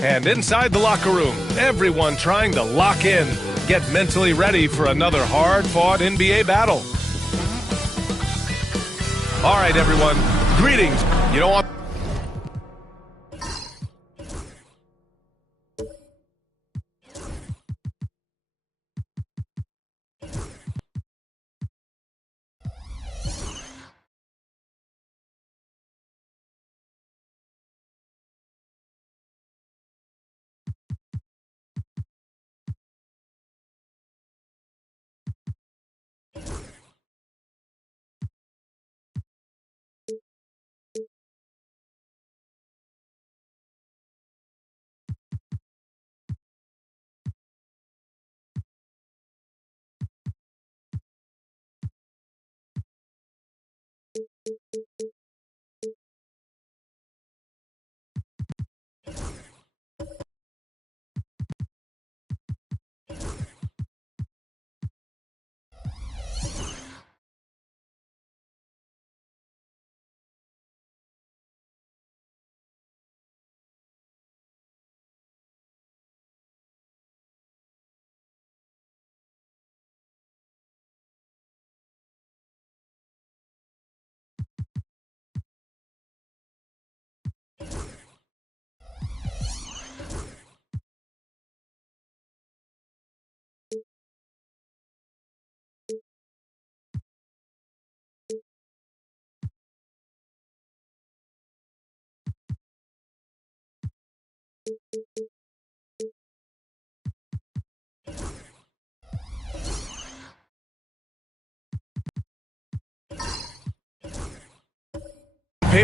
And inside the locker room, everyone trying to lock in, get mentally ready for another hard-fought NBA battle. All right, everyone, greetings. You know what?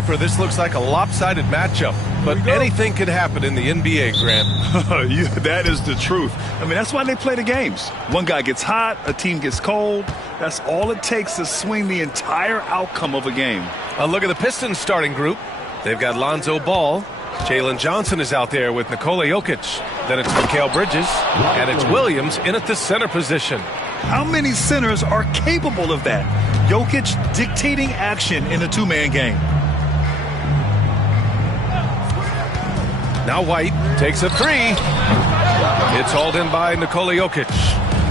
paper, this looks like a lopsided matchup, but anything could happen in the NBA, Grant. Yeah, that is the truth. I mean, that's why they play the games. One guy gets hot, a team gets cold. That's all it takes to swing the entire outcome of a game. A look at the Pistons starting group. They've got Lonzo Ball. Jalen Johnson is out there with Nikola Jokic. Then it's Mikal Bridges, and it's Williams in at the center position. How many centers are capable of that? Jokic dictating action in a two-man game. Now White takes a three. It's hauled in by Nikola Jokic.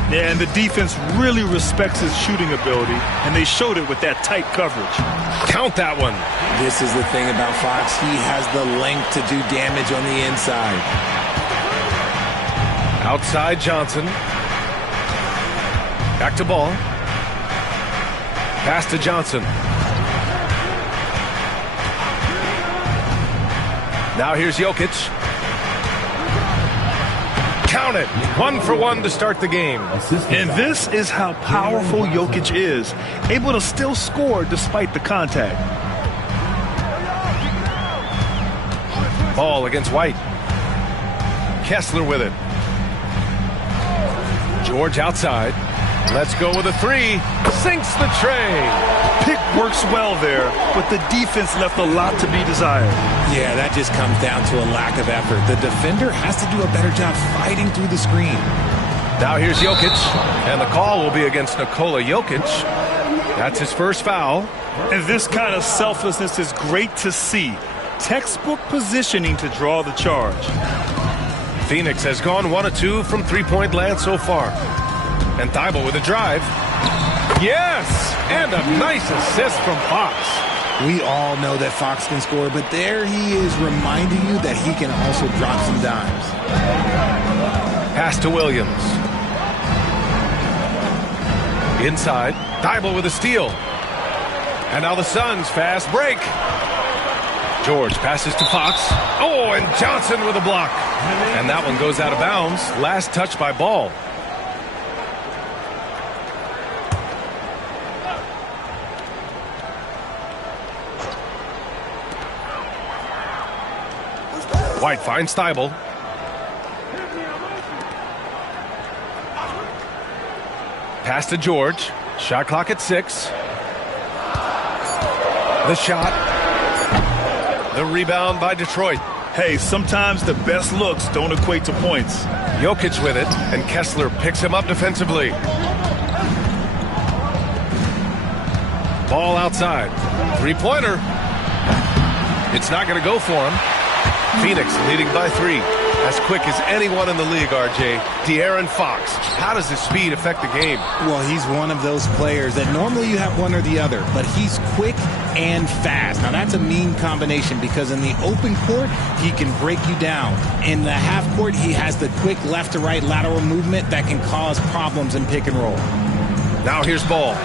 Yeah, and the defense really respects his shooting ability, and they showed it with that tight coverage. Count that one. This is the thing about Fox. He has the length to do damage on the inside. Outside Johnson. Back to Ball. Pass to Johnson. Now here's Jokic. Count it. 1 for 1 to start the game. And this is how powerful Jokic is. Able to still score despite the contact. Ball against White. Kessler with it. George outside. Let's go with a three. Sinks the tray. Pick works well there, but the defense left a lot to be desired. Yeah, that just comes down to a lack of effort. The defender has to do a better job fighting through the screen. Now here's Jokic, and the call will be against Nikola Jokic. That's his first foul. And this kind of selflessness is great to see. Textbook positioning to draw the charge. Phoenix has gone 1 of 2 from three-point land so far. And Thibault with a drive. Yes! And a nice assist from Fox. We all know that Fox can score, but there he is reminding you that he can also drop some dimes. Pass to Williams. Inside. Thibault with a steal. And now the Suns fast break. George passes to Fox. Oh, and Johnson with a block. And that one goes out of bounds. Last touch by Ball. White finds Thibault. Pass to George. Shot clock at 6. The shot. The rebound by Detroit. Hey, sometimes the best looks don't equate to points. Jokic with it, and Kessler picks him up defensively. Ball outside. Three-pointer. It's not going to go for him. Phoenix leading by 3. As quick as anyone in the league, RJ. De'Aaron Fox. How does his speed affect the game? Well, he's one of those players that normally you have one or the other, but he's quick and fast. Now, that's a mean combination because in the open court, he can break you down. In the half court, he has the quick left to right lateral movement that can cause problems in pick and roll. Now here's Ball.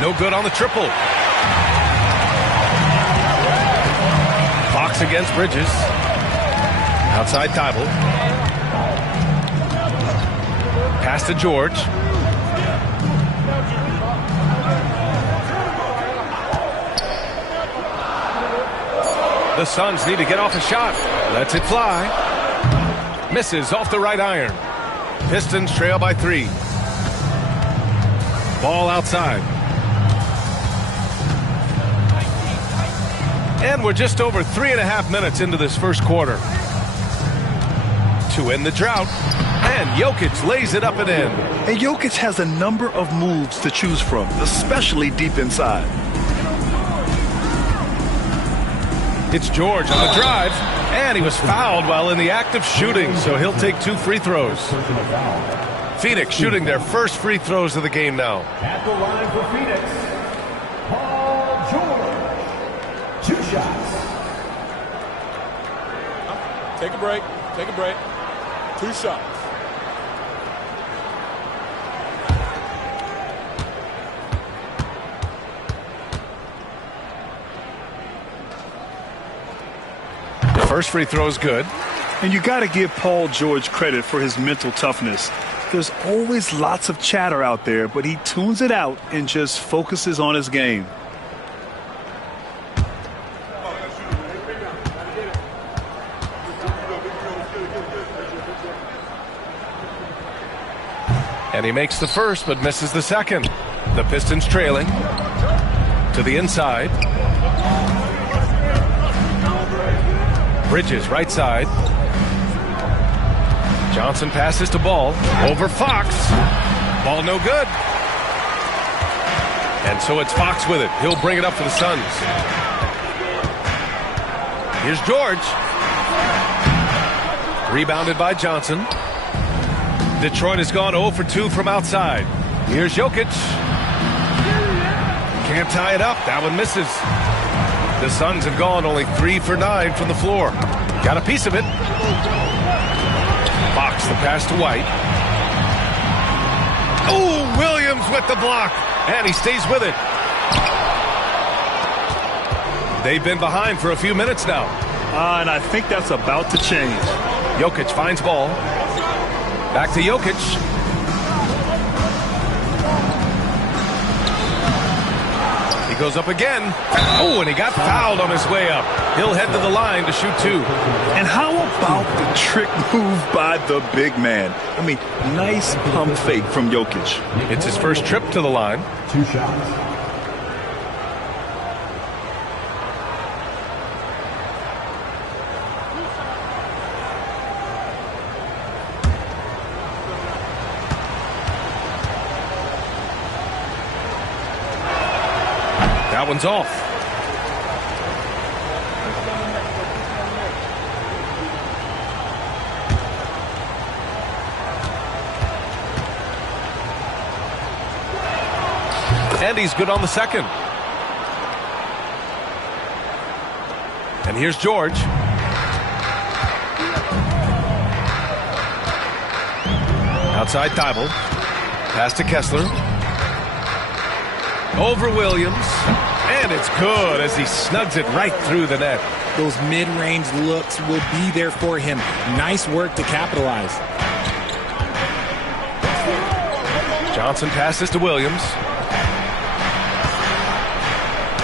No good on the triple. Fox against Bridges. Outside Thibault. Pass to George. The Suns need to get off a shot. Lets it fly. Misses off the right iron. Pistons trail by 3. Ball outside. And we're just over 3.5 minutes into this first quarter. To end the drought. And Jokic lays it up and in. And Jokic has a number of moves to choose from, especially deep inside. It's George on the drive. And he was fouled while in the act of shooting, so he'll take 2 free throws. Phoenix shooting their first free throws of the game now. At the line for Phoenix, Paul George. 2 shots. Take a break. Take a break. 2 shots. The first free throw is good. And you got to give Paul George credit for his mental toughness. There's always lots of chatter out there, but he tunes it out and just focuses on his game. And he makes the first, but misses the second. The Pistons trailing. To the inside. Bridges, right side. Johnson passes to Ball. Over Fox. Ball no good. And so it's Fox with it. He'll bring it up for the Suns. Here's George. Rebounded by Johnson. Detroit has gone 0 for 2 from outside. Here's Jokic. Can't tie it up. That one misses. The Suns have gone only 3 for 9 from the floor. Got a piece of it. Fox, the pass to White. Oh, Williams with the block. And he stays with it. They've been behind for a few minutes now. And I think that's about to change. Jokic finds Ball. Back to Jokic. He goes up again. Oh, and he got fouled on his way up. He'll head to the line to shoot 2. And how about the trick move by the big man? I mean, nice pump fake from Jokic. It's his first trip to the line. 2 shots. That one's off. And he's good on the second. And here's George. Outside Thibault. Pass to Kessler. Over Williams. And it's good as he snugs it right through the net. Those mid-range looks will be there for him. Nice work to capitalize. Johnson passes to Williams.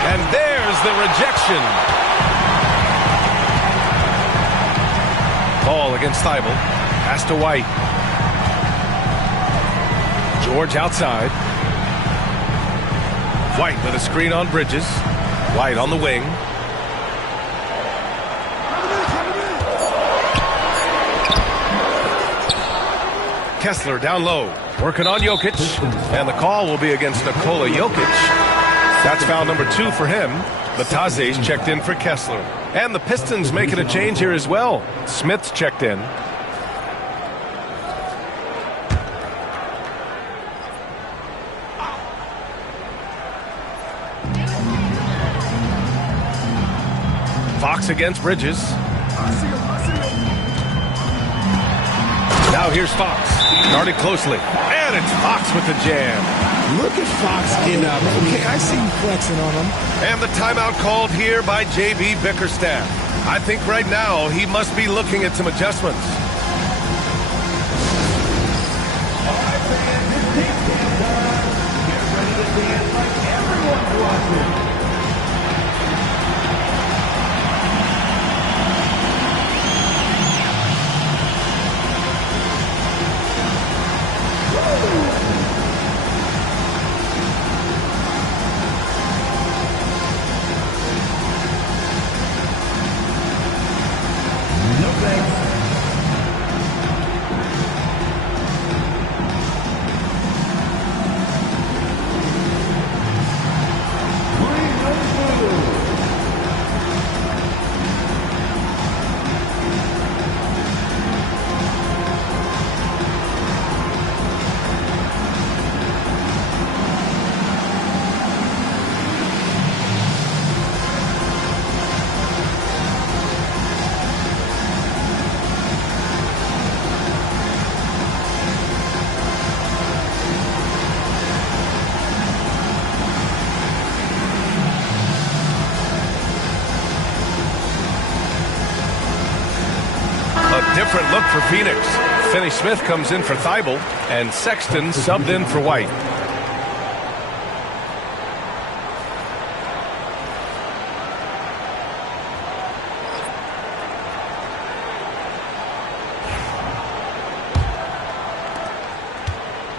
And there's the rejection. Ball against Thibault. Pass to White. George outside. White with a screen on Bridges. White on the wing. Kessler down low. Working on Jokic. And the call will be against Nikola Jokic. That's foul number 2 for him. Batase's checked in for Kessler. And the Pistons making a change here as well. Smith's checked in. Fox against Bridges. Now here's Fox. Guarded closely. And it's Fox with the jam. Look at Fox getting up. Okay, I see you flexing on him. And the timeout called here by J.B. Bickerstaff. I think right now he must be looking at some adjustments. All right, fans, it's dance time. Get ready to dance like everyone's watching. No thanks. Different look for Phoenix. Finney Smith comes in for Thibault, and Sexton subbed in for White.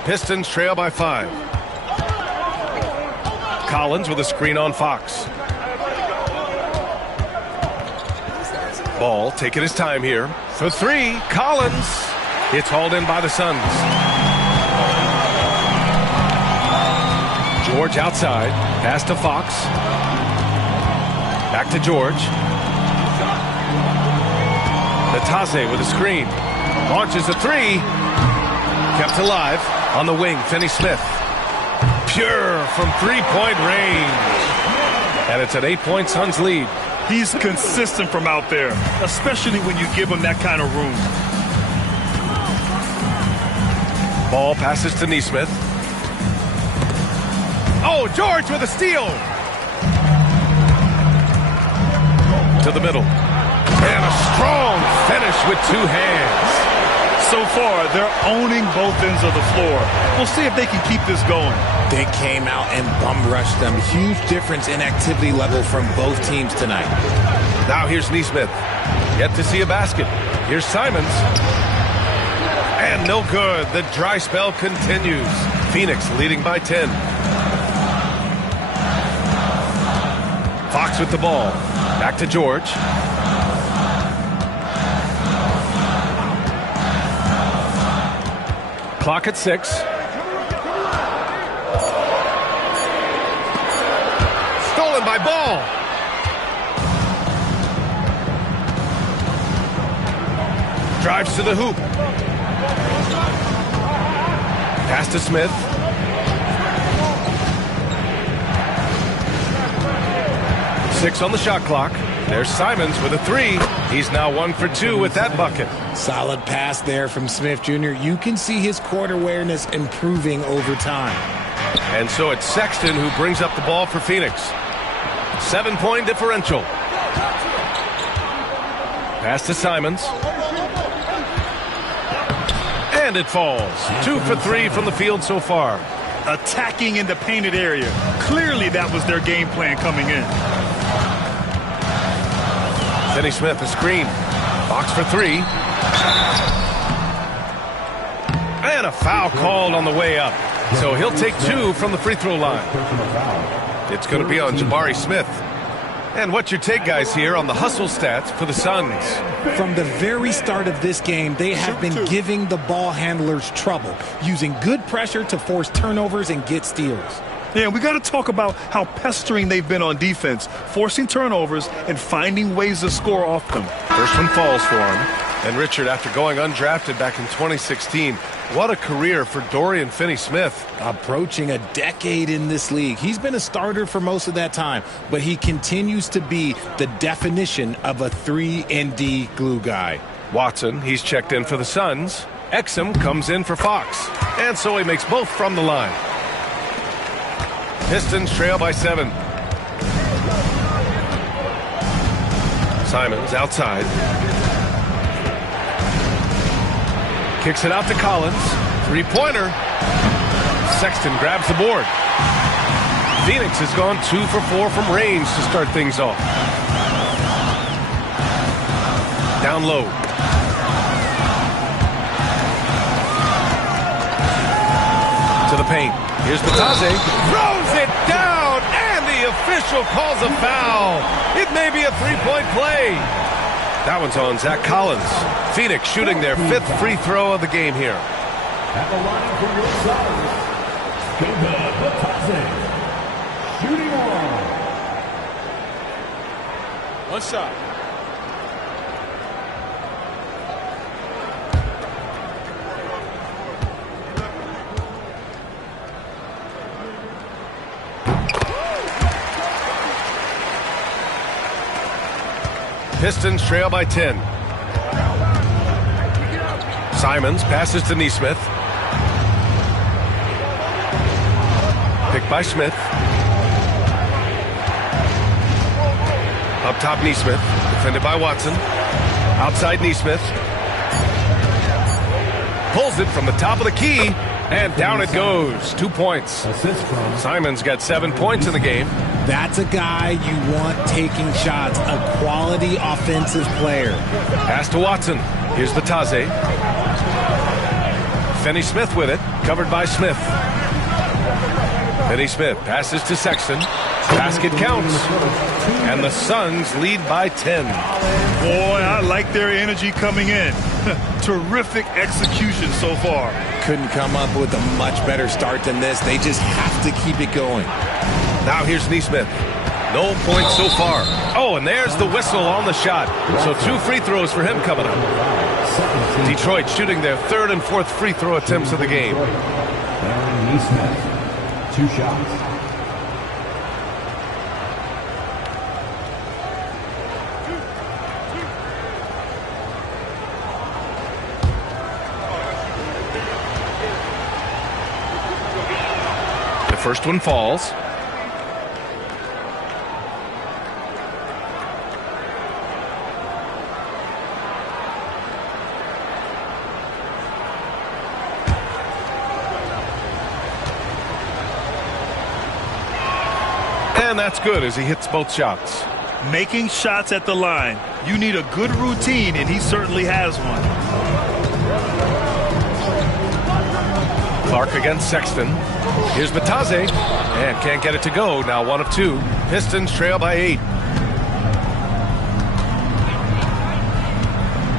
Pistons trail by 5. Collins with a screen on Fox. Ball taking his time here. For 3, Collins. It's hauled in by the Suns. George outside. Pass to Fox. Back to George. Natase with a screen. Launches a 3. Kept alive. On the wing, Finney-Smith. Pure from three-point range. And it's an 8-point Suns lead. He's consistent from out there, especially when you give him that kind of room. Ball passes to Nesmith. Oh, George with a steal. To the middle. And a strong finish with 2 hands. So far, they're owning both ends of the floor. We'll see if they can keep this going. They came out and bum rushed them. Huge difference in activity level from both teams tonight. Now here's Nesmith. Yet to see a basket. Here's Simons. And no good. The dry spell continues. Phoenix leading by 10. Fox with the ball. Back to George. Clock at 6. Stolen by Ball. Drives to the hoop. Pass to Smith. Six on the shot clock. There's Simons with a 3. He's now 1 for 2 with that bucket. Solid pass there from Smith Jr. You can see his court awareness improving over time. And so it's Sexton who brings up the ball for Phoenix. 7-point differential. Pass to Simons. And it falls. 2 for 3 from the field so far. Attacking in the painted area. Clearly that was their game plan coming in. Finney-Smith, a screen. Fox for 3. And a foul called on the way up. So he'll take 2 from the free throw line. It's going to be on Jabari Smith. And what's your take, guys, here on the hustle stats for the Suns? From the very start of this game, they have been giving the ball handlers trouble, using good pressure to force turnovers and get steals. Yeah, we got to talk about how pestering they've been on defense, forcing turnovers and finding ways to score off them. First one falls for him. And Richard, after going undrafted back in 2016, what a career for Dorian Finney-Smith. Approaching a decade in this league. He's been a starter for most of that time, but he continues to be the definition of a 3-and-D glue guy. Watson, he's checked in for the Suns. Exum comes in for Fox. And so he makes both from the line. Pistons trail by 7. Simons outside. Kicks it out to Collins. 3-pointer. Sexton grabs the board. Phoenix has gone 2 for 4 from range to start things off. Down low. To the paint. Here's Batase. Throws it down, and the official calls a foul. It may be a 3-point play. That one's on Zach Collins. Phoenix shooting their 5th free throw of the game here. At the line for your Suns, Batase. Shooting one. One shot. Pistons trail by 10. Simons passes to Nesmith. Picked by Smith. Up top, Nesmith. Defended by Watson. Outside, Nesmith. Pulls it from the top of the key. And down it goes. 2 points. Simons got 7 points in the game. That's a guy you want taking shots, a quality offensive player. Pass to Watson. Here's Batase. Finney-Smith with it, covered by Smith. Finney-Smith passes to Sexton. Basket counts. And the Suns lead by 10. Boy, I like their energy coming in. Terrific execution so far. Couldn't come up with a much better start than this. They just have to keep it going. Now here's Neesmith. No points so far. Oh, and there's the whistle on the shot. So 2 free throws for him coming up. Detroit shooting their 3rd and 4th free throw attempts of the game. Neesmith, 2 shots. The first one falls. And that's good as he hits both shots. Making shots at the line. You need a good routine, and he certainly has one. Clark against Sexton. Here's Batase. And can't get it to go. Now 1 of 2. Pistons trail by 8.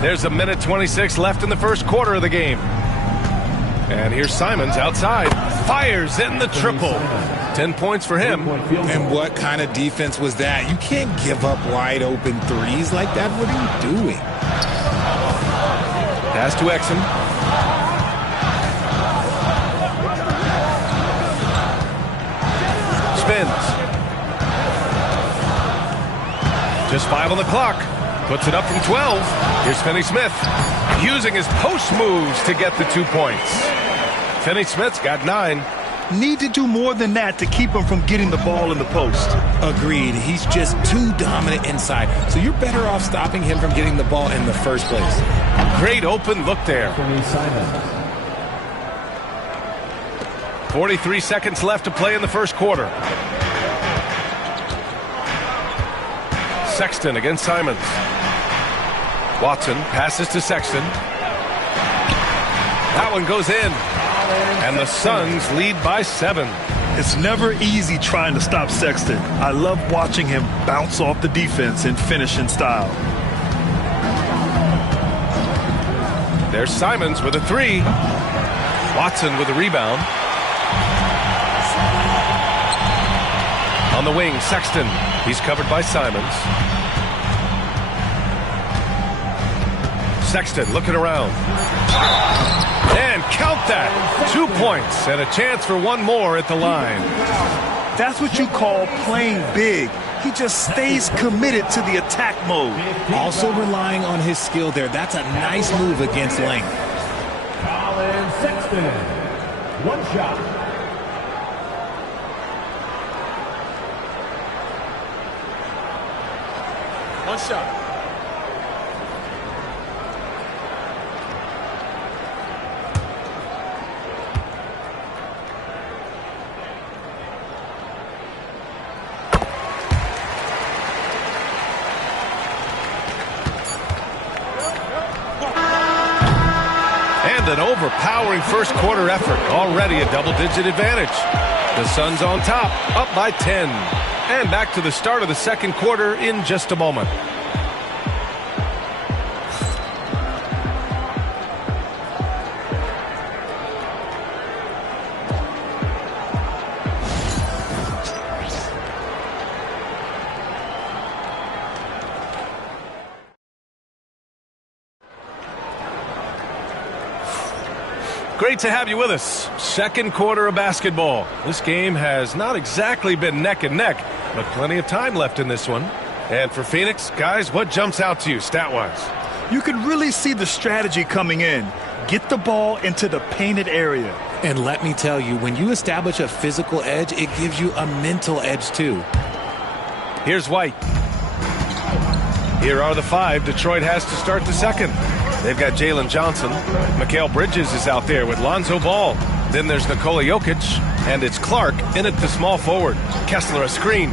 There's a minute 26 left in the first quarter of the game. And here's Simons outside. Fires in the triple. 10 points for him. And what kind of defense was that? You can't give up wide open threes like that. What are you doing? Pass to Exum. Spins. Just 5 on the clock. Puts it up from 12. Here's Finney-Smith using his post moves to get the 2 points. Finney-Smith's got 9. Need to do more than that to keep him from getting the ball in the post. Agreed. He's just too dominant inside. So you're better off stopping him from getting the ball in the first place. Great open look there. 43 seconds left to play in the first quarter. Sexton against Simons. Watson passes to Sexton. That one goes in. And the Suns lead by 7. It's never easy trying to stop Sexton. I love watching him bounce off the defense and finish in style. There's Simons with a 3. Watson with a rebound. On the wing, Sexton. He's covered by Simons. Sexton looking around. And count that. 2 points and a chance for 1 more at the line. That's what you call playing big. He just stays committed to the attack mode. Also relying on his skill there. That's a nice move against length. Colin Sexton, 1 shot. One shot. An overpowering first quarter effort. Already a double-digit advantage. The Suns on top, up by 10. And back to the start of the second quarter in just a moment. Great to have you with us. Second quarter of basketball. This game has not exactly been neck and neck, but plenty of time left in this one. And for Phoenix, guys, what jumps out to you stat-wise? You can really see the strategy coming in. Get the ball into the painted area. And let me tell you, when you establish a physical edge, it gives you a mental edge too. Here's White. Here are the 5 Detroit has to start the second. They've got Jalen Johnson. Mikal Bridges is out there with Lonzo Ball. Then there's Nikola Jokic, and it's Clark in at the small forward. Kessler a screen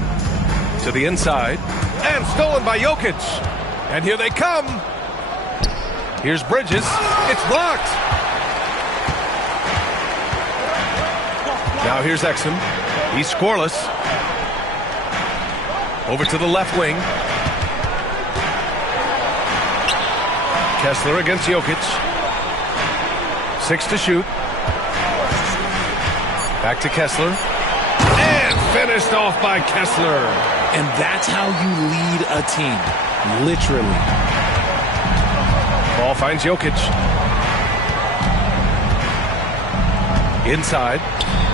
to the inside, and stolen by Jokic. And here they come. Here's Bridges. It's blocked. Now here's Exum. He's scoreless. Over to the left wing. Kessler against Jokic. 6 to shoot. Back to Kessler. And finished off by Kessler. And that's how you lead a team. Literally. Ball finds Jokic. Inside.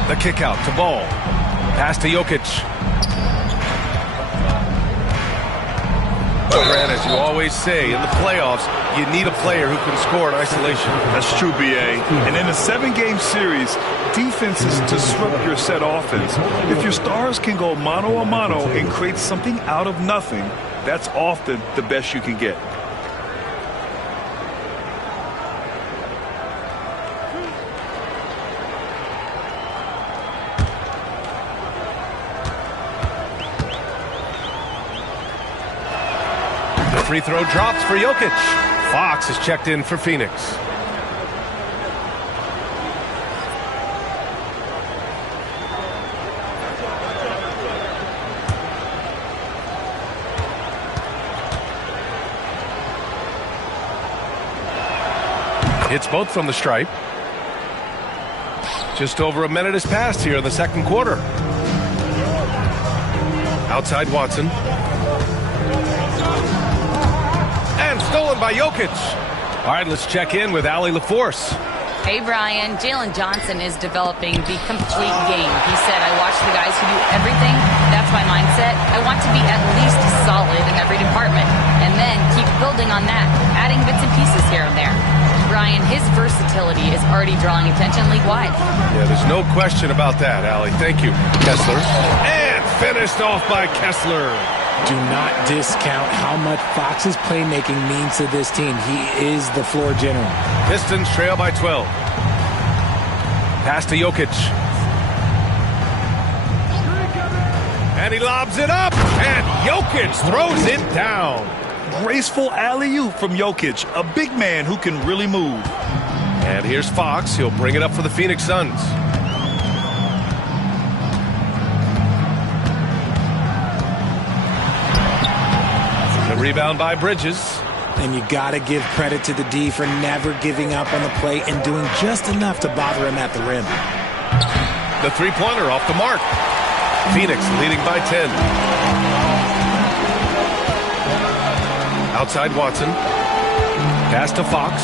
The kick out to Ball. Pass to Jokic. Grant, as you always say, in the playoffs, you need a player who can score in isolation. That's true, BA. And in a 7-game series, defense is to disrupt your set offense. If your stars can go mano-a-mano and create something out of nothing, that's often the best you can get. Free throw drops for Jokic. Fox is checked in for Phoenix. Hits both from the stripe. Just over a minute has passed here in the second quarter. Outside Watson. Stolen by Jokic. All right, let's check in with Allie LaForce. Hey, Brian. Jalen Johnson is developing the complete game. He said, I watch the guys who do everything. That's my mindset. I want to be at least solid in every department and then keep building on that, adding bits and pieces here and there. Brian, his versatility is already drawing attention league-wide. Yeah, there's no question about that, Allie. Thank you. Kessler. And finished off by Kessler. Do not discount how much Fox's playmaking means to this team. He is the floor general. Pistons trail by 12. Pass to Jokic. And he lobs it up. And Jokic throws it down. Graceful alley-oop from Jokic, a big man who can really move. And here's Fox. He'll bring it up for the Phoenix Suns. Rebound by Bridges. And you got to give credit to the D for never giving up on the play and doing just enough to bother him at the rim. The three-pointer off the mark. Phoenix leading by 10. Outside Watson. Pass to Fox.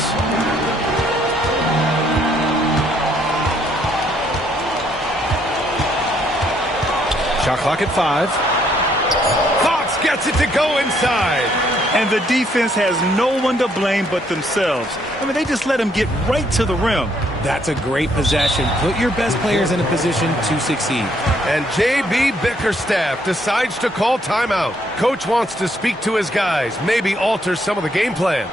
Shot clock at 5. Gets it to go inside. And the defense has no one to blame but themselves. I mean, they just let him get right to the rim. That's a great possession. Put your best players in a position to succeed. And J.B. Bickerstaff decides to call timeout. Coach wants to speak to his guys, maybe alter some of the game plan.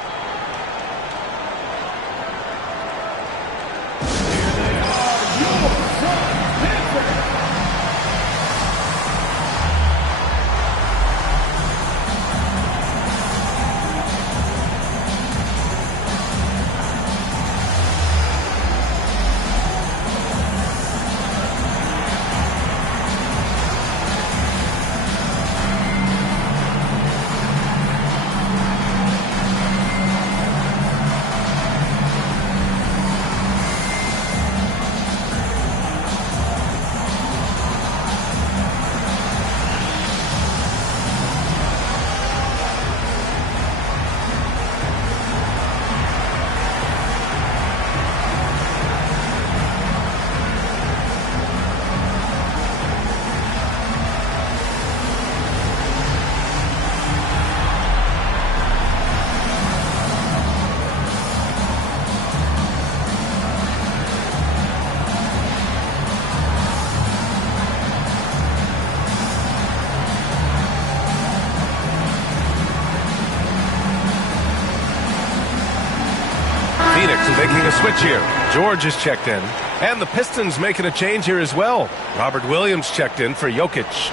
Making a switch here. George is checked in. And the Pistons making a change here as well. Robert Williams checked in for Jokic.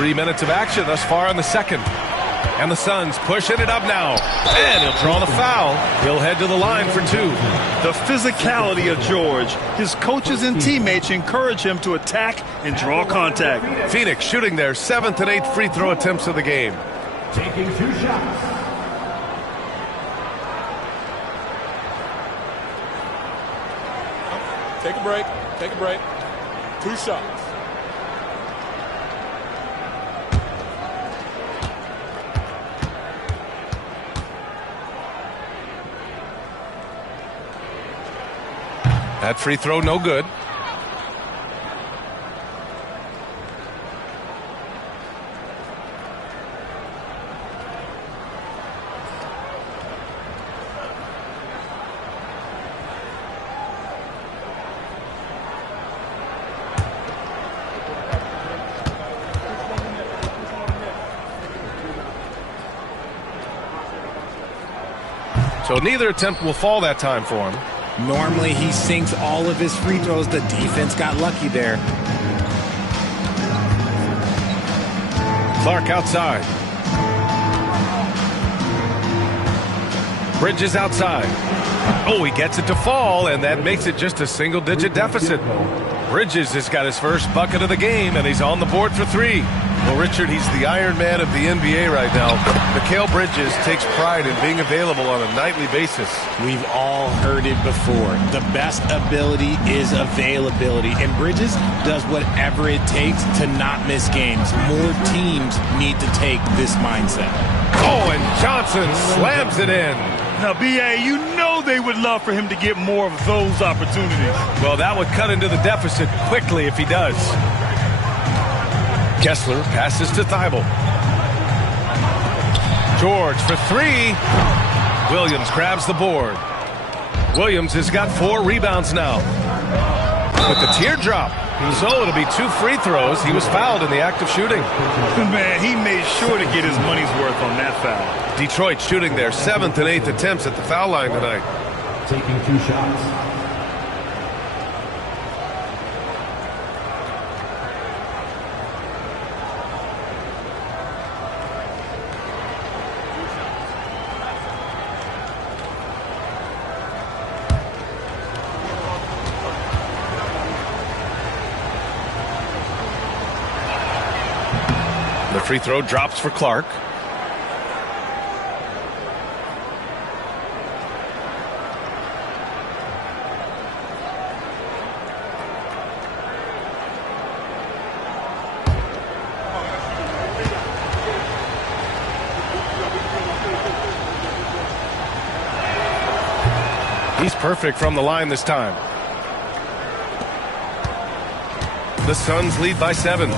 3 minutes of action thus far in the second. And the Suns pushing it up now. And he'll draw the foul. He'll head to the line for 2. The physicality of George. His coaches and teammates encourage him to attack and draw contact. Phoenix shooting their 7th and 8th free throw attempts of the game. Taking 2 shots. Take a break. Take a break. 2 shots. That free throw no good. So neither attempt will fall that time for him. Normally, he sinks all of his free throws. The defense got lucky there. Clark outside. Bridges outside. Oh, he gets it to fall, and that makes it just a single-digit deficit. Bridges has got his first bucket of the game, and he's on the board for 3. Well, Richard, he's the Iron Man of the NBA right now. Mikal Bridges takes pride in being available on a nightly basis. We've all heard it before. The best ability is availability, and Bridges does whatever it takes to not miss games. More teams need to take this mindset. Oh, and Johnson slams it in. Now, B.A., you know they would love for him to get more of those opportunities. Well, that would cut into the deficit quickly if he does. Kessler passes to Thibault. George for 3. Williams grabs the board. Williams has got 4 rebounds now. With the teardrop. So it'll be 2 free throws. He was fouled in the act of shooting. Man, he made sure to get his money's worth on that foul. Detroit shooting their 7th and 8th attempts at the foul line tonight. Taking 2 shots. The free throw drops for Clark. He's perfect from the line this time. The Suns lead by 7.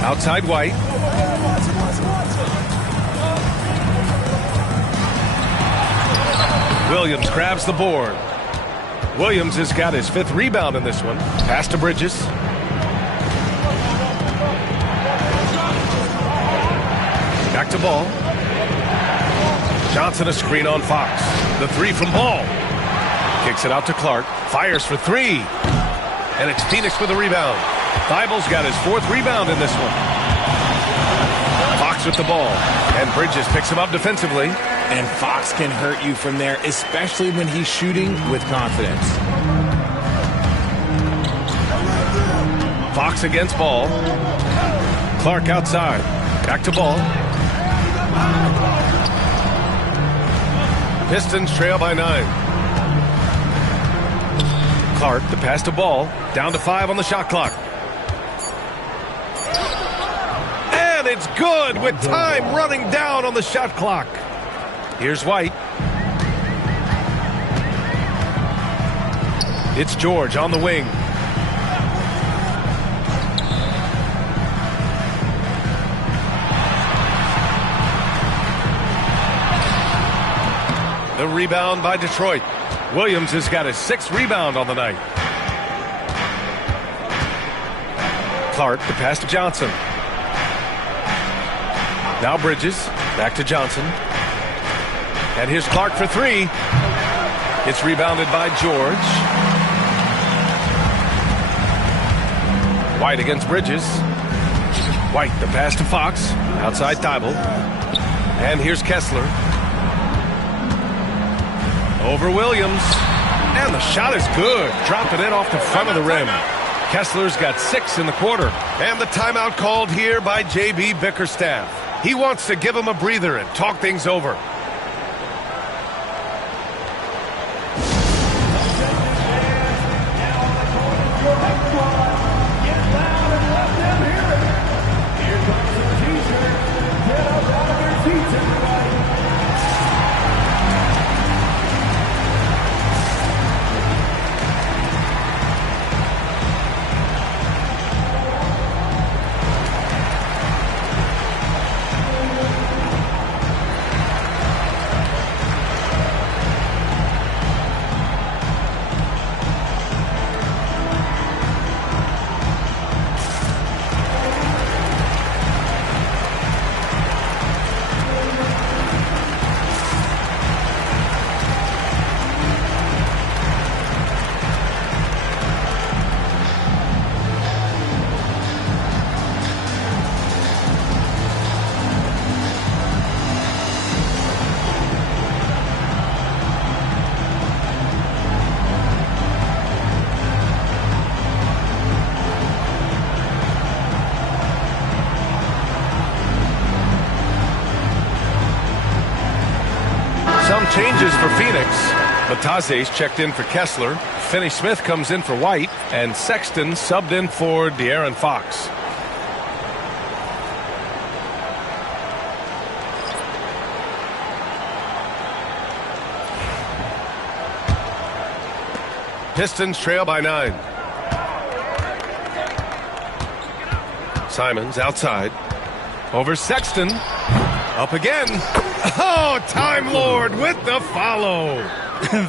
Outside White. Williams grabs the board. Williams has got his 5th rebound in this one. Pass to Bridges. Back to Ball. Johnson a screen on Fox. The 3 from Ball. Kicks it out to Clark. Fires for 3. And it's Phoenix with a rebound. Thibault's got his 4th rebound in this one. Fox with the ball. And Bridges picks him up defensively. And Fox can hurt you from there, especially when he's shooting with confidence. Fox against Ball. Clark outside. Back to Ball. Pistons trail by 9. Clark, the pass to Ball. Down to 5 on the shot clock. And it's good with time running down on the shot clock. Here's White. It's George on the wing. The rebound by Detroit. Williams has got his 6th rebound on the night. Clark, the pass to Johnson. Now Bridges, back to Johnson. And here's Clark for 3. It's rebounded by George. White against Bridges. White, the pass to Fox. Outside Thibault. And here's Kessler. Over Williams. And the shot is good. Dropping it off the front of the rim. Kessler's got 6 in the quarter. And the timeout called here by J.B. Bickerstaff. He wants to give him a breather and talk things over. Some changes for Phoenix. Bataze's checked in for Kessler. Finney-Smith comes in for White. And Sexton subbed in for De'Aaron Fox. Pistons trail by 9. Simons outside. Over Sexton. Up again. Oh, Time Lord with the follow.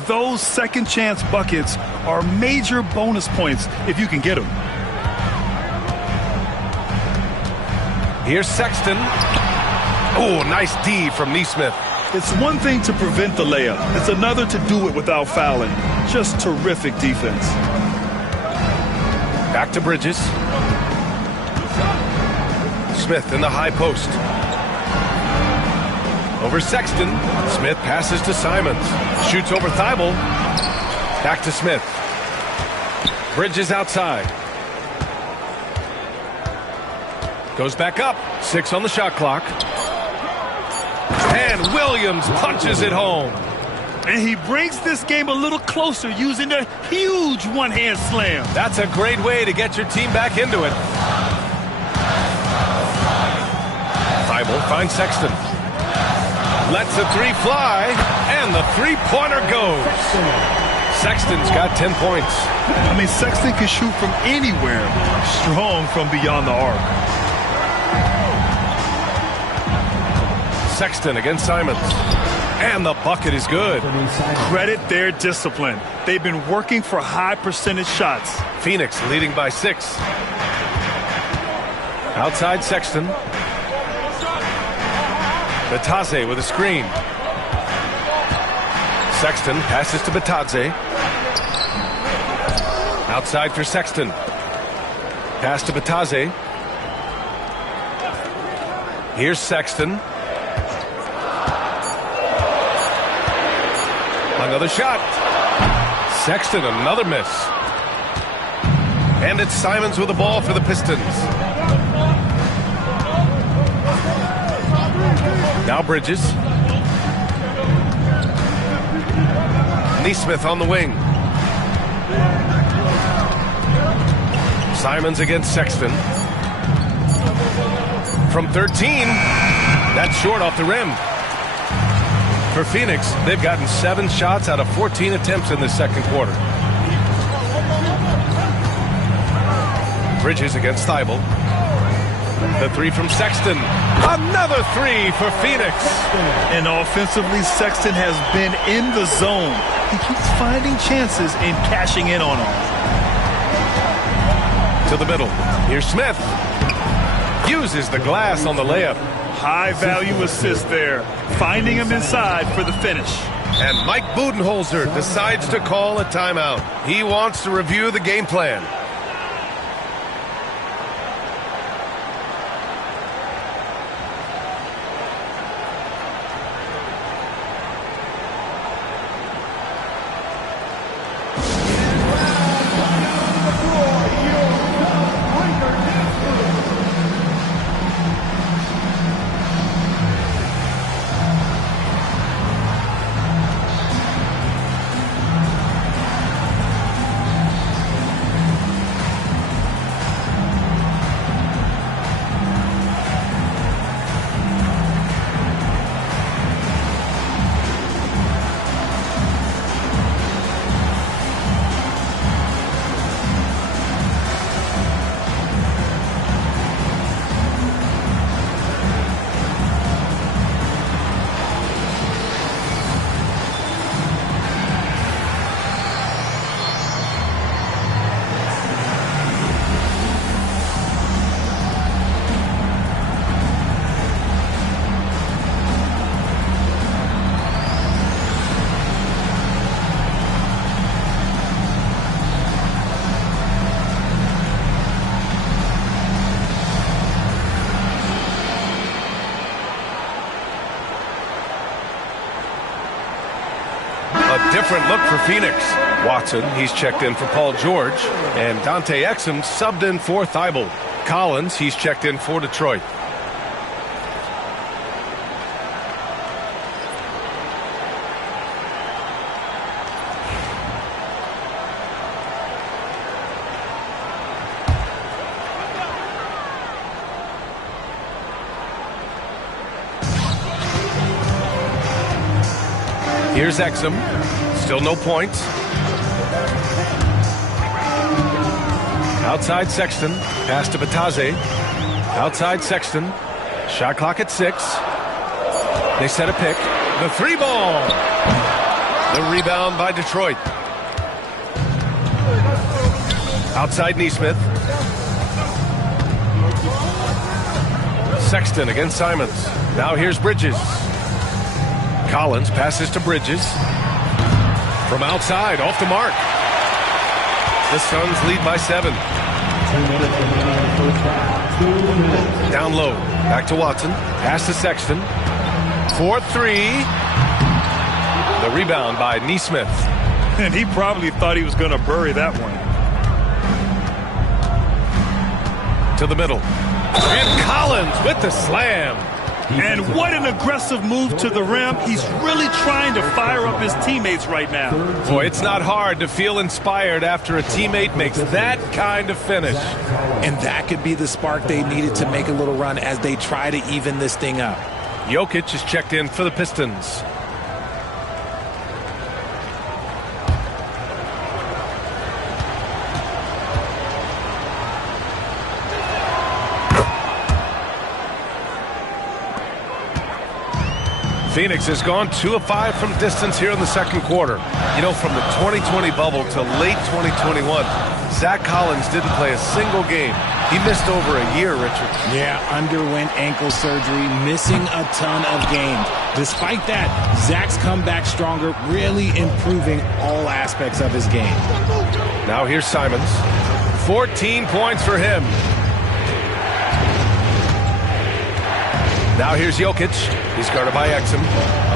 Those second chance buckets are major bonus points if you can get them. Here's Sexton. Oh, nice D from Nesmith. It's one thing to prevent the layup. It's another to do it without fouling. Just terrific defense. Back to Bridges. Smith in the high post. Over Sexton. Smith passes to Simons. Shoots over Thibault. Back to Smith. Bridges outside. Goes back up. 6 on the shot clock. And Williams punches it home. And he brings this game a little closer using a huge one-hand slam. That's a great way to get your team back into it. Thibault finds Sexton. Lets the 3 fly, and the three-pointer goes. Sexton's got 10 points. I mean, Sexton can shoot from anywhere, strong from beyond the arc. Sexton against Simons. And the bucket is good. Credit their discipline. They've been working for high percentage shots. Phoenix leading by 6. Outside Sexton. Bataze with a screen. Sexton passes to Bataze. Outside for Sexton. Pass to Bataze. Here's Sexton. Another shot. Sexton, another miss. And it's Simons with the ball for the Pistons. Now Bridges. Nesmith on the wing. Simons against Sexton. From 13. That's short off the rim. For Phoenix, they've gotten 7 shots out of 14 attempts in this second quarter. Bridges against Thibault. The 3 from Sexton. Another 3 for Phoenix. And offensively, Sexton has been in the zone. He keeps finding chances and cashing in on them. To the middle. Here's Smith. Uses the glass on the layup. High value assist there. Finding him inside for the finish. And Mike Budenholzer decides to call a timeout. He wants to review the game plan. different look for Phoenix. Watson, he's checked in for Paul George. And Dante Exum subbed in for Thibault. Collins, he's checked in for Detroit. Here's Exum. Still no points. Outside Sexton. Pass to Bataze. Outside Sexton. Shot clock at 6. They set a pick. The 3 ball. The rebound by Detroit. Outside Neesmith. Sexton against Simons. Now here's Bridges. Collins passes to Bridges. From outside, off the mark. The Suns lead by 7. Down low, back to Watson. Pass to Sexton. 4-3. The rebound by Neesmith. And he probably thought he was going to bury that one. To the middle. And Collins with the slam. And what an aggressive move to the rim. He's really trying to fire up his teammates right now. Boy, it's not hard to feel inspired after a teammate makes that kind of finish. And that could be the spark they needed to make a little run as they try to even this thing up. Jokic is checked in for the Pistons. Phoenix has gone 2 of 5 from distance here in the second quarter. You know, from the 2020 bubble to late 2021, Zach Collins didn't play a single game. He missed over a year, Richard. Yeah, underwent ankle surgery, missing a ton of games. Despite that, Zach's come back stronger, really improving all aspects of his game. Now here's Simons. 14 points for him. Now here's Jokic. He's guarded by Exum.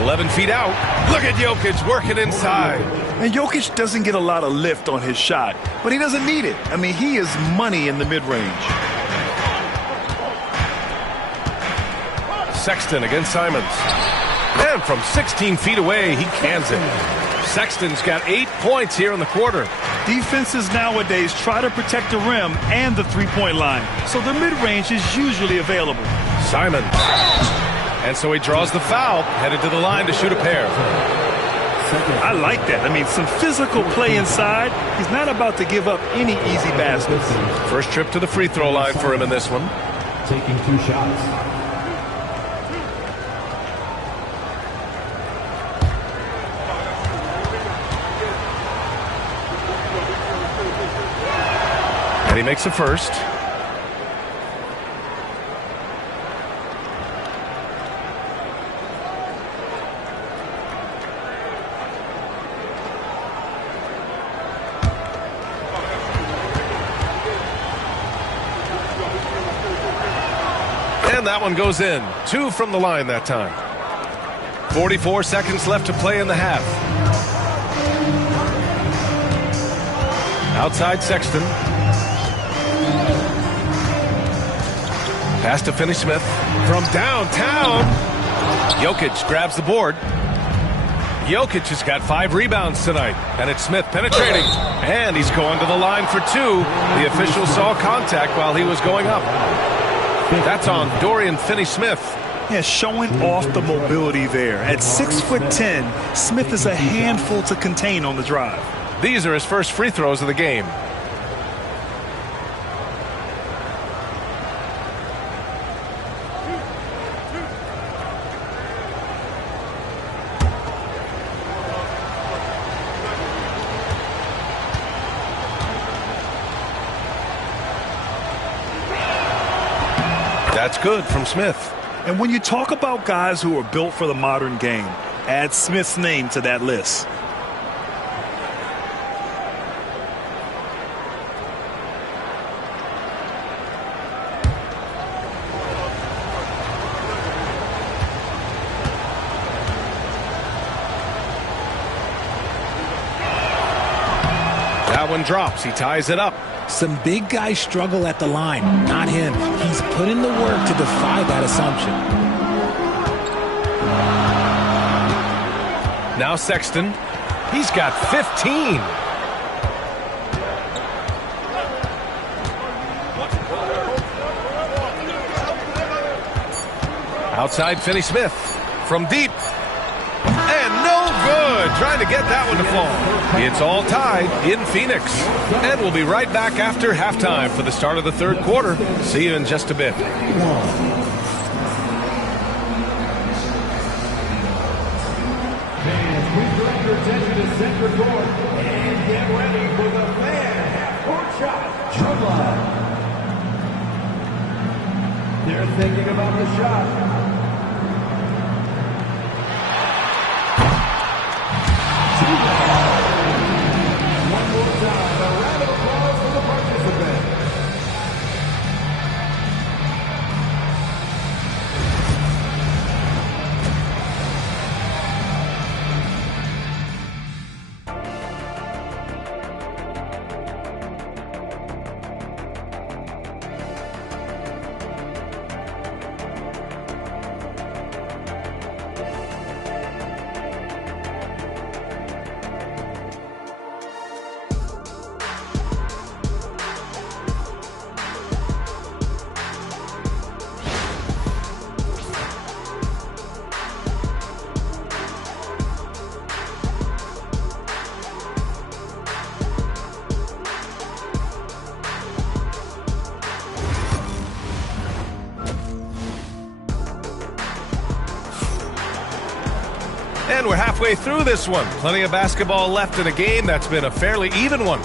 11 feet out. Look at Jokic working inside. And Jokic doesn't get a lot of lift on his shot, but he doesn't need it. I mean, he is money in the mid-range. Sexton against Simons. And from 16 feet away, he cans it. Sexton's got 8 points here in the quarter. Defenses nowadays try to protect the rim and the three-point line, so the mid-range is usually available. Simons. And so he draws the foul, headed to the line to shoot a pair. I like that. I mean, some physical play inside. He's not about to give up any easy baskets. First trip to the free throw line for him in this one. Taking 2 shots. And he makes the first. And that one goes in. 2 from the line that time. 44 seconds left to play in the half. Outside Sexton. Pass to Finney-Smith. From downtown. Jokic grabs the board. Jokic has got 5 rebounds tonight. And it's Smith penetrating. And he's going to the line for 2. The official saw contact while he was going up. That's on Dorian Finney-Smith. Yeah, showing off the mobility there. At 6'10", Smith is a handful to contain on the drive. These are his first free throws of the game. That's good from Smith. And when you talk about guys who are built for the modern game, add Smith's name to that list. one drops. He ties it up. Some big guys struggle at the line. Not him. He's put in the work to defy that assumption. Now Sexton. He's got 15. Outside Finney-Smith from deep. And no good. Trying to get that one to fall. It's all tied in Phoenix. And we'll be right back after halftime for the start of the third quarter. See you in just a bit. Attention to center court and get ready for the fan half-court shot. Drum line. They're thinking about the shot. One more time, a round of applause for the participants. And we're halfway through this one. Plenty of basketball left in a game that's been a fairly even one.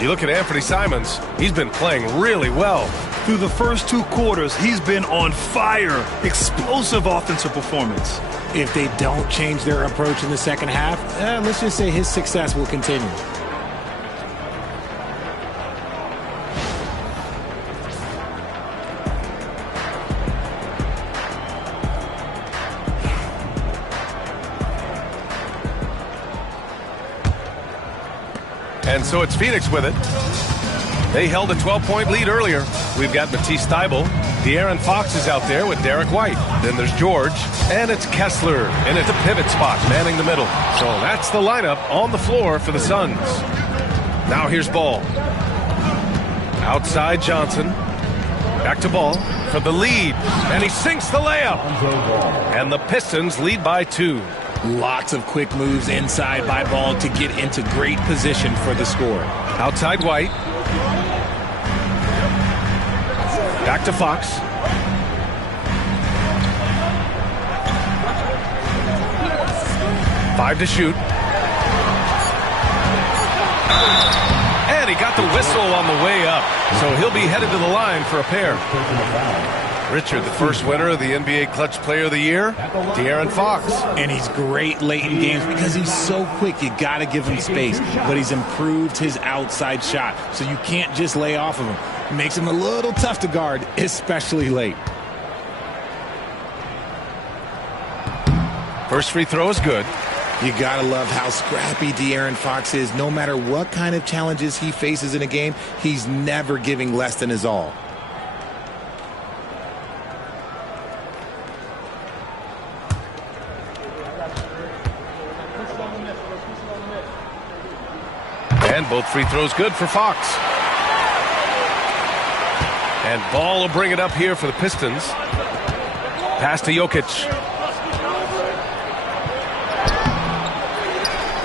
You look at Anthony Simons, he's been playing really well. Through the first two quarters, he's been on fire. Explosive offensive performance. If they don't change their approach in the second half, let's just say his success will continue. And so it's Phoenix with it. They held a 12-point lead earlier. We've got Matisse Thybulle. De'Aaron Fox is out there with Derek White. Then there's George. And it's Kessler in at the pivot spot, manning the middle. So that's the lineup on the floor for the Suns. Now here's Ball. Outside Johnson. Back to Ball for the lead. And he sinks the layup. And the Pistons lead by 2. Lots of quick moves inside by Ball to get into great position for the score. Outside White. Back to Fox. Five to shoot. And he got the whistle on the way up. So he'll be headed to the line for a pair. Richard, the first winner of the NBA Clutch Player of the Year, De'Aaron Fox. And he's great late in games because he's so quick. You got to give him space. But he's improved his outside shot, so you can't just lay off of him. Makes him a little tough to guard, especially late. First free throw is good. You got to love how scrappy De'Aaron Fox is. No matter what kind of challenges he faces in a game, he's never giving less than his all. And both free throws good for Fox. And Ball will bring it up here for the Pistons. Pass to Jokic.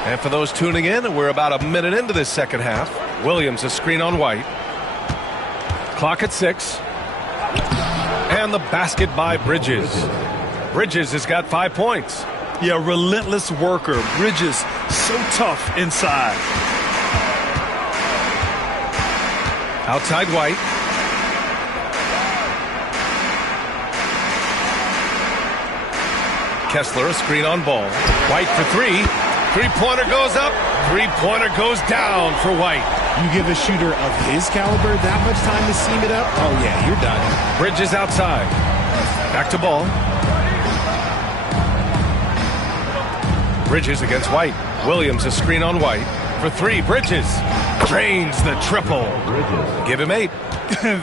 And for those tuning in, we're about a minute into this second half. Williams a screen on White. Clock at 6. And the basket by Bridges. Bridges has got 5 points. Yeah, relentless worker. Bridges so tough inside. Outside White. Kessler a screen on Ball. White for 3. Three-pointer goes up. Three-pointer goes down for White. You give a shooter of his caliber that much time to seam it up? Oh, yeah, you're done. Bridges outside. Back to Ball. Bridges against White. Williams a screen on White. For 3, Bridges. Drains the triple. Give him 8.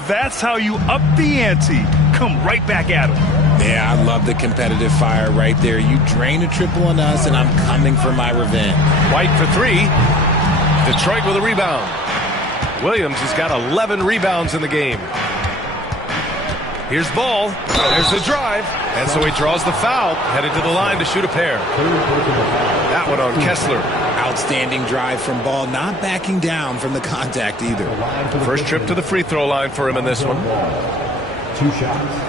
That's how you up the ante. Come right back at him. Yeah, I love the competitive fire right there. You drain a triple on us, and I'm coming for my revenge. White for 3. Detroit with a rebound. Williams has got 11 rebounds in the game. Here's Ball. There's the drive. And so he draws the foul, headed to the line to shoot a pair. That one on Kessler. Outstanding drive from Ball, not backing down from the contact either. First trip to the free throw line for him in this one. 2 shots.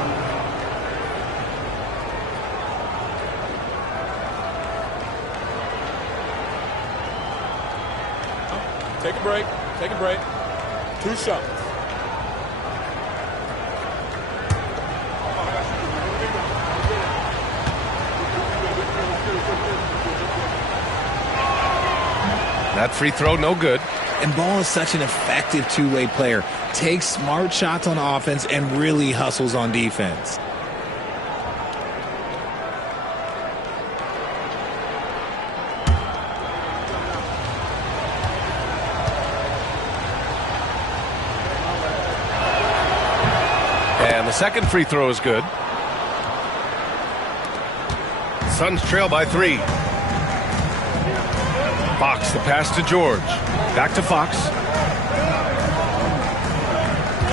Take a break. Take a break. 2 shots. That free throw, no good. And Ball is such an effective two-way player. Takes smart shots on offense and really hustles on defense. And the second free throw is good. Suns trail by 3. Fox, the pass to George. Back to Fox.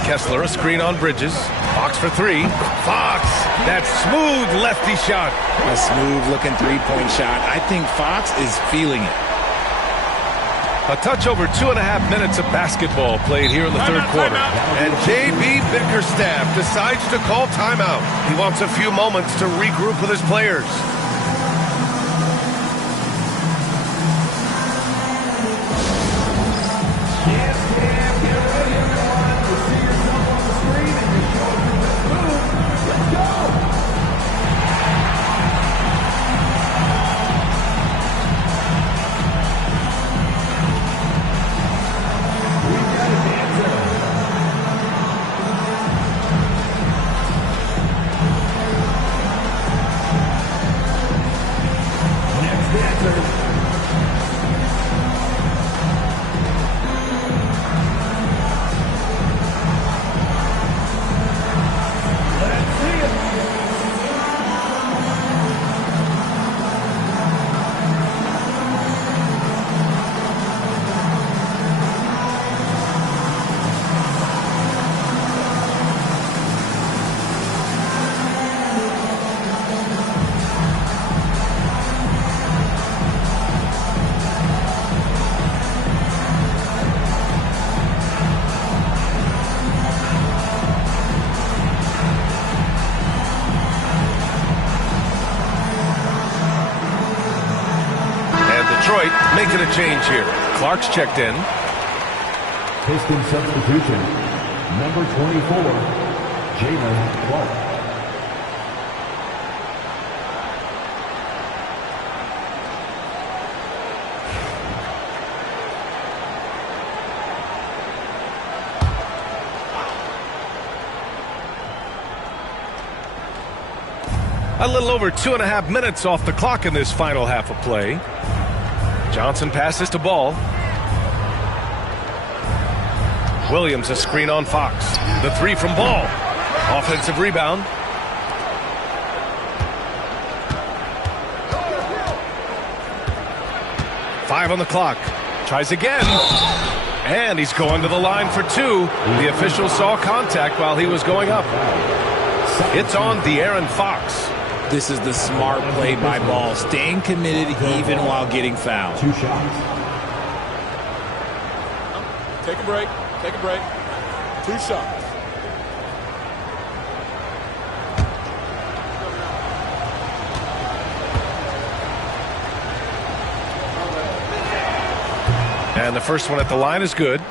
Kessler, a screen on Bridges. Fox for 3. Fox, that smooth lefty shot. A smooth-looking three-point shot. I think Fox is feeling it. A touch over 2.5 minutes of basketball played here in the third quarter. And J.B. Bickerstaff decides to call timeout. He wants a few moments to regroup with his players. Detroit making a change here. Clark's checked in. Piston substitution. Number 24, Jalen Clark. A little over 2.5 minutes off the clock in this final half of play. Johnson passes to Ball. Williams a screen on Fox. The 3 from Ball. Offensive rebound. Five on the clock. Tries again. And he's going to the line for 2. The official saw contact while he was going up. It's on De'Aaron Fox. This is the smart play by Ball, staying committed even while getting fouled. 2 shots. Take a break. Take a break. 2 shots. And the first one at the line is good.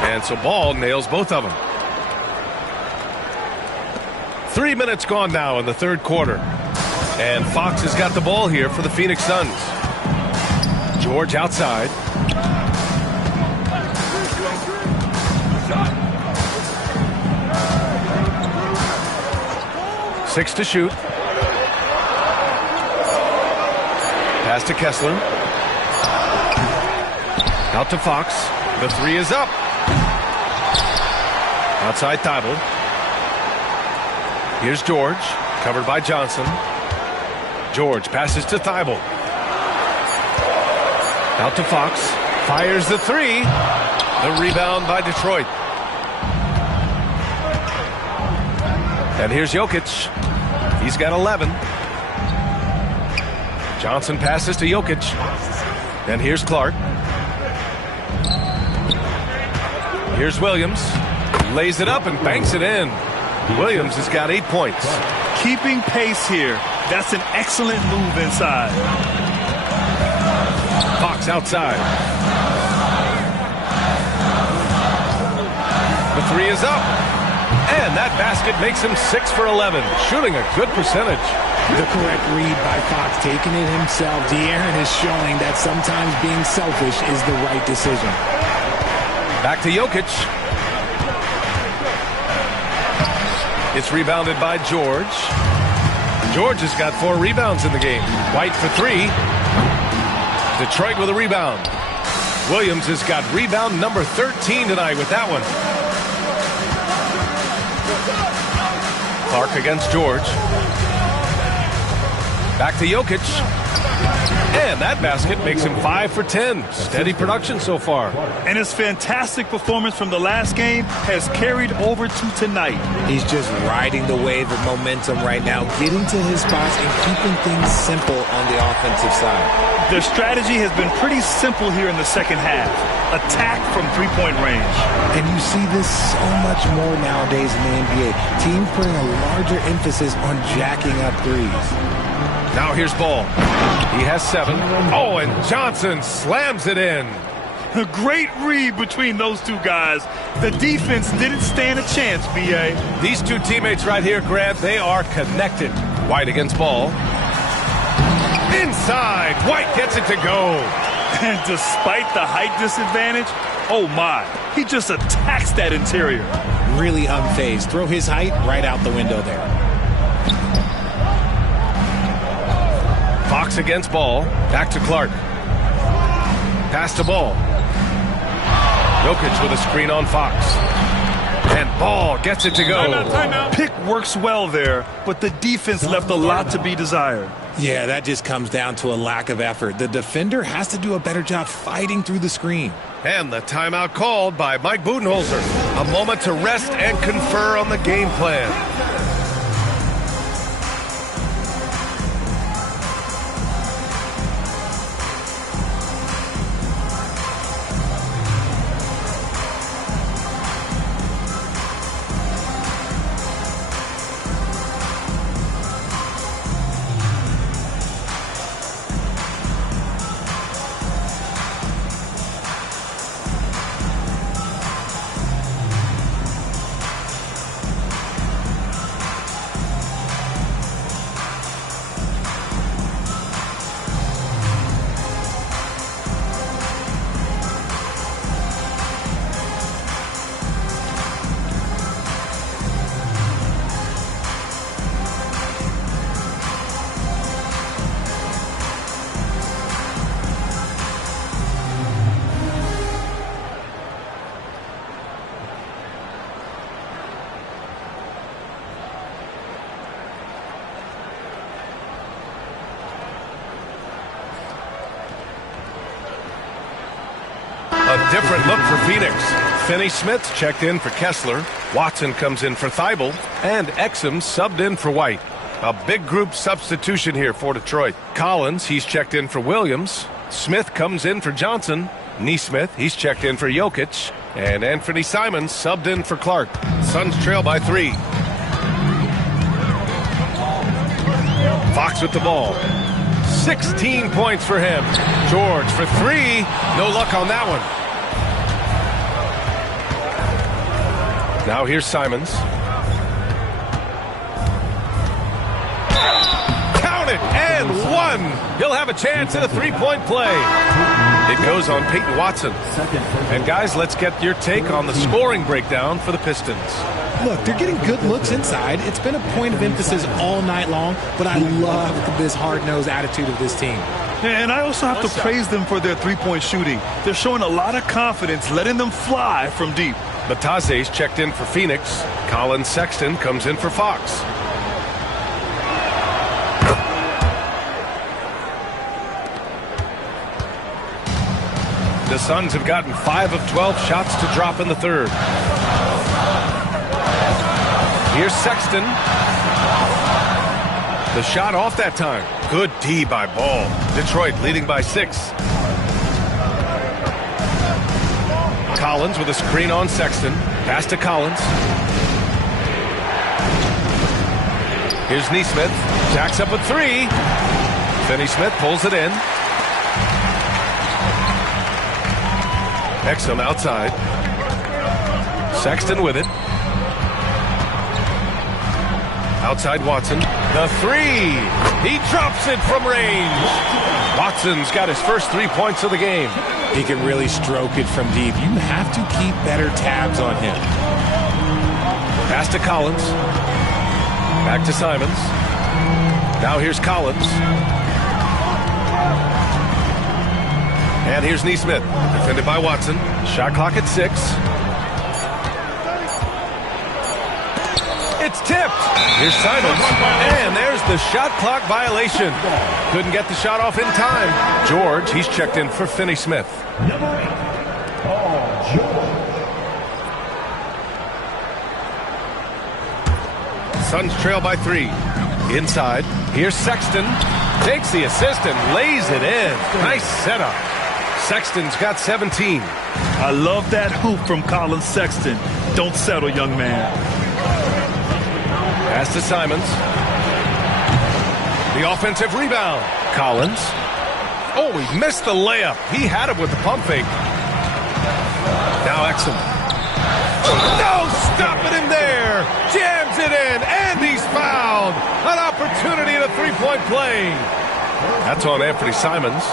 And so Ball nails both of them. 3 minutes gone now in the third quarter. And Fox has got the ball here for the Phoenix Suns. George outside. Six to shoot. Pass to Kessler. Out to Fox. The three is up. Outside Thibault. Here's George. Covered by Johnson. George passes to Thibault. Out to Fox. Fires the three. The rebound by Detroit. And here's Jokic. He's got 11. Johnson passes to Jokic. And here's Clark. Here's Williams. Lays it up and banks it in. Williams has got 8 points. Keeping pace here. That's an excellent move inside. Fox outside. The three is up. And that basket makes him 6 for 11. Shooting a good percentage. The correct read by Fox, taking it himself. De'Aaron is showing that sometimes being selfish is the right decision. Back to Jokic. It's rebounded by George. George has got 4 rebounds in the game. White for 3. Detroit with a rebound. Williams has got rebound number 13 tonight with that one. Clark against George. Back to Jokic. And that basket makes him 5 for 10. Steady production so far. And his fantastic performance from the last game has carried over to tonight. He's just riding the wave of momentum right now, getting to his spots and keeping things simple on the offensive side. Their strategy has been pretty simple here in the second half. Attack from three-point range. And you see this so much more nowadays in the NBA. Teams putting a larger emphasis on jacking up threes. Now here's Ball. He has 7. Oh, and Johnson slams it in. A great read between those two guys. The defense didn't stand a chance, B.A. These two teammates right here, Grant, they are connected. White against Ball. Inside. White gets it to go. And despite the height disadvantage, oh my, he just attacks that interior. Really unfazed. Throw his height right out the window there. Fox against Ball. Back to Clark. Pass to Ball. Jokic with a screen on Fox. And Ball gets it to go. Timeout. Pick works well there, but the defense left a lot to be desired. Yeah, that just comes down to a lack of effort. The defender has to do a better job fighting through the screen. And the timeout called by Mike Budenholzer. A moment to rest and confer on the game plan. A different look for Phoenix. Finney-Smith checked in for Kessler. Watson comes in for Thibault. And Exum subbed in for White. A big group substitution here for Detroit. Collins, he's checked in for Williams. Smith comes in for Johnson. Nesmith, he's checked in for Jokic. And Anthony Simons subbed in for Clark. Suns trail by 3. Fox with the ball. 16 points for him. George for 3. No luck on that one. Now here's Simons. it, and one. He'll have a chance at a three-point play. It goes on Peyton Watson. And guys, let's get your take on the scoring breakdown for the Pistons. Look, they're getting good looks inside. It's been a point of emphasis all night long, but I love this hard-nosed attitude of this team. And I also have to praise them for their three-point shooting. They're showing a lot of confidence, letting them fly from deep. Bataze's checked in for Phoenix. Colin Sexton comes in for Fox. The Suns have gotten 5 of 12 shots to drop in the third. Here's Sexton. The shot off that time. Good D by Ball. Detroit leading by 6. Collins with a screen on Sexton. Pass to Collins. Here's Nesmith. Jacks up a 3. Finney-Smith pulls it in. Exum outside. Sexton with it. Outside Watson. The 3. He drops it from range. Watson's got his first 3 points of the game. He can really stroke it from deep. You have to keep better tabs on him. Pass to Collins. Back to Simons. Now here's Collins. And here's Nesmith. Defended by Watson. Shot clock at 6. It's tipped. Here's Simons. And there's the shot clock violation. Couldn't get the shot off in time. George, he's checked in for Finney-Smith. Number 8, Paul George. Suns trail by 3. Inside. Here's Sexton. Takes the assist and lays it in. Nice setup. Sexton's got 17. I love that hoop from Colin Sexton. Don't settle, young man. Pass to Simons. The offensive rebound. Collins. Oh, he missed the layup. He had him with the pump fake. Now Exum. No, stopping him there. Jams it in, and he's fouled. An opportunity at a three-point play. That's on Anthony Simons.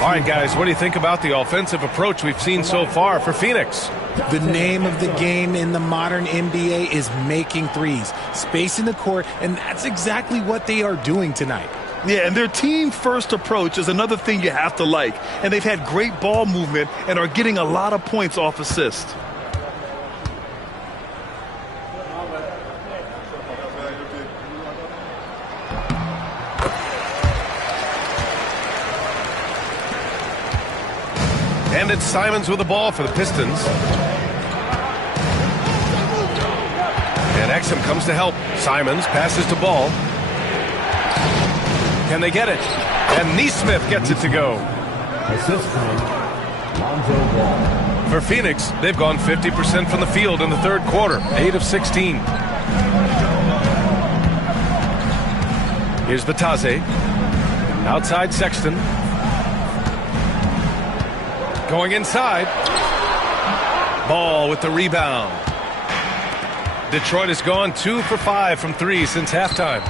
All right, guys, what do you think about the offensive approach we've seen so far for Phoenix? The name of the game in the modern NBA is making threes, spacing the court, and that's exactly what they are doing tonight. Yeah, and their team-first approach is another thing you have to like. And they've had great ball movement and are getting a lot of points off assist. And it's Simons with the ball for the Pistons. And Exum comes to help. Simons passes to Ball. Can they get it? And Nesmith gets it to go. Assist from Lonzo Ball. For Phoenix, they've gone 50% from the field in the third quarter. 8 of 16. Here's Bataze. Outside Sexton. Going inside. Ball with the rebound. Detroit has gone 2 for 5 from 3 since halftime.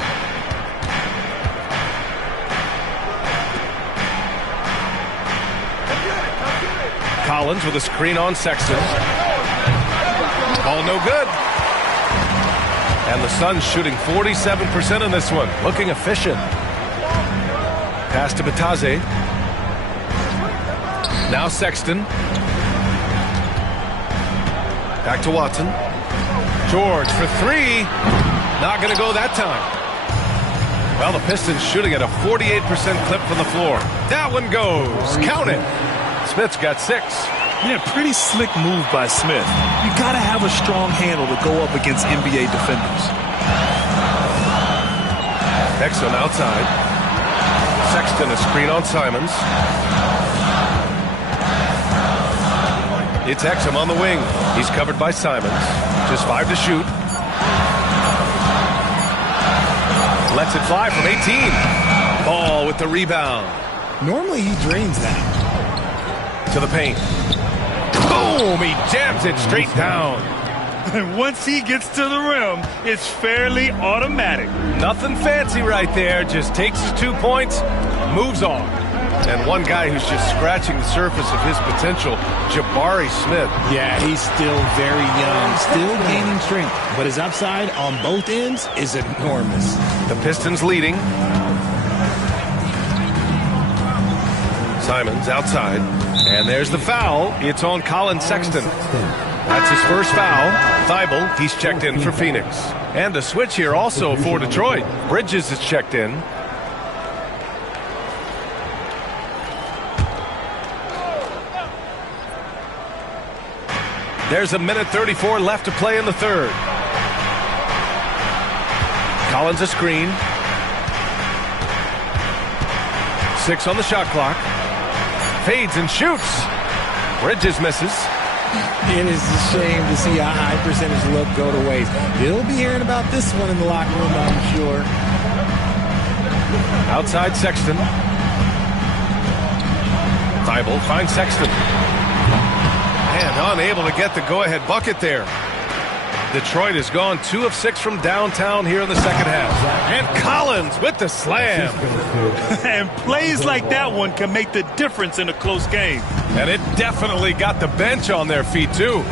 Collins with a screen on Sexton. Ball no good. And the Suns shooting 47% in this one. Looking efficient. Pass to Bataze. Now Sexton. Back to Watson. George for 3. Not going to go that time. Well, the Pistons shooting at a 48% clip from the floor. That one goes. Count it. Smith's got 6. Yeah, pretty slick move by Smith. You got to have a strong handle to go up against NBA defenders. Exum outside. Sexton a screen on Simons. It's Exum on the wing. He's covered by Simons. Just 5 to shoot. Lets it fly from 18. Ball with the rebound. Normally he drains that. To the paint. Boom! He jams it straight down. And once he gets to the rim, it's fairly automatic. Nothing fancy right there. Just takes his 2 points, moves on. And one guy who's just scratching the surface of his potential, Jabari Smith. Yeah, he's still very young, still gaining strength, but his upside on both ends is enormous. The Pistons leading. Simons outside. And there's the foul. It's on Colin Sexton. That's his first foul. Thibault, he's checked in for Phoenix. And a switch here also for Detroit. Bridges is checked in. There's 1:34 left to play in the third. Collins a screen. 6 on the shot clock. Fades and shoots. Bridges misses. It is a shame to see a high percentage look go to waste. He'll be hearing about this one in the locker room, I'm sure. Outside Sexton. Thibault finds Sexton. And unable to get the go-ahead bucket there. Detroit has gone 2 of 6 from downtown here in the second half. And Collins with the slam. And plays like that one can make the difference in a close game. And it definitely got the bench on their feet, too.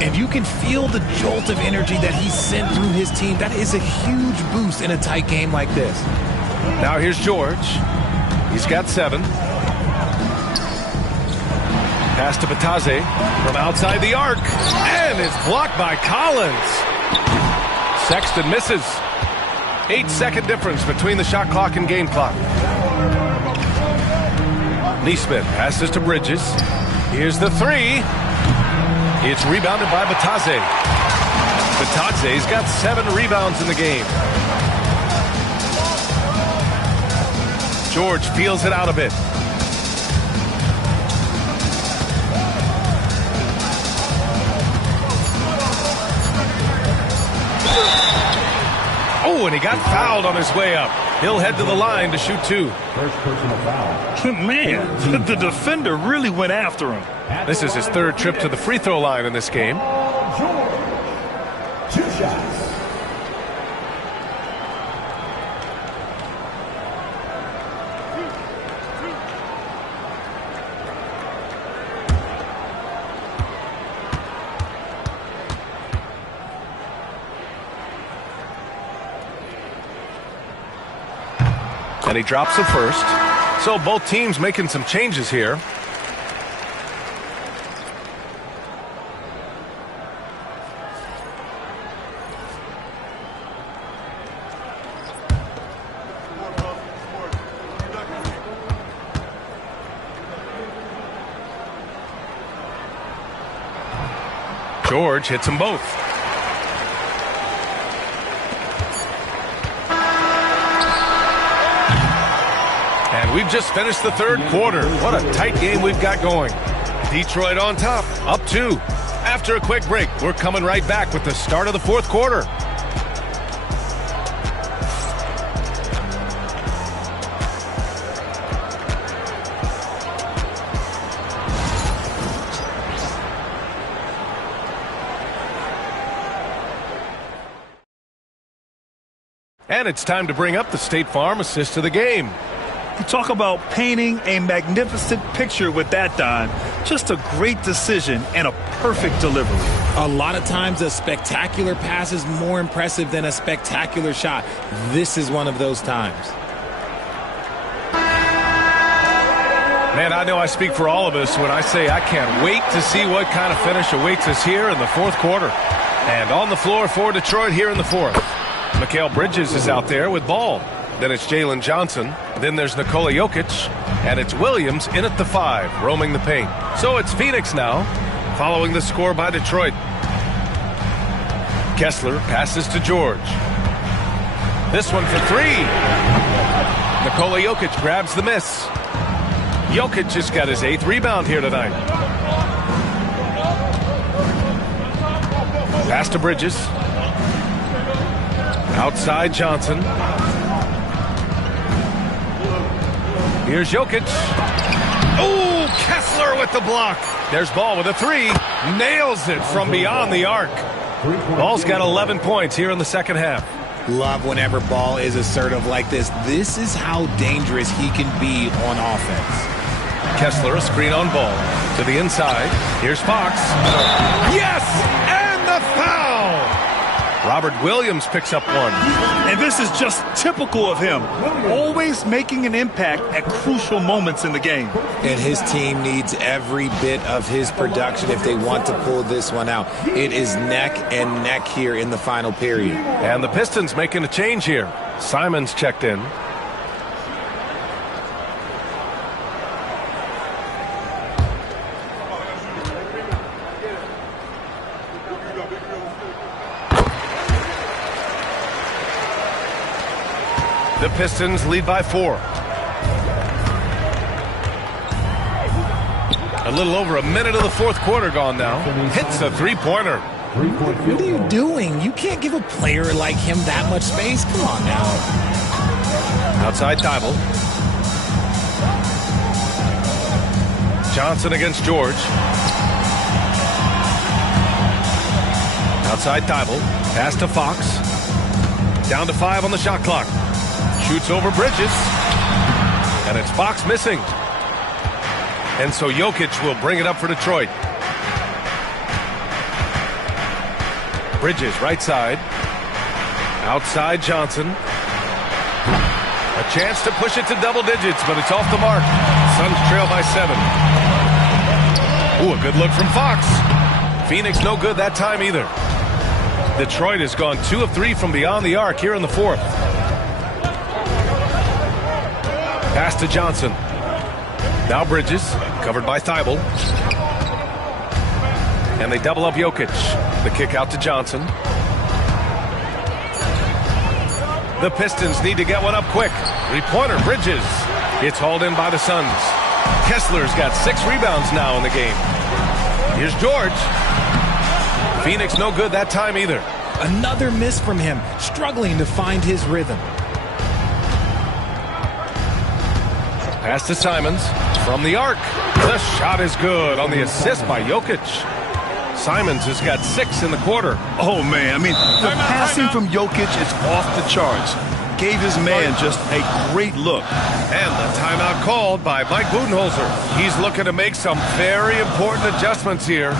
And you can feel the jolt of energy that he sent through his team. That is a huge boost in a tight game like this. Now here's George. He's got 7. Pass to Batadze from outside the arc. And it's blocked by Collins. Sexton misses. 8-second difference between the shot clock and game clock. Neesmith passes to Bridges. Here's the 3. It's rebounded by Batadze. Batadze's got 7 rebounds in the game. George feels it out a bit. Oh, and he got fouled on his way up. He'll head to the line to shoot 2. First personal foul. Man, the defender really went after him. This is his 3rd trip to the free throw line in this game. George, 2 shots. And he drops the first. So both teams making some changes here. George hits them both. And we've just finished the third quarter. What a tight game we've got going. Detroit on top, up 2. After a quick break, we're coming right back with the start of the fourth quarter. And it's time to bring up the State Farm assist of the game. You talk about painting a magnificent picture with that dime. Just a great decision and a perfect delivery. A lot of times a spectacular pass is more impressive than a spectacular shot. This is one of those times. Man, I know I speak for all of us when I say I can't wait to see what kind of finish awaits us here in the fourth quarter. And on the floor for Detroit here in the fourth. Mikal Bridges is out there with ball. Then it's Jalen Johnson. Then there's Nikola Jokic. And it's Williams in at the 5, roaming the paint. So it's Phoenix now, following the score by Detroit. Kessler passes to George. This one for 3. Nikola Jokic grabs the miss. Jokic just got his 8th rebound here tonight. Pass to Bridges. Outside Johnson. Here's Jokic. Oh, Kessler with the block. There's ball with a 3. Nails it from beyond the arc. Ball's got 11 points here in the second half. Love whenever Ball is assertive like this. This is how dangerous he can be on offense. Kessler, a screen on Ball. To the inside. Here's Fox. Yes! And the foul! Robert Williams picks up one. And this is just typical of him. Always making an impact at crucial moments in the game. And his team needs every bit of his production if they want to pull this one out. It is neck and neck here in the final period. And the Pistons making a change here. Simons checked in. The Pistons lead by 4. A little over a minute of the fourth quarter gone now. Hits a three-pointer. What are you doing? You can't give a player like him that much space. Come on now. Outside Thibault. Johnson against George. Outside Thibault. Pass to Fox. Down to 5 on the shot clock. Shoots over Bridges. And it's Fox missing. And so Jokic will bring it up for Detroit. Bridges, right side. Outside Johnson. A chance to push it to double digits, but it's off the mark. Suns trail by 7. Ooh, a good look from Fox. Phoenix no good that time either. Detroit has gone 2 of 3 from beyond the arc here in the fourth. Pass to Johnson. Now Bridges, covered by Thibault. And they double up Jokic. The kick out to Johnson. The Pistons need to get one up quick. Three-pointer, Bridges. It's hauled in by the Suns. Kessler's got 6 rebounds now in the game. Here's George. Phoenix no good that time either. Another miss from him, struggling to find his rhythm. Pass to Simons from the arc. The shot is good on the assist by Jokic. Simons has got 6 in the quarter. Oh, man. I mean, the passing from Jokic is off the charts. Gave his man just a great look. And the timeout called by Mike Budenholzer. He's looking to make some very important adjustments here.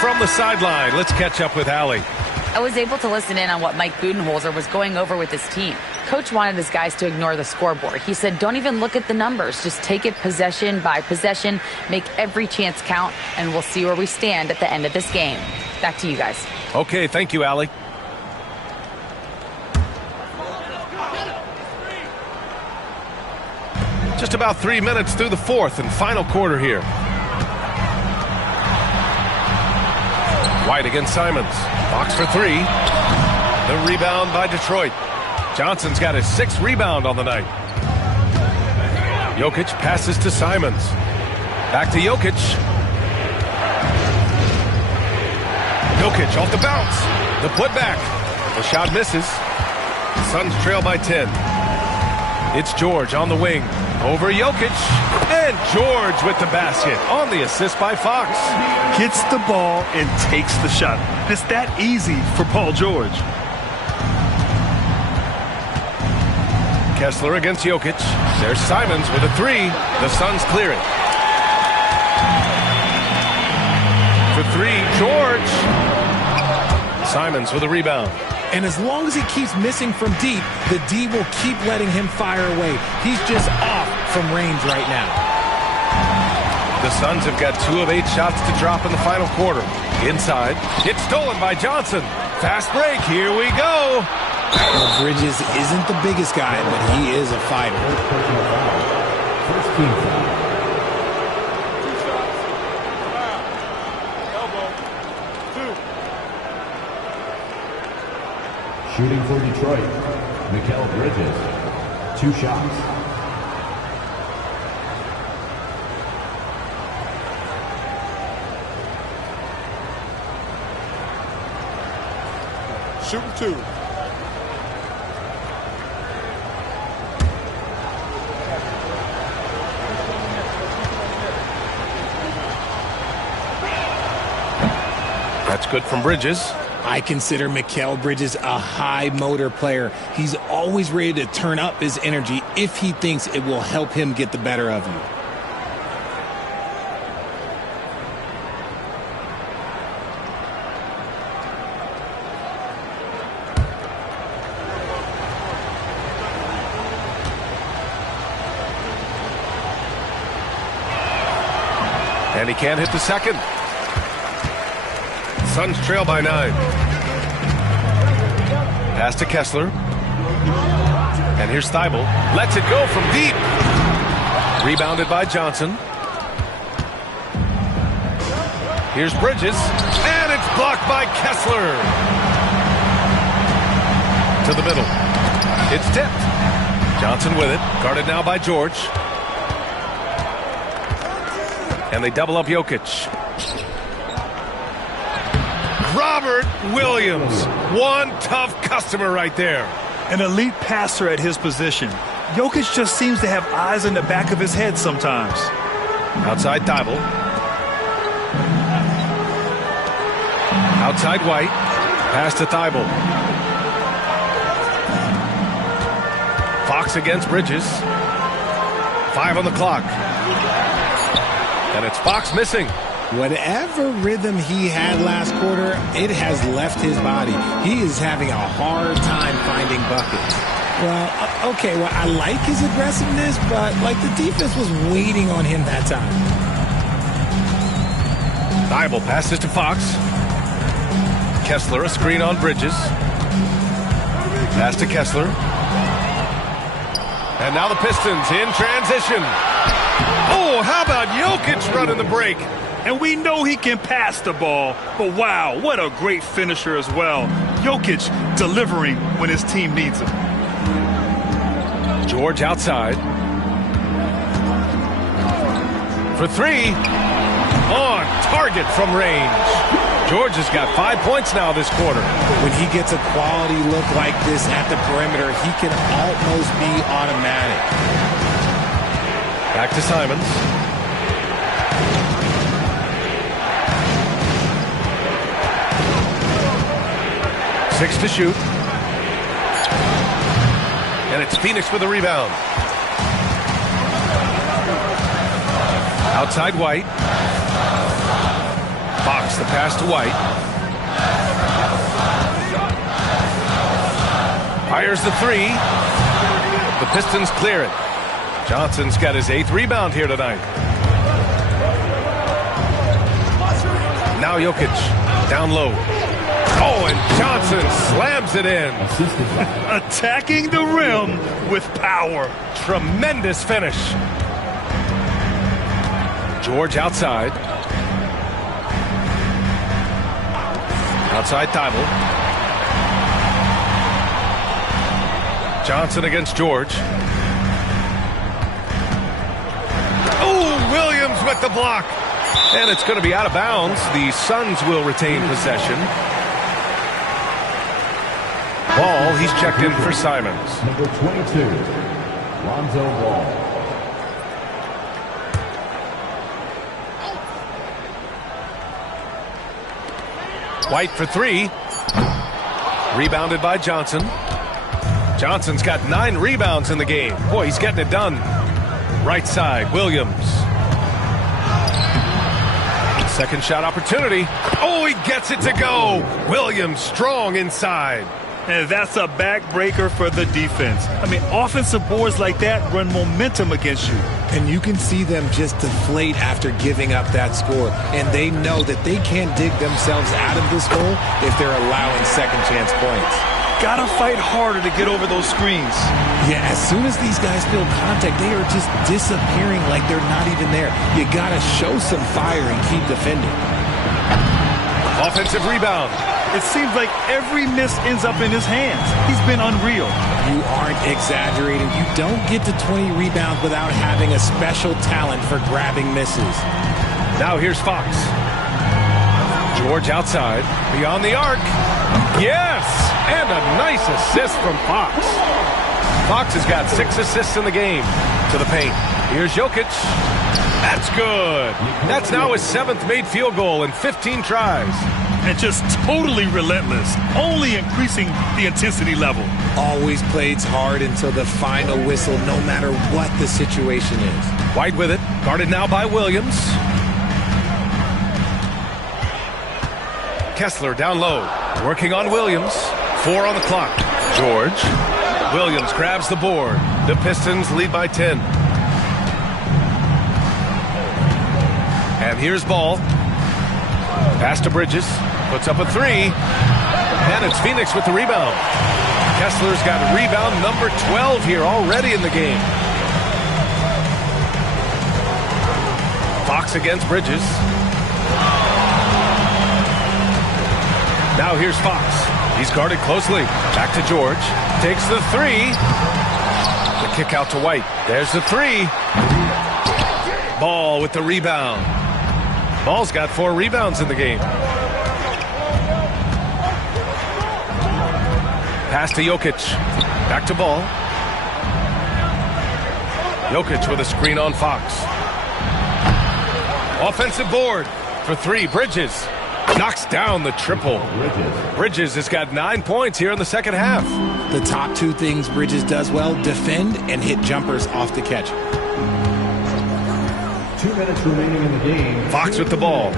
From the sideline, let's catch up with Allie. I was able to listen in on what Mike Budenholzer was going over with his team. Coach wanted his guys to ignore the scoreboard. He said, don't even look at the numbers. Just take it possession by possession, make every chance count, and we'll see where we stand at the end of this game. Back to you guys. Okay, thank you, Allie. Just about 3 minutes through the fourth and final quarter here. White against Simons. Fox for 3. The rebound by Detroit. Johnson's got his 6th rebound on the night. Jokic passes to Simons. Back to Jokic. Jokic off the bounce. The putback. The shot misses. Suns trail by 10. It's George on the wing. Over Jokic. And George with the basket on the assist by Fox. Gets the ball and takes the shot. It's that easy for Paul George. Kessler against Jokic. There's Simons with a three. The Suns clear it. For three, George. Simons with a rebound. And as long as he keeps missing from deep, the D will keep letting him fire away. He's just off from range right now. The Suns have got 2 of 8 shots to drop in the final quarter. Inside. It's stolen by Johnson. Fast break. Here we go. Well, Bridges isn't the biggest guy, but he is a fighter. First team foul. Shooting for Detroit, Mikal Bridges. 2 shots. Shooting 2. That's good from Bridges. I consider Mikal Bridges a high motor player. He's always ready to turn up his energy if he thinks it will help him get the better of you. And he can't hit the second. Suns trail by 9. Pass to Kessler. And here's Thibault. Lets it go from deep. Rebounded by Johnson. Here's Bridges. And it's blocked by Kessler. To the middle. It's tipped. Johnson with it. Guarded now by George. And they double up Jokic. Robert Williams. One tough customer right there. An elite passer at his position. Jokic just seems to have eyes in the back of his head sometimes. Outside Thibault. Outside White. Pass to Thibault. Fox against Bridges. 5 on the clock. And it's Fox missing. Whatever rhythm he had last quarter, it has left his body. He is having a hard time finding buckets. Well, okay, well, I like his aggressiveness, but like the defense was waiting on him that time. Thibault passes to Fox. Kessler, a screen on Bridges. Pass to Kessler. And now the Pistons in transition. Oh, how about Jokic running the break? And we know he can pass the ball, but wow, what a great finisher as well. Jokic delivering when his team needs him. George outside. For 3. On target from range. George has got 5 points now this quarter. When he gets a quality look like this at the perimeter, he can almost be automatic. Back to Simons. Six to shoot. And it's Phoenix with a rebound. Outside White. Fox the pass to White. Fires the 3. The Pistons clear it. Johnson's got his 8th rebound here tonight. Now Jokic down low. Oh, and Johnson slams it in. Attacking the rim with power. Tremendous finish. George outside. Outside Thibault. Johnson against George. Oh, Williams with the block. And it's going to be out of bounds. The Suns will retain possession. Ball, he's checked in for Simons. Number 22, Lonzo Ball. White for three. Rebounded by Johnson. Johnson's got 9 rebounds in the game. Boy, he's getting it done. Right side, Williams. Second shot opportunity. Oh, he gets it to go. Williams strong inside. And that's a backbreaker for the defense. I mean, offensive boards like that run momentum against you. And you can see them just deflate after giving up that score. And they know that they can't dig themselves out of this hole if they're allowing second chance points. Gotta fight harder to get over those screens. Yeah, as soon as these guys feel contact, they are just disappearing like they're not even there. You gotta show some fire and keep defending. Offensive rebound. It seems like every miss ends up in his hands. He's been unreal. You aren't exaggerating. You don't get to 20 rebounds without having a special talent for grabbing misses. Now here's Fox. George outside. Beyond the arc. Yes! And a nice assist from Fox. Fox has got 6 assists in the game. To the paint. Here's Jokic. That's good. That's now his 7th made field goal in 15 tries. And just totally relentless, only increasing the intensity level. Always plays hard until the final whistle, no matter what the situation is. White with it, guarded now by Williams. Kessler down low, working on Williams. 4 on the clock. George. Williams grabs the board. The Pistons lead by 10. And here's Ball. Pass to Bridges. Puts up a 3. And it's Phoenix with the rebound. Kessler's got rebound number 12 here already in the game. Fox against Bridges. Now here's Fox. He's guarded closely. Back to George. Takes the 3. The kick out to White. There's the 3. Ball with the rebound. Ball's got 4 rebounds in the game. Pass to Jokic. Back to Ball. Jokic with a screen on Fox. Offensive board for 3. Bridges knocks down the triple. Bridges has got 9 points here in the second half. The top 2 things Bridges does well, defend and hit jumpers off the catch. 2 minutes remaining in the game. Fox with the ball.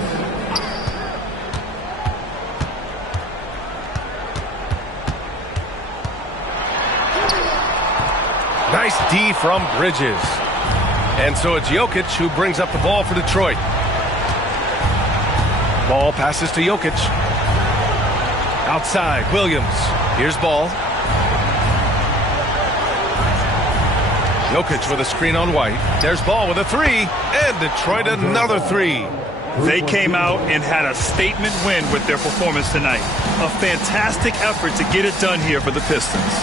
Nice D from Bridges. And so it's Jokic who brings up the ball for Detroit. Ball passes to Jokic. Outside, Williams. Here's Ball. Jokic with a screen on White. There's Ball with a 3. And Detroit another 3. They came out and had a statement win with their performance tonight. A fantastic effort to get it done here for the Pistons.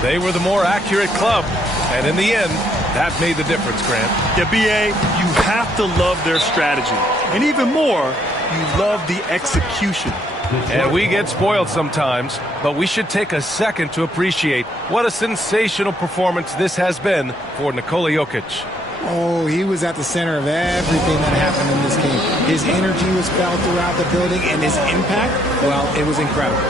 They were the more accurate club. And in the end, that made the difference, Grant. Yeah, B.A., you have to love their strategy. And even more, you love the execution. And we get spoiled sometimes, but we should take a second to appreciate what a sensational performance this has been for Nikola Jokic. Oh, he was at the center of everything that happened in this game. His energy was felt throughout the building, and his impact, well, it was incredible.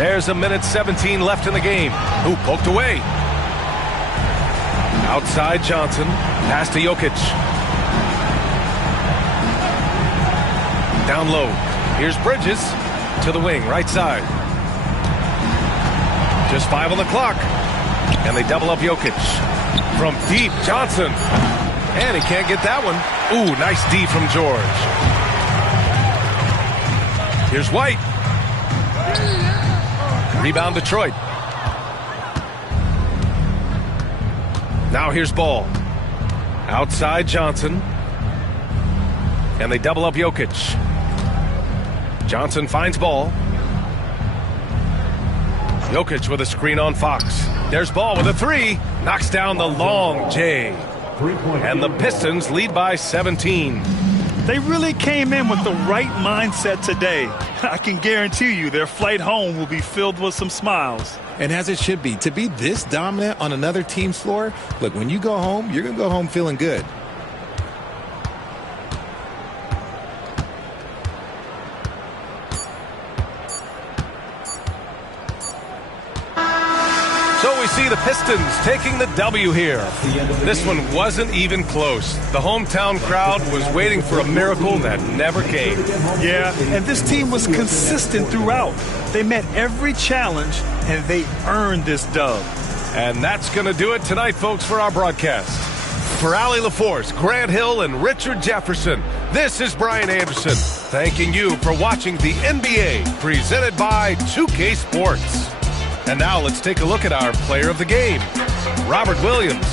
There's a minute 17 left in the game. Who poked away? Outside Johnson. Pass to Jokic. Down low. Here's Bridges to the wing, right side. Just 5 on the clock. And they double up Jokic. From deep, Johnson. And he can't get that one. Ooh, nice D from George. Here's White. Rebound Detroit. Now here's Ball. Outside Johnson. And they double up Jokic. Johnson finds Ball. Jokic with a screen on Fox. There's Ball with a 3. Knocks down the long J. And the Pistons lead by 17. They really came in with the right mindset today. I can guarantee you their flight home will be filled with some smiles. And as it should be, to be this dominant on another team's floor, look, when you go home, you're going to go home feeling good. So we see the Pistons taking the W here. This one wasn't even close. The hometown crowd was waiting for a miracle that never came. Yeah, and this team was consistent throughout. They met every challenge, and they earned this dub. And that's going to do it tonight, folks, for our broadcast. For Allie LaForce, Grant Hill, and Richard Jefferson, this is Brian Anderson, thanking you for watching the NBA presented by 2K Sports. And now let's take a look at our player of the game, Robert Williams.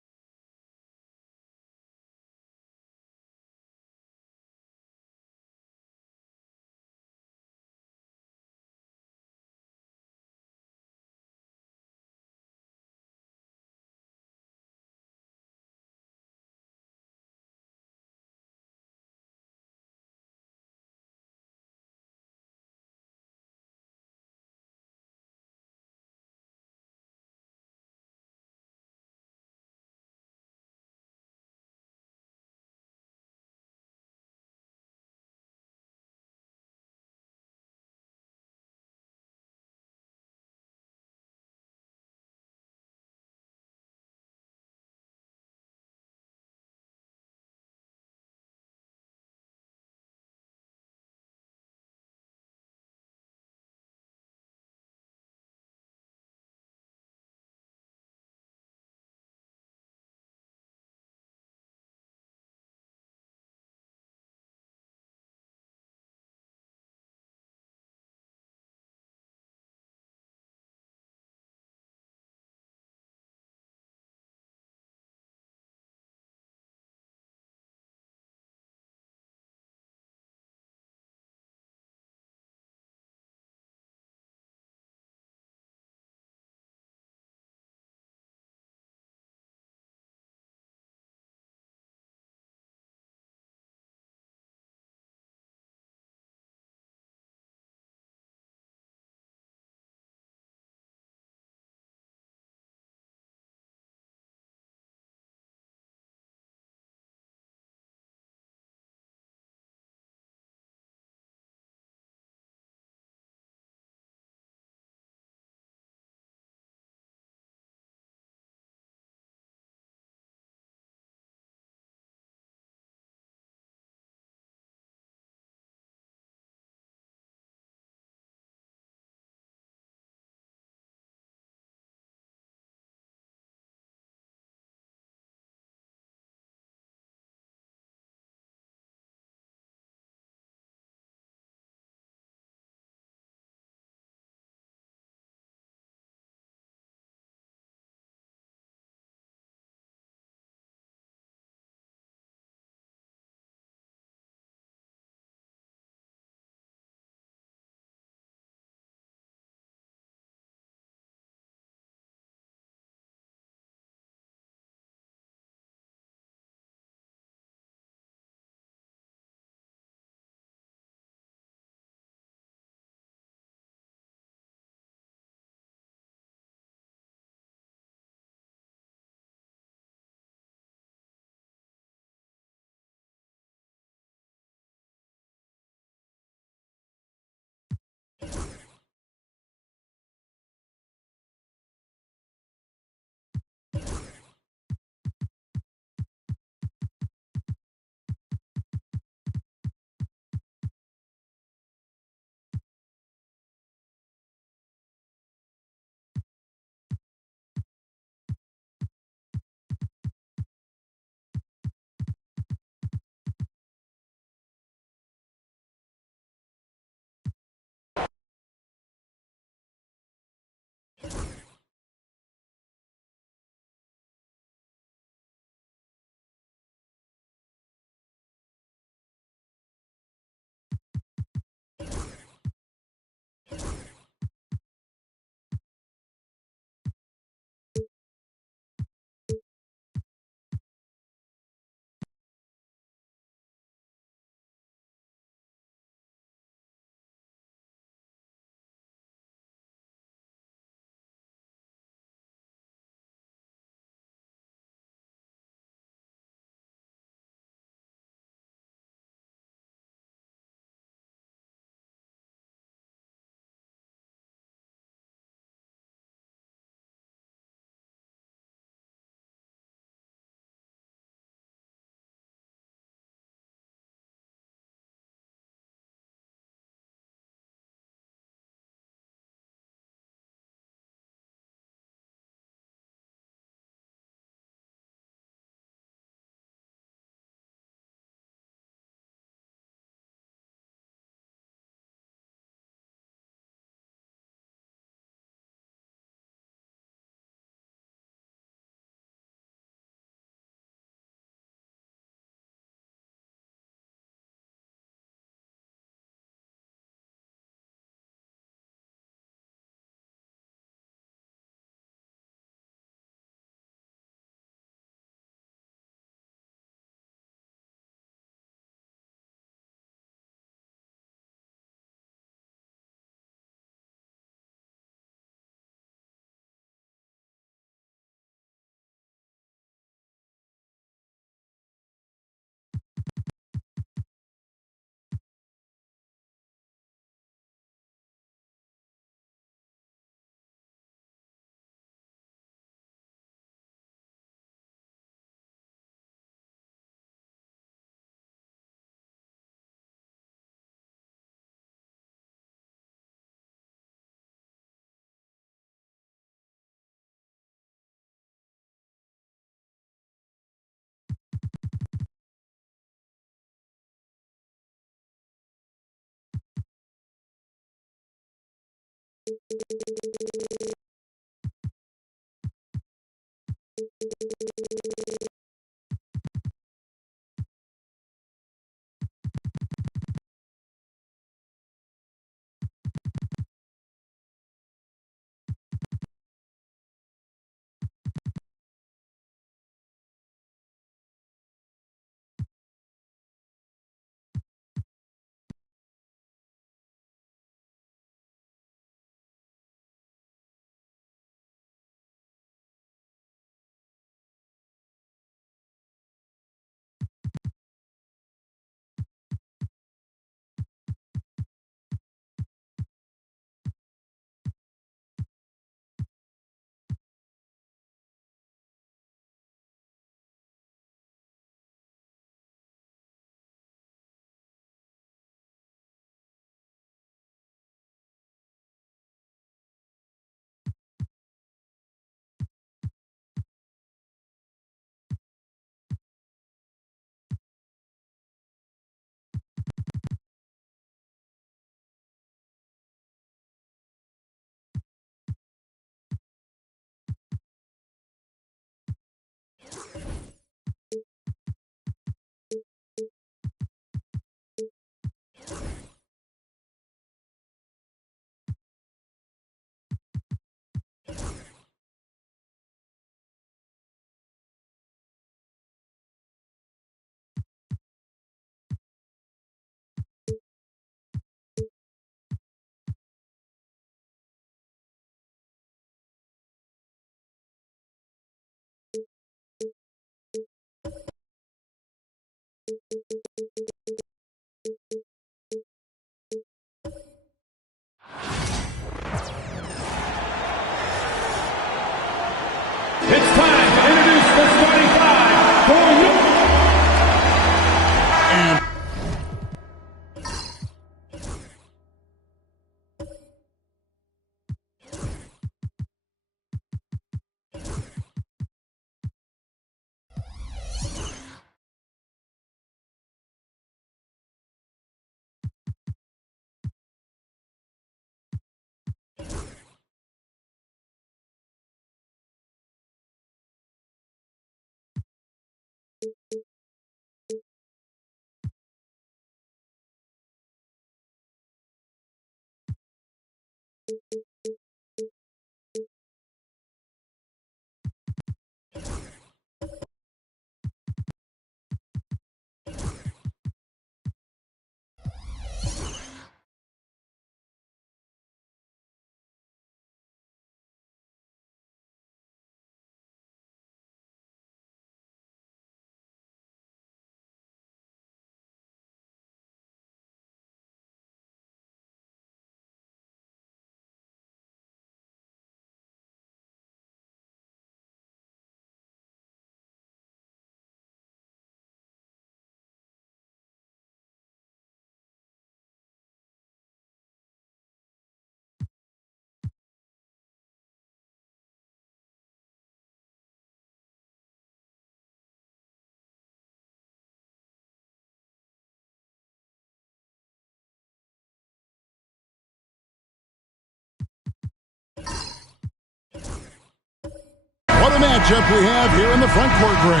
What a matchup we have here in the front court, Greg.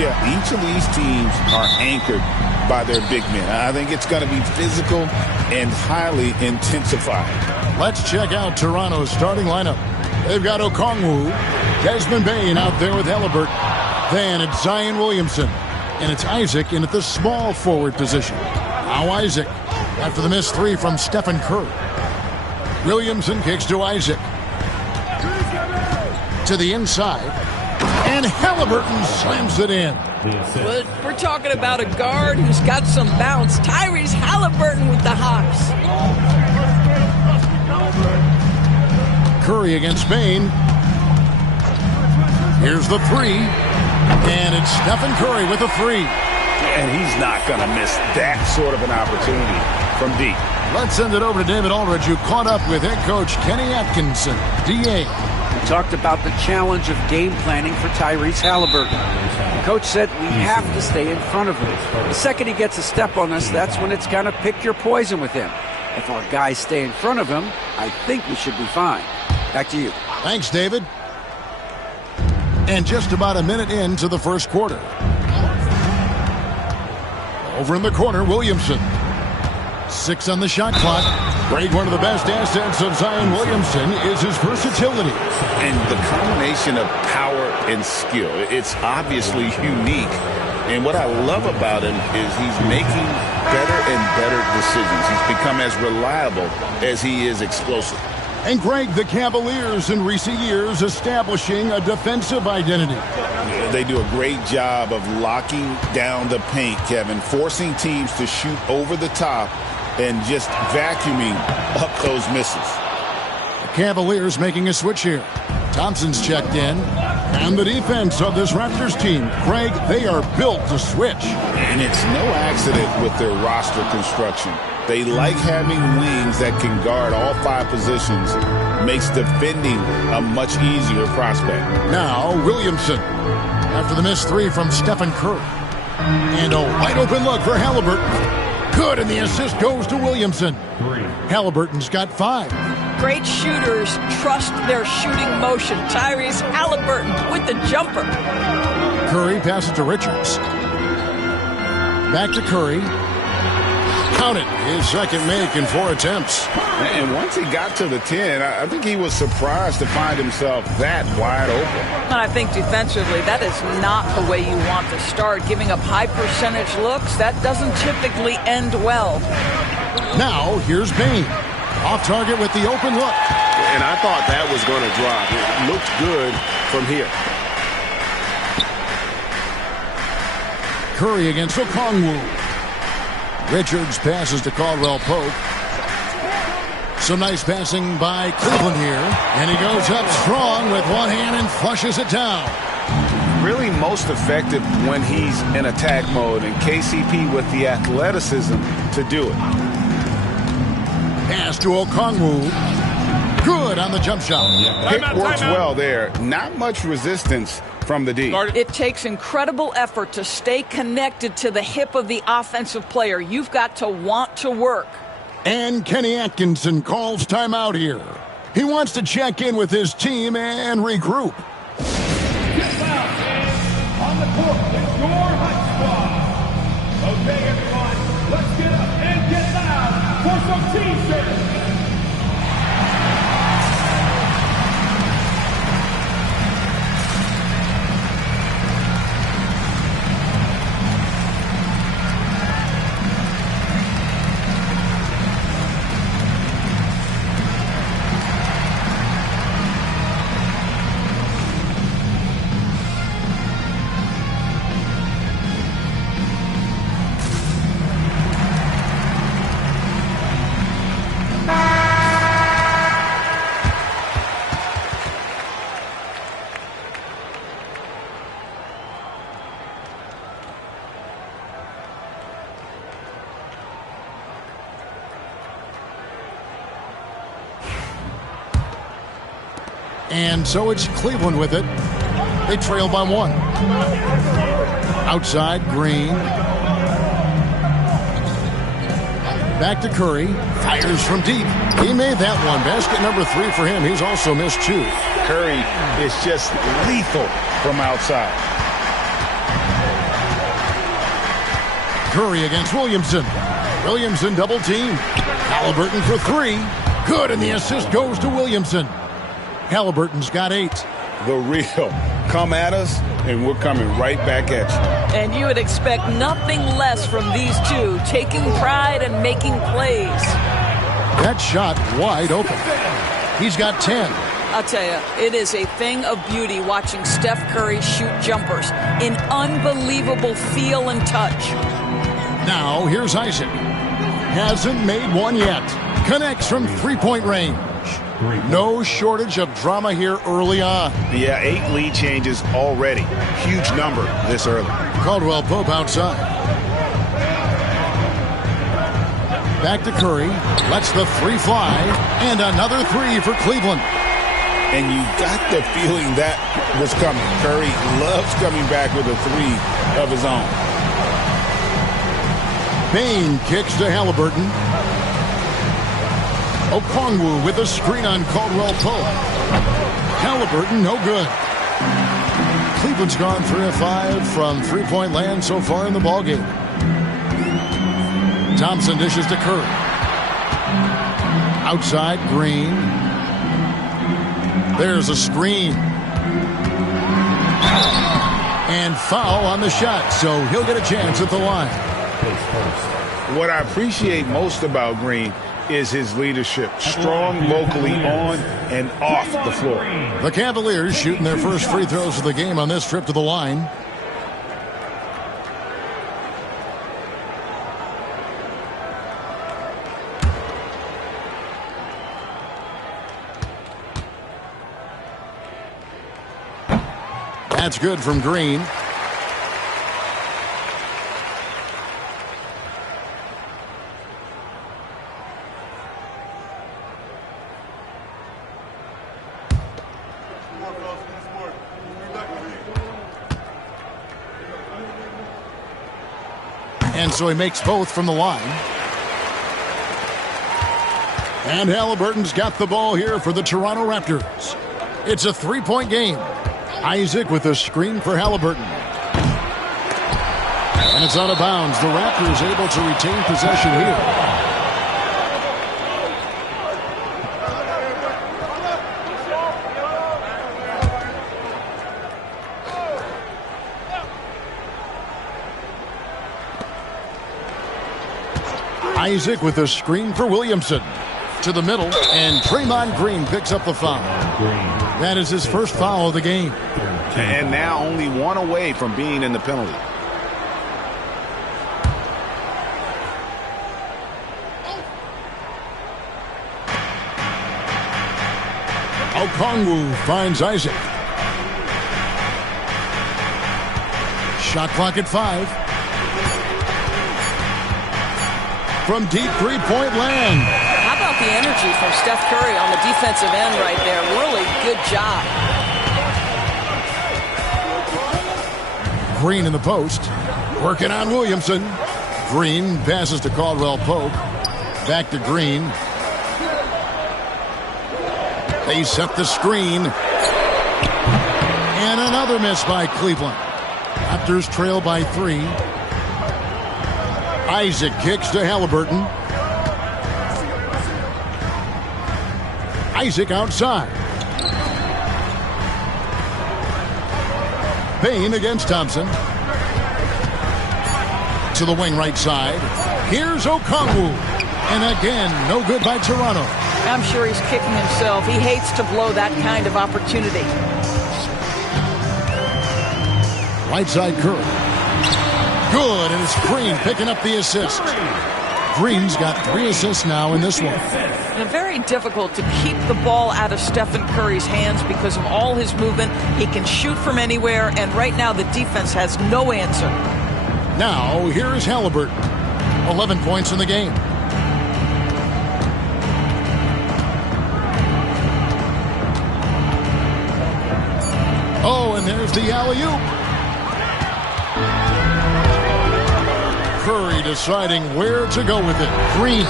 Yeah, each of these teams are anchored by their big men. I think it's going to be physical and highly intensified. Let's check out Toronto's starting lineup. They've got Okongwu, Desmond Bain out there with Halliburton. Then it's Zion Williamson. And it's Isaac in at the small forward position. Now Isaac after the missed three from Stephen Curry. Williamson kicks to Isaac. To the inside, and Halliburton slams it in. But we're talking about a guard who's got some bounce. Tyrese Halliburton with the hops. Curry against Bain. Here's the three, and it's Stephen Curry with a three. And he's not going to miss that sort of an opportunity from deep. Let's send it over to David Aldridge, who caught up with head coach Kenny Atkinson, DA. Talked about the challenge of game planning for Tyrese Halliburton. The coach said we have to stay in front of him. The second he gets a step on us, that's when it's kind of pick your poison with him. If our guys stay in front of him, I think we should be fine. Back to you. Thanks, David. And just about a minute into the first quarter. Over in the corner, Williamson. 6 on the shot clock. Greg, one of the best assets of Zion Williamson is his versatility. And the combination of power and skill, it's obviously unique. And what I love about him is he's making better and better decisions. He's become as reliable as he is explosive. And Greg, the Cavaliers in recent years establishing a defensive identity. They do a great job of locking down the paint, Kevin, forcing teams to shoot over the top and just vacuuming up those misses. The Cavaliers making a switch here. Thompson's checked in. And the defense of this Raptors team, Greg, they are built to switch. And it's no accident with their roster construction. They like having wings that can guard all 5 positions. Makes defending a much easier prospect. Now, Williamson. After the missed 3 from Stephen Curry. And a wide open look for Halliburton. Good, and the assist goes to Williamson. Halliburton's got 5. Great shooters trust their shooting motion. Tyrese Halliburton with the jumper. Curry passes to Richards. Back to Curry. Count it. His second make in 4 attempts. And once he got to the 10, I think he was surprised to find himself that wide open. And I think defensively, that is not the way you want to start. Giving up high percentage looks, that doesn't typically end well. Now, here's Bain. Off target with the open look. And I thought that was going to drop. It looked good from here. Curry against Okongwu. Richards passes to Caldwell Pope. Some nice passing by Cleveland here. And he goes up strong with one hand and flushes it down. Really most effective when he's in attack mode, and KCP with the athleticism to do it. Pass to Okongwu. Good on the jump shot. Pick works well there. Not much resistance from the D. It takes incredible effort to stay connected to the hip of the offensive player. You've got to want to work. And Kenny Atkinson calls timeout here. He wants to check in with his team and regroup. Get loud, fans. On the court, it's your hot squad. Okay, everyone, let's get up and get loud for some team service. And so it's Cleveland with it. They trail by 1. Outside, Green. Back to Curry. Fires from deep. He made that one. Basket number 3 for him. He's also missed 2. Curry is just lethal from outside. Curry against Williamson. Williamson double team. Halliburton for 3. Good, and the assist goes to Williamson. Halliburton's got 8. The real. Come at us, and we're coming right back at you. And you would expect nothing less from these two, taking pride and making plays. That shot wide open. He's got 10. I'll tell you, it is a thing of beauty watching Steph Curry shoot jumpers in unbelievable feel and touch. Now, here's Isaac. Hasn't made one yet. Connects from three-point range. No shortage of drama here early on. Yeah, 8 lead changes already. Huge number this early. Caldwell Pope outside. Back to Curry. Lets the 3 fly. And another 3 for Cleveland. And you got the feeling that was coming. Curry loves coming back with a 3 of his own. Bain kicks to Halliburton. Okongwu with a screen on Caldwell Pope. Halliburton, no good. Cleveland's gone 3 of 5 from three-point land so far in the ballgame. Thompson dishes to Curry. Outside, Green. There's a screen. And foul on the shot, so he'll get a chance at the line. What I appreciate most about Green is his leadership. Strong vocally on and off the floor. The Cavaliers shooting their first free throws of the game on this trip to the line. That's good from Green. And so he makes both from the line. And Halliburton's got the ball here for the Toronto Raptors. It's a 3-point game. Isaac with a screen for Halliburton. And it's out of bounds. The Raptors able to retain possession here. Isaac with a screen for Williamson. To the middle, and Draymond Green picks up the foul. That is his first foul of the game. And now only 1 away from being in the penalty. Okongwu finds Isaac. Shot clock at 5. From deep three-point land. How about the energy from Steph Curry on the defensive end right there? Really good job. Green in the post. Working on Williamson. Green passes to Caldwell Pope. Back to Green. They set the screen. And another miss by Cleveland. Raptors trail by 3. Isaac kicks to Halliburton. Isaac outside. Bain against Thompson. To the wing right side. Here's Okongwu. And again, no good by Toronto. I'm sure he's kicking himself. He hates to blow that kind of opportunity. Right side Curry. Good, and it's Green picking up the assist. Green's got 3 assists now in this one. And very difficult to keep the ball out of Stephen Curry's hands because of all his movement. He can shoot from anywhere, and right now the defense has no answer. Now, here is Halliburton. 11 points in the game. Oh, and there's the alley-oop. Curry deciding where to go with it. Green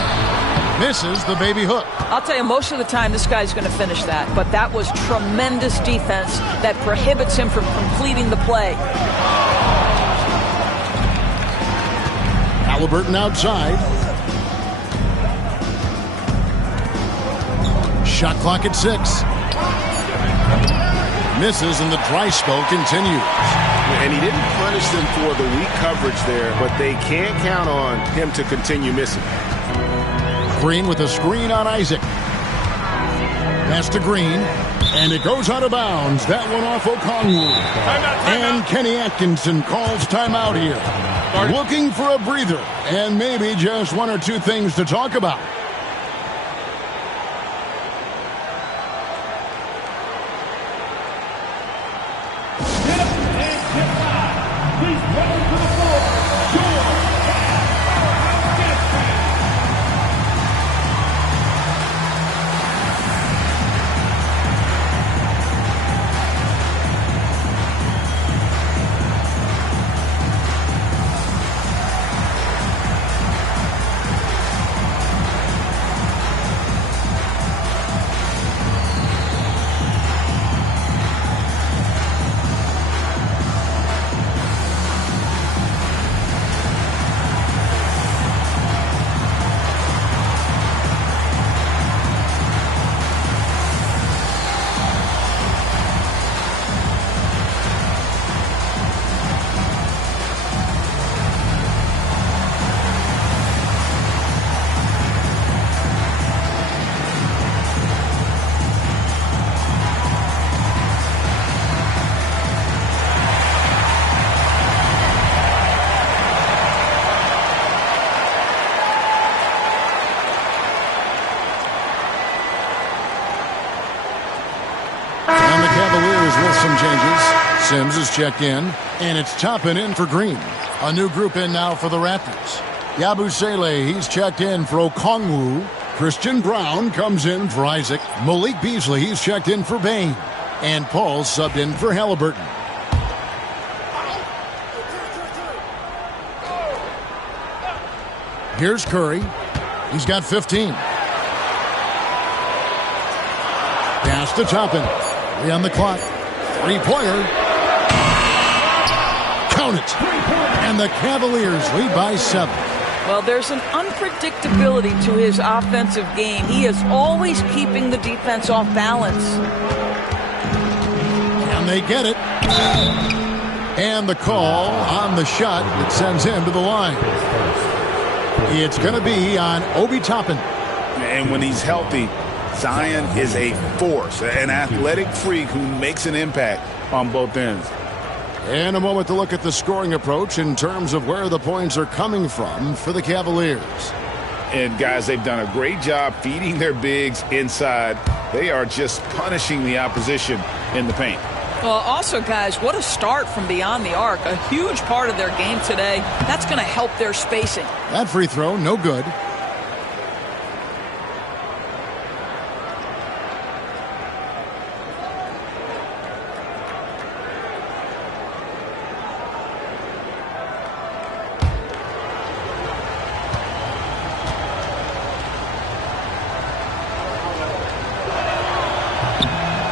misses the baby hook. I'll tell you, most of the time this guy's going to finish that, but that was tremendous defense that prohibits him from completing the play. Halliburton outside. Shot clock at 6. Misses, and the dry spell continues. And he didn't punish them for the weak coverage there, but they can't count on him to continue missing. Green with a screen on Isaac. Pass to Green, and it goes out of bounds. That one off Okongwu. And Kenny Atkinson calls timeout here. Looking for a breather, and maybe just one or two things to talk about. Sims is checked in, and it's Toppin in for Green. A new group in now for the Raptors. Yabusele, he's checked in for Okongwu. Christian Brown comes in for Isaac. Malik Beasley, he's checked in for Bain. And Paul subbed in for Halliburton. Here's Curry. He's got 15. Pass to Toppin. 3 on the clock. Three-pointer. Count it. And the Cavaliers lead by 7. Well, there's an unpredictability to his offensive game. He is always keeping the defense off balance. And they get it. And the call on the shot that sends him to the line. It's going to be on Obi Toppin. And when he's healthy, Zion is a force, an athletic freak who makes an impact on both ends. And a moment to look at the scoring approach in terms of where the points are coming from for the Cavaliers. And, guys, they've done a great job feeding their bigs inside. They are just punishing the opposition in the paint. Well, also, guys, what a start from beyond the arc. A huge part of their game today. That's going to help their spacing. That free throw, no good.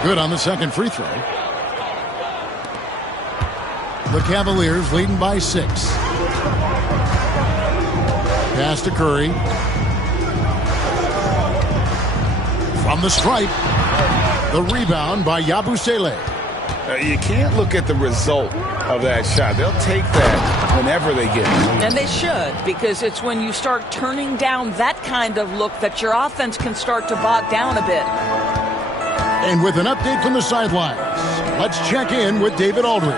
Good on the second free throw. The Cavaliers leading by 6. Pass to Curry. From the stripe. The rebound by Yabusele. You can't look at the result of that shot. They'll take that whenever they get it. And they should, because it's when you start turning down that kind of look that your offense can start to bog down a bit. And with an update from the sidelines, let's check in with David Aldridge.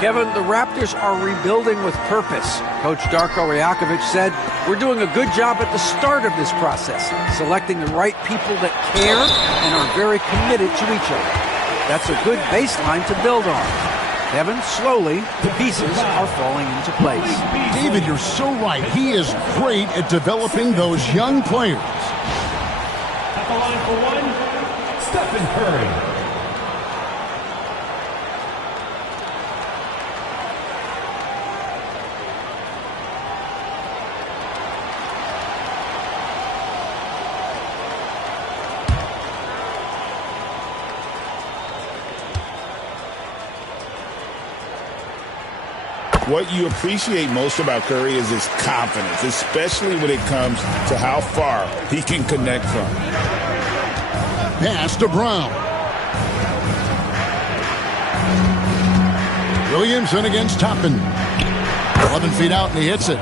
Kevin, the Raptors are rebuilding with purpose. Coach Darko Rajakovic said, we're doing a good job at the start of this process, selecting the right people that care and are very committed to each other. That's a good baseline to build on. Kevin, slowly, the pieces are falling into place. David, you're so right. He is great at developing those young players. At the line for one, Stephen Curry. What you appreciate most about Curry is his confidence, especially when it comes to how far he can connect from. Pass to Brown. Williamson against Toppin. 11 feet out, and he hits it.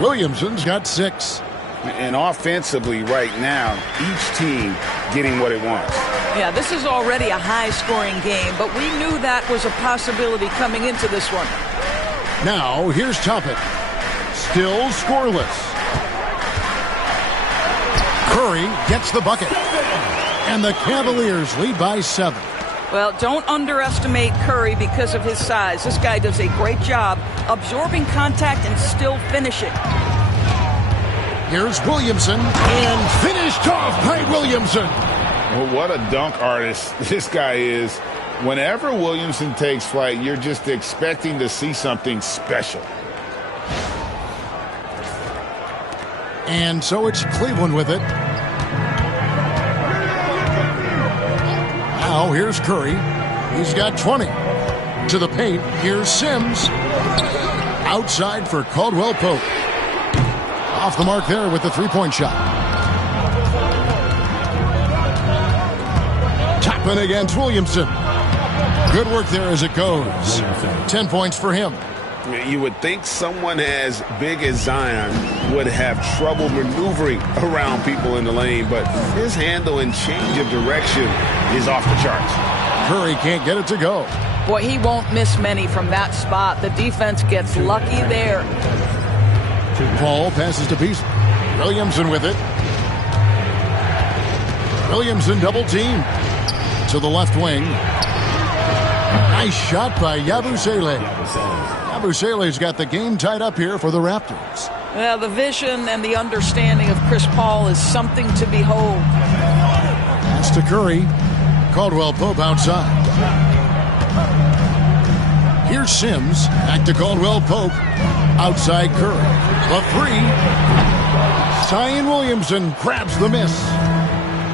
Williamson's got 6. And offensively right now, each team getting what it wants. Yeah, this is already a high-scoring game, but we knew that was a possibility coming into this one. Now, here's Toppin. Still scoreless. Curry gets the bucket. And the Cavaliers lead by 7. Well, don't underestimate Curry because of his size. This guy does a great job absorbing contact and still finishing. Here's Williamson, and finished off by Williamson. Well, what a dunk artist this guy is. Whenever Williamson takes flight, you're just expecting to see something special. And so it's Cleveland with it. Now here's Curry. He's got 20. To the paint, here's Sims. Outside for Caldwell Pope. Off the mark there with the three-point shot. Toppin against Williamson. Good work there as it goes. 10 points for him. You would think someone as big as Zion would have trouble maneuvering around people in the lane, but his handle and change of direction is off the charts. Curry can't get it to go. Boy, he won't miss many from that spot. The defense gets lucky there. Paul passes to Beasley. Williamson with it. Williamson double team. To the left wing. Nice shot by Yabusele. Yabusele's got the game tied up here for the Raptors. Well, the vision and the understanding of Chris Paul is something to behold. Pass to Curry. Caldwell Pope outside. Here's Sims. Back to Caldwell Pope. Outside Curry. The three. Zion Williamson grabs the miss.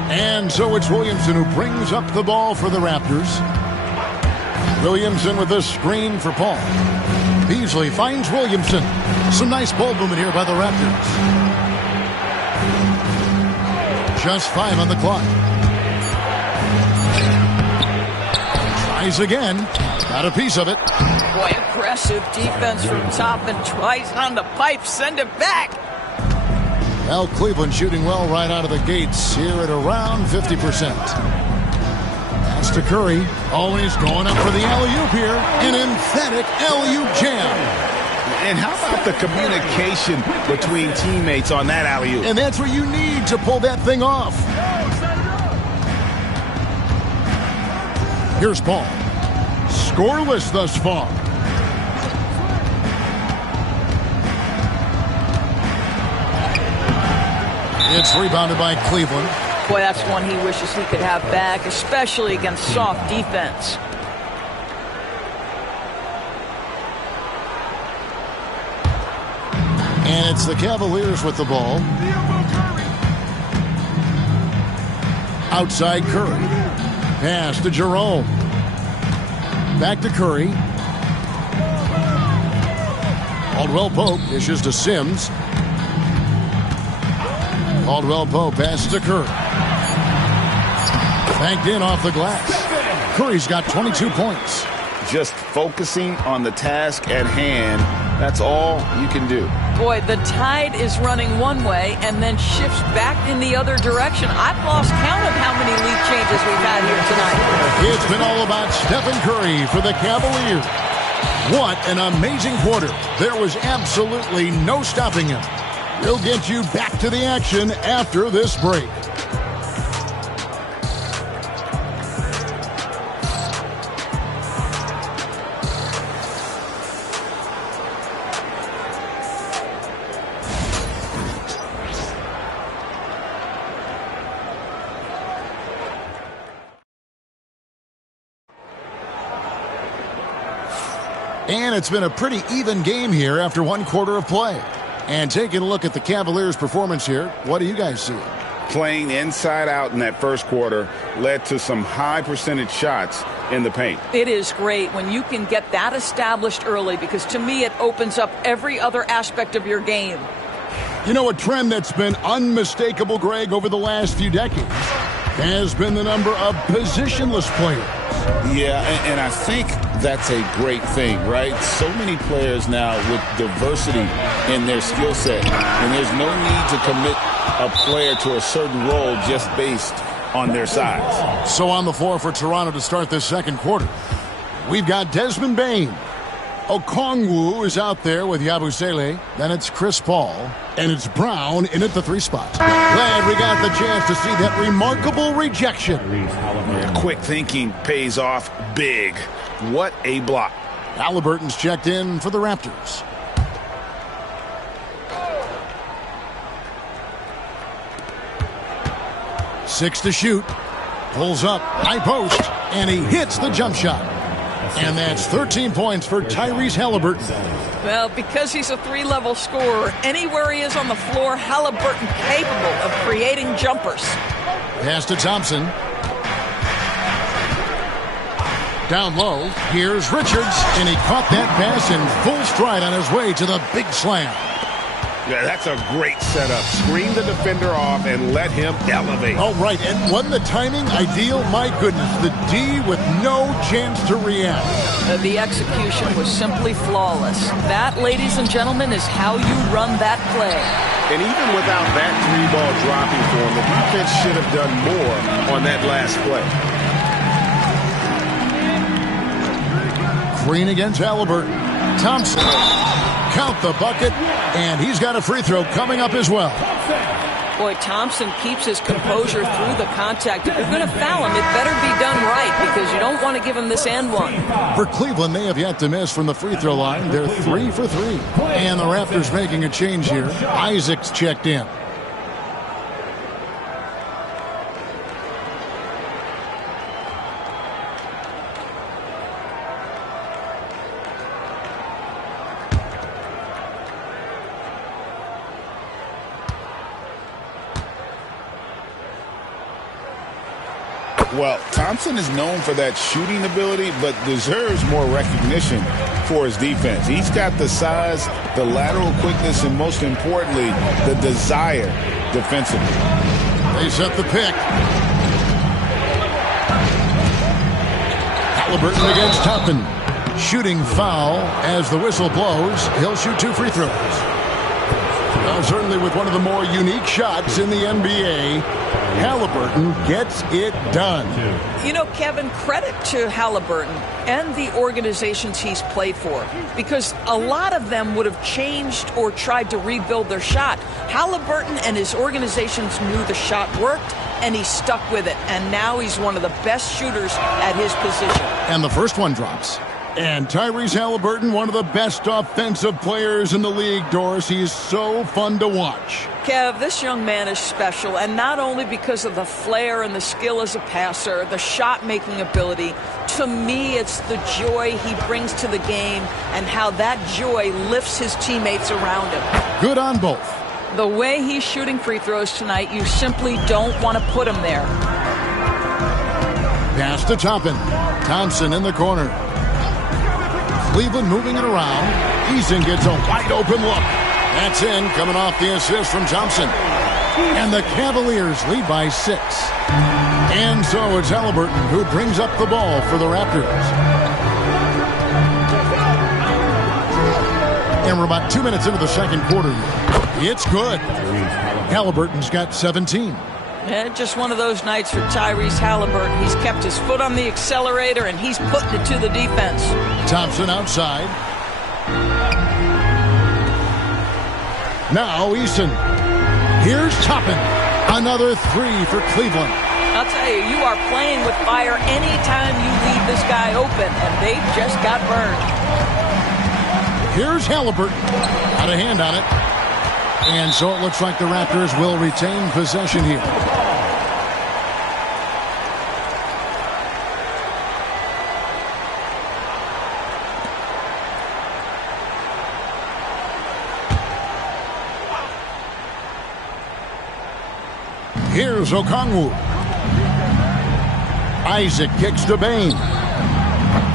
And so it's Williamson who brings up the ball for the Raptors. Williamson with a screen for Paul. Beasley finds Williamson. Some nice ball movement here by the Raptors. Just 5 on the clock. Tries again. Got a piece of it. Boy, aggressive defense from Toppin. Twice on the pipe. Send it back. Well, Cleveland shooting well right out of the gates here at around 50%. Pass to Curry. Always going up for the alley-oop here. An emphatic alley-oop jam. And how about the communication between teammates on that alley-oop? And that's what you need to pull that thing off. Here's Paul. Scoreless thus far. It's rebounded by Cleveland. Boy, that's one he wishes he could have back, especially against soft defense. And it's the Cavaliers with the ball. Outside Curry. Pass to Jerome. Back to Curry. Caldwell Pope dishes to Sims. Caldwell Pope passes to Curry. Banked in off the glass. Curry's got 22 points. Just focusing on the task at hand, that's all you can do. Boy, the tide is running one way and then shifts back in the other direction. I've lost count of how many lead changes we've had here tonight. It's been all about Stephen Curry for the Cavaliers. What an amazing quarter. There was absolutely no stopping him. We'll get you back to the action after this break. And it's been a pretty even game here after one quarter of play. And taking a look at the Cavaliers' performance here, what do you guys see? Playing inside out in that first quarter led to some high percentage shots in the paint. It is great when you can get that established early, because to me it opens up every other aspect of your game. You know, a trend that's been unmistakable, Greg, over the last few decades has been the number of positionless players. Yeah, and I think that's a great thing, right? So many players now with diversity in their skill set, and there's no need to commit a player to a certain role just based on their size. So on the floor for Toronto to start this second quarter, we've got Desmond Bane. Okongwu is out there with Yabusele. Then it's Chris Paul. And it's Brown in at the 3 spot. Glad we got the chance to see that remarkable rejection. Quick thinking pays off big. What a block. Halliburton's checked in for the Raptors. Six to shoot. Pulls up. High post. And he hits the jump shot. And that's 13 points for Tyrese Halliburton. Well, because he's a 3-level scorer, anywhere he is on the floor, Halliburton capable of creating jumpers. Pass to Thompson. Down low, here's Richards, and he caught that pass in full stride on his way to the big slam. Yeah, that's a great setup. Screen the defender off and let him elevate. Oh, right, and wasn't the timing ideal? My goodness, the D with no chance to react. The execution was simply flawless. That, ladies and gentlemen, is how you run that play. And even without that 3-ball dropping for him, the defense should have done more on that last play. Green against Halliburton. Thompson. Count the bucket, and he's got a free throw coming up as well. Boy, Thompson keeps his composure through the contact. If you're going to foul him, it better be done right, because you don't want to give him this and one. For Cleveland, they have yet to miss from the free throw line. They're 3 for 3. And the Raptors making a change here. Isaac's checked in. Well, Thompson is known for that shooting ability, but deserves more recognition for his defense. He's got the size, the lateral quickness, and most importantly, the desire defensively. They set the pick. Halliburton against Toppin. Shooting foul as the whistle blows. He'll shoot 2 free throws. Well, certainly with one of the more unique shots in the NBA, Halliburton gets it done. You know, Kevin, credit to Halliburton and the organizations he's played for, because a lot of them would have changed or tried to rebuild their shot. Halliburton and his organizations knew the shot worked, and he stuck with it. And now he's one of the best shooters at his position. And the first one drops. And Tyrese Halliburton, one of the best offensive players in the league, Doris. He is so fun to watch. Kev, this young man is special, and not only because of the flair and the skill as a passer, the shot-making ability. To me, it's the joy he brings to the game and how that joy lifts his teammates around him. Good on both. The way he's shooting free throws tonight, you simply don't want to put him there. Pass to Toppin. Thompson in the corner. Cleveland moving it around. Eason gets a wide-open look. That's in, coming off the assist from Thompson. And the Cavaliers lead by 6. And so it's Halliburton who brings up the ball for the Raptors. And we're about 2 minutes into the second quarter. It's good. Halliburton's got 17. Yeah, just one of those nights for Tyrese Halliburton. He's kept his foot on the accelerator, and he's putting it to the defense. Thompson outside. Now Eason. Here's Toppin. Another 3 for Cleveland. I'll tell you, you are playing with fire anytime you leave this guy open, and they just got burned. Here's Halliburton. Got a hand on it. And so it looks like the Raptors will retain possession here. Here's Okongwu. Isaac kicks to Bane.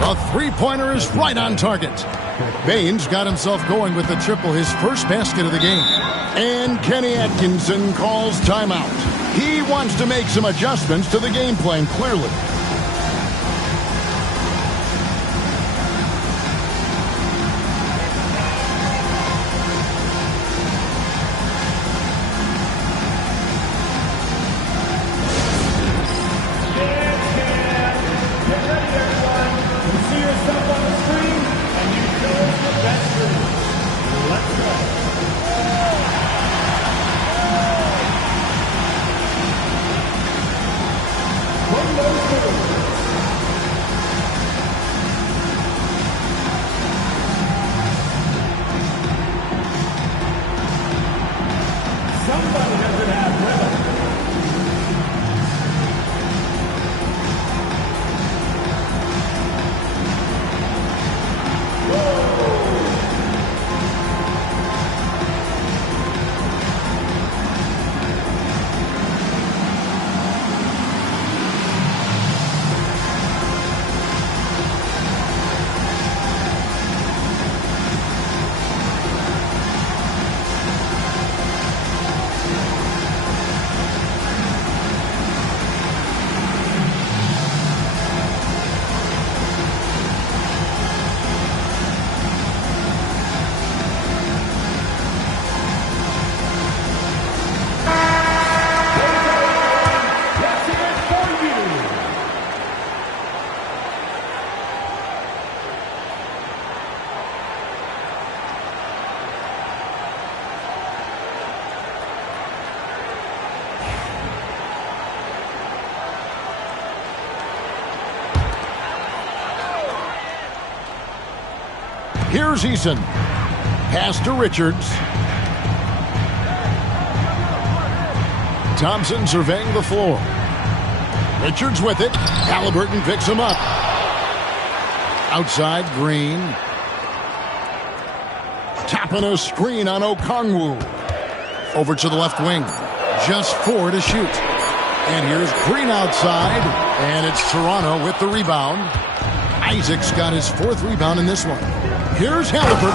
The three-pointer is right on target. Baines got himself going with the triple, his first basket of the game. And Kenny Atkinson calls timeout. He wants to make some adjustments to the game plan, clearly. Here's Eason. Pass to Richards. Thompson surveying the floor. Richards with it. Halliburton picks him up. Outside, Green. Tapping a screen on Okongwu. Over to the left wing. Just 4 to shoot. And here's Green outside. And it's Toronto with the rebound. Isaac's got his 4th rebound in this one. Here's Halliburton.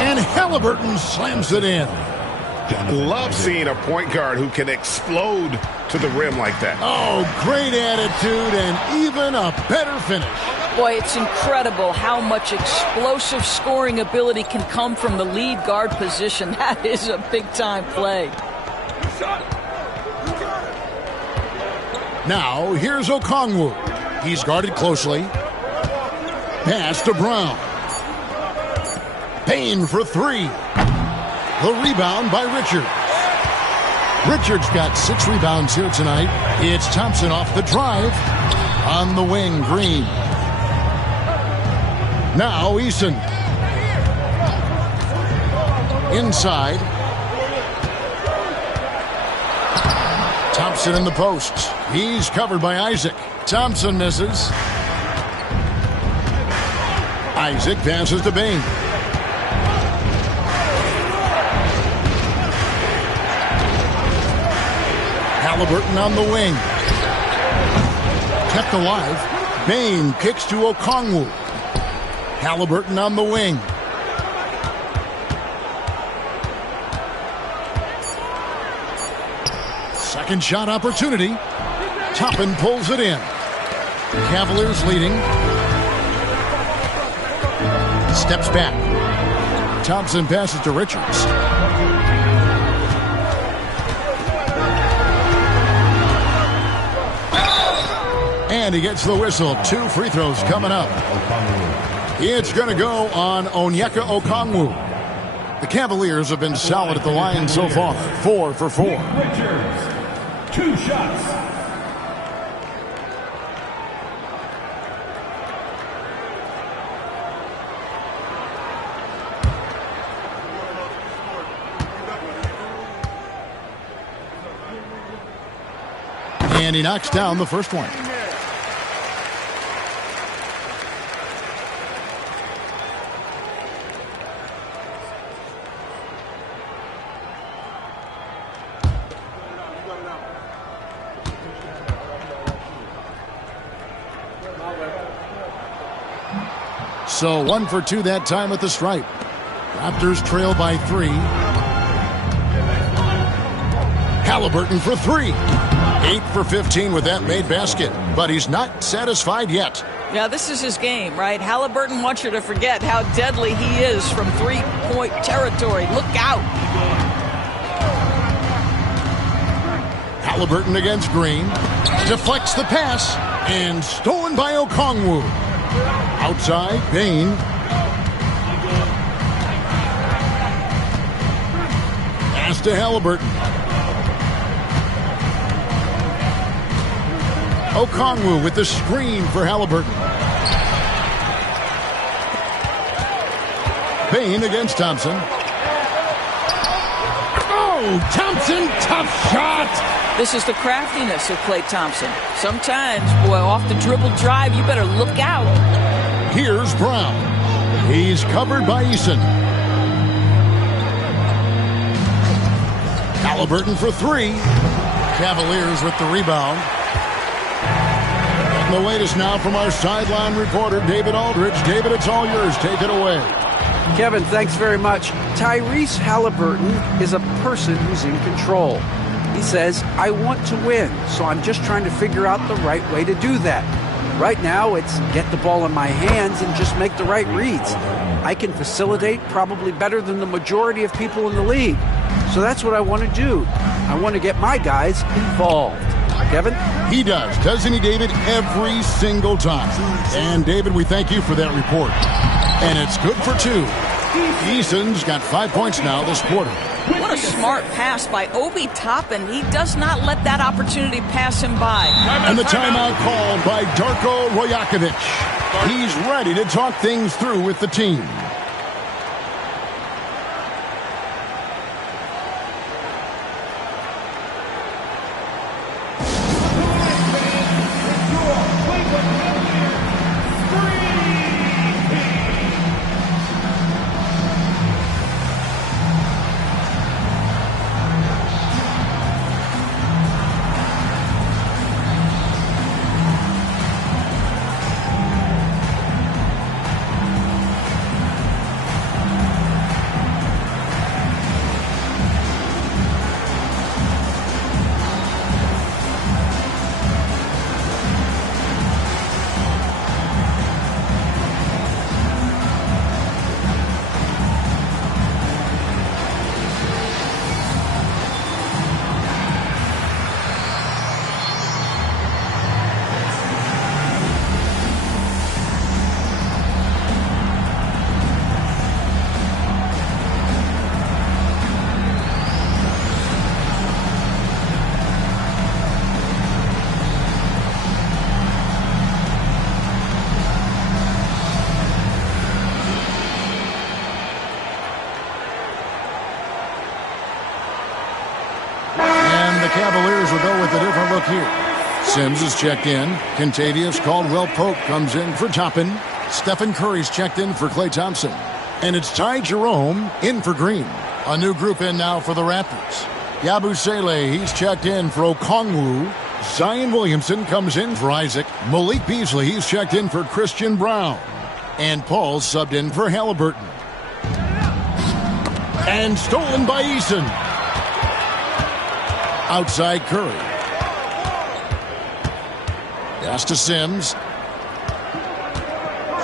And Halliburton slams it in. Love seeing a point guard who can explode to the rim like that. Oh, great attitude and even a better finish. Boy, it's incredible how much explosive scoring ability can come from the lead guard position. That is a big-time play. Now, here's Okongwu. He's guarded closely. Pass to Brown. Payne for 3. The rebound by Richards. Richards got 6 rebounds here tonight. It's Thompson off the drive. On the wing, Green. Now Eason. Inside. Thompson in the post. He's covered by Isaac. Thompson misses. Isaac passes to Bain. Halliburton on the wing. Kept alive. Bain kicks to Okongwu. Halliburton on the wing. Second shot opportunity. Toppin pulls it in. Cavaliers leading. Steps back. Thompson passes to Richards. And he gets the whistle. 2 free throws coming up. It's going to go on Onyeka Okongwu. The Cavaliers have been solid at the line so far. 4 for 4. Richards, 2 shots. And he knocks down the first one. So 1 for 2 that time at the stripe. Raptors trail by 3. Halliburton for 3. 8 for 15 with that made basket. But he's not satisfied yet. Yeah, this is his game, right? Halliburton wants you to forget how deadly he is from three-point territory. Look out. Halliburton against Green. Deflects the pass. And stolen by Okongwu. Outside, Bain. Pass to Halliburton. Okongwu with the screen for Halliburton. Bain against Thompson. Oh, Thompson, tough shot. This is the craftiness of Klay Thompson. Sometimes, boy, off the dribble drive, you better look out. Here's Brown. He's covered by Eason. Halliburton for 3. Cavaliers with the rebound. And the latest now from our sideline reporter, David Aldridge. David, it's all yours. Take it away. Kevin, thanks very much. Tyrese Halliburton is a person who's in control. He says, I want to win, so I'm just trying to figure out the right way to do that. Right now, it's get the ball in my hands and just make the right reads. I can facilitate probably better than the majority of people in the league. So that's what I want to do. I want to get my guys involved. Kevin? He does, doesn't he, David? Every single time. And, David, we thank you for that report. And it's good for 2. Eason's got 5 points now this quarter. What a smart pass by Obi Toppin. He does not let that opportunity pass him by. And the timeout called by Darko Rojakovic. He's ready to talk things through with the team. Cavaliers will go with a different look here. Sims is checked in. Kentavious Caldwell-Pope comes in for Toppin. Stephen Curry's checked in for Klay Thompson. And it's Ty Jerome in for Green. A new group in now for the Raptors. Yabusele, he's checked in for Okongwu. Zion Williamson comes in for Isaac. Malik Beasley, he's checked in for Christian Brown. And Paul subbed in for Halliburton. And stolen by Eason. Outside Curry. Pass to Sims.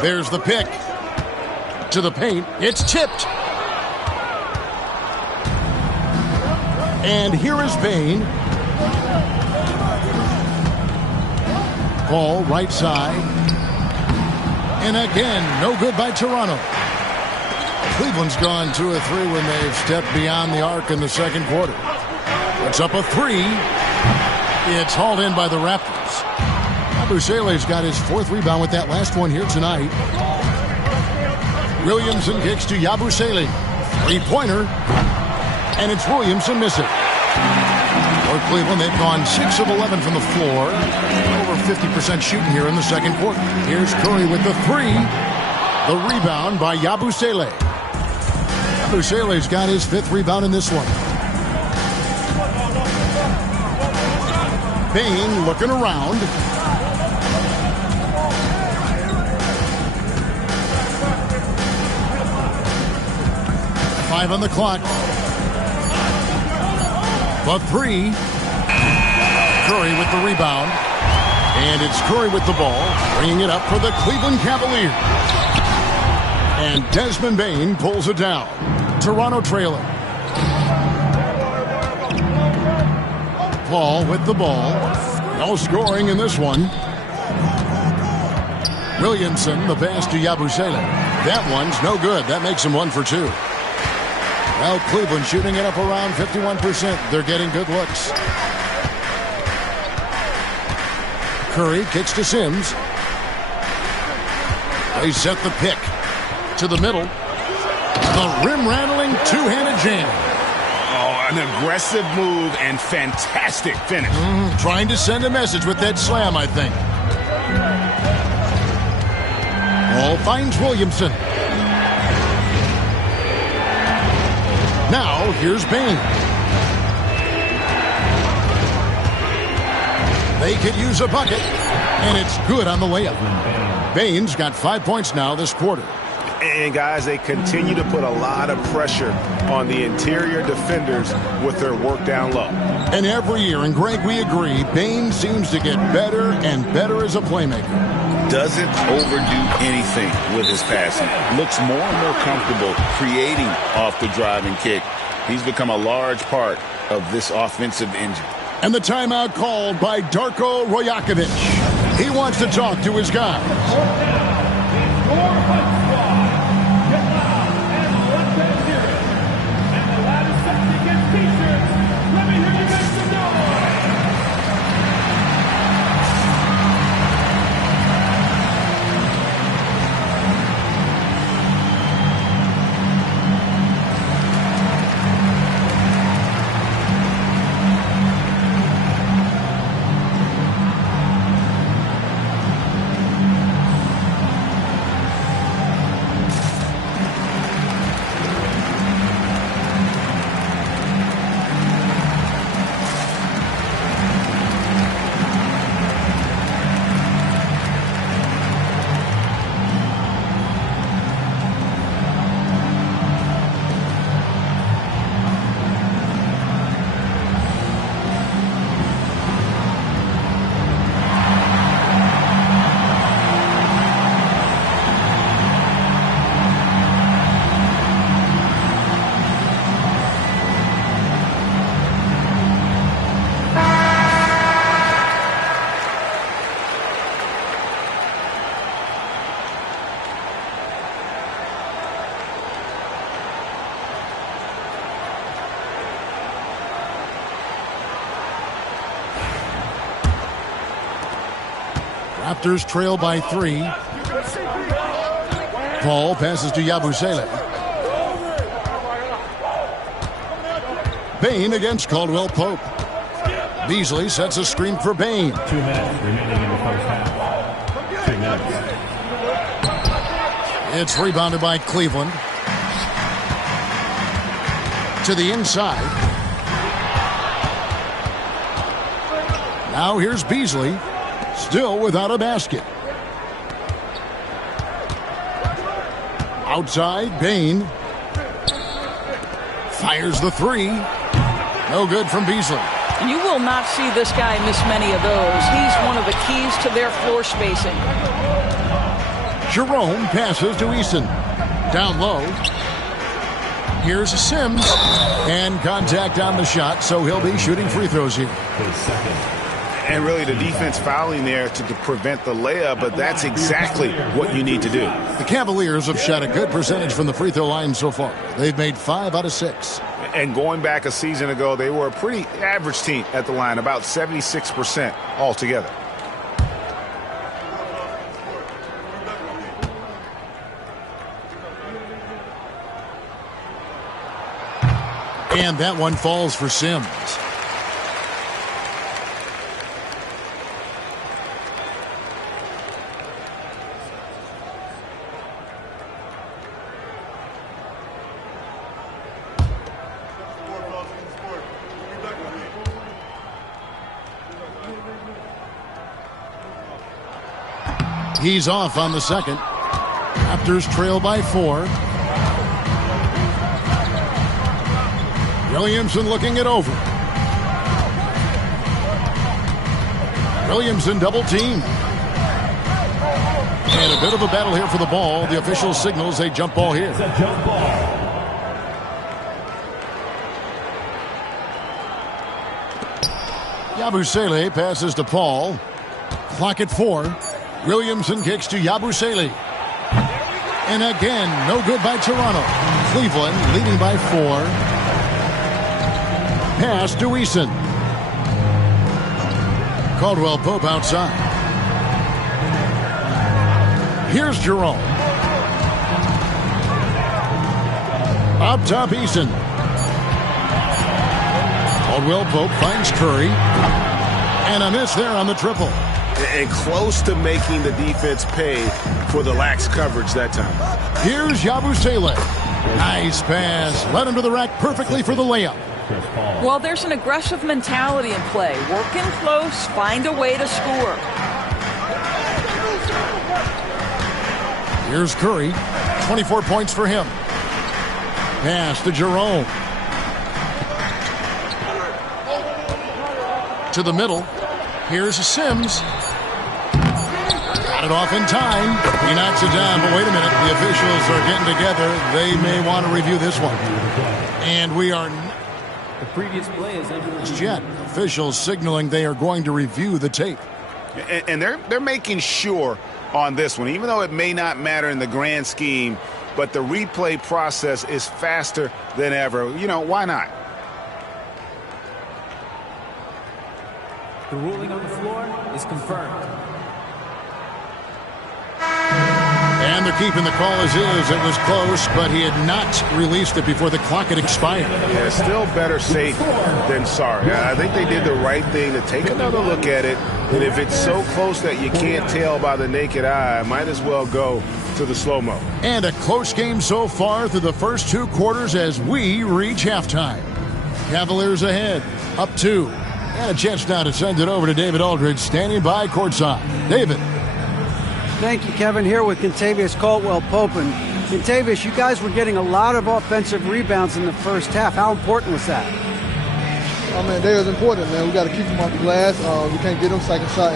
There's the pick. To the paint. It's tipped. And here is Bain. Ball right side. And again, no good by Toronto. Cleveland's gone 2 of 3 when they've stepped beyond the arc in the second quarter. It's up a 3. It's hauled in by the Raptors. Yabusele's got his 4th rebound with that last one here tonight. Williamson kicks to Yabusele. 3-pointer. And it's Williamson miss it. For Cleveland, they've gone 6 of 11 from the floor. Over 50% shooting here in the second quarter. Here's Curry with the 3. The rebound by Yabusele. Yabusele's got his 5th rebound in this one. Bain looking around. 5 on the clock. The 3. Curry with the rebound. And it's Curry with the ball, bringing it up for the Cleveland Cavaliers. And Desmond Bane pulls it down. Toronto trailing. Paul with the ball. No scoring in this one. Williamson, the pass to Yabusele. That one's no good. That makes him 1 for 2. Well, Cleveland shooting it up around 51%. They're getting good looks. Curry kicks to Sims. They set the pick to the middle. The rim-rattling two-handed jam. Oh, an aggressive move and fantastic finish. Trying to send a message with that slam, I think. Ball finds Williamson. Now, here's Bane. They could use a bucket, and it's good on the layup. Bane's got 5 points now this quarter. And, guys, they continue to put a lot of pressure on the interior defenders with their work down low. And every year, and Greg, we agree, Bane seems to get better and better as a playmaker. Doesn't overdo anything with his passing. Looks more and more comfortable creating off the driving kick. He's become a large part of this offensive engine. And the timeout called by Darko Rojakovic. He wants to talk to his guys. Raptors trail by 3. Paul passes to Yabusele. Bane against Caldwell Pope. Beasley sets a screen for Bane. 2 minutes remaining in the first half. 2 minutes. It's rebounded by Cleveland. To the inside. Now here's Beasley. Still without a basket. Outside, Bane. Fires the 3. No good from Beasley. And you will not see this guy miss many of those. He's one of the keys to their floor spacing. Jerome passes to Eason. Down low. Here's Sims. And contact on the shot, so he'll be shooting free throws here. And really the defense fouling there to prevent the layup, but that's exactly what you need to do. The Cavaliers have shot a good percentage from the free throw line so far. They've made 5 out of 6. And going back a season ago, they were a pretty average team at the line, about 76% altogether. And that one falls for Sims. He's off on the second. Raptors trail by 4. Williamson looking it over. Williamson double team. And a bit of a battle here for the ball. The official signals a jump ball here. It's a jump ball. Yabusele passes to Paul. Clock at 4. Williamson kicks to Yabusele. And again, no good by Toronto. Cleveland leading by 4. Pass to Eason. Caldwell Pope outside. Here's Jerome. Up top, Eason. Caldwell Pope finds Curry. And a miss there on the triple. And close to making the defense pay for the lax coverage that time. Here's Yabusele. Nice pass. Led him to the rack perfectly for the layup. Well, there's an aggressive mentality in play. Work in close, find a way to score. Here's Curry. 24 points for him. Pass to Jerome. To the middle. Here's Sims. Got it off in time. He knocks it down, but wait a minute. The officials are getting together. They may want to review this one. And we are... The previous play is under Jet. Officials signaling they are going to review the tape. And they're making sure on this one, even though it may not matter in the grand scheme, but the replay process is faster than ever. You know, why not? The ruling on the floor is confirmed. And they're keeping the call as is. It was close, but he had not released it before the clock had expired. Yeah, still better safe than sorry. I think they did the right thing to take another look at it. And if it's so close that you can't tell by the naked eye, might as well go to the slow-mo. And a close game so far through the first 2 quarters as we reach halftime. Cavaliers ahead, up 2. And a chance now to send it over to David Aldridge, standing by courtside. David. Thank you, Kevin. Here with Kentavious Caldwell-Pope. And Kentavious, you guys were getting a lot of offensive rebounds in the first half. How important was that? Oh, man, that was important, man. We got to keep them off the glass. We can't get them second shot.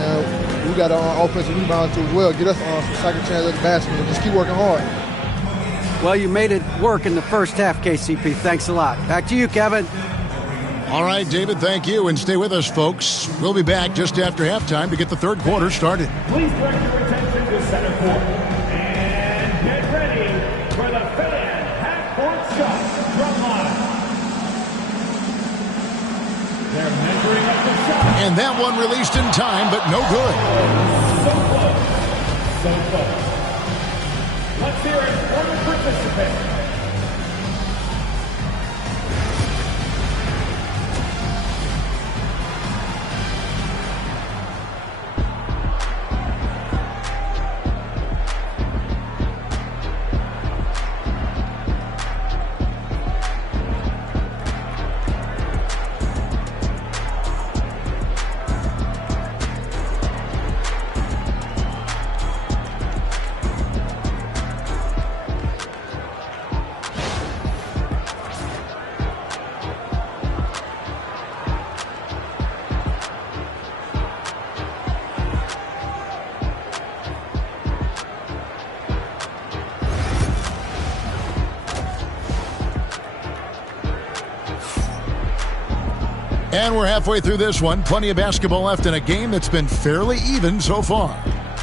We got offensive rebounds as well. Get us some second chance at the basket and just keep working hard. Well, you made it work in the first half, KCP. Thanks a lot. Back to you, Kevin. All right, David, thank you. And stay with us, folks. We'll be back just after halftime to get the third quarter started. Please direct your attention to center court. And get ready for the fan half-court shot from line. They're measuring up the shot. And that one released in time, but no good. So close. So close. Let's hear it for the participants. And we're halfway through this one. Plenty of basketball left in a game that's been fairly even so far.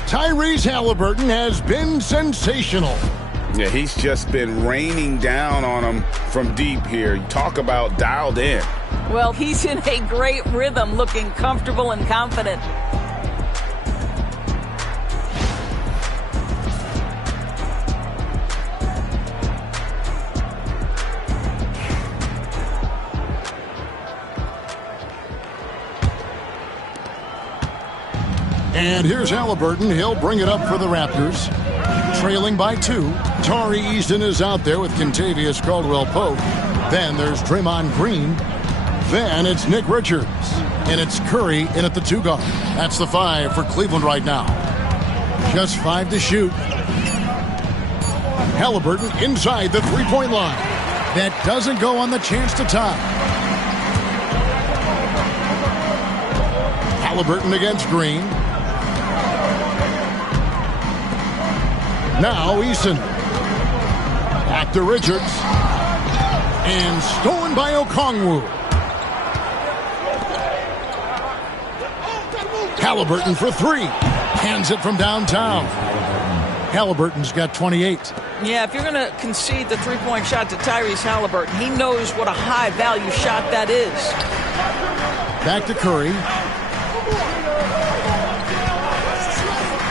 Tyrese Halliburton has been sensational. Yeah, he's just been raining down on him from deep here. Talk about dialed in. Well, he's in a great rhythm, looking comfortable and confident. And here's Halliburton. He'll bring it up for the Raptors. Trailing by 2. Tari Easton is out there with Kentavious Caldwell-Pope. Then there's Draymond Green. Then it's Nick Richards. And it's Curry in at the 2 guard. That's the 5 for Cleveland right now. Just 5 to shoot. Halliburton inside the 3-point line. That doesn't go on the chance to tie. Halliburton against Green. Now Eason. Back to Richards. And stolen by Okongwu. Halliburton for three. Hands it from downtown. Halliburton's got 28. Yeah, if you're going to concede the three-point shot to Tyrese Halliburton, he knows what a high-value shot that is. Back to Curry.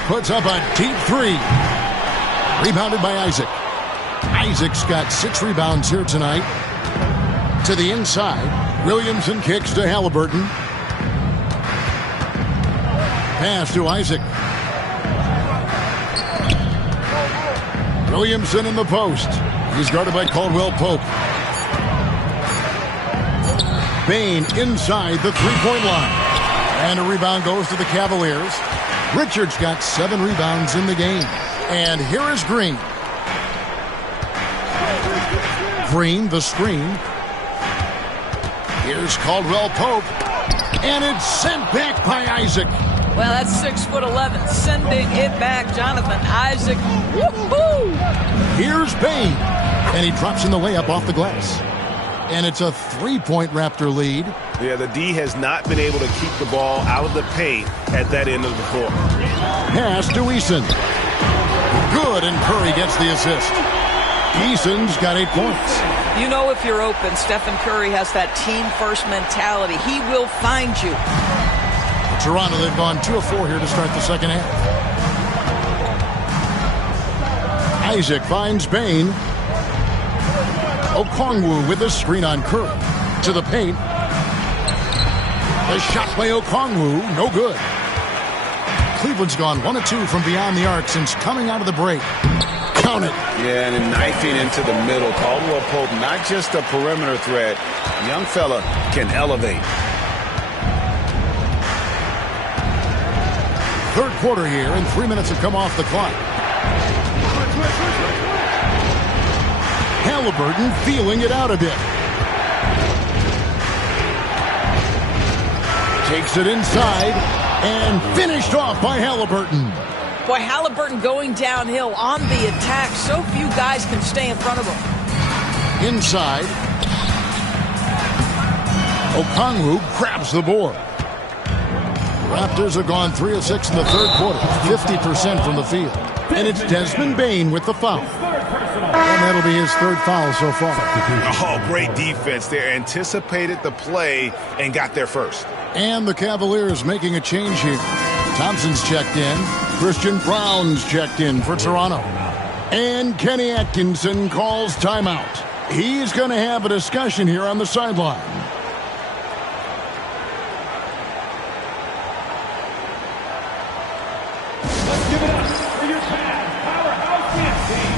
Puts up a deep three. Rebounded by Isaac. Isaac's got 6 rebounds here tonight. To the inside. Williamson kicks to Halliburton. Pass to Isaac. Williamson in the post. He's guarded by Caldwell Pope. Bane inside the three-point line. And a rebound goes to the Cavaliers. Richards got 7 rebounds in the game. And here is Green. Green, the screen. Here's Caldwell Pope. And it's sent back by Isaac. Well, that's 6'11", sending it back, Jonathan Isaac. Woo-hoo! Here's Bane. And he drops in the layup off the glass. And it's a 3-point Raptor lead. Yeah, the D has not been able to keep the ball out of the paint at that end of the floor. Pass to Eason. Good, and Curry gets the assist. Eason's got 8 points. You know if you're open, Stephen Curry has that team-first mentality. He will find you. Toronto, they've gone 2 of 4 here to start the second half. Isaac finds Bane. Okongwu with a screen on Curry. To the paint. The shot by Okongwu, no good. Cleveland's gone 1 of 2 from beyond the arc since coming out of the break. Count it. Yeah, and then knifing into the middle. Caldwell Pope, not just a perimeter threat. Young fella can elevate. Third quarter here, and 3 minutes have come off the clock. Halliburton feeling it out a bit. Takes it inside and finished off by Halliburton. Boy, Halliburton going downhill on the attack. So few guys can stay in front of him. Inside. Okongwu grabs the board. Raptors have gone 3 of 6 in the third quarter, 50% from the field. And it's Desmond Bane with the foul. And that'll be his 3rd foul so far. Oh, great defense there. Anticipated the play and got there first. And the Cavaliers making a change here. Thompson's checked in. Christian Brown's checked in for Toronto. And Kenny Atkinson calls timeout. He's going to have a discussion here on the sideline. Let's give it up for your Cavs powerhouse dance team.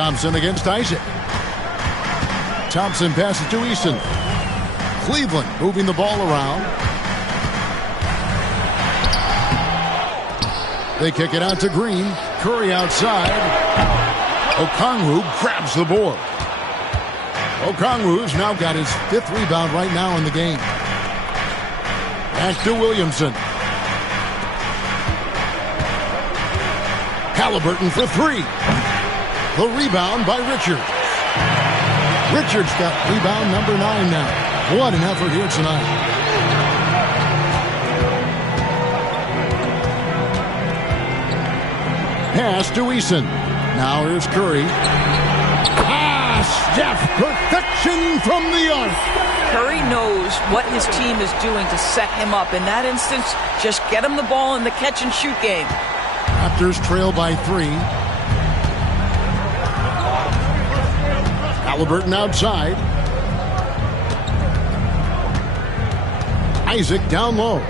Thompson against Isaac. Thompson passes to Eason. Cleveland moving the ball around. They kick it out to Green. Curry outside. Okongwu grabs the board. Okongwu's now got his 5th rebound right now in the game. Back to Williamson. Halliburton for 3. The rebound by Richards. Richards got rebound number 9 now. What an effort here tonight. Pass to Eason. Now here's Curry. Steph, perfection from the arc. Curry knows what his team is doing to set him up. In that instance, just get him the ball in the catch-and-shoot game. Raptors trail by 3. Halliburton outside. Isaac down low.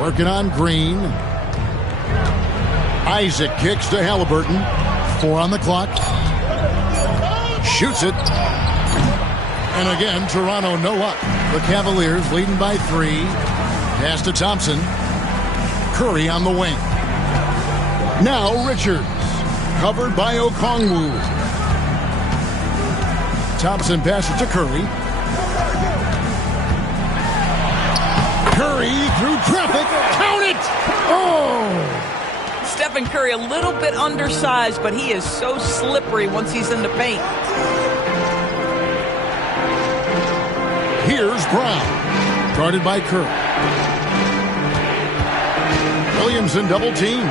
Working on Green. Isaac kicks to Halliburton. 4 on the clock. Shoots it. And again, Toronto no luck. The Cavaliers leading by 3. Pass to Thompson. Curry on the wing. Now Richards. Covered by Okongwu. Thompson passes to Curry. Curry through traffic. Count it! Oh! Stephen Curry a little bit undersized, but he is so slippery once he's in the paint. Here's Brown. Guarded by Curry. Williamson double team.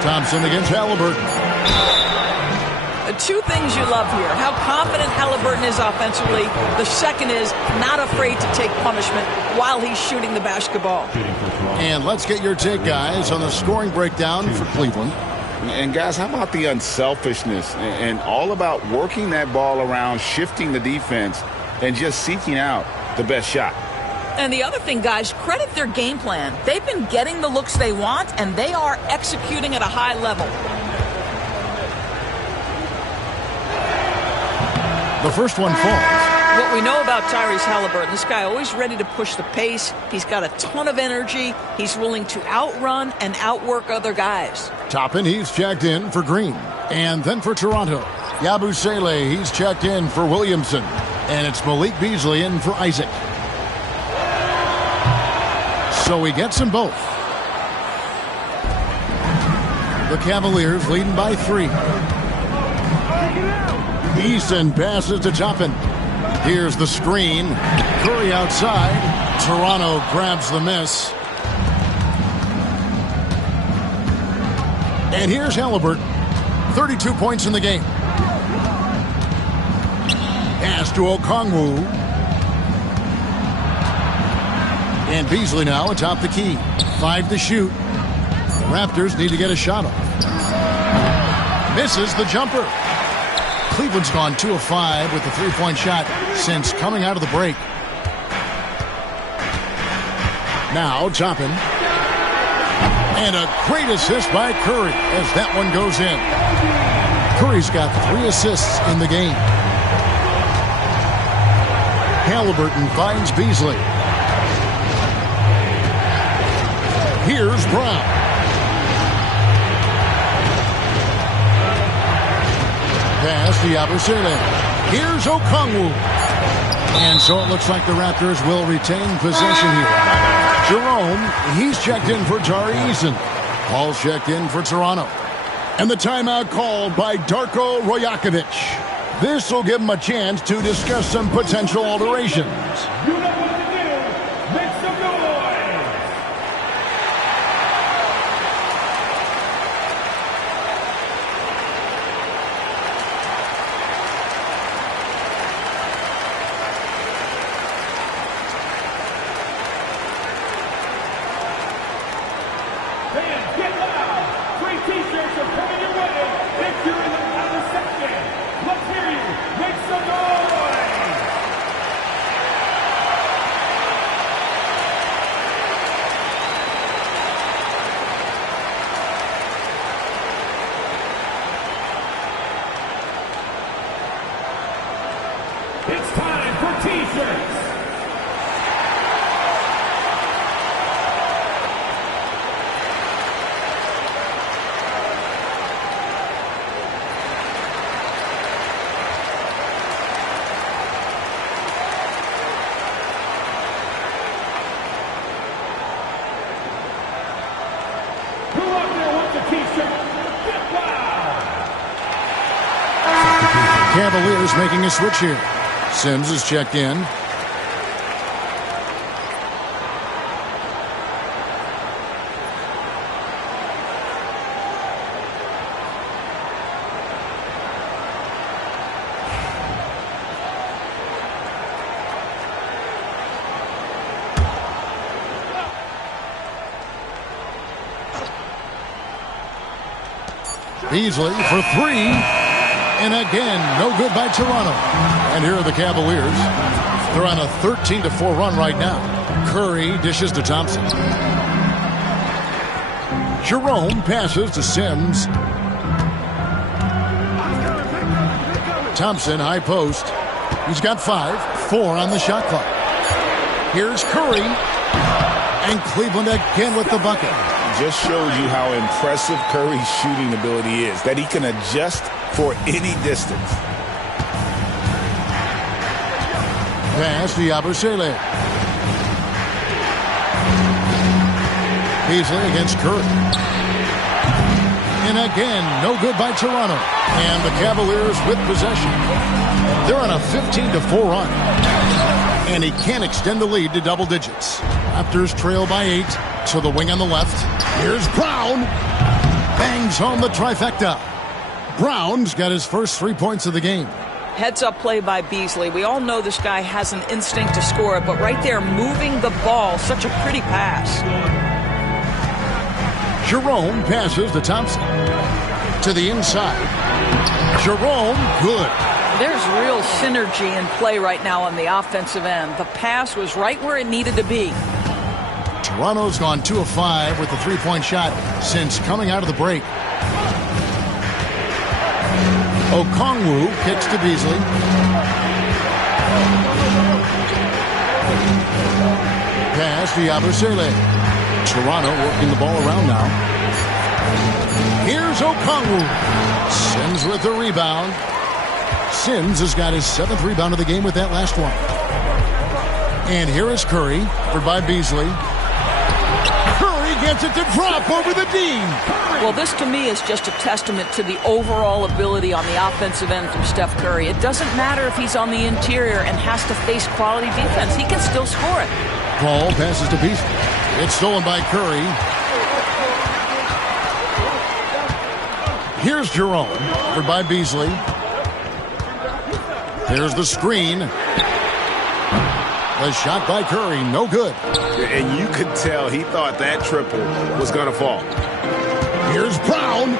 Thompson against Halliburton. The 2 things you love here, how confident Halliburton is offensively. The second is not afraid to take punishment while he's shooting the basketball. And let's get your take, guys, on the scoring breakdown for Cleveland. And, guys, how about the unselfishness and all about working that ball around, shifting the defense, and just seeking out the best shot. And the other thing, guys, credit their game plan. They've been getting the looks they want, and they are executing at a high level. The first one falls. What we know about Tyrese Halliburton, this guy always ready to push the pace. He's got a ton of energy. He's willing to outrun and outwork other guys. Toppin, he's checked in for Green. And then for Toronto, Yabusele, he's checked in for Williamson. And it's Malik Beasley in for Isaac. So he gets them both. The Cavaliers leading by 3. Eason passes to Toppin. Here's the screen. Curry outside. Toronto grabs the miss. And here's Halliburton. 32 points in the game. Pass to Okongwu. And Beasley now atop the key. 5 to shoot. Raptors need to get a shot off. Misses the jumper. Cleveland's gone 2 of 5 with the 3-point shot since coming out of the break. Now Toppin. And a great assist by Curry as that one goes in. Curry's got 3 assists in the game. Halliburton finds Beasley. Here's Brown. Pass to Yabusele. Here's Okongwu. And so it looks like the Raptors will retain possession here. Jerome, he's checked in for Tari Eason. Paul's checked in for Toronto. And the timeout called by Darko Rojakovic. This will give him a chance to discuss some potential alterations. You know what to do. Make some noise. Fans, get loud. Free t-shirts are coming your way if you're in the other section. Let's hear you. Make some noise. T-shirts. Who up there wants a T-shirt? Get wild! Cavaliers making a switch here. Sims is checked in. Beasley for three. And again, no good by Toronto. And here are the Cavaliers. They're on a 13-4 run right now. Curry dishes to Thompson. Jerome passes to Sims. Thompson, high post. He's got 4 on the shot clock. Here's Curry. And Cleveland again with the bucket. Just shows you how impressive Curry's shooting ability is, that he can adjust for any distance. Pass to Yabusele. Beasley against Curry. And again, no good by Toronto. And the Cavaliers with possession. They're on a 15-4 run. And he can't extend the lead to double digits. Raptors trail by 8 to the wing on the left. Here's Brown. Bangs home the trifecta. Brown's got his first 3 points of the game. Heads-up play by Beasley. We all know this guy has an instinct to score it, but right there, moving the ball, such a pretty pass. Jerome passes to Thompson. To the inside. Jerome, good. There's real synergy in play right now on the offensive end. The pass was right where it needed to be. Toronto's gone 2 of 5 with the 3-point shot since coming out of the break. Okongwu kicks to Beasley. Pass to Yabusele. Toronto working the ball around now. Here's Okongwu. Sims with the rebound. Sims has got his 7th rebound of the game with that last one. And here is Curry, covered by Beasley. Curry gets it to drop over the Dean. Well, this to me is just a testament to the overall ability on the offensive end from Steph Curry. It doesn't matter if he's on the interior and has to face quality defense. He can still score it. Paul passes to Beasley. It's stolen by Curry. Here's Jerome, covered by Beasley. There's the screen. A shot by Curry, no good. And you could tell he thought that triple was going to fall. Here's Brown.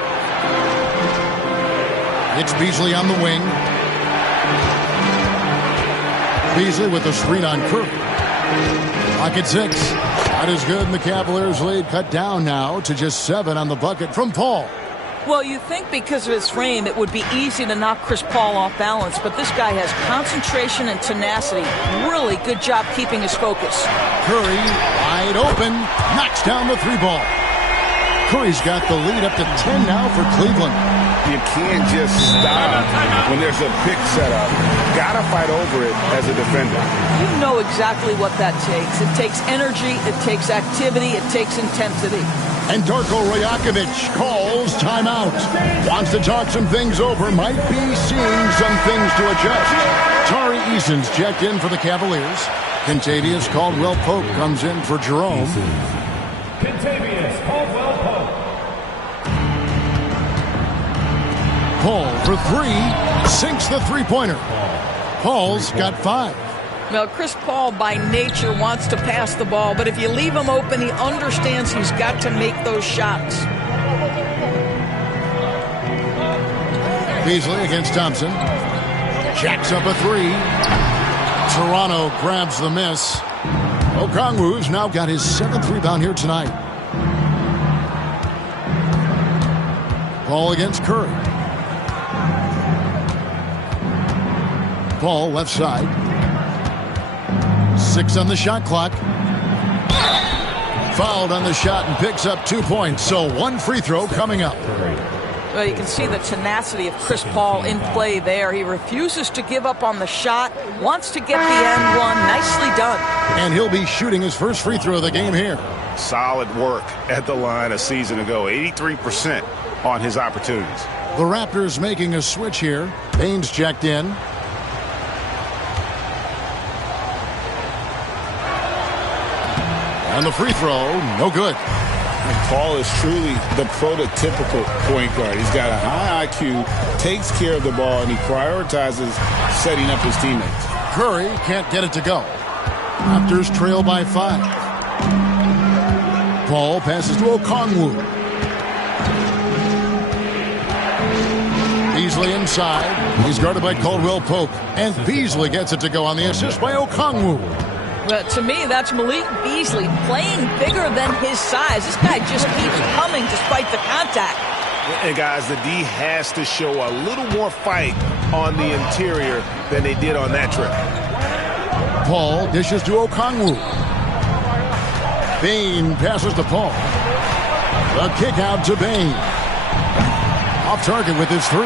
It's Beasley on the wing. Beasley with the screen on Curry. Pocket 6. That is good, and the Cavaliers lead cut down now to just 7 on the bucket from Paul. Well, you think because of his frame, it would be easy to knock Chris Paul off balance, but this guy has concentration and tenacity. Really good job keeping his focus. Curry, wide open, knocks down the 3-ball. Curry's got the lead up to 10 now for Cleveland. You can't just stop when there's a pick set up. Gotta fight over it as a defender. You know exactly what that takes. It takes energy, it takes activity, it takes intensity. And Darko Rajakovic calls timeout. Wants to talk some things over. Might be seeing some things to adjust. Tari Eason's checked in for the Cavaliers. Kentavious Caldwell-Pope comes in for Jerome. Kentavious Caldwell-Pope. Paul for 3. Sinks the 3-pointer. Paul's got 5. Now, Chris Paul, by nature, wants to pass the ball, but if you leave him open, he understands he's got to make those shots. Beasley against Thompson. Jacks up a 3. Toronto grabs the miss. Okongwu's now got his 7th rebound here tonight. Paul against Curry. Paul left side. 6 on the shot clock. Fouled on the shot and picks up 2 points. So 1 free throw coming up. Well, you can see the tenacity of Chris Paul in play there. He refuses to give up on the shot, wants to get the end one. Nicely done. And he'll be shooting his first free throw of the game here. Solid work at the line a season ago. 83% on his opportunities. The Raptors making a switch here. Baines checked in. And the free throw, no good. Paul is truly the prototypical point guard. He's got a high IQ, takes care of the ball, and he prioritizes setting up his teammates. Curry can't get it to go. Raptors trail by 5. Paul passes to Okongwu. Beasley inside. He's guarded by Caldwell Pope. And Beasley gets it to go on the assist by Okongwu. But to me, that's Malik Beasley playing bigger than his size. This guy just keeps coming despite the contact. And guys, the D has to show a little more fight on the interior than they did on that trip. Paul dishes to Okongwu. Bain passes to Paul. The kick out to Bain. Off target with his 3.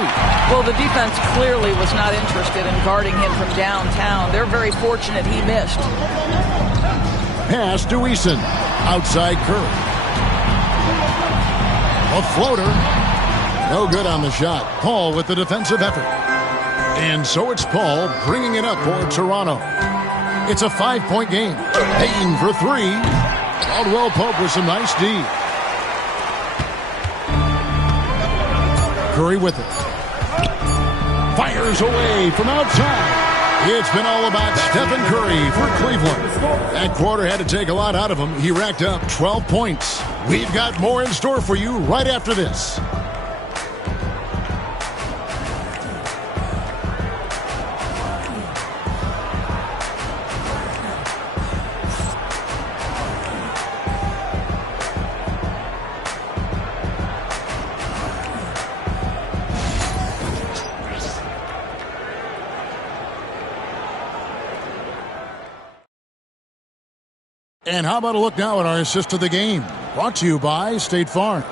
Well, the defense clearly was not interested in guarding him from downtown. They're very fortunate he missed. Pass to Eason. Outside Curry. A floater. No good on the shot. Paul with the defensive effort. And so it's Paul bringing it up for Toronto. It's a 5-point game. Payton for 3. Caldwell Pope with some nice D. Curry with it. Fires away from outside. It's been all about Stephen Curry for Cleveland. That quarter had to take a lot out of him. He racked up 12 points. We've got more in store for you right after this. And how about a look now at our assist of the game? Brought to you by State Farm.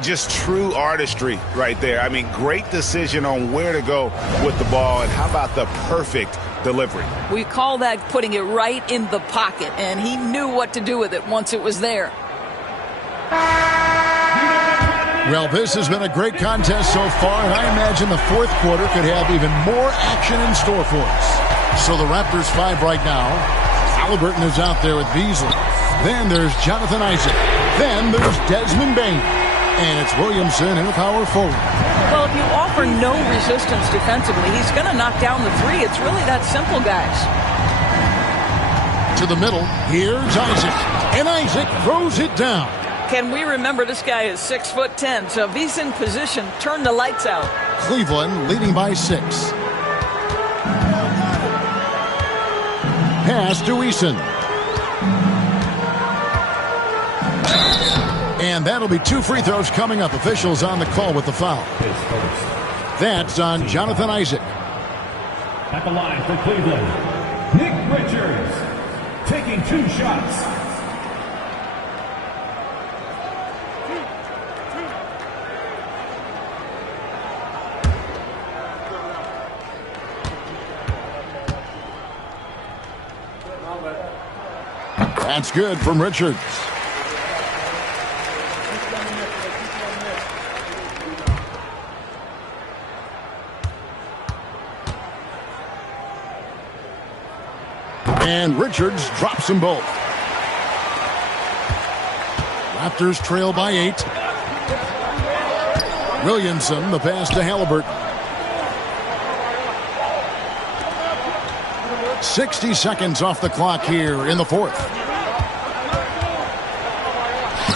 Just true artistry right there. I mean, great decision on where to go with the ball. And how about the perfect delivery? We call that putting it right in the pocket. And he knew what to do with it once it was there. Well, this has been a great contest so far. And I imagine the fourth quarter could have even more action in store for us. So the Raptors 5 right now. Halliburton is out there with Beasley. Then there's Jonathan Isaac. Then there's Desmond Bain. And it's Williamson in a power forward. Well, if you offer no resistance defensively, he's going to knock down the 3. It's really that simple, guys. To the middle. Here's Isaac. And Isaac throws it down. Can we remember this guy is 6'10", so if he's in position, turn the lights out. Cleveland leading by 6. Pass to Eason. And that'll be 2 free throws coming up. Officials on the call with the foul. That's on Jonathan Isaac. At the line for Cleveland, Nick Richards, taking 2 shots. That's good from Richards. And Richards drops them both. Raptors trail by 8. Williamson, the pass to Halliburton. 60 seconds off the clock here in the fourth.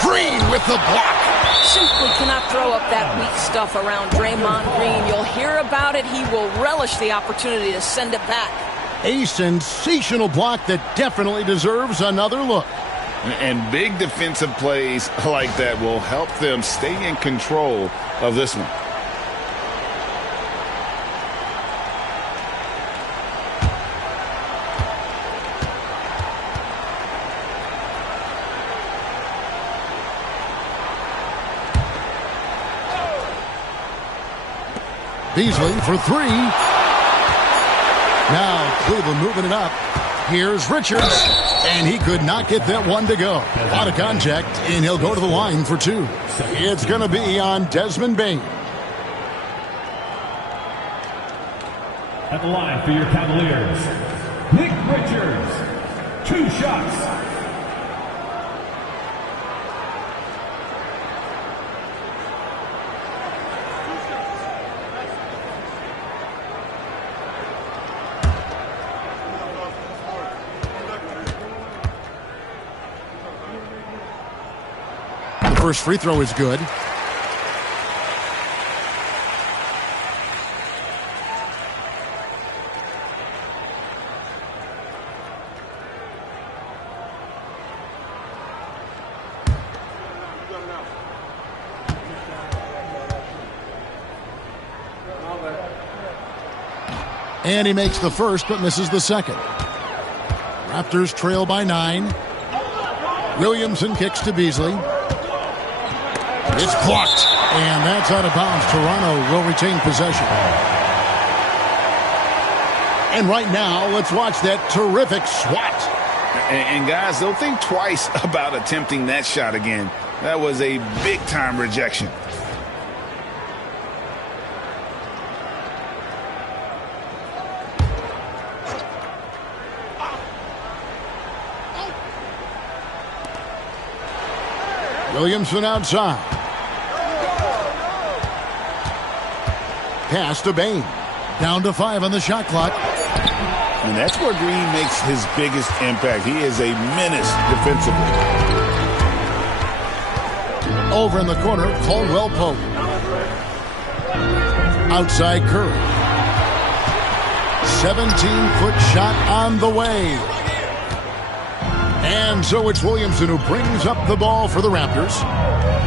Green with the block. Simply cannot throw up that weak stuff around Draymond Green. You'll hear about it. He will relish the opportunity to send it back. A sensational block that definitely deserves another look. And big defensive plays like that will help them stay in control of this one. Beasley for three. Now Cleveland moving it up. Here's Richards, and he could not get that one to go. A lot of contact, and he'll go to the line for two. It's going to be on Desmond Bain. At the line for your Cavaliers, Nick Richards, 2 shots. The first free throw is good. And he makes the first, but misses the second. Raptors trail by 9. Williamson kicks to Beasley. It's blocked, and that's out of bounds. Toronto will retain possession. And right now, let's watch that terrific swat. And guys, don't think twice about attempting that shot again. That was a big-time rejection. Williamson outside. Pass to Bain. Down to 5 on the shot clock. And that's where Green makes his biggest impact. He is a menace defensively. Over in the corner, Caldwell Pope. Outside Curry. 17-foot shot on the way. And so it's Williamson who brings up the ball for the Raptors.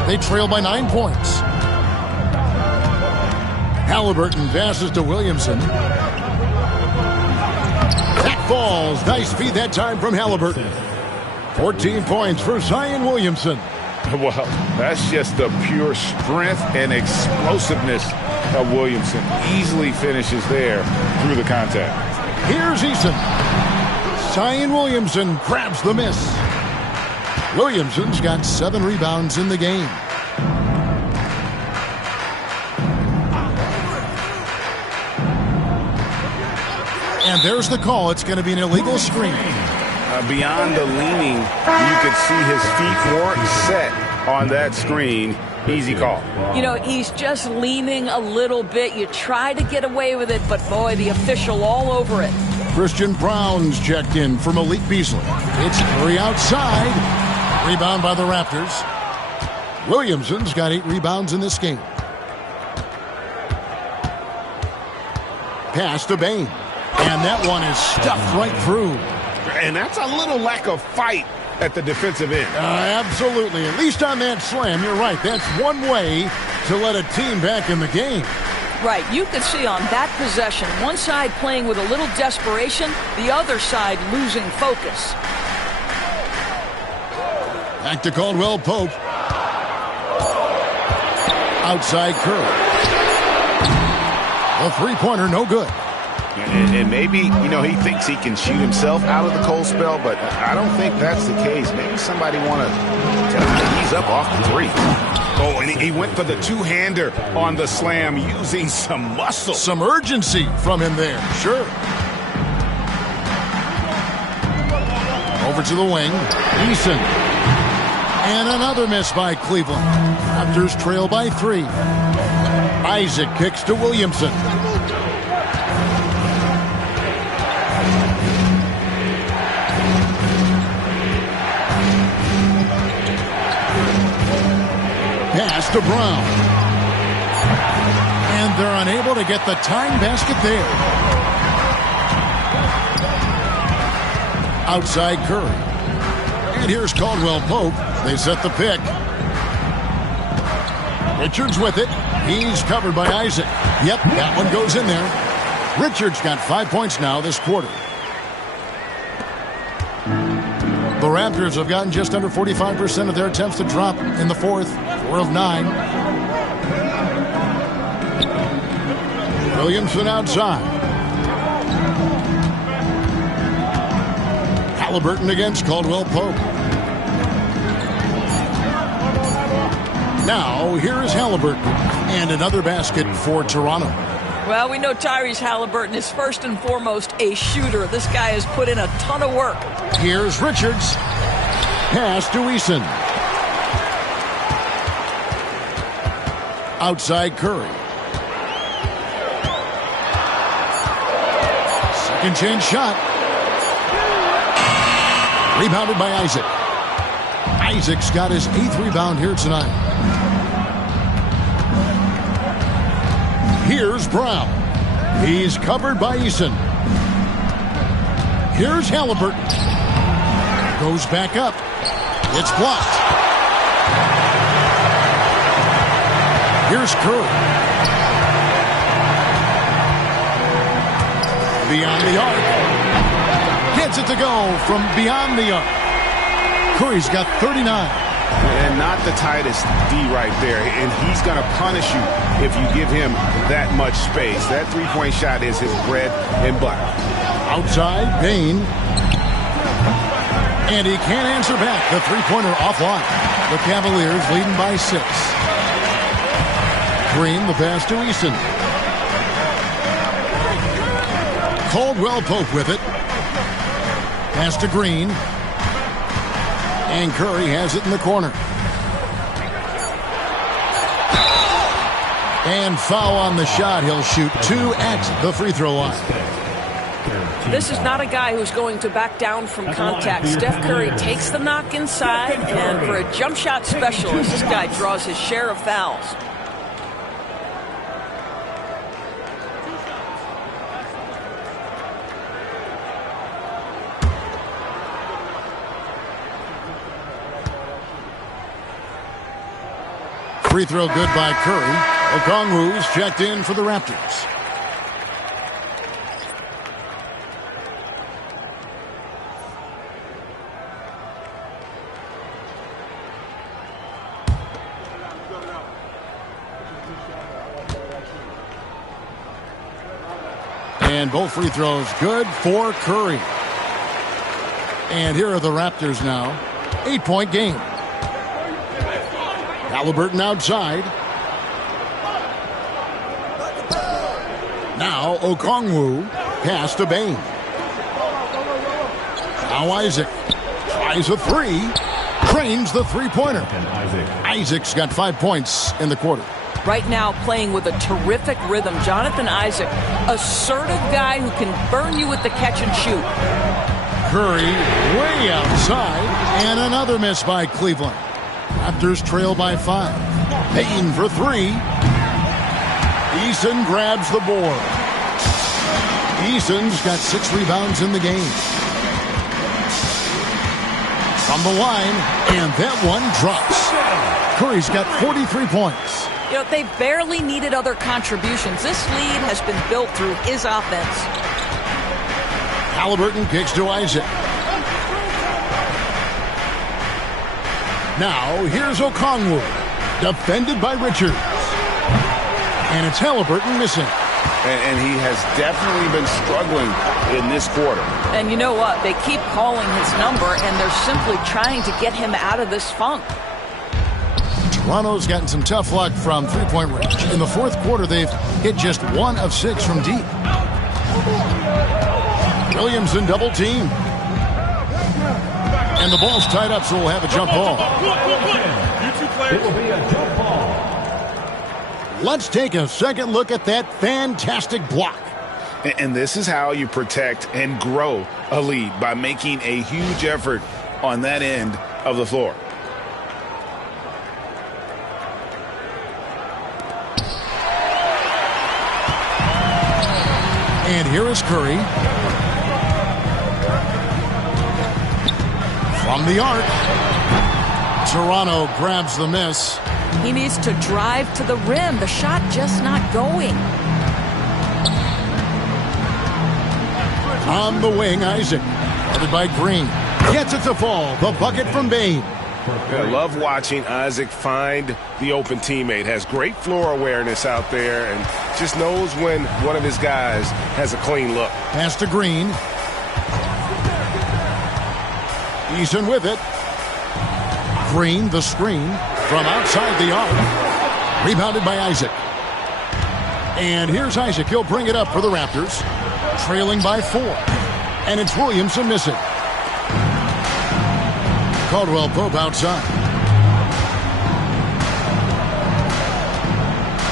They trail by 9 points. Halliburton passes to Williamson. That falls. Nice feed that time from Halliburton. 14 points for Zion Williamson. Well, that's just the pure strength and explosiveness of Williamson. Easily finishes there through the contact. Here's Eason. Zion Williamson grabs the miss. Williamson's got 7 rebounds in the game. And there's the call. It's going to be an illegal screen. Beyond the leaning, you could see his feet weren't set on that screen. Easy call. You know, he's just leaning a little bit. You try to get away with it, but boy, the official all over it. Christian Brown's checked in for Malik Beasley. It's Curry outside. Rebound by the Raptors. Williamson's got 8 rebounds in this game. Pass to Bain. And that one is stuffed right through. And that's a little lack of fight at the defensive end. Absolutely. At least on that slam, you're right. That's one way to let a team back in the game. Right. You could see on that possession, one side playing with a little desperation, the other side losing focus. Back to Caldwell Pope. Outside Curry. A three-pointer, no good. And maybe, you know, he thinks he can shoot himself out of the cold spell, but I don't think that's the case. Maybe somebody want to tell him to ease up off the three. Oh, and he went for the two-hander on the slam using some muscle. Some urgency from him there, sure. Over to the wing. Eason. And another miss by Cleveland. Raptors trail by 3. Isaac kicks to Williamson. Pass to Brown. And they're unable to get the tying basket there. Outside Curry. And here's Caldwell Pope. They set the pick. Richards with it. He's covered by Isaac. Yep, that one goes in there. Richards got 5 points now this quarter. The Raptors have gotten just under 45% of their attempts to drop in the fourth. 4 of 9. Williamson outside. Halliburton against Caldwell Pope. Now, here is Halliburton. And another basket for Toronto. Well, we know Tyrese Halliburton is first and foremost a shooter. This guy has put in a ton of work. Here's Richards. Pass to Eason. Outside Curry. Second chance shot. Rebounded by Isaac. Isaac's got his 8th rebound here tonight. Here's Brown. He's covered by Eason. Here's Halliburton. Goes back up. It's blocked. Here's Curry. Beyond the arc. Gets it to go from beyond the arc. Curry's got 39. And not the tightest D right there. And he's going to punish you if you give him that much space. That three-point shot is his bread and butter. Outside, Bain. And he can't answer back. The three-pointer offline. The Cavaliers leading by 6. Green, the pass to Eason. Caldwell Pope with it. Pass to Green. And Curry has it in the corner. And foul on the shot. He'll shoot 2 at the free throw line. This is not a guy who's going to back down from contact. Steph Curry takes the knock inside, and for a jump shot specialist, this guy draws his share of fouls. Free throw good by Curry. Okongwu's checked in for the Raptors. And both free throws good for Curry. And here are the Raptors now. 8-point game. Halliburton outside. Now Okongwu. Pass to Bain. Now Isaac. Tries a three. Trains the three-pointer. Isaac's got 5 points in the quarter. Right now playing with a terrific rhythm. Jonathan Isaac, assertive guy who can burn you with the catch and shoot. Curry way outside. And another miss by Cleveland. Raptors trail by 5. Payton for 3. Eason grabs the board. Eason's got 6 rebounds in the game. From the line, and that one drops. Curry's got 43 points. You know, they barely needed other contributions. This lead has been built through his offense. Halliburton kicks to Isaac. Now, here's Okongwu. Defended by Richards. And it's Halliburton missing. And he has definitely been struggling in this quarter. And you know what? They keep calling his number, and they're simply trying to get him out of this funk. Toronto's gotten some tough luck from three-point range. In the fourth quarter, they've hit just 1 of 6 from deep. Williamson double team. And the ball's tied up, so we'll have a jump ball. It will be a jump ball. Let's take a second look at that fantastic block. And this is how you protect and grow a lead, by making a huge effort on that end of the floor. And here is Curry. From the arc. Toronto grabs the miss. He needs to drive to the rim. The shot just not going. On the wing, Isaac. Guarded by Green. Gets it to fall. The bucket from Bain. I love watching Isaac find the open teammate. Has great floor awareness out there and just knows when one of his guys has a clean look. Pass to Green. Eason with it. Green, the screen from outside the arc. Rebounded by Isaac. And here's Isaac. He'll bring it up for the Raptors. Trailing by 4. And it's Williamson missing. Caldwell Pope outside.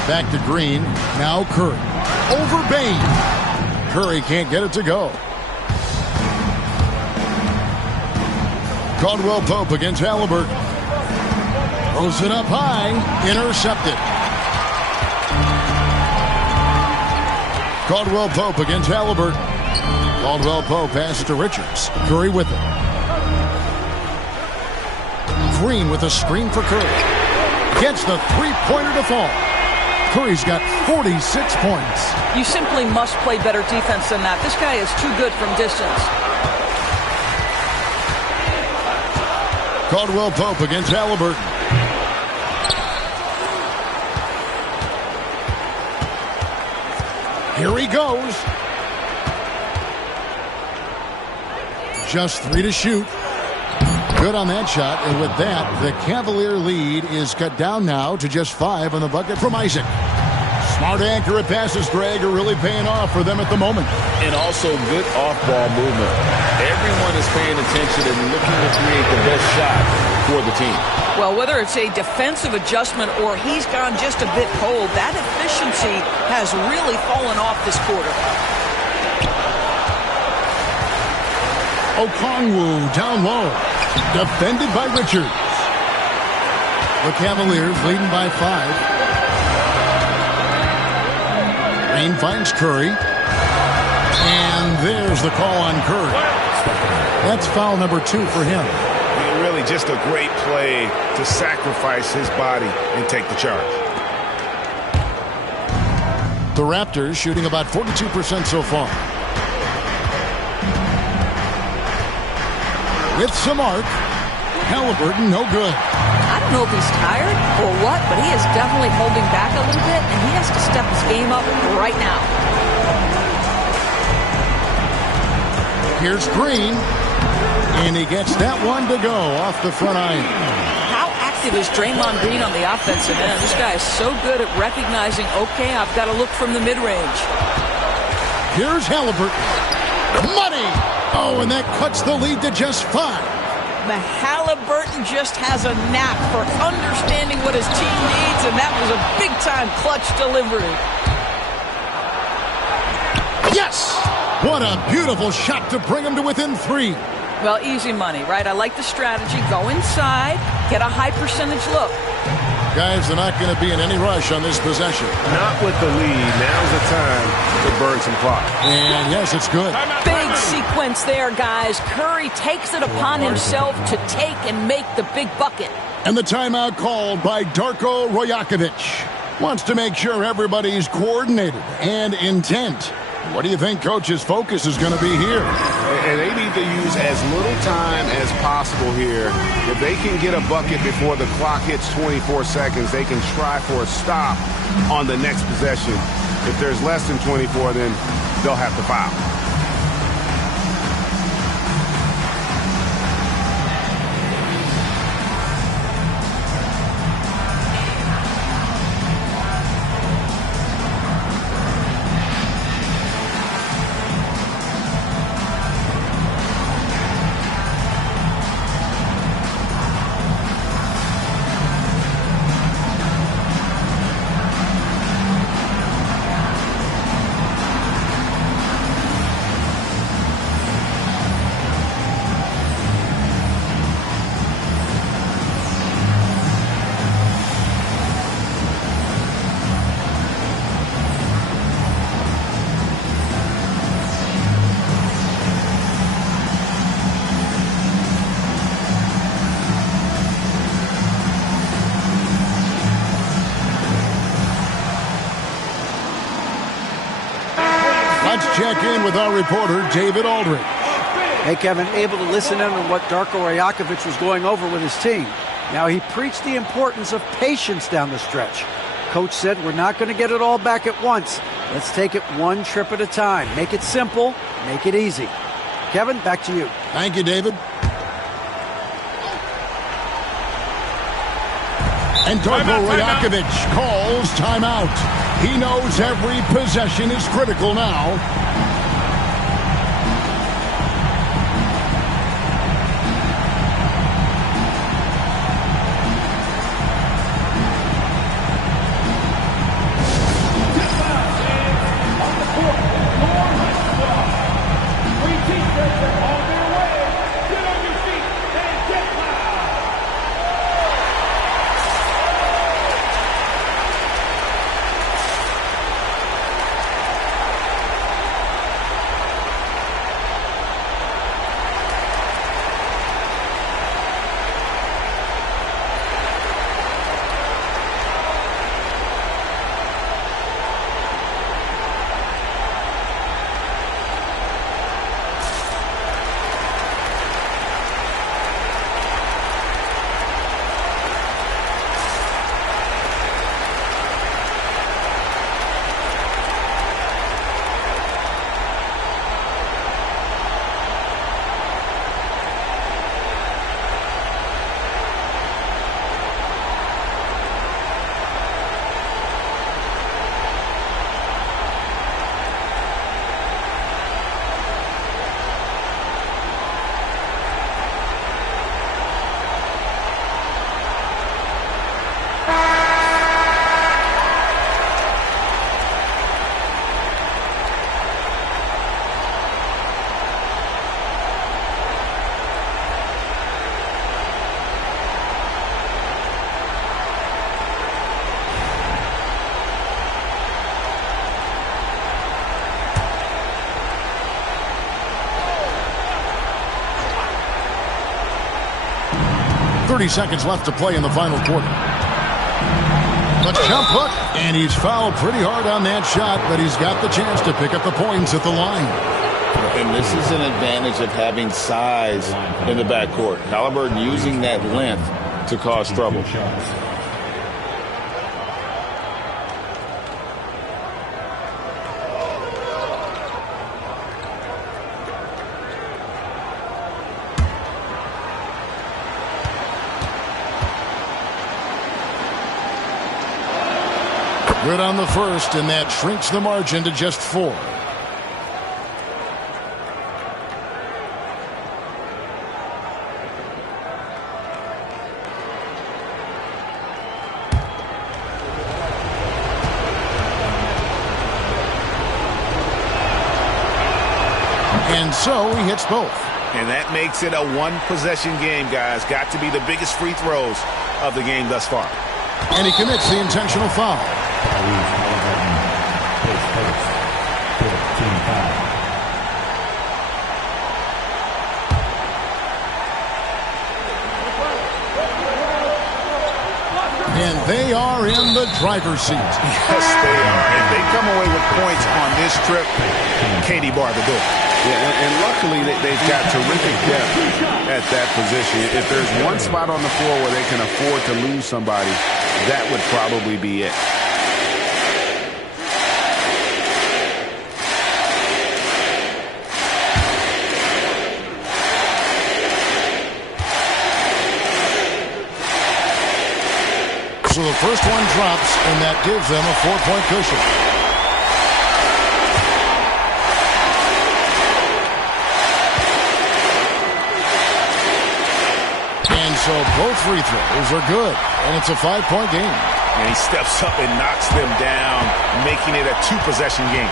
Back to Green. Now Curry. Over Bain. Curry can't get it to go. Caldwell Pope against Halliburton. Throws it up high. Intercepted. Caldwell Pope against Halliburton. Caldwell Pope passes to Richards. Curry with it. Green with a screen for Curry. Gets the three-pointer to fall. Curry's got 46 points. You simply must play better defense than that. This guy is too good from distance. Caldwell Pope against Halliburton. Here he goes. Just 3 to shoot. Good on that shot. And with that, the Cavalier lead is cut down now to just 5 on the bucket from Isaac. Smart, accurate passes, Greg, are really paying off for them at the moment. And also good off-ball movement. Everyone is paying attention and looking to create the best shot for the team. Well, whether it's a defensive adjustment or he's gone just a bit cold, that efficiency has really fallen off this quarter. Okongwu down low. Defended by Richards. The Cavaliers leading by 5. Green finds Curry. And there's the call on Curry. That's foul number 2 for him. Really just a great play to sacrifice his body and take the charge. The Raptors shooting about 42% so far. With some arc. Halliburton, no good. I don't know if he's tired or what, but he is definitely holding back a little bit, and he has to step his game up right now. Here's Green. And he gets that one to go off the front iron. How active is Draymond Green on the offensive end? This guy is so good at recognizing, okay, I've got to look from the mid-range. Here's Halliburton. Money! Oh, and that cuts the lead to just 5. The Halliburton just has a knack for understanding what his team needs, and that was a big-time clutch delivery. Yes! What a beautiful shot to bring him to within 3. Well, easy money, right? I like the strategy. Go inside, get a high percentage look. Guys, they're not going to be in any rush on this possession. Not with the lead. Now's the time to burn some clock. And yes, it's good. Big sequence there, guys. Curry takes it upon himself to take and make the big bucket. And the timeout called by Darko Rajakovic. Wants to make sure everybody's coordinated and intent. What do you think Coach's focus is going to be here? And they need to use as little time as possible here. If they can get a bucket before the clock hits 24 seconds, they can try for a stop on the next possession. If there's less than 24, then they'll have to foul. Let's check in with our reporter, David Aldridge. Hey, Kevin, able to listen in on what Darko Rajakovic was going over with his team. Now, he preached the importance of patience down the stretch. Coach said we're not going to get it all back at once. Let's take it one trip at a time. Make it simple, make it easy. Kevin, back to you. Thank you, David. And Darko Rajakovic calls timeout. He knows every possession is critical now. Seconds left to play in the final quarter. The jump hook, and he's fouled pretty hard on that shot, but he's got the chance to pick up the points at the line. And this is an advantage of having size in the backcourt. Halliburton using that length to cause trouble. Good on the first, and that shrinks the margin to just 4. And so he hits both. And that makes it a one-possession game, guys. Got to be the biggest free throws of the game thus far. And he commits the intentional foul. And they are in the driver's seat. Yes, they are. If they come away with points on this trip, Katie bar the door. Yeah, and luckily they've got terrific depth at that position. If there's one spot on the floor where they can afford to lose somebody, that would probably be it. So the first one drops, and that gives them a 4-point cushion. And so both free throws are good, and it's a 5-point game. And he steps up and knocks them down, making it a 2-possession game.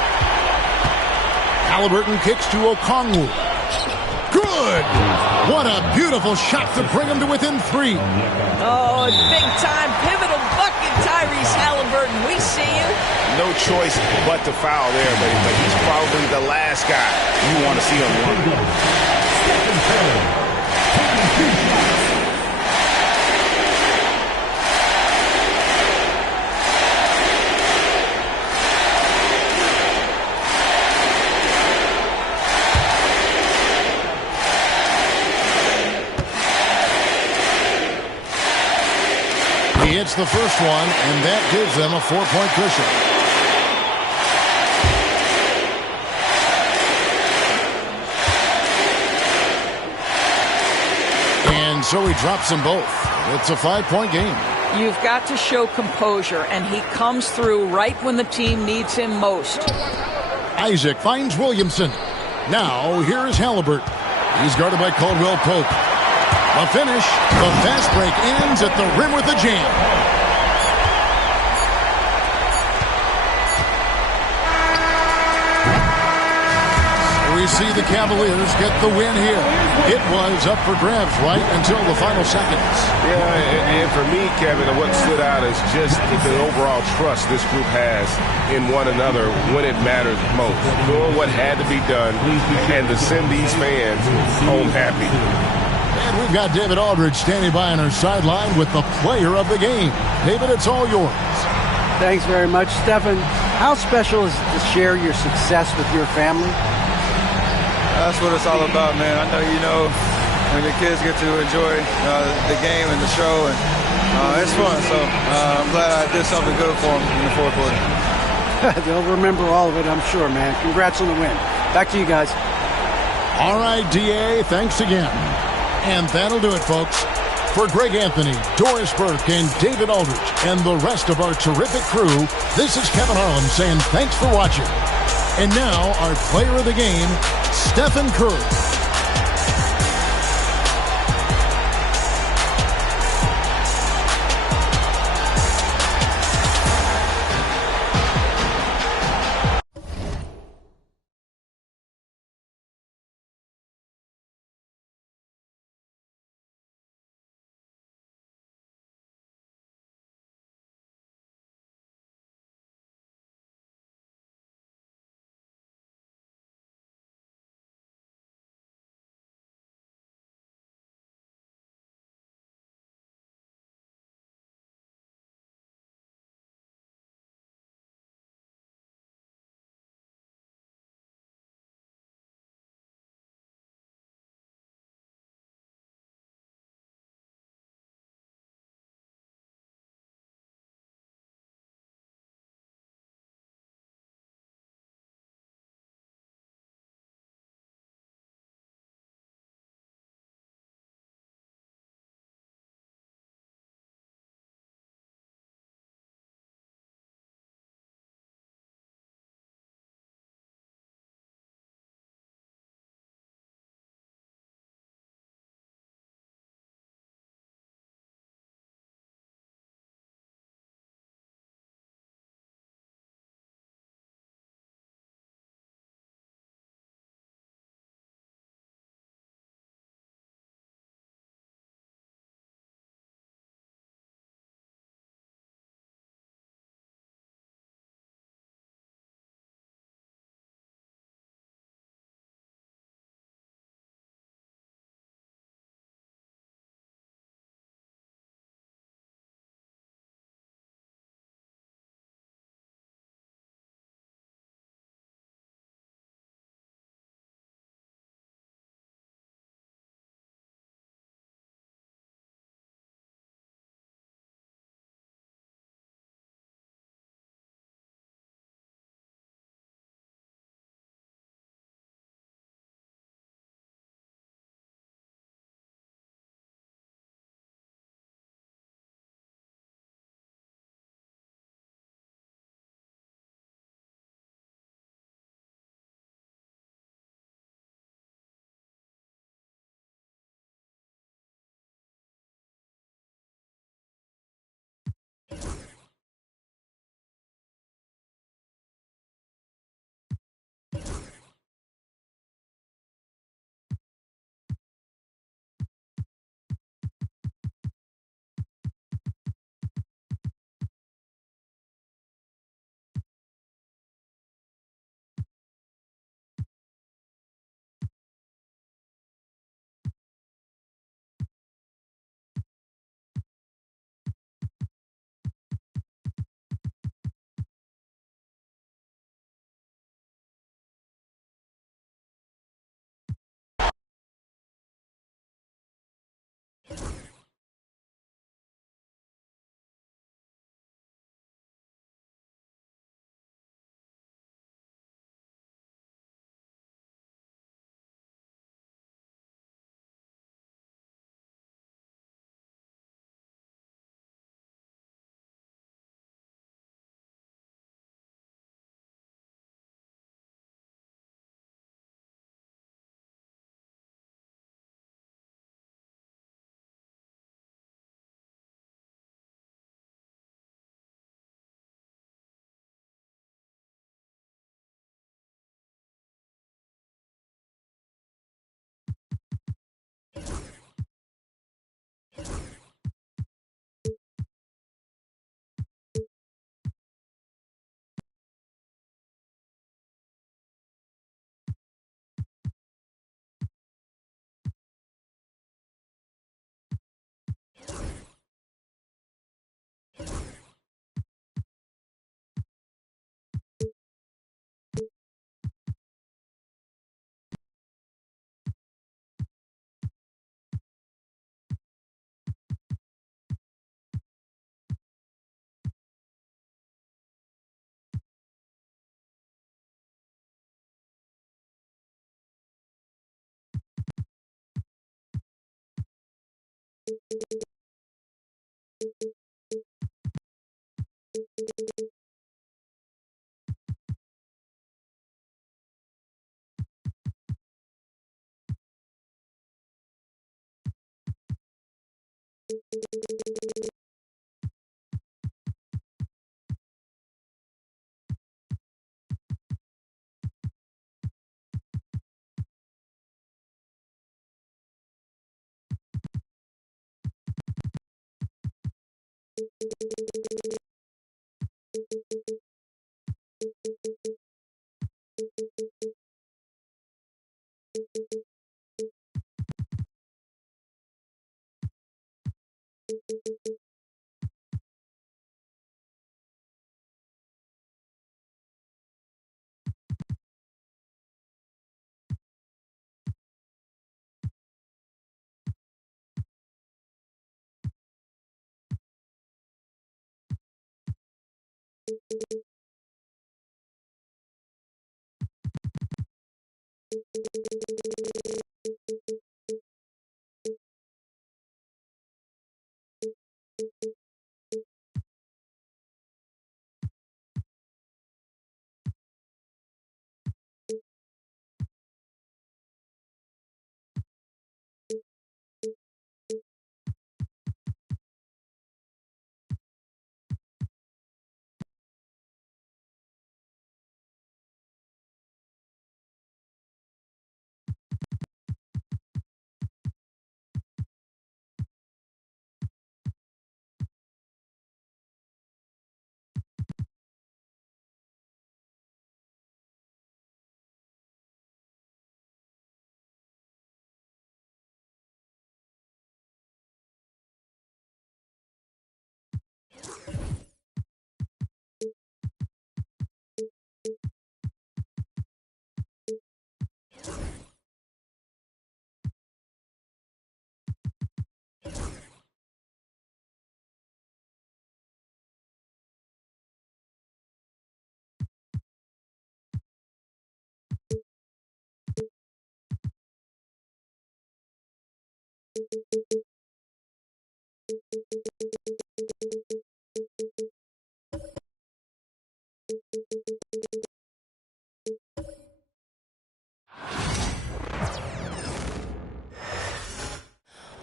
Halliburton kicks to Okongwu. Good! What a beautiful shot to bring him to within 3. Oh, big-time pivotal bucket, Tyrese Halliburton. We see you. No choice but to foul there, but he's probably the last guy you want to see on the line. He hits gets the first one, and that gives them a 4-point cushion. And so he drops them both. It's a 5-point game. You've got to show composure, and he comes through right when the team needs him most. Isaac finds Williamson. Now, here is Halliburton. He's guarded by Caldwell Pope. The finish, the fast break ends at the rim with a jam. We see the Cavaliers get the win here. It was up for grabs right until the final seconds. Yeah, and for me, Kevin, what stood out is just the overall trust this group has in one another when it matters most. Doing what had to be done and to send these fans home happy. And we've got David Aldridge standing by on our sideline with the player of the game. David, it's all yours. Thanks very much, Stephen. How special is it to share your success with your family? That's what it's all about, man. I know you know when your kids get to enjoy the game and the show, and it's fun. So I'm glad I did something good for them in the fourth quarter. They'll remember all of it, I'm sure, man. Congrats on the win. Back to you guys. All right, D.A., thanks again. And that'll do it, folks. For Greg Anthony, Doris Burke, and David Aldridge, and the rest of our terrific crew, this is Kevin Harlan saying thanks for watching. And now, our player of the game, Stephen Curry.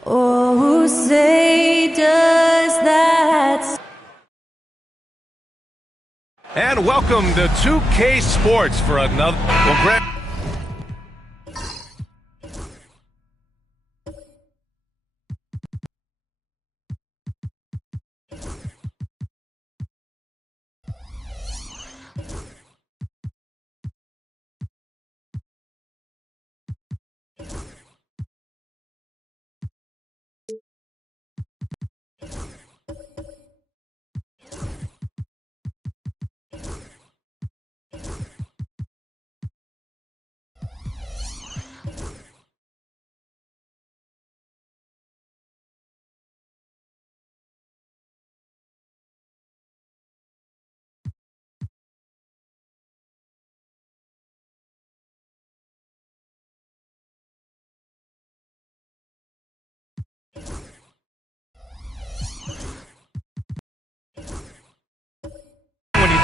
Oh, say does that. And welcome to 2K Sports for another. Well, Grant.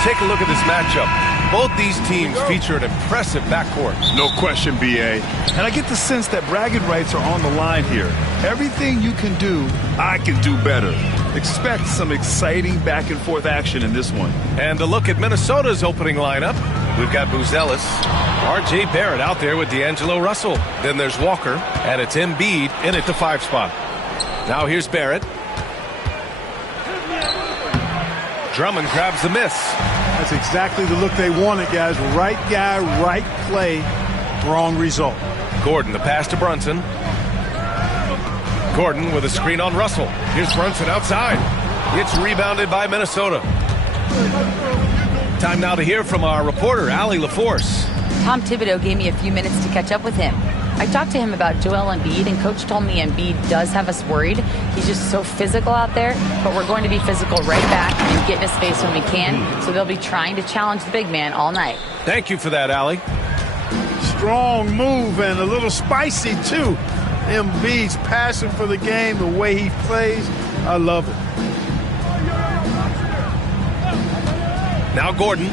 Take a look at this matchup. Both these teams feature an impressive backcourt. No question, BA. And I get the sense that bragging rights are on the line here. Everything you can do, I can do better. Expect some exciting back-and-forth action in this one. And a look at Minnesota's opening lineup. We've got Buzelis, R.J. Barrett out there with D'Angelo Russell. Then there's Walker, and it's Embiid in at the 5 spot. Now here's Barrett. Drummond grabs the miss. That's exactly the look they wanted, guys. Right guy, right play, wrong result. Gordon, the pass to Brunson. Gordon with a screen on Russell. Here's Brunson outside. It's rebounded by Minnesota. Time now to hear from our reporter, Allie LaForce. Tom Thibodeau gave me a few minutes to catch up with him. I talked to him about Joel Embiid, and Coach told me Embiid does have us worried. He's just so physical out there, but we're going to be physical right back and get in his face when we can, so they'll be trying to challenge the big man all night. Thank you for that, Allie. Strong move and a little spicy, too. Embiid's passion for the game, the way he plays, I love it. Now Gordon.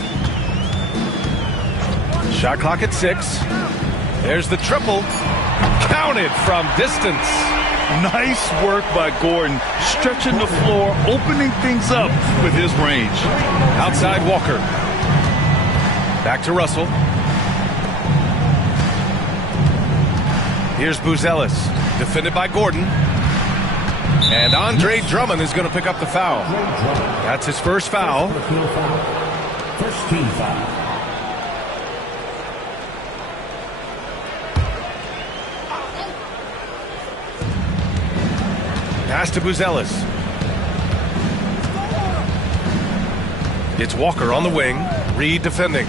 Shot clock at 6. There's the triple. Counted from distance. Nice work by Gordon, stretching the floor, opening things up with his range. Outside Walker. Back to Russell. Here's Buzelis, defended by Gordon. And Andre Drummond is going to pick up the foul. That's his first foul. First team foul. Pass to Buzelis. It's Walker on the wing. Reed defending.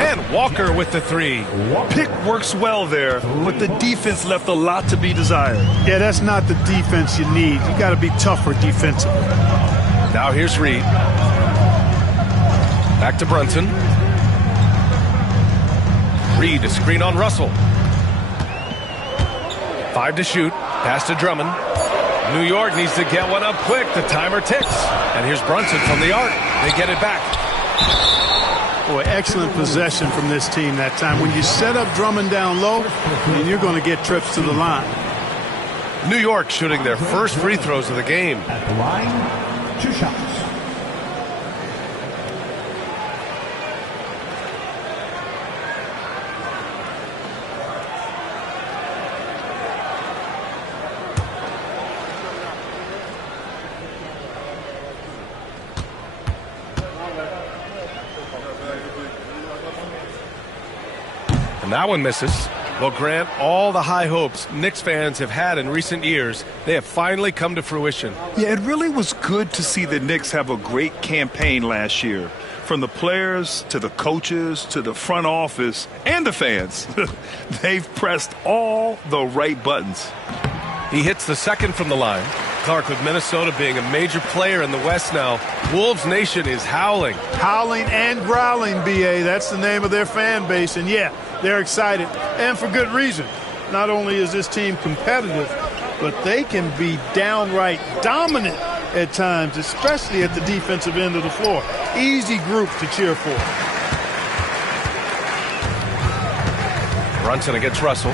And Walker with the three. Pick works well there, but the defense left a lot to be desired. Yeah, that's not the defense you need. You got to be tougher defensively. Now here's Reed. Back to Brunson. Reed, a screen on Russell. 5 to shoot. Pass to Drummond. New York needs to get one up quick. The timer ticks. And here's Brunson from the arc. They get it back. Boy, excellent possession from this team that time. When you set up Drummond down low, and you're going to get trips to the line. New York shooting their first free throws of the game. At the line, 2 shots. And that one misses. Well, Grant, all the high hopes Knicks fans have had in recent years, they have finally come to fruition. Yeah, it really was good to see the Knicks have a great campaign last year. From the players to the coaches to the front office and the fans. They've pressed all the right buttons. He hits the second from the line. Clark, with Minnesota being a major player in the West now, Wolves Nation is howling. Howling and growling, B.A. That's the name of their fan base. And, yeah, they're excited. And for good reason. Not only is this team competitive, but they can be downright dominant at times, especially at the defensive end of the floor. Easy group to cheer for. Brunson against Russell.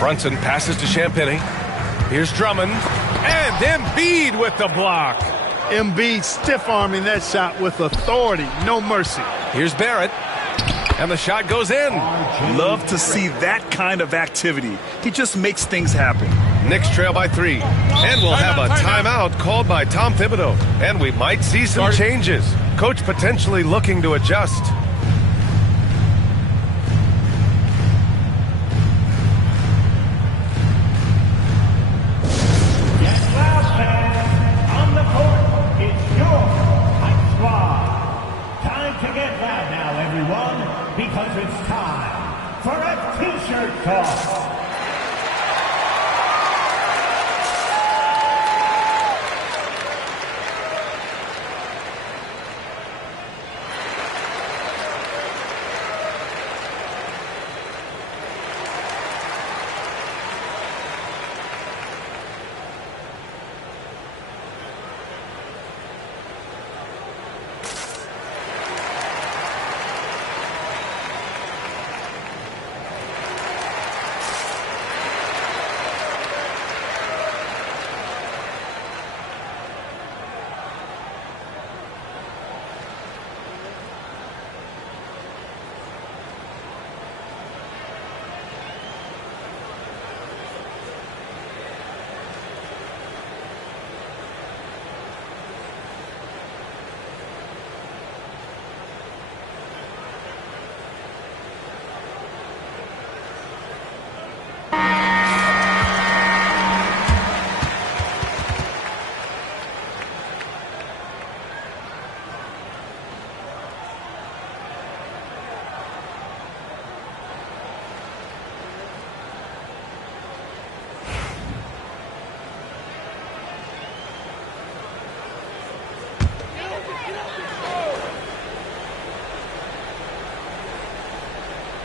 Brunson passes to Champagnie. Here's Drummond. And Embiid with the block. Embiid stiff-arming that shot with authority. No mercy. Here's Barrett. And the shot goes in. Love to see that kind of activity. He just makes things happen. Knicks trail by 3. And we'll have a timeout called by Tom Thibodeau. And we might see some changes. Coach potentially looking to adjust. Because it's time for a t-shirt toss.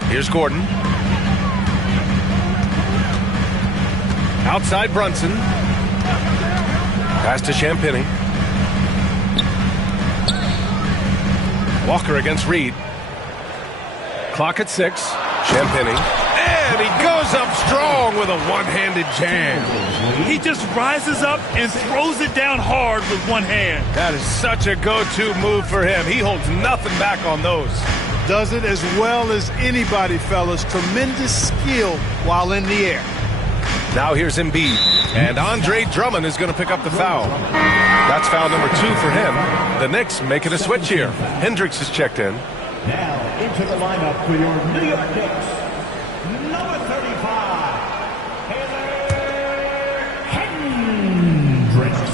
Here's Gordon. Outside Brunson. Pass to Champagnie. Walker against Reed. Clock at 6. Champagnie. And he goes up strong with a one-handed jam. He just rises up and throws it down hard with one hand. That is such a go-to move for him. He holds nothing back on those. Does it as well as anybody, fellas. Tremendous skill while in the air. Now here's Embiid. And Andre Drummond is going to pick up the foul. That's foul number 2 for him. The Knicks making a switch here. Hendricks is checked in. Now into the lineup for your New York Knicks, number 35, Taylor Hendricks.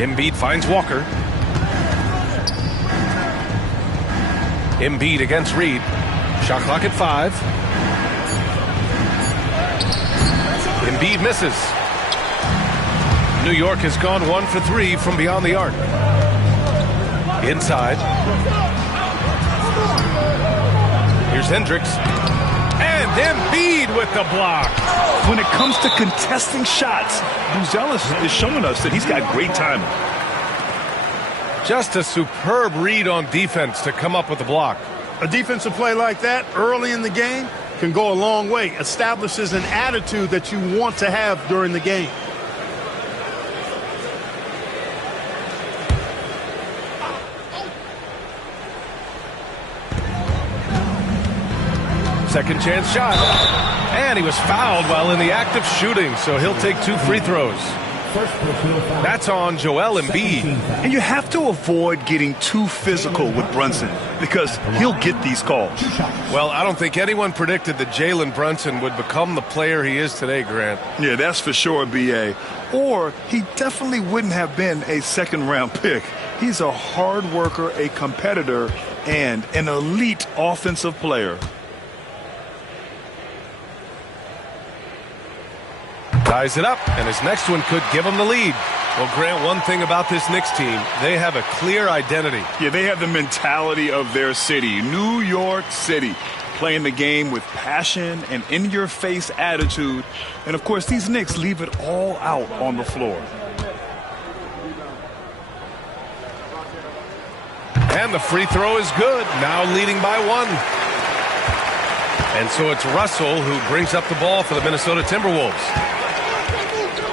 Embiid finds Walker. Embiid against Reed. Shot clock at 5. Embiid misses. New York has gone 1 for 3 from beyond the arc. Inside. Here's Hendricks. And Embiid with the block. When it comes to contesting shots, Buzelis is showing us that he's got great timing. Just a superb read on defense to come up with the block. A defensive play like that early in the game can go a long way. Establishes an attitude that you want to have during the game. Second chance shot. And he was fouled while in the act of shooting, so he'll take 2 free throws. That's on Joel Embiid. And you have to avoid getting too physical with Brunson because he'll get these calls. Well, I don't think anyone predicted that Jalen Brunson would become the player he is today, Grant. Yeah, that's for sure, B.A. Or he definitely wouldn't have been a second-round pick. He's a hard worker, a competitor, and an elite offensive player. Ties it up, and his next one could give him the lead. Well, Grant, one thing about this Knicks team, they have a clear identity. Yeah, they have the mentality of their city, New York City, playing the game with passion and in-your-face attitude. And, of course, these Knicks leave it all out on the floor. And the free throw is good, now leading by 1. And so it's Russell who brings up the ball for the Minnesota Timberwolves.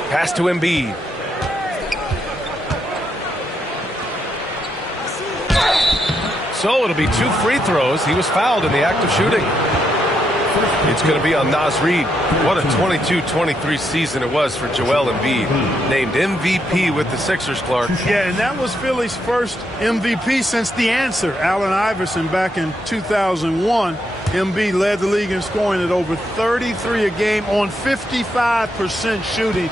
Pass to Embiid. So it'll be 2 free throws. He was fouled in the act of shooting. It's going to be on Naz Reid. What a 22-23 season it was for Joel Embiid. Named MVP with the Sixers, Clark. Yeah, and that was Philly's first MVP since the answer, Allen Iverson, back in 2001. Embiid led the league in scoring at over 33 a game on 55% shooting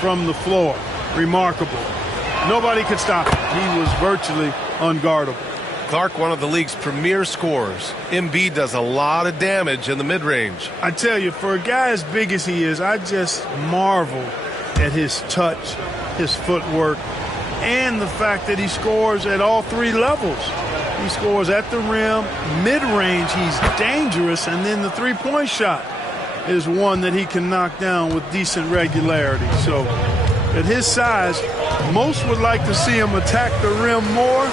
from the floor. Remarkable. Nobody could stop him. He was virtually unguardable. Clark, one of the league's premier scorers. Embiid does a lot of damage in the mid-range. I tell you, for a guy as big as he is, I just marvel at his touch, his footwork, and the fact that he scores at all 3 levels. He scores at the rim, mid-range, he's dangerous, and then the three-point shot is one that he can knock down with decent regularity. So at his size, most would like to see him attack the rim more,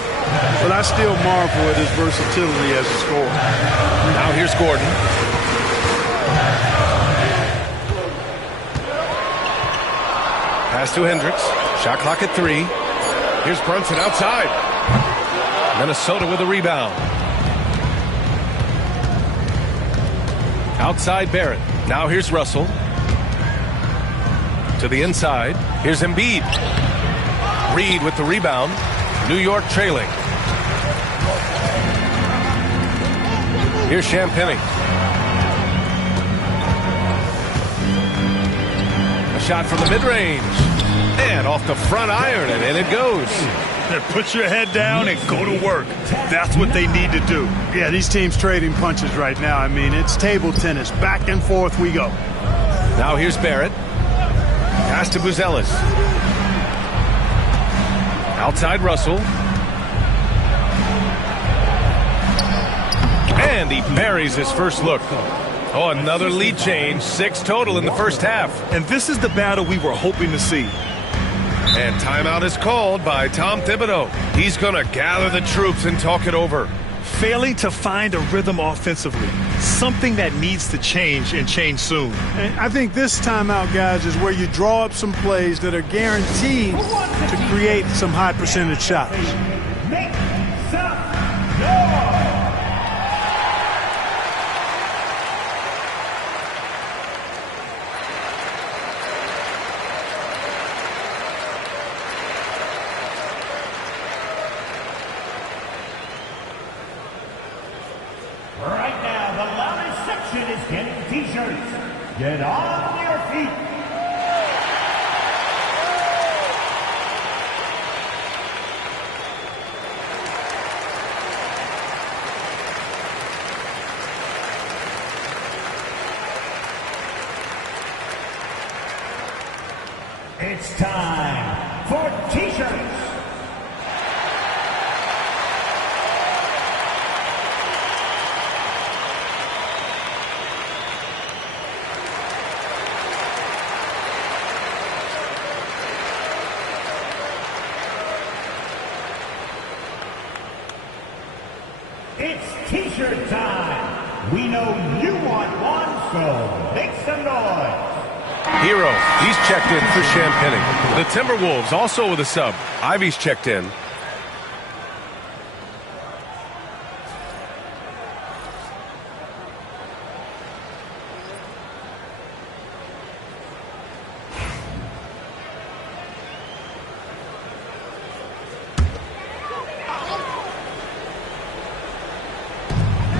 but I still marvel at his versatility as a scorer. Now here's Gordon. Pass to Hendricks. Shot clock at 3. Here's Brunson outside. Minnesota with a rebound. Outside Barrett. Now here's Russell. To the inside. Here's Embiid. Reed with the rebound. New York trailing. Here's Champagnie. A shot from the mid-range. And off the front iron, and in it goes. Put your head down and go to work. That's what they need to do. Yeah, these teams trading punches right now. I mean, it's table tennis. Back and forth we go. Now here's Barrett. Pass to Buzelis. Outside Russell. And he buries his first look. Oh, another lead change. 6 total in the first half. And this is the battle we were hoping to see. And timeout is called by Tom Thibodeau. He's going to gather the troops and talk it over. failing to find a rhythm offensively. Something that needs to change and change soon. And I think this timeout, guys, is where you draw up some plays that are guaranteed to create some high percentage shots. Make some noise. Right now, the loudest section is getting t-shirts. Get on your feet. It's time for t-shirts. It's t-shirt time. We know you want one, so make some noise. Hero, he's checked in for Champagny. The Timberwolves also with a sub. Ivy's checked in.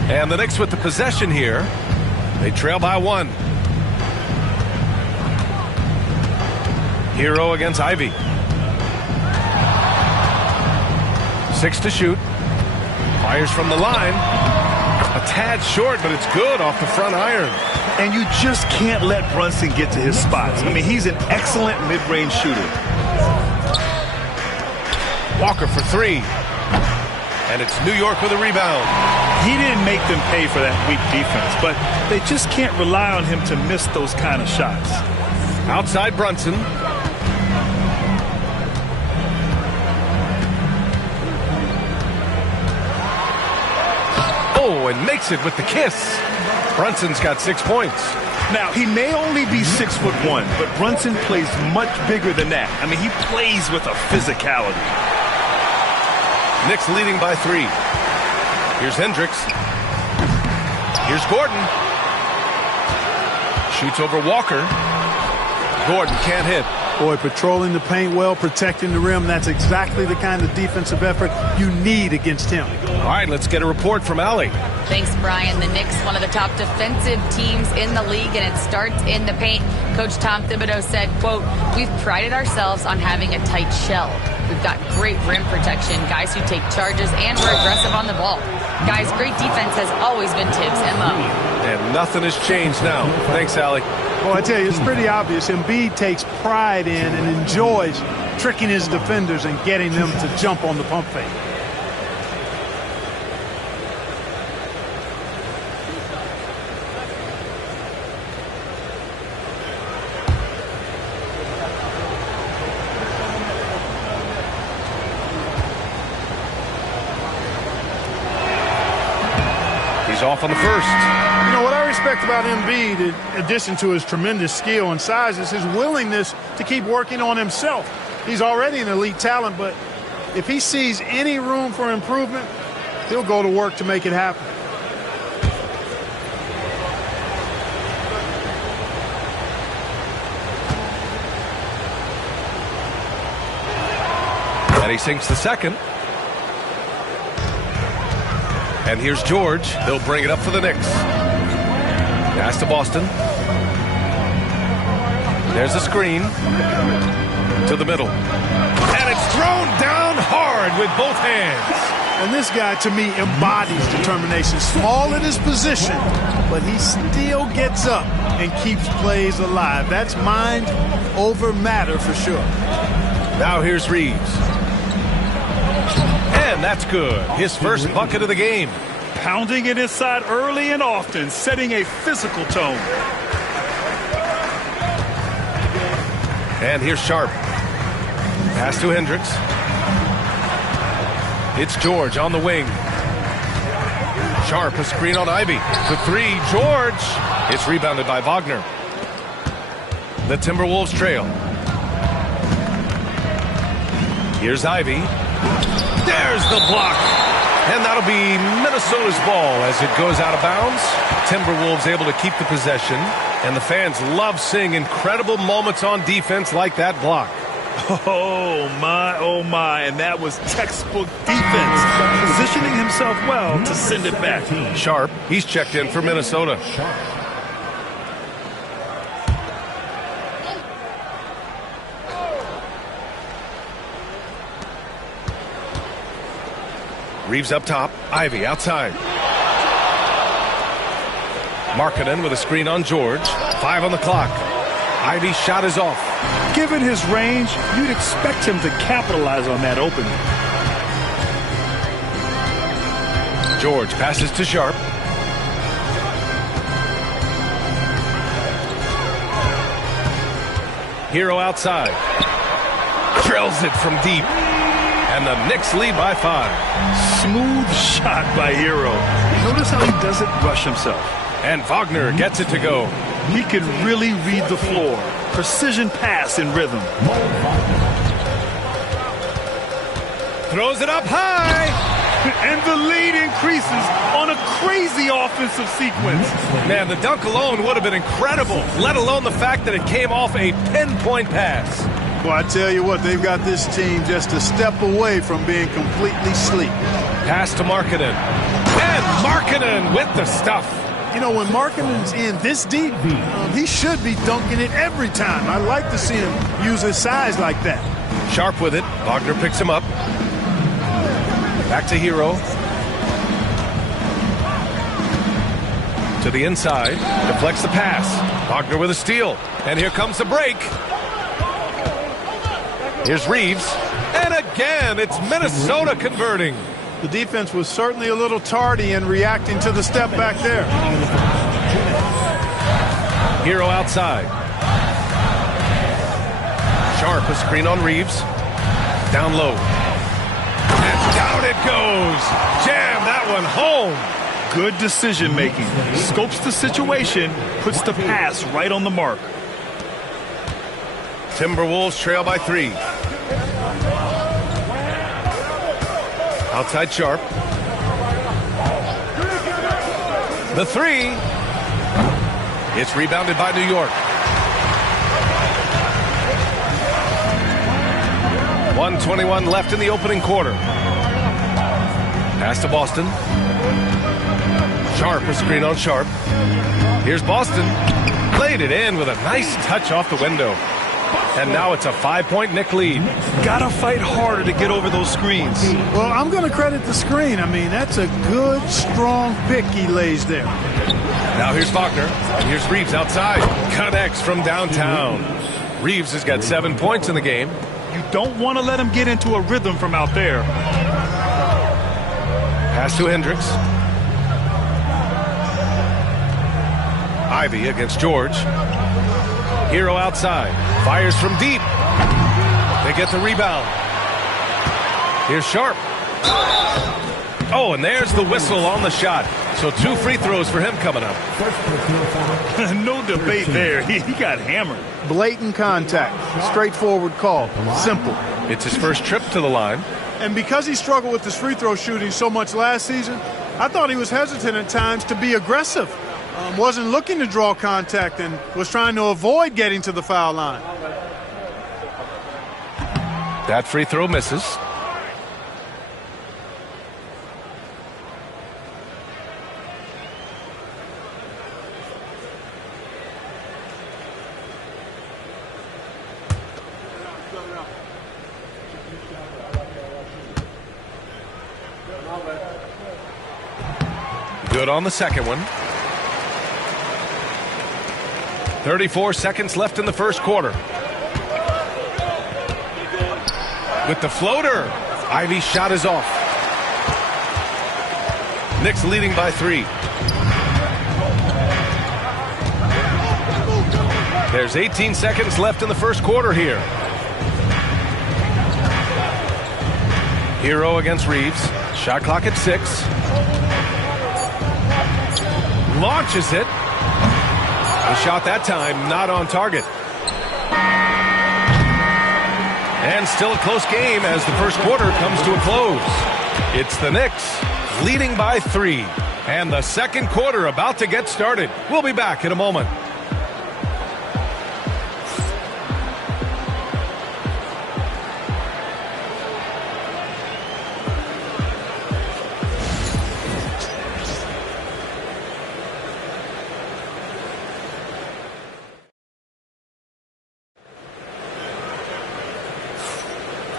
And the Knicks with the possession here. They trail by 1. Hero against Ivy. 6 to shoot. Fires from the line. A tad short, but it's good off the front iron. And you just can't let Brunson get to his spots. I mean, he's an excellent mid-range shooter. Walker for 3. And it's New York with a rebound. He didn't make them pay for that weak defense, but they just can't rely on him to miss those kind of shots. Outside Brunson. Oh, and makes it with the kiss. Brunson's got 6 points. Now, he may only be 6'1", but Brunson plays much bigger than that. I mean, he plays with a physicality. Knicks leading by 3. Here's Hendricks. Here's Gordon. Shoots over Walker. Gordon can't hit. Boy, patrolling the paint well, protecting the rim. That's exactly the kind of defensive effort you need against him. All right, let's get a report from Allie. Thanks, Brian. The Knicks, one of the top defensive teams in the league, and it starts in the paint. Coach Tom Thibodeau said, quote, "We've prided ourselves on having a tight shell. We've got great rim protection, guys who take charges, and we're aggressive on the ball. Guys, great defense has always been Tibbs' MO." And nothing has changed now. Thanks, Allie. Well, I tell you, it's pretty obvious. Embiid takes pride in and enjoys tricking his defenders and getting them to jump on the pump fake. He's off on the first. You know, what I respect about Embiid, in addition to his tremendous skill and size, is his willingness to keep working on himself. He's already an elite talent, but if he sees any room for improvement, he'll go to work to make it happen. And he sinks the second. And here's George. He'll bring it up for the Knicks. Pass to Boston. There's a screen. To the middle. And it's thrown down hard with both hands. And this guy, to me, embodies determination. Small in his position, but he still gets up and keeps plays alive. That's mind over matter for sure. Now here's Reeves. And that's good. His first bucket of the game. Pounding it inside early and often, setting a physical tone. And here's Sharp. Pass to Hendricks. It's George on the wing. Sharp, a screen on Ivy. The three, George. It's rebounded by Wagner. The Timberwolves trail. Here's Ivy. There's the block. And that'll be Minnesota's ball as it goes out of bounds. Timberwolves able to keep the possession. And the fans love seeing incredible moments on defense like that block. Oh, my. And that was textbook defense. Positioning himself well to send it back. Sharp, he's checked in for Minnesota. Reeves up top. Ivy outside. Markkanen with a screen on George. 5 on the clock. Ivy's shot is off. Given his range, you'd expect him to capitalize on that opening. George passes to Sharp. Hero outside. Drills it from deep. And the Knicks lead by 5. Smooth shot by Hero. Notice how he doesn't rush himself. And Wagner gets it to go. He can really read the floor. Precision pass in rhythm. Throws it up high. And the lead increases on a crazy offensive sequence. Man, the dunk alone would have been incredible, let alone the fact that it came off a pinpoint pass. Well, I tell you what, they've got this team just a step away from being completely sleep. Pass to Markkanen. And Markkanen with the stuff. You know, when Markkanen's in this deep, he should be dunking it every time. I like to see him use his size like that. Sharp with it. Wagner picks him up. Back to Hero. To the inside. Deflects the pass. Wagner with a steal. And here comes the break. Here's Reeves. And again, it's Minnesota converting. The defense was certainly a little tardy in reacting to the step back there. Hero outside. Sharp, a screen on Reeves. Down low. And down it goes. Jam that one home. Good decision making. Scopes the situation, puts the pass right on the mark. Timberwolves trail by 3. Outside Sharp. The 3. It's rebounded by New York. 1:21 left in the opening quarter. Pass to Boston. Sharp, a screen on Sharp. Here's Boston. Played it in with a nice touch off the window. And now it's a 5-point Knick lead. Gotta fight harder to get over those screens. Well, I'm going to credit the screen. I mean, that's a good, strong pick he lays there. Now here's Wagner. Here's Reeves outside. Connects from downtown. Reeves has got 7 points in the game. You don't want to let him get into a rhythm from out there. Pass to Hendricks. Ivy against George. Hero outside. Fires from deep. They get the rebound. Here's Sharp. Oh, and there's the whistle on the shot. So 2 free throws for him coming up. No debate there. He got hammered. Blatant contact. Straightforward call. Simple. It's his first trip to the line. And because he struggled with his free throw shooting so much last season, I thought he was hesitant at times to be aggressive. Wasn't looking to draw contact and was trying to avoid getting to the foul line. That free throw misses. Good on the second one. 34 seconds left in the first quarter. With the floater, Ivy's shot is off. Knicks leading by 3. There's 18 seconds left in the first quarter here. Hero against Reeves. Shot clock at 6. launches it. The shot that time not on target. And still a close game as the first quarter comes to a close. It's the Knicks leading by 3. And the second quarter about to get started. We'll be back in a moment.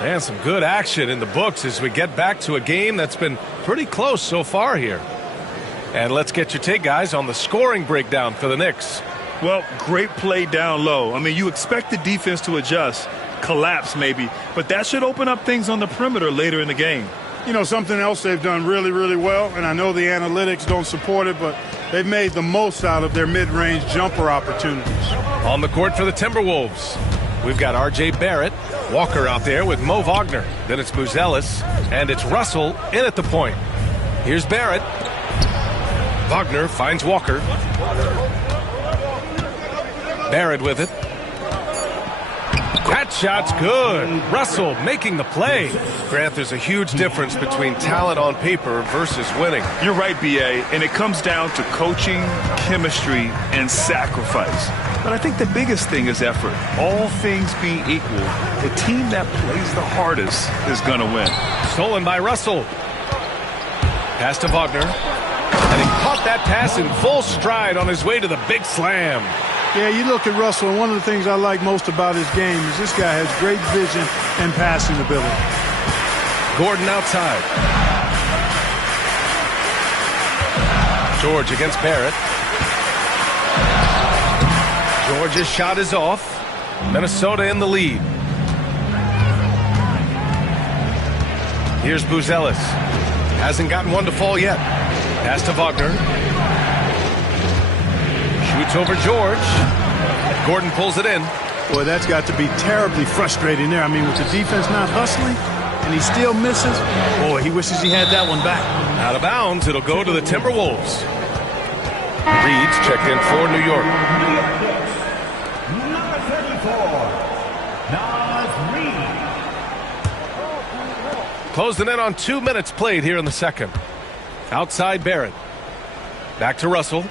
And some good action in the books as we get back to a game that's been pretty close so far here. And let's get your take, guys, on the scoring breakdown for the Knicks. Well, great play down low. I mean, you expect the defense to adjust, collapse maybe, but that should open up things on the perimeter later in the game. You know, something else they've done really, really well, and I know the analytics don't support it, but they've made the most out of their mid-range jumper opportunities. On the court for the Timberwolves, we've got R.J. Barrett, Walker out there with Mo Wagner. Then it's Buzelis, and it's Russell in at the point. Here's Barrett. Wagner finds Walker. Barrett with it. That shot's good. Russell making the play. Grant, there's a huge difference between talent on paper versus winning. You're right, B.A., and it comes down to coaching, chemistry, and sacrifice. But I think the biggest thing is effort. All things being equal, the team that plays the hardest is going to win. Stolen by Russell. Pass to Wagner. And he caught that pass in full stride on his way to the big slam. Yeah, you look at Russell, and one of the things I like most about his game is this guy has great vision and passing ability. Gordon outside. George against Barrett. George's shot is off. Minnesota in the lead. Here's Buzelis. Hasn't gotten one to fall yet. Pass to Wagner. Shoots over George. Gordon pulls it in. Boy, that's got to be terribly frustrating there. I mean, with the defense not hustling, and he still misses. Boy, he wishes he had that one back. Out of bounds, it'll go to the Timberwolves. Reed's checked in for New York. Number 34, Nas Reed. Closing in on 2 minutes played here in the second. Outside Barrett. Back to Russell.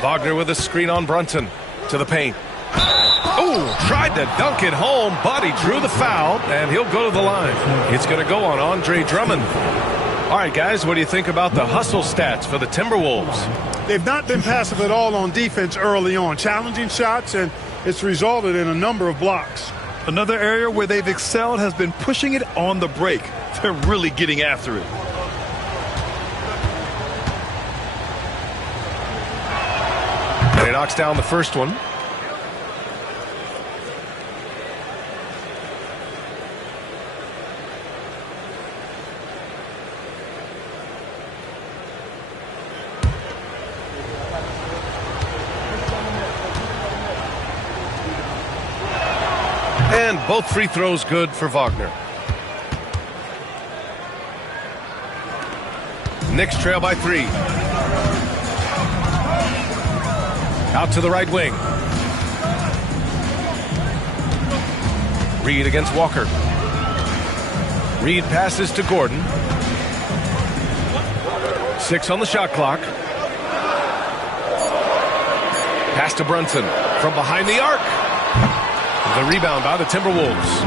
Wagner with a screen on Brunson. To the paint. Oh, tried to dunk it home, but he drew the foul, and he'll go to the line. It's going to go on Andre Drummond. All right, guys, what do you think about the hustle stats for the Timberwolves? They've not been passive at all on defense early on. Challenging shots, and it's resulted in a number of blocks. Another area where they've excelled has been pushing it on the break. They're really getting after it. And he knocks down the first one. And both free throws good for Wagner. Knicks trail by 3. Out to the right wing. Reed against Walker. Reed passes to Gordon. 6 on the shot clock. Pass to Brunson from behind the arc. The rebound by the Timberwolves.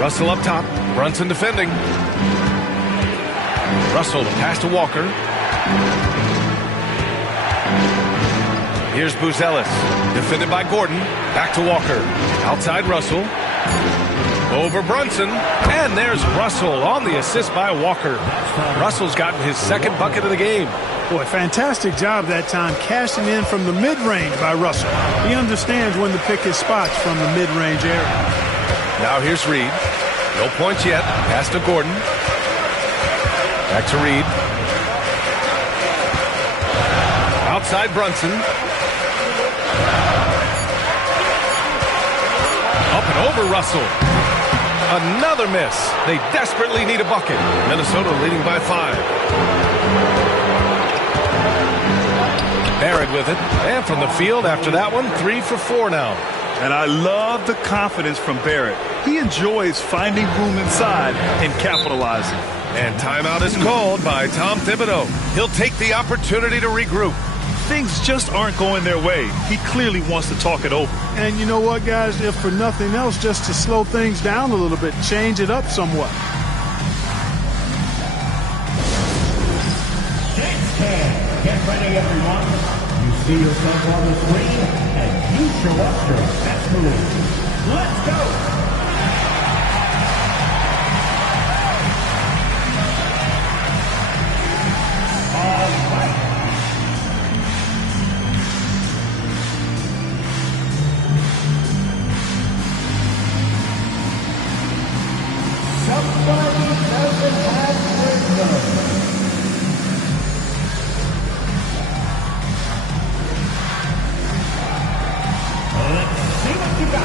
Russell up top. Brunson defending. Russell, the pass to Walker. Here's Buzelis. Defended by Gordon. Back to Walker. Outside Russell. Over Brunson. And there's Russell on the assist by Walker. Russell's gotten his second bucket of the game. Boy, fantastic job that time cashing in from the mid-range by Russell. He understands when to pick his spots from the mid-range area. Now here's Reed. No points yet. Pass to Gordon. Back to Reed. Outside Brunson. Up and over Russell. Another miss. They desperately need a bucket. Minnesota leading by 5. Barrett with it. And from the field after that one, 3 for 4 now. And I love the confidence from Barrett. He enjoys finding room inside and capitalizing. And timeout is called by Tom Thibodeau. He'll take the opportunity to regroup. Things just aren't going their way. He clearly wants to talk it over. And you know what, guys? If for nothing else, just to slow things down a little bit, change it up somewhat. Get ready, everyone. You see yourself on the screen, and you show us your best move. Let's go. Somebody doesn't have rhythm. Let's see what you got.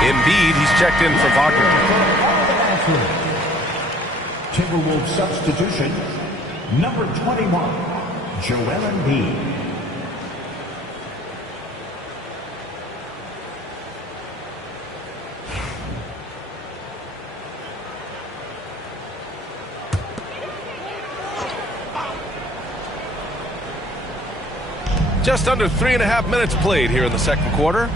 Embiid, he's checked in for Wagner. Timberwolves substitution, number 21, Joel Embiid. Just under 3.5 minutes played here in the second quarter.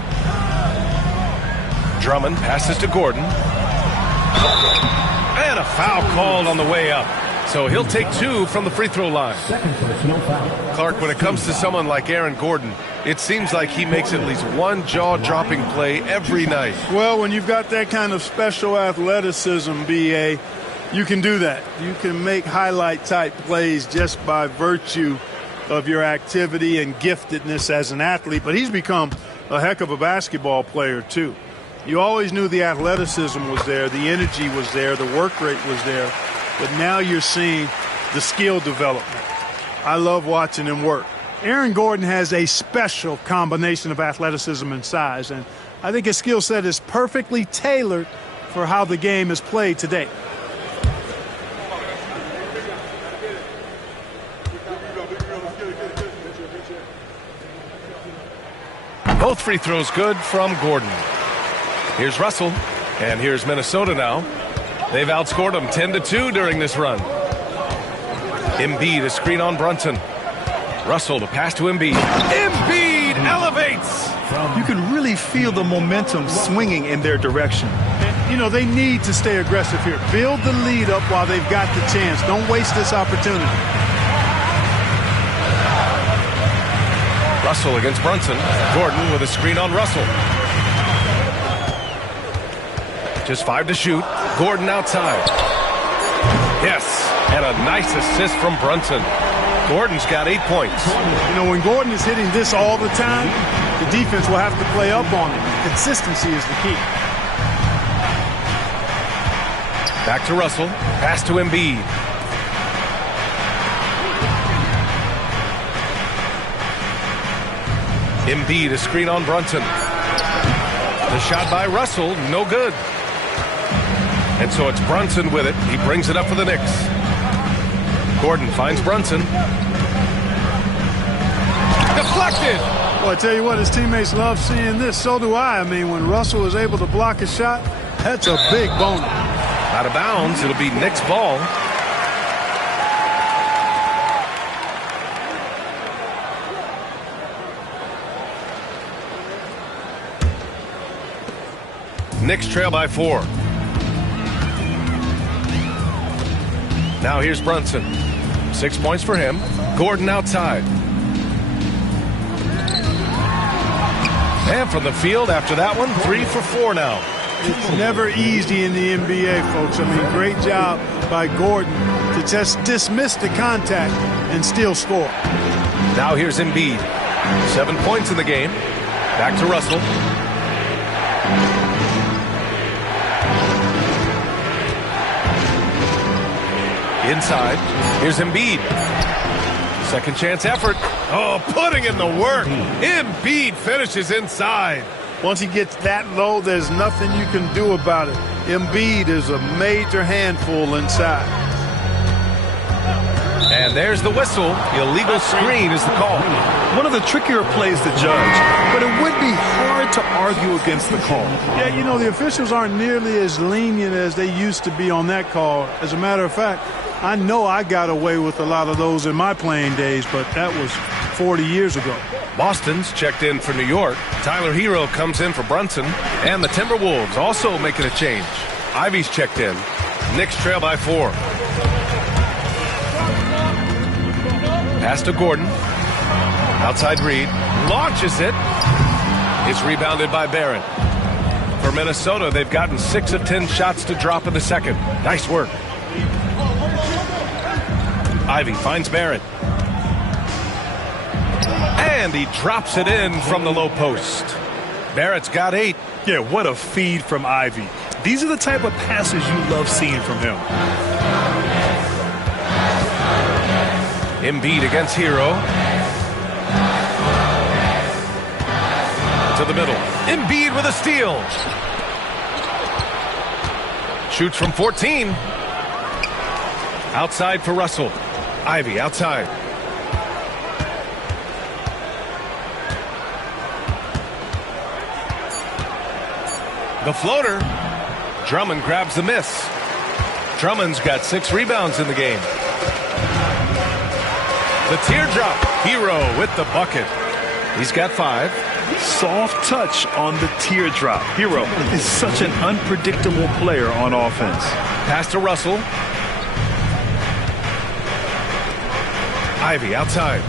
Drummond passes to Gordon. And a foul called on the way up. So he'll take 2 from the free throw line. Second personal foul. Clark, when it comes to someone like Aaron Gordon, it seems like he makes at least one jaw-dropping play every night. Well, when you've got that kind of special athleticism, B.A., you can do that. You can make highlight-type plays just by virtue of your activity and giftedness as an athlete. But he's become a heck of a basketball player, too. You always knew the athleticism was there, the energy was there, the work rate was there, but now you're seeing the skill development. I love watching him work. Aaron Gordon has a special combination of athleticism and size, and I think his skill set is perfectly tailored for how the game is played today. Both free throws good from Gordon. Here's Russell, and here's Minnesota now. They've outscored them 10-2 during this run. Embiid, a screen on Brunson. Russell to pass to Embiid. Embiid elevates! You can really feel the momentum swinging in their direction. And, you know, they need to stay aggressive here. Build the lead up while they've got the chance. Don't waste this opportunity. Russell against Brunson. Gordon with a screen on Russell. Just 5 to shoot. Gordon outside. Yes, and a nice assist from Brunson. Gordon's got 8 points. You know, when Gordon is hitting this all the time, the defense will have to play up on it. Consistency is the key. Back to Russell. Pass to Embiid. Embiid, a screen on Brunson. The shot by Russell, no good. And so it's Brunson with it. He brings it up for the Knicks. Gordon finds Brunson. Deflected! Well, I tell you what, his teammates love seeing this. So do I. I mean, when Russell is able to block a shot, that's a big bonus. Out of bounds, it'll be Knicks ball. Knicks trail by 4. Now here's Brunson. 6 points for him. Gordon outside. And from the field after that one, 3 for 4 now. It's never easy in the NBA, folks. I mean, great job by Gordon to just dismiss the contact and still score. Now here's Embiid. 7 points in the game. Back to Russell. Inside. Here's Embiid. Second chance effort. Oh, putting in the work. Embiid finishes inside. Once he gets that low, there's nothing you can do about it. Embiid is a major handful inside. And there's the whistle. Illegal screen is the call. One of the trickier plays to judge, but it would be hard to argue against the call. Yeah, you know, the officials aren't nearly as lenient as they used to be on that call. As a matter of fact, I know I got away with a lot of those in my playing days, but that was 40 years ago. Boston's checked in for New York. Tyler Hero comes in for Brunson. And the Timberwolves also making a change. Ivy's checked in. Knicks trail by 4. Pass to Gordon. Outside Reed. Launches it. It's rebounded by Barrett. For Minnesota, they've gotten 6 of 10 shots to drop in the second. Nice work. Ivy finds Barrett. And he drops it in from the low post. Barrett's got 8. Yeah, what a feed from Ivy. These are the type of passes you love seeing from him. Embiid against Hero. To the middle. Embiid with a steal. Shoots from 14. Outside for Russell. Ivy outside. The floater. Drummond grabs the miss. Drummond's got 6 rebounds in the game. The teardrop. Hero with the bucket. He's got 5. Soft touch on the teardrop. Hero is such an unpredictable player on offense. Pass to Russell. Ivy outside.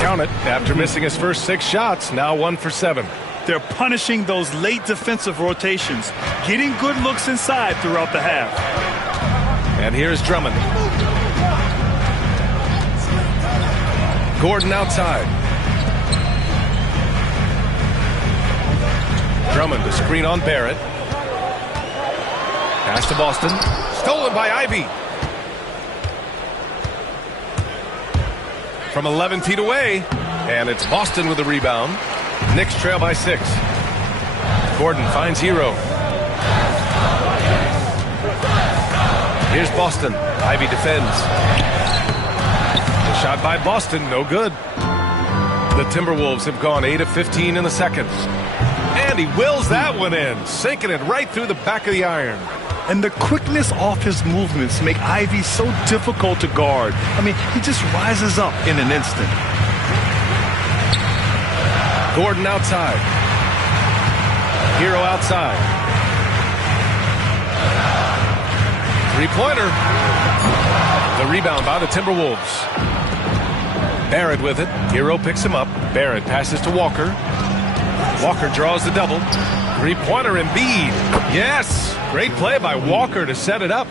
Count it. After missing his first 6 shots, now 1 for 7. They're punishing those late defensive rotations, getting good looks inside throughout the half. And here's Drummond. Gordon outside. Drummond to screen on Barrett. Pass to Boston. Stolen by Ivy. From 11 feet away. And it's Boston with the rebound. Knicks trail by 6. Gordon finds Hero. Here's Boston. Ivy defends. The shot by Boston, no good. The Timberwolves have gone 8 of 15 in the second. And he wills that one in, sinking it right through the back of the iron. And the quickness off his movements make Ivy so difficult to guard. I mean, he just rises up in an instant. Gordon outside. Hero outside. 3-pointer. The rebound by the Timberwolves. Barrett with it. Hero picks him up. Barrett passes to Walker. Walker draws the double. 3-pointer Embiid. Yes! Great play by Walker to set it up.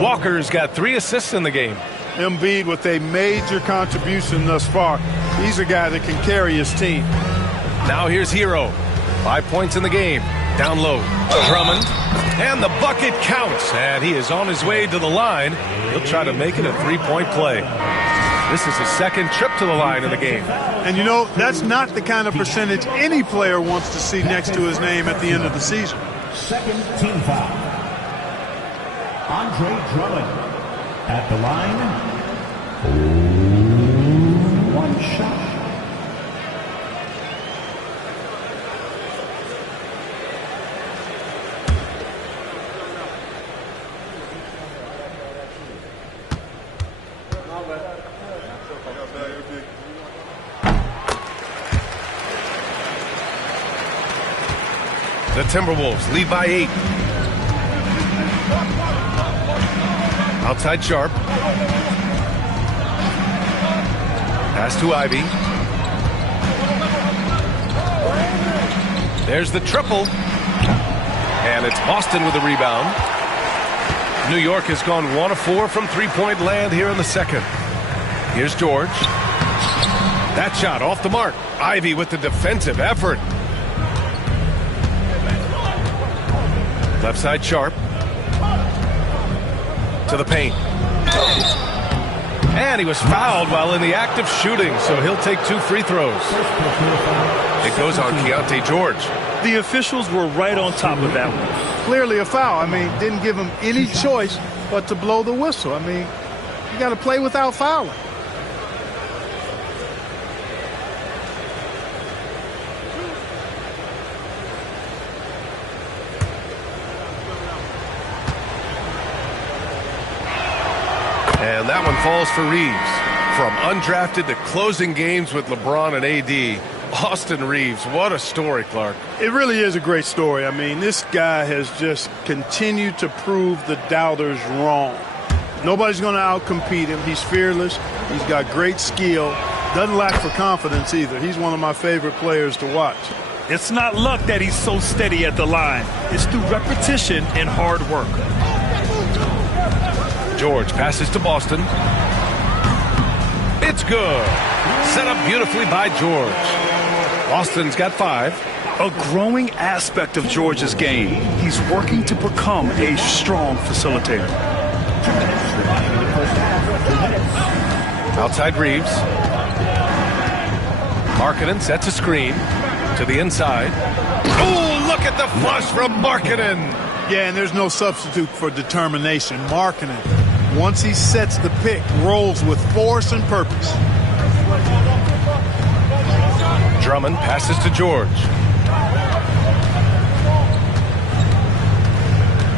Walker's got 3 assists in the game. Embiid with a major contribution thus far. He's a guy that can carry his team. Now here's Hero. 5 points in the game. Down low. Drummond. And the bucket counts. And he is on his way to the line. He'll try to make it a 3-point play. This is his second trip to the line in the game. And you know, that's not the kind of percentage any player wants to see next to his name at the end of the season. Second team foul. Andre Drummond at the line. 1 shot. The Timberwolves lead by 8. Outside Sharp. Pass to Ivy. There's the triple. And it's Boston with the rebound. New York has gone 1 of 4 from three-point land here in the second. Here's George. That shot off the mark. Ivy with the defensive effort. Left side Sharp. To the paint. And he was fouled while in the act of shooting, so he'll take 2 free throws. It goes on Keontae George. The officials were right on top of that one. Clearly a foul. I mean, didn't give him any choice but to blow the whistle. I mean, you got to play without fouling. And that one falls for Reeves. From undrafted to closing games with LeBron and AD, Austin Reeves, what a story, Clark. It really is a great story. I mean, this guy has just continued to prove the doubters wrong. Nobody's going to outcompete him. He's fearless. He's got great skill. Doesn't lack for confidence either. He's one of my favorite players to watch. It's not luck that he's so steady at the line. It's through repetition and hard work. George passes to Boston. It's good. Set up beautifully by George. Boston's got 5. A growing aspect of George's game. He's working to become a strong facilitator. Outside Reeves. Markkanen sets a screen to the inside. Oh, look at the flush from Markkanen. Yeah, and there's no substitute for determination. Markkanen, once he sets the pick, rolls with force and purpose. Drummond passes to George.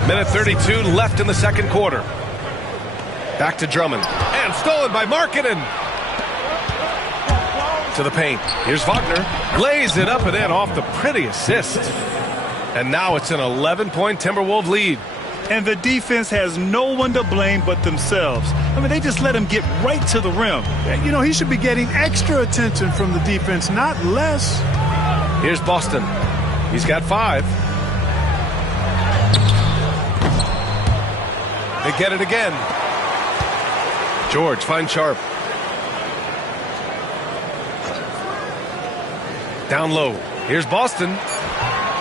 Minute 32 left in the second quarter. Back to Drummond. And stolen by Markkanen. To the paint. Here's Wagner. Lays it up and in off the pretty assist. And now it's an 11-point Timberwolves lead. And the defense has no one to blame but themselves. I mean, they just let him get right to the rim. You know, he should be getting extra attention from the defense, not less. Here's Boston. He's got 5. They get it again. George finds Sharp. Down low. Here's Boston.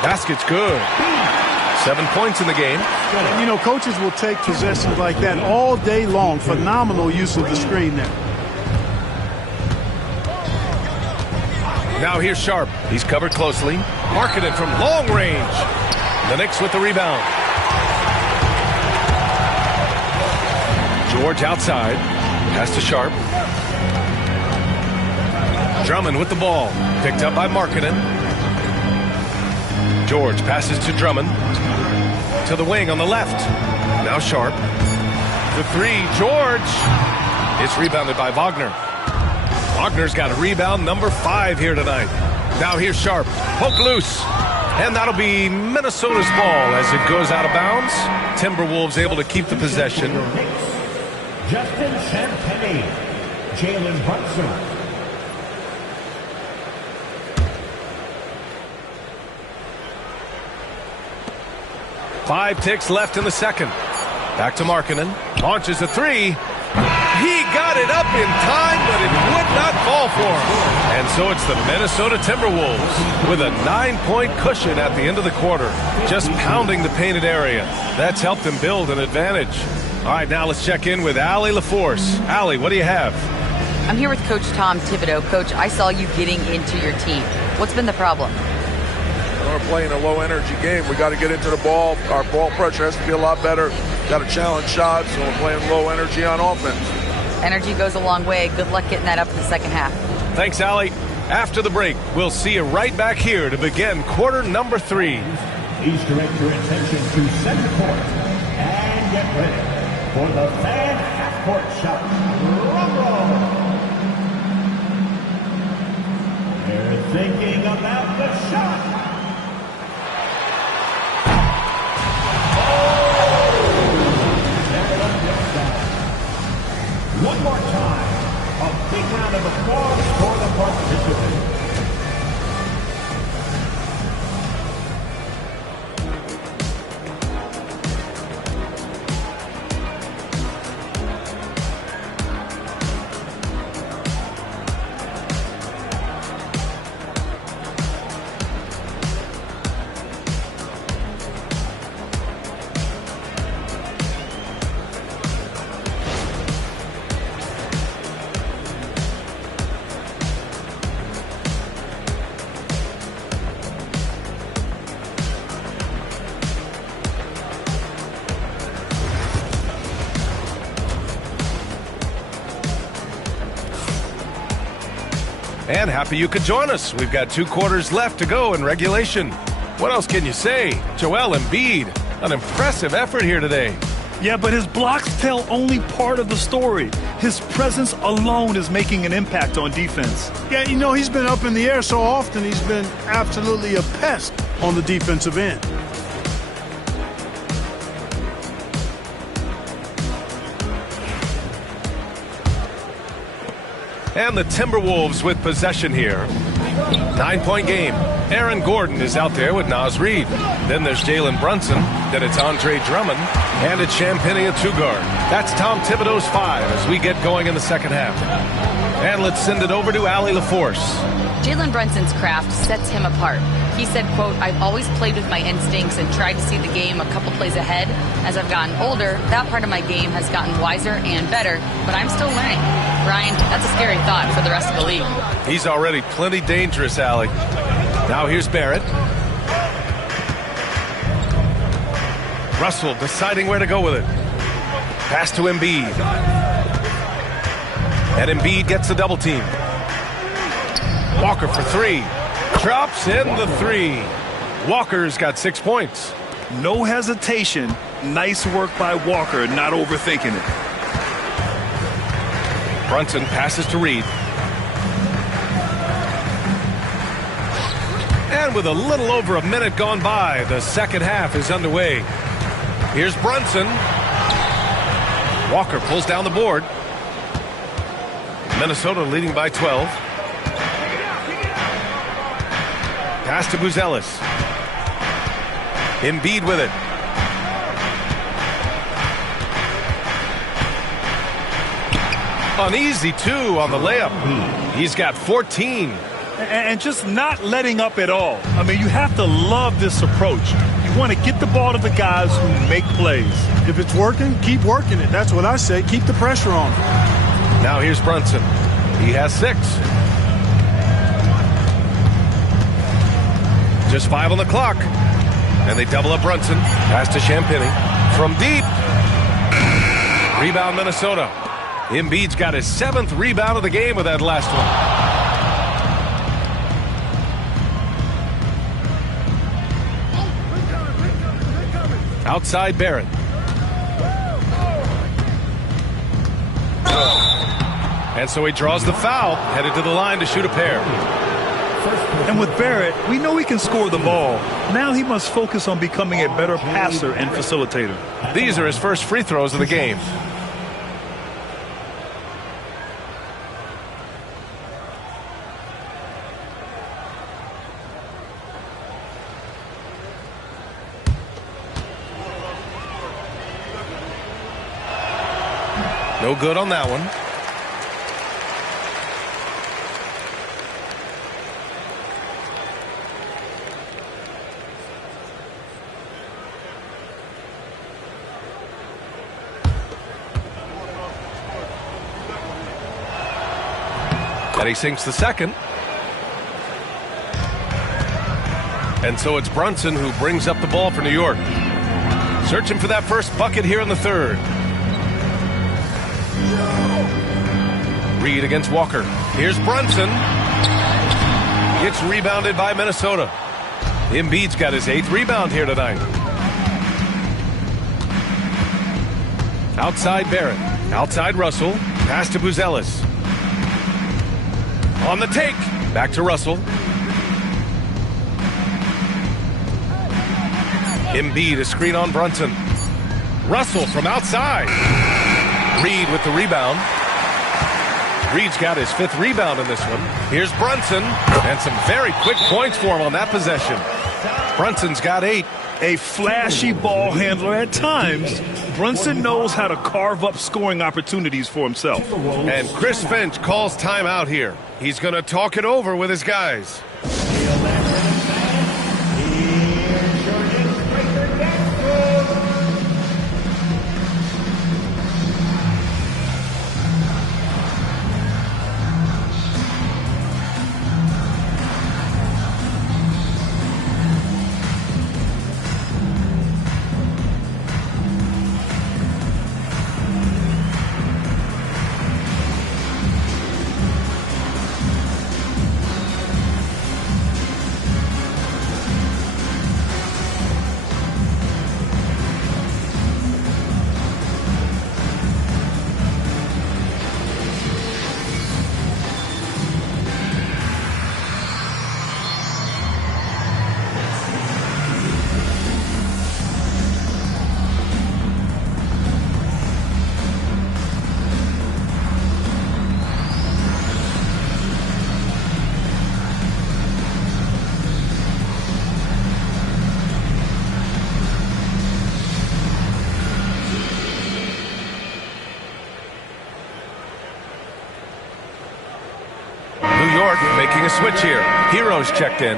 Basket's good. 7 points in the game. You know, coaches will take possessions like that all day long. Phenomenal use of the screen there. Now here's Sharp. He's covered closely. Markkanen from long range. The Knicks with the rebound. George outside. Pass to Sharp. Drummond with the ball. Picked up by Markkanen. George passes to Drummond. To the wing on the left. Now Sharp. The 3. George. It's rebounded by Wagner. Wagner's got a rebound number 5 here tonight. Now here's Sharp. Poke loose. And that'll be Minnesota's ball as it goes out of bounds. Timberwolves able to keep the possession. Justin Champagnie, Jalen Brunson. Five ticks left in the second. Back to Markkanen. Launches a 3. He got it up in time, but it would not fall for him. And so it's the Minnesota Timberwolves with a 9-point cushion at the end of the quarter, just pounding the painted area. That's helped them build an advantage. All right, now let's check in with Allie LaForce. Allie, what do you have? I'm here with Coach Tom Thibodeau. Coach, I saw you getting into your team. What's been the problem? We're playing a low-energy game. We got to get into the ball. Our ball pressure has to be a lot better. Got to challenge shots, so we're playing low energy on offense. Energy goes a long way. Good luck getting that up in the second half. Thanks, Allie. After the break, we'll see you right back here to begin quarter number 3. Please direct your attention to center court and get ready for the fan half-court shot. Rumble! They're thinking about the shot. One more time, a big round of applause for the participants. And happy you could join us. We've got 2 quarters left to go in regulation. What else can you say? Joel Embiid, an impressive effort here today. Yeah, but his blocks tell only part of the story. His presence alone is making an impact on defense. Yeah, you know, he's been up in the air so often, he's been absolutely a pest on the defensive end. And the Timberwolves with possession here. 9-point game. Aaron Gordon is out there with Naz Reid. Then there's Jalen Brunson. Then it's Andre Drummond. And it's Champagnie at 2 guard. That's Tom Thibodeau's 5 as we get going in the second half. And let's send it over to Allie LaForce. Jalen Brunson's craft sets him apart. He said, quote, "I've always played with my instincts and tried to see the game a couple plays ahead. As I've gotten older, that part of my game has gotten wiser and better, but I'm still learning." Ryan, that's a scary thought for the rest of the league. He's already plenty dangerous, Allie. Now here's Barrett. Russell deciding where to go with it. Pass to Embiid. And Embiid gets the double team. Walker for 3. Drops in the 3. Walker's got 6 points. No hesitation. Nice work by Walker, not overthinking it. Brunson passes to Reid. And with a little over a minute gone by, the second half is underway. Here's Brunson. Walker pulls down the board. Minnesota leading by 12. Pass to Buzelis. Embiid with it. An easy 2 on the layup. He's got 14. And just not letting up at all. I mean, you have to love this approach. You want to get the ball to the guys who make plays. If it's working, keep working it. That's what I say. Keep the pressure on. Now here's Brunson. He has 6. Just 5 on the clock. And they double up Brunson. Pass to Champagnie. From deep. Rebound Minnesota. Embiid's got his 7th rebound of the game with that last one. Outside Barrett. And so he draws the foul, headed to the line to shoot a pair. And with Barrett, we know he can score the ball. Now he must focus on becoming a better passer and facilitator. These are his first free throws of the game. No good on that one. And he sinks the second. And so it's Brunson who brings up the ball for New York. Searching for that first bucket here in the third. Reid against Walker. Here's Brunson. Gets rebounded by Minnesota. Embiid's got his 8th rebound here tonight. Outside Barrett. Outside Russell. Pass to Buzelis. On the take. Back to Russell. Embiid, a screen on Brunson. Russell from outside. Reid with the rebound. Reid's got his 5th rebound in this one. Here's Brunson. And some very quick points for him on that possession. Brunson's got 8. A flashy ball handler at times. Brunson knows how to carve up scoring opportunities for himself. And Chris Finch calls timeout here. He's going to talk it over with his guys. switch here. Hero's checked in.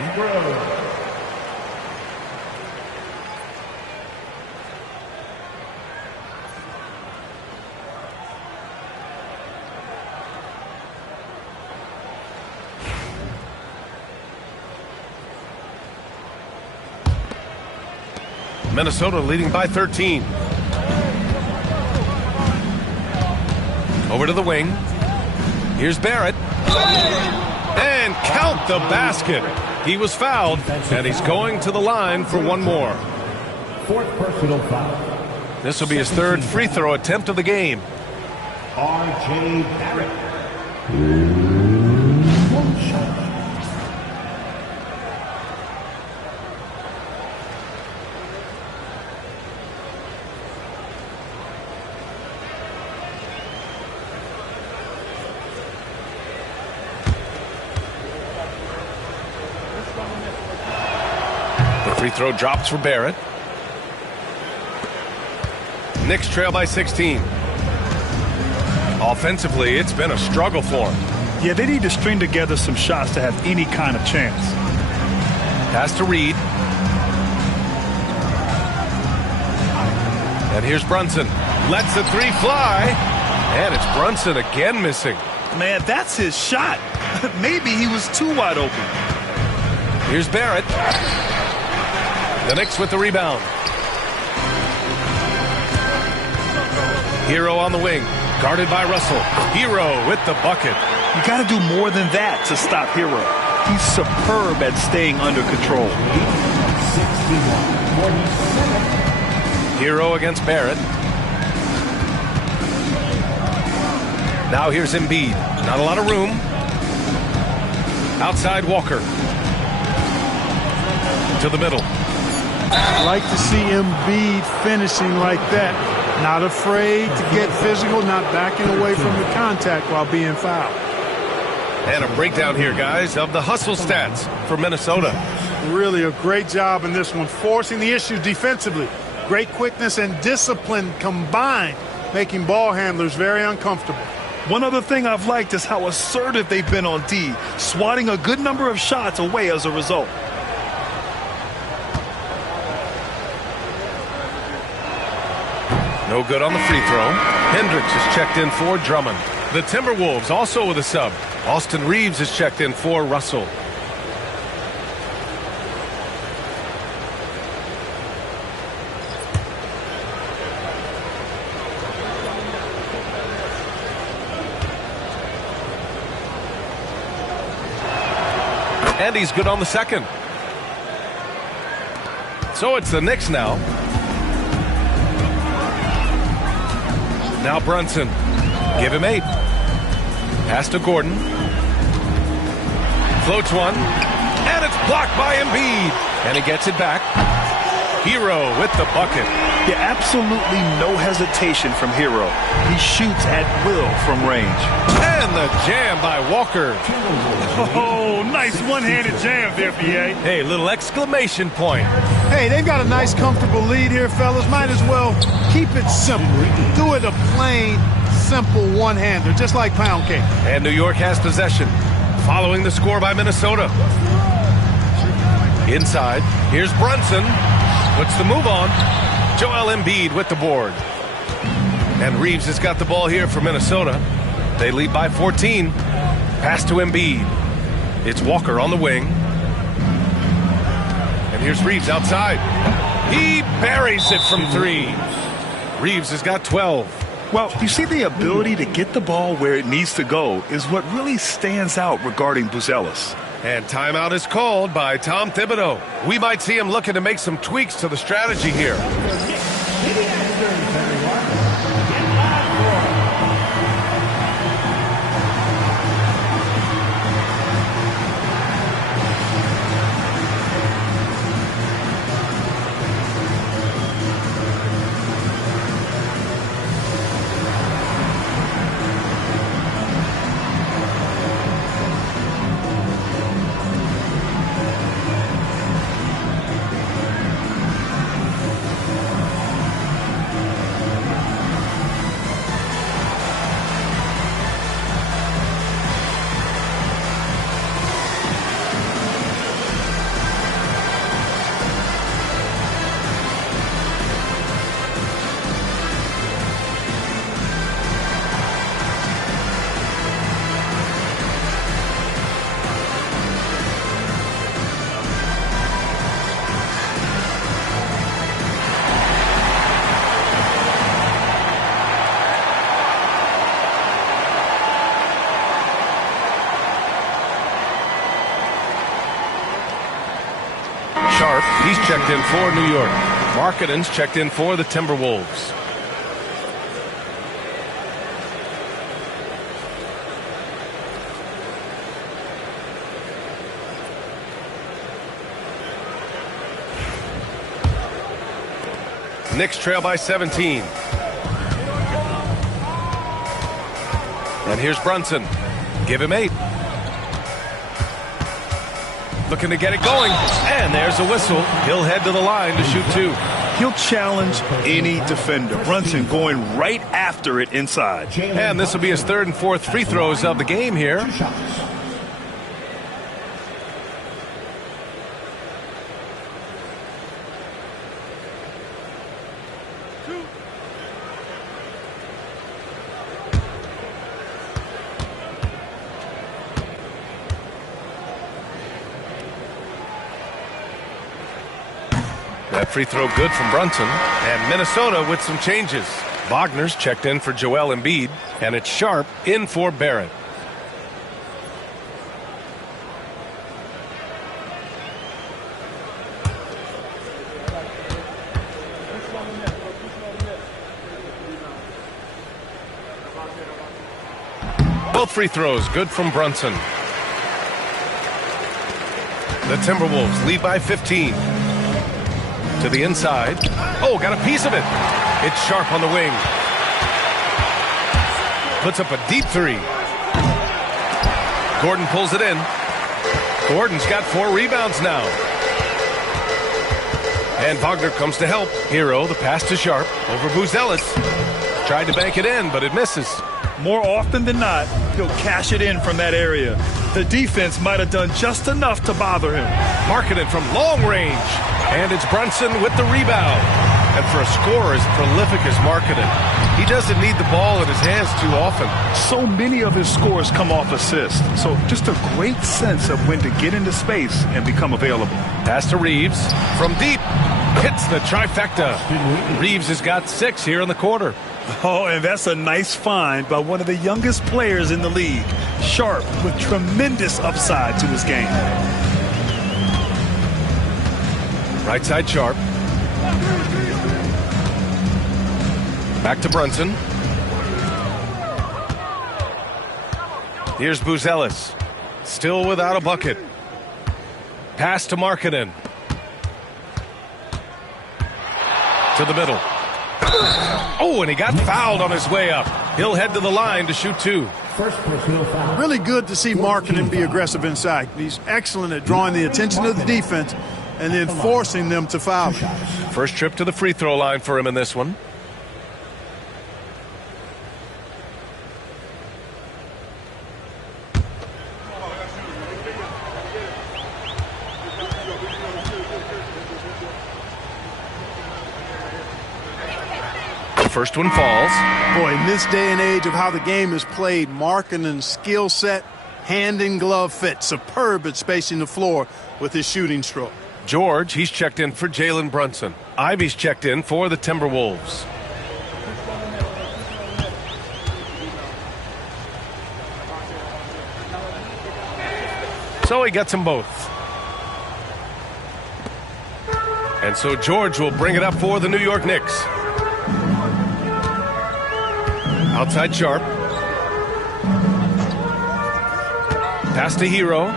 Minnesota leading by 13. Over to the wing. Here's Barrett. And count the basket. He was fouled, and he's going to the line for one more. Fourth personal foul. This will be his third free throw attempt of the game. R.J. Barrett. One shot. Free throw drops for Barrett. Knicks trail by 16. Offensively, it's been a struggle for him. Yeah, they need to string together some shots to have any kind of chance. Pass to Reed. And here's Brunson. Lets the three fly. And it's Brunson again missing. Man, that's his shot. Maybe he was too wide open. Here's Barrett. The Knicks with the rebound. Hero on the wing. Guarded by Russell. Hero with the bucket. You got to do more than that to stop Hero. He's superb at staying under control. 61-47. Hero against Barrett. Now here's Embiid. Not a lot of room. Outside Walker. To the middle. Like to see Embiid finishing like that. Not afraid to get physical, not backing away from the contact while being fouled. And a breakdown here, guys, of the hustle stats for Minnesota. Really a great job in this one, forcing the issue defensively. Great quickness and discipline combined, making ball handlers very uncomfortable. One other thing I've liked is how assertive they've been on D, swatting a good number of shots away as a result. No good on the free throw. Hendricks is checked in for Drummond. The Timberwolves also with a sub. Austin Reeves is checked in for Russell. And he's good on the second. So it's the Knicks now. Now Brunson. Give him 8. Pass to Gordon. Floats one. And it's blocked by Embiid. And he gets it back. Hero with the bucket. Yeah, absolutely no hesitation from Hero. He shoots at will from range. And the jam by Walker. Oh, nice one-handed jam there, B.A. Hey, little exclamation point. Hey, they've got a nice, comfortable lead here, fellas. Might as well keep it simple. Do it a plain, simple one-hander, just like pound cake. And New York has possession, following the score by Minnesota. Inside, here's Brunson. Puts the move on. Joel Embiid with the board. And Reeves has got the ball here for Minnesota. They lead by 14. Pass to Embiid. It's Walker on the wing. And here's Reeves outside. He buries it from 3. Reeves has got 12. Well, you see, the ability to get the ball where it needs to go is what really stands out regarding Buzelis. And timeout is called by Tom Thibodeau. We might see him looking to make some tweaks to the strategy here. He's checked in for New York. Markkanen's checked in for the Timberwolves. Knicks trail by 17. And here's Brunson. Give him 8. Looking to get it going. And there's a whistle. He'll head to the line to shoot 2. He'll challenge any defender. Brunson going right after it inside. And this will be his 3rd and 4th free throws of the game here. That free throw good from Brunson. And Minnesota with some changes. Wagner's checked in for Joel Embiid. And it's Sharp in for Barrett. Both free throws good from Brunson. The Timberwolves lead by 15. To the inside. Oh, got a piece of it. It's Sharp on the wing. Puts up a deep 3. Gordon pulls it in. Gordon's got 4 rebounds now. And Wagner comes to help. Hero, the pass to Sharp. Over Buzelis. Tried to bank it in, but it misses. More often than not, he'll cash it in from that area. The defense might have done just enough to bother him. Markkanen from long range. And it's Brunson with the rebound. And for a scorer as prolific as Markkanen, he doesn't need the ball in his hands too often. So many of his scores come off assists. So just a great sense of when to get into space and become available. Pass to Reeves from deep. Hits the trifecta. Reeves has got 6 here in the quarter. Oh, and that's a nice find by one of the youngest players in the league. Sharp with tremendous upside to his game. Right side Sharp. Back to Brunson. Here's Buzelis. Still without a bucket. Pass to Markkanen. To the middle. Oh, and he got fouled on his way up. He'll head to the line to shoot 2. Really good to see Markkanen be aggressive inside. He's excellent at drawing the attention of the defense and then forcing them to foul. First trip to the free throw line for him in this one. First one falls. Boy, in this day and age of how the game is played, Markkanen's skill set, hand and glove fit, superb at spacing the floor with his shooting stroke. George, he's checked in for Jalen Brunson. Ivy's checked in for the Timberwolves. So he gets them both. And so George will bring it up for the New York Knicks. Outside Sharp. Pass to Hero.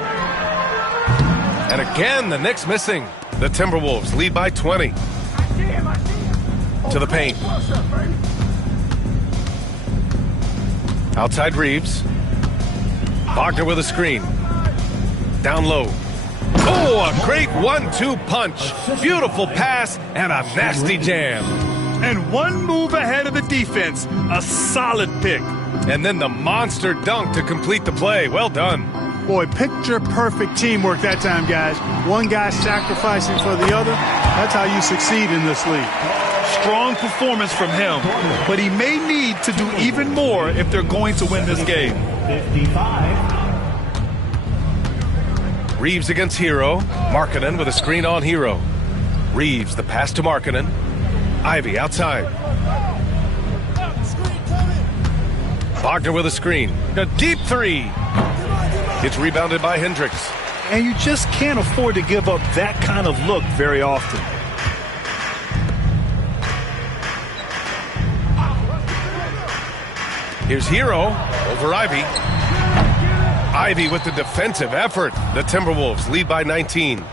And again, the Knicks missing. The Timberwolves lead by 20. To the paint. Outside Reeves. Wagner with a screen. Down low. Oh, a great 1-2 punch. Beautiful pass and a nasty jam. And one move ahead of the defense. A solid pick. And then the monster dunk to complete the play. Well done. Boy, picture perfect teamwork that time, guys. One guy sacrificing for the other. That's how you succeed in this league. Strong performance from him, but he may need to do even more if they're going to win this game. 55. Reeves against Hero. Markkanen with a screen on Hero. Reeves, the pass to Markkanen. Ivy outside. Wagner with a screen. A deep 3. It's rebounded by Hendricks. and you just can't afford to give up that kind of look very often. Here's Hero over Ivy. Ivy with the defensive effort. The Timberwolves lead by 19.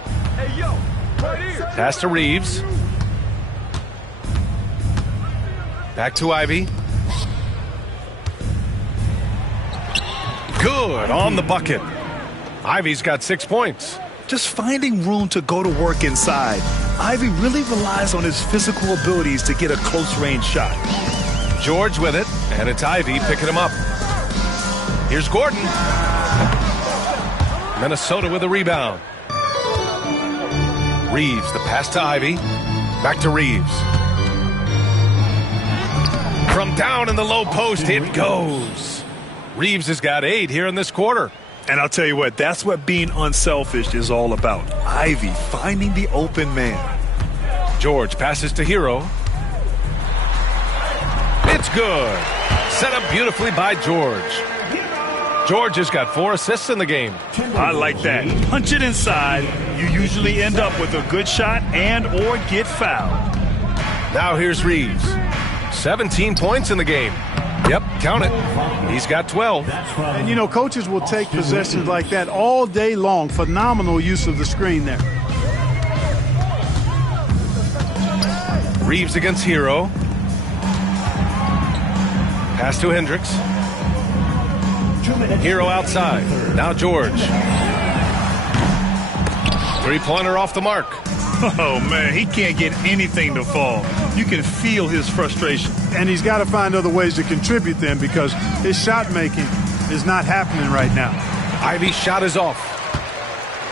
Pass to Reeves. Back to Ivy. Good on the bucket. Ivy's got 6 points. Just finding room to go to work inside. Ivy really relies on his physical abilities to get a close-range shot. George with it, and it's Ivy picking him up. Here's Gordon. Minnesota with a rebound. Reeves, the pass to Ivy. Back to Reeves. From down in the low post, it goes. Reeves has got 8 here in this quarter. And I'll tell you what, that's what being unselfish is all about. Ivy finding the open man. George passes to Hero. It's good. Set up beautifully by George. George has got 4 assists in the game. I like that. Punch it inside. You usually end up with a good shot and or get fouled. Now here's Reeves. 17 points in the game. Yep, count it. He's got 12. And, you know, coaches will take possessions like that all day long. Phenomenal use of the screen there. Reeves against Hero. Pass to Hendricks. Hero outside. Now George. Three-pointer off the mark. Oh, man, he can't get anything to fall. You can feel his frustration. And he's got to find other ways to contribute then because his shot making is not happening right now. Ivy's shot is off.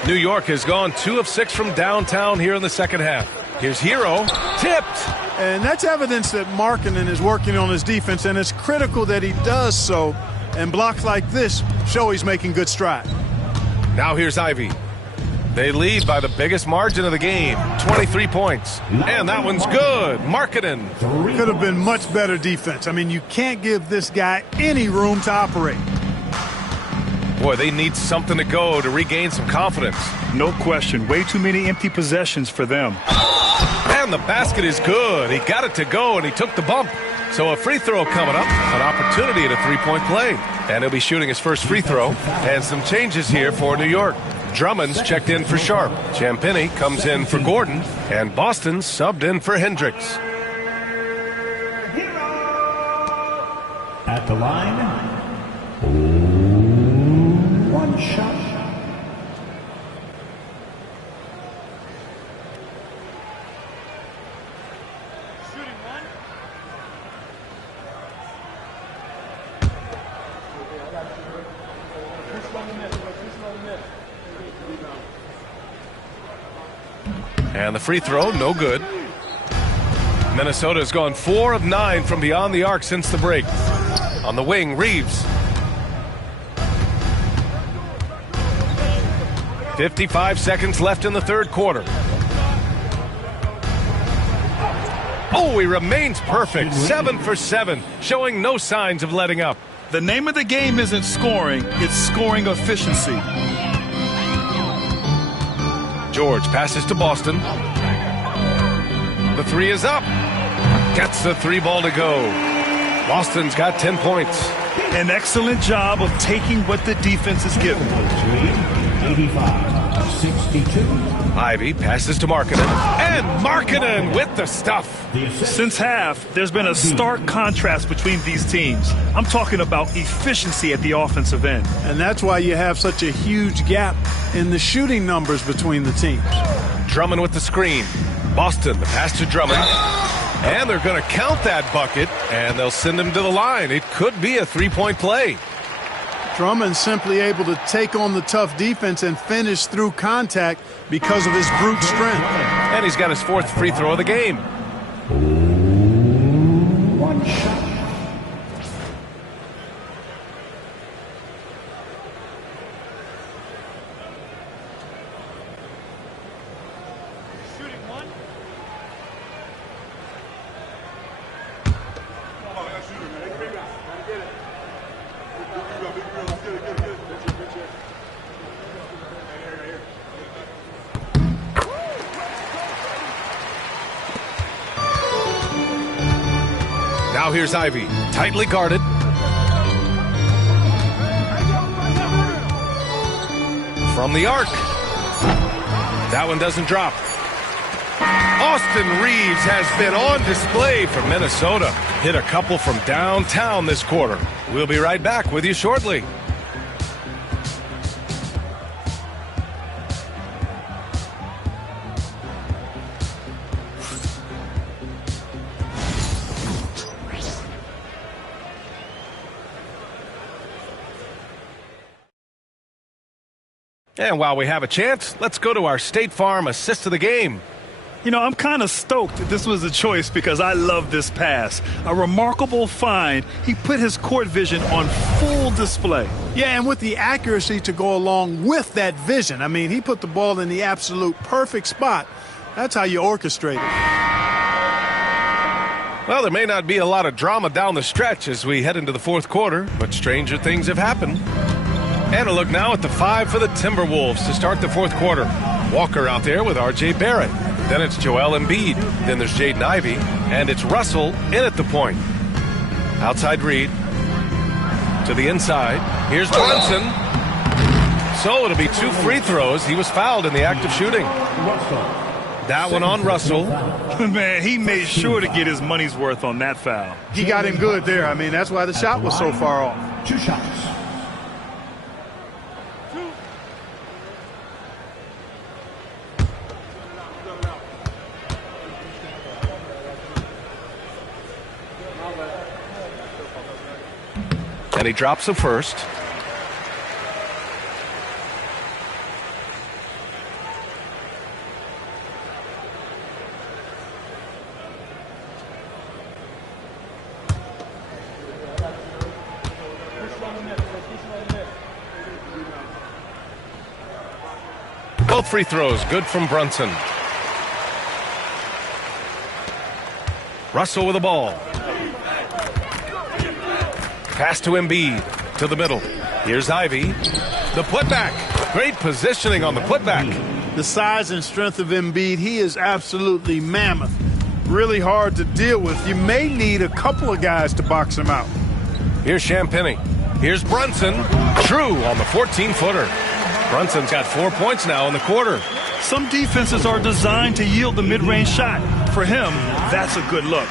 New York has gone 2 of 6 from downtown here in the second half. Here's Hero. Tipped. And that's evidence that Markkanen is working on his defense, and it's critical that he does so. And blocks like this show he's making good stride. Now here's Ivy. They lead by the biggest margin of the game, 23 points. And that one's good. Markkanen. Could have been much better defense. I mean, you can't give this guy any room to operate. Boy, they need something to go to regain some confidence. No question. Way too many empty possessions for them. And the basket is good. He got it to go, and he took the bump. So a free throw coming up, an opportunity at a three-point play. And he'll be shooting his first free throw. And some changes here for New York. Drummond's checked in for Sharp. Champagnie comes in for Gordon. And Boston's subbed in for Hendricks. At the line, one shot. And the free throw, no good. Minnesota's gone 4 of 9 from beyond the arc since the break. On the wing, Reeves. 55 seconds left in the third quarter. Oh, he remains perfect. 7 for 7, showing no signs of letting up. The name of the game isn't scoring, it's scoring efficiency. George passes to Boston. The three is up. Gets the 3 ball to go. Boston's got 10 points. An excellent job of taking what the defense is given. 85-62. Ivy passes to Markkanen. And Markkanen with the stuff. Since half, there's been a stark contrast between these teams. I'm talking about efficiency at the offensive end. And that's why you have such a huge gap in the shooting numbers between the teams. Drummond with the screen. Boston, the pass to Drummond. And they're going to count that bucket, and they'll send him to the line. It could be a 3-point play. Drummond simply able to take on the tough defense and finish through contact because of his brute strength. And he's got his 4th free throw of the game. One shot. Now here's Ivy, tightly guarded. From the arc. That one doesn't drop. Austin Reeves has been on display for Minnesota. Hit a couple from downtown this quarter. We'll be right back with you shortly. And while we have a chance, let's go to our State Farm assist of the game. You know, I'm kind of stoked that this was a choice because I love this pass. A remarkable find. He put his court vision on full display. Yeah, and with the accuracy to go along with that vision. I mean, he put the ball in the absolute perfect spot. That's how you orchestrate it. Well, there may not be a lot of drama down the stretch as we head into the fourth quarter, but stranger things have happened. And a look now at the 5 for the Timberwolves to start the fourth quarter. Walker out there with R.J. Barrett. Then it's Joel Embiid. Then there's Jaden Ivey. And it's Russell in at the point. Outside Reed. To the inside. Here's Brunson. So it'll be 2 free throws. He was fouled in the act of shooting. That one on Russell. Man, he made sure to get his money's worth on that foul. He got him good there. I mean, that's why the shot was so far off. 2 shots. And he drops the first. Both free throws good from Brunson. Russell with the ball. Pass to Embiid, to the middle. Here's Ivy. The putback. Great positioning on the putback. The size and strength of Embiid, he is absolutely mammoth. Really hard to deal with. You may need a couple of guys to box him out. Here's Champagnie. Here's Brunson. True on the 14-footer. Brunson's got 4 points now in the quarter. Some defenses are designed to yield the mid-range shot. For him, that's a good look.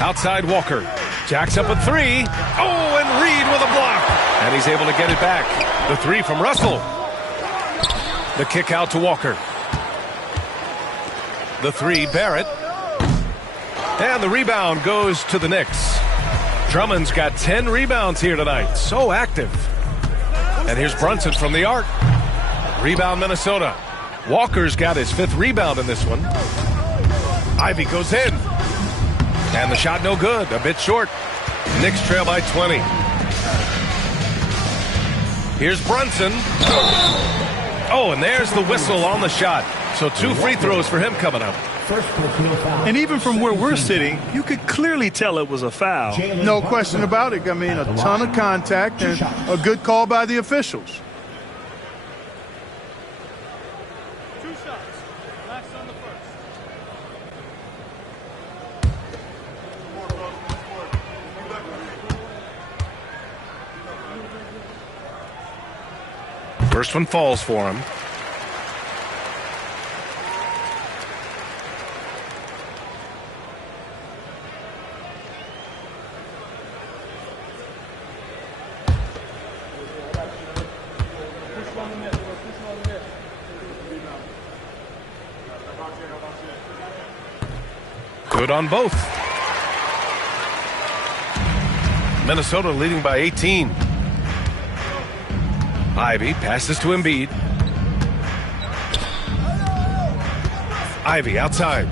Outside Walker. Jacks up a 3. Oh, and Reed with a block. And he's able to get it back. The 3 from Russell. The kick out to Walker. The 3, Barrett. And the rebound goes to the Knicks. Drummond's got 10 rebounds here tonight. So active. And here's Brunson from the arc. Rebound Minnesota. Walker's got his 5th rebound in this one. Ivy goes in. And the shot no good. A bit short. Knicks trail by 20. Here's Brunson. Oh, and there's the whistle on the shot. So 2 free throws for him coming up. And even from where we're sitting, you could clearly tell it was a foul. No question about it. I mean, a ton of contact and a good call by the officials. 2 shots. Last on the first. First one falls for him. Good on both. Minnesota leading by 18. Ivy passes to Embiid. Ivy outside.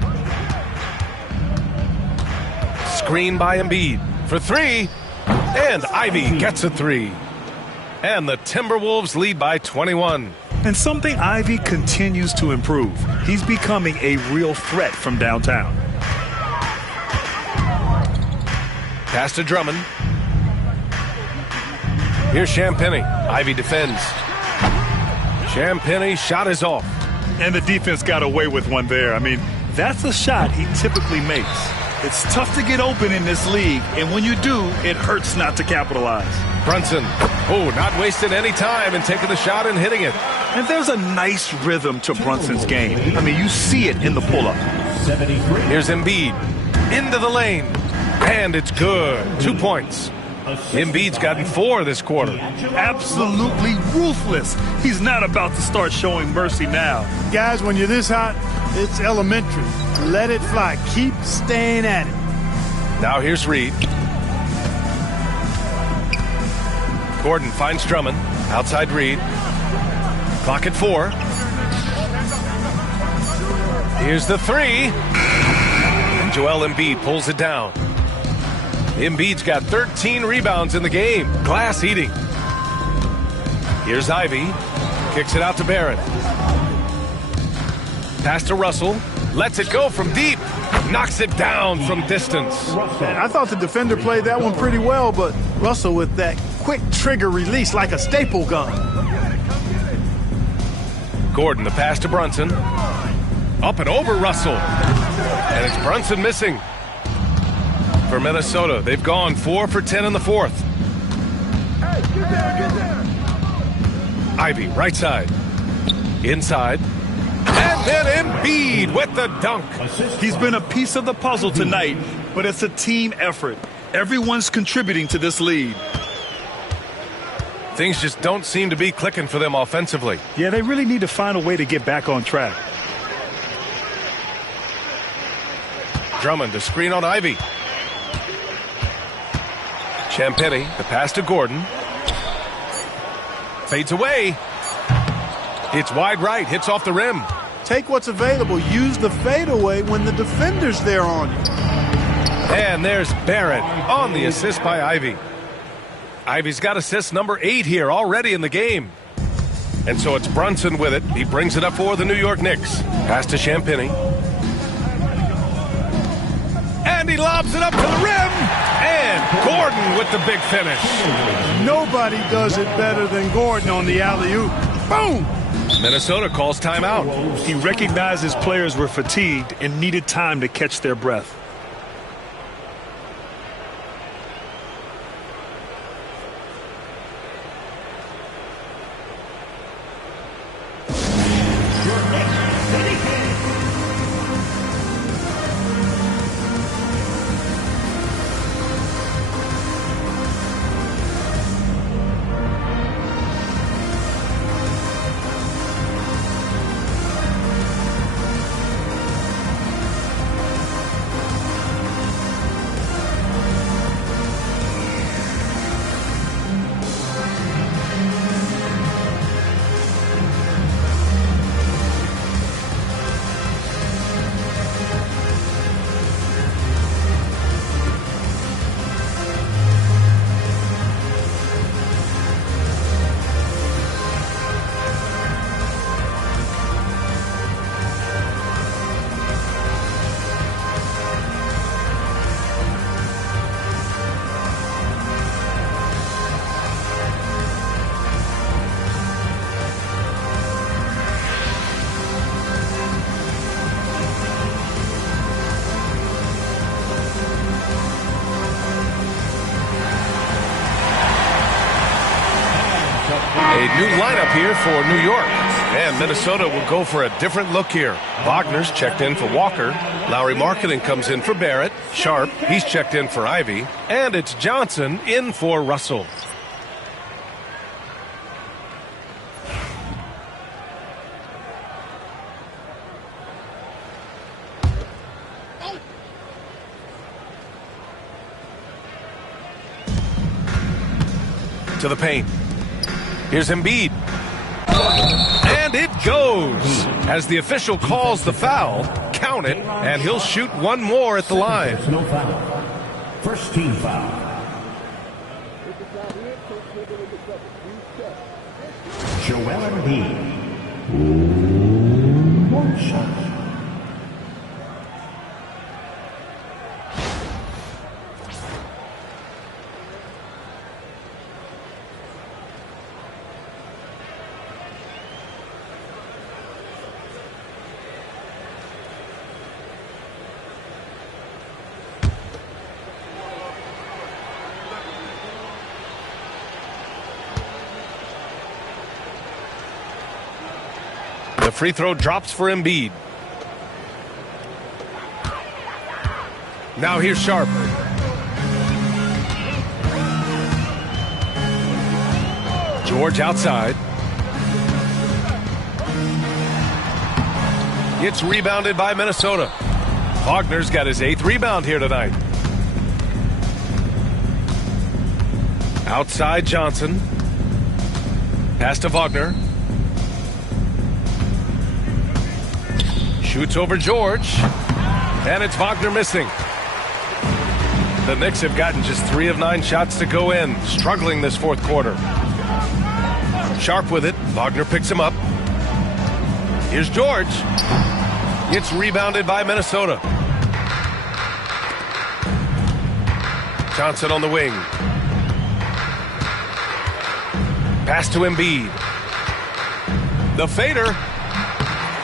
Screen by Embiid for 3. And Ivy gets a 3. And the Timberwolves lead by 21. And something Ivy continues to improve. He's becoming a real threat from downtown. Pass to Drummond. Here's Champagnie. Ivy defends. Champagnie shot is off. And the defense got away with one there. I mean, That's a shot he typically makes. It's tough to get open in this league, and when you do, it hurts not to capitalize. Brunson, not wasting any time and taking the shot and hitting it. And there's a nice rhythm to Brunson's game. I mean, you see it in the pull-up. Here's Embiid. Into the lane. And it's good. 2 points. Embiid's gotten 4 this quarter. Absolutely ruthless. He's not about to start showing mercy now. Guys, when you're this hot, it's elementary. Let it fly. Keep staying at it. Now here's Reed. Gordon finds Drummond. Outside Reed. Clock at 4. Here's the 3. And Joel Embiid pulls it down. Embiid's got 13 rebounds in the game. Glass eating. Here's Ivy. Kicks it out to Barrett. Pass to Russell. Lets it go from deep. Knocks it down from distance. And I thought the defender played that one pretty well, but Russell with that quick trigger release like a staple gun. Gordon, the pass to Brunson. Up and over Russell. And it's Brunson missing. For Minnesota, they've gone 4 for 10 in the fourth. Ivy, right side. Inside. And then Embiid with the dunk. He's been a piece of the puzzle tonight, but it's a team effort. Everyone's contributing to this lead. Things just don't seem to be clicking for them offensively. Yeah, they really need to find a way to get back on track. Drummond, the screen on Ivy. Champagnie, the pass to Gordon. Fades away. It's wide right, hits off the rim. Take what's available. Use the fadeaway when the defender's there on you. And there's Barrett on the assist by Ivy. Ivy's got assist number 8 here already in the game. And so it's Brunson with it. He brings it up for the New York Knicks. Pass to Champagnie. And he lobs it up to the rim. And Gordon with the big finish. Nobody does it better than Gordon on the alley-oop. Boom! Minnesota calls timeout. He recognized his players were fatigued and needed time to catch their breath. A new lineup here for New York. And Minnesota will go for a different look here. Wagner's checked in for Walker. Lowry Marketing comes in for Barrett. Sharp, he's checked in for Ivy. And it's Johnson in for Russell. To the paint. Here's Embiid. And it goes. As the official calls the foul, count it, and he'll shoot one more at the line. No foul. First team foul. Joel Embiid. One shot. The free throw drops for Embiid. Now here's Sharp. George outside. It's rebounded by Minnesota. Wagner's got his 8th rebound here tonight. Outside Johnson. Pass to Wagner. Shoots over George. And it's Wagner missing. The Knicks have gotten just 3 of 9 shots to go in. Struggling this fourth quarter. Sharp with it. Wagner picks him up. Here's George. It's rebounded by Minnesota. Johnson on the wing. Pass to Embiid. The fader.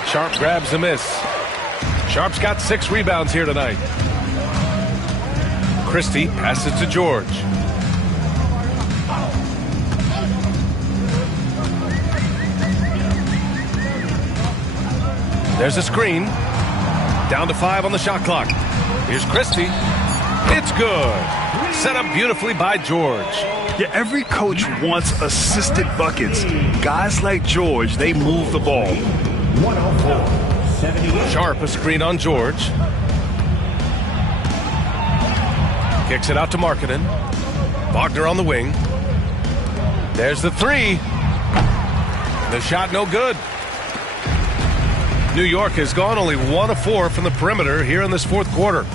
Sharp grabs the miss. Sharp's got 6 rebounds here tonight. Christie passes to George. There's a screen. Down to 5 on the shot clock. Here's Christie. It's good. Set up beautifully by George. Yeah, every coach wants assisted buckets. Guys like George, they move the ball. 104-78. Sharp, a screen on George. Kicks it out to Markkanen. Wagner on the wing. There's the 3. The shot no good. New York has gone only 1 of 4 from the perimeter here in this fourth quarter.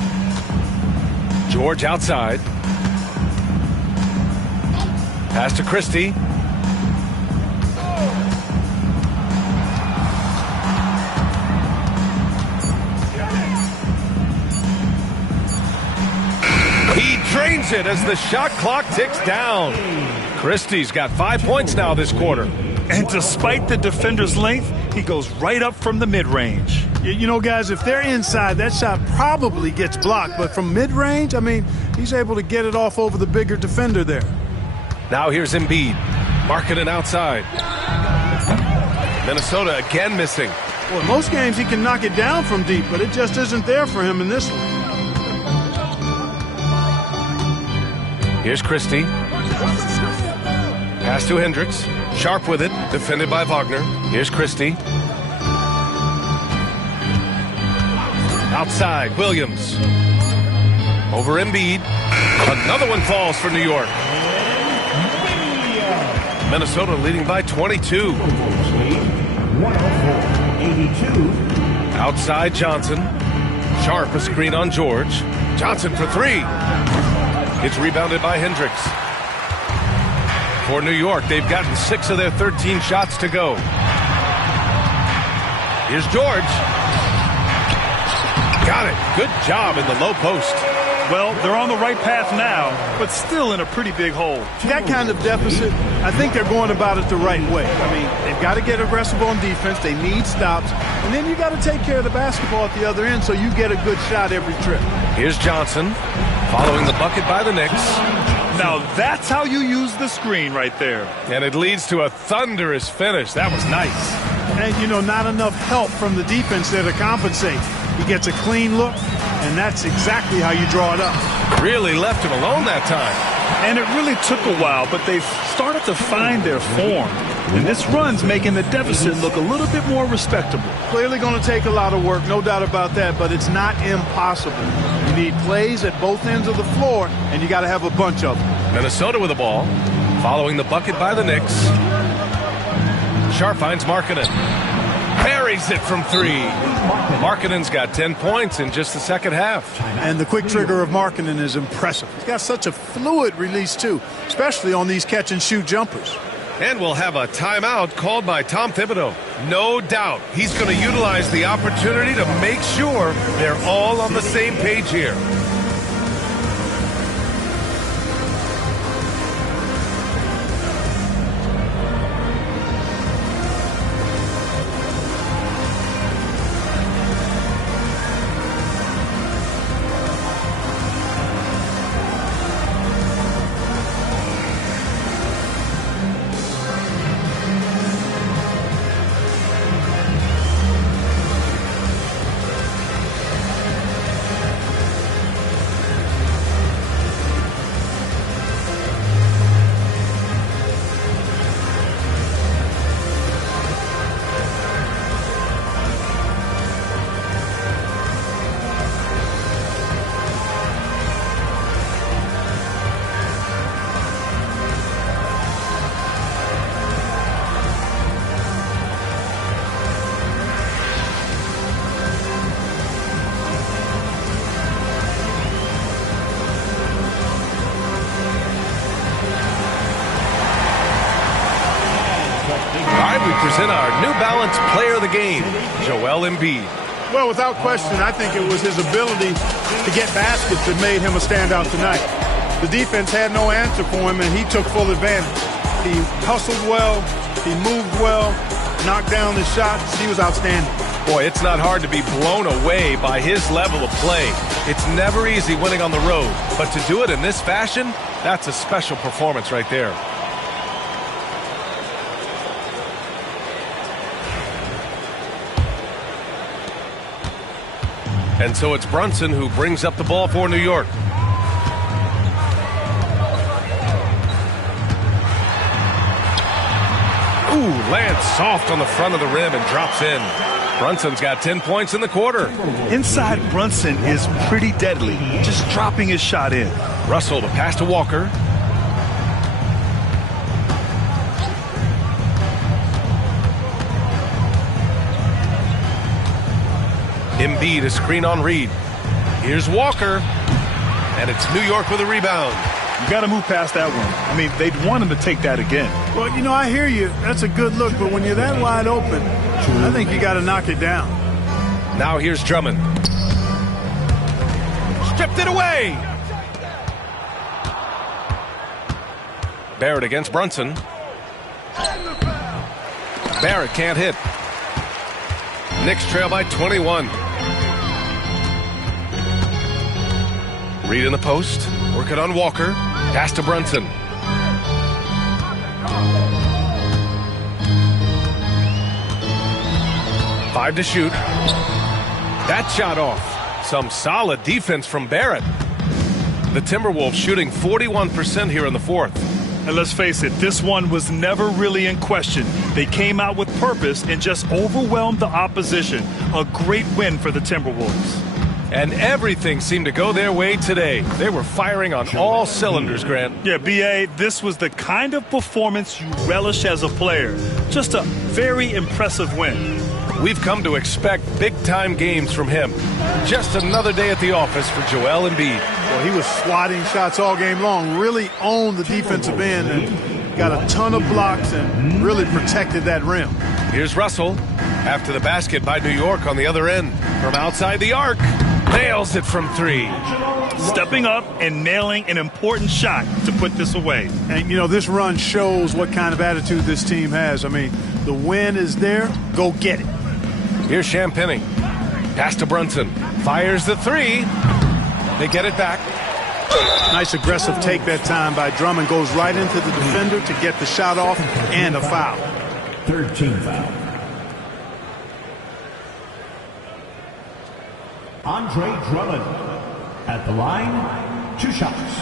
George outside. Pass to Christie. He drains it as the shot clock ticks down. Christie's got 5 points now this quarter. And despite the defender's length, he goes right up from the mid-range. You know, guys, if they're inside, that shot probably gets blocked. But from mid-range, I mean, he's able to get it off over the bigger defender there. Now here's Embiid. Markkanen outside. Minnesota again missing. Well, most games he can knock it down from deep, but it just isn't there for him in this one. Here's Christie. Pass to Hendricks. Sharp with it. Defended by Wagner. Here's Christie. Outside, Williams. Over Embiid. Another one falls for New York. Minnesota leading by 22. 104-82. Outside Johnson. Sharp, a screen on George. Johnson for 3. It's rebounded by Hendricks. For New York, they've gotten 6 of their 13 shots to go. Here's George. Got it. Good job in the low post. Well, they're on the right path now, but still in a pretty big hole. That kind of deficit, I think they're going about it the right way. I mean, they've got to get aggressive on defense. They need stops. And then you got to take care of the basketball at the other end so you get a good shot every trip. Here's Johnson, following the bucket by the Knicks. Now that's how you use the screen right there. And it leads to a thunderous finish. That was nice. And, you know, not enough help from the defense there to compensate. He gets a clean look, and that's exactly how you draw it up. Really left him alone that time. And it really took a while, but they've started to find their form. And this run's making the deficit look a little bit more respectable. Clearly going to take a lot of work, no doubt about that, but it's not impossible. You need plays at both ends of the floor, and you got to have a bunch of them. Minnesota with the ball, following the bucket by the Knicks. Sharp finds Markkanen. Buries it from 3. Markkanen's got 10 points in just the second half. And the quick trigger of Markkanen is impressive. He's got such a fluid release, too, especially on these catch-and-shoot jumpers. And we'll have a timeout called by Tom Thibodeau. No doubt he's going to utilize the opportunity to make sure they're all on the same page here. All right, we present our New Balance Player of the Game, Joel Embiid. Well, without question, I think it was his ability to get baskets that made him a standout tonight. The defense had no answer for him, and he took full advantage. He hustled well, he moved well, knocked down his shots. He was outstanding. Boy, it's not hard to be blown away by his level of play. It's never easy winning on the road, but to do it in this fashion, that's a special performance right there. And so it's Brunson who brings up the ball for New York. Ooh, lands soft on the front of the rim and drops in. Brunson's got 10 points in the quarter. Inside Brunson is pretty deadly, just dropping his shot in. Russell to pass to Walker. Embiid a screen on Reed. Here's Walker. And it's New York with a rebound. You got to move past that one. I mean, they'd want him to take that again. Well, you know, I hear you. That's a good look, but when you're that wide open, I think you got to knock it down. Now here's Drummond. Stripped it away. Barrett against Brunson. Barrett can't hit. Knicks trail by 21. Reed in the post. Working on Walker. Pass to Brunson. Five to shoot. That shot off. Some solid defense from Barrett. The Timberwolves shooting 41% here in the fourth. And let's face it, this one was never really in question. They came out with purpose and just overwhelmed the opposition. A great win for the Timberwolves. And everything seemed to go their way today. They were firing on all cylinders, Grant. Yeah, B.A., this was the kind of performance you relish as a player. Just a very impressive win. We've come to expect big-time games from him. Just another day at the office for Joel Embiid. Well, he was swatting shots all game long, really owned the defensive end and got a ton of blocks and really protected that rim. Here's Russell after the basket by New York on the other end. From outside the arc, nails it from three. Stepping up and nailing an important shot to put this away. And, you know, this run shows what kind of attitude this team has. I mean, the win is there. Go get it. Here's Champagnie. Pass to Brunson. Fires the three. They get it back. Nice aggressive take that time by Drummond. Goes right into the defender to get the shot off and a foul. Third team foul. Andre Drummond at the line, 2 shots.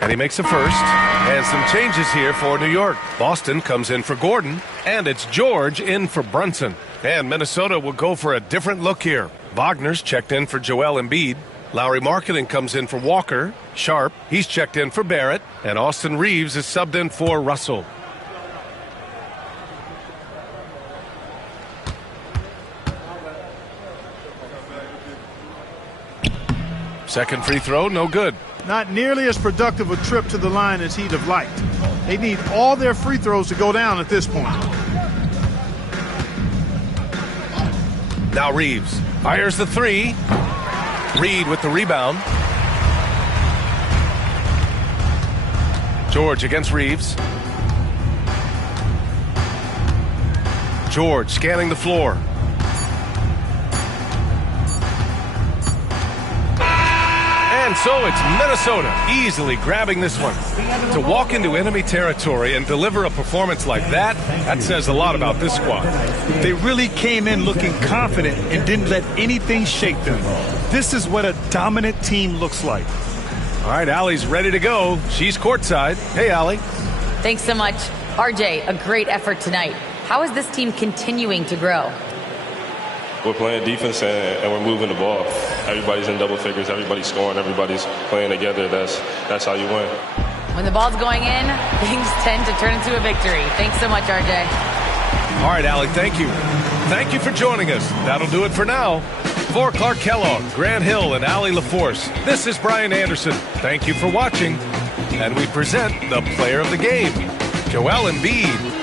And he makes the first. And some changes here for New York. Boston comes in for Gordon. And it's George in for Brunson. And Minnesota will go for a different look here. Wagner's checked in for Joel Embiid. Lowry Marketing comes in for Walker. Sharp, he's checked in for Barrett. And Austin Reeves is subbed in for Russell. Second free throw, no good. Not nearly as productive a trip to the line as he'd have liked. They need all their free throws to go down at this point. Now Reeves fires the three. Reed with the rebound. George against Reeves. George scanning the floor. And so it's Minnesota easily grabbing this one. To walk into enemy territory and deliver a performance like that, that says a lot about this squad. They really came in looking confident and didn't let anything shake them. This is what a dominant team looks like. All right, Allie's ready to go. She's courtside. Hey, Allie. Thanks so much. RJ, a great effort tonight. How is this team continuing to grow? We're playing defense and we're moving the ball. everybody's in double figures, everybody's scoring, everybody's playing together. That's how you win. When the ball's going in, things tend to turn into a victory. Thanks so much, RJ. All right, Allie, thank you. Thank you for joining us. That'll do it for now. For Clark Kellogg, Grant Hill, and Allie LaForce, this is Brian Anderson. Thank you for watching. And we present the player of the game, Joel Embiid.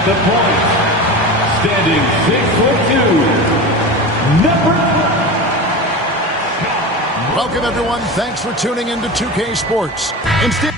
At the point, standing 6'2", number 12. Welcome, everyone. Thanks for tuning into 2K Sports. Instead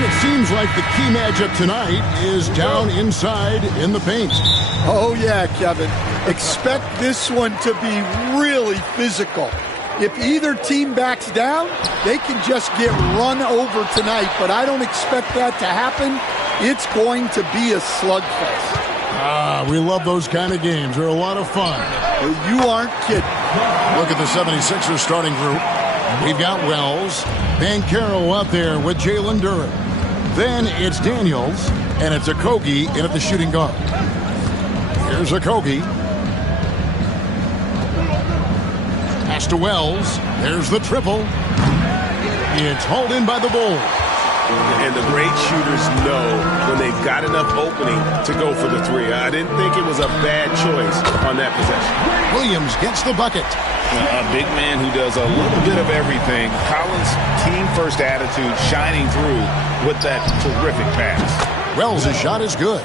it seems like the key matchup tonight is down inside in the paint. Oh, yeah, Kevin. Expect this one to be really physical. If either team backs down, they can just get run over tonight, but I don't expect that to happen. It's going to be a slugfest. We love those kind of games. They're a lot of fun. Well, you aren't kidding. Look at the 76ers starting group. We've got Wells, Banchero out there with Jalen Duren. Then it's Daniels, and it's Okogie in at the shooting guard. Here's Okogie. Pass to Wells. There's the triple. It's hauled in by the Bulls. And the great shooters know when they've got enough opening to go for the three. I didn't think it was a bad choice on that possession. Williams gets the bucket. A big man who does a little bit of everything. Collins' team-first attitude shining through with that terrific pass. Wells' shot is good.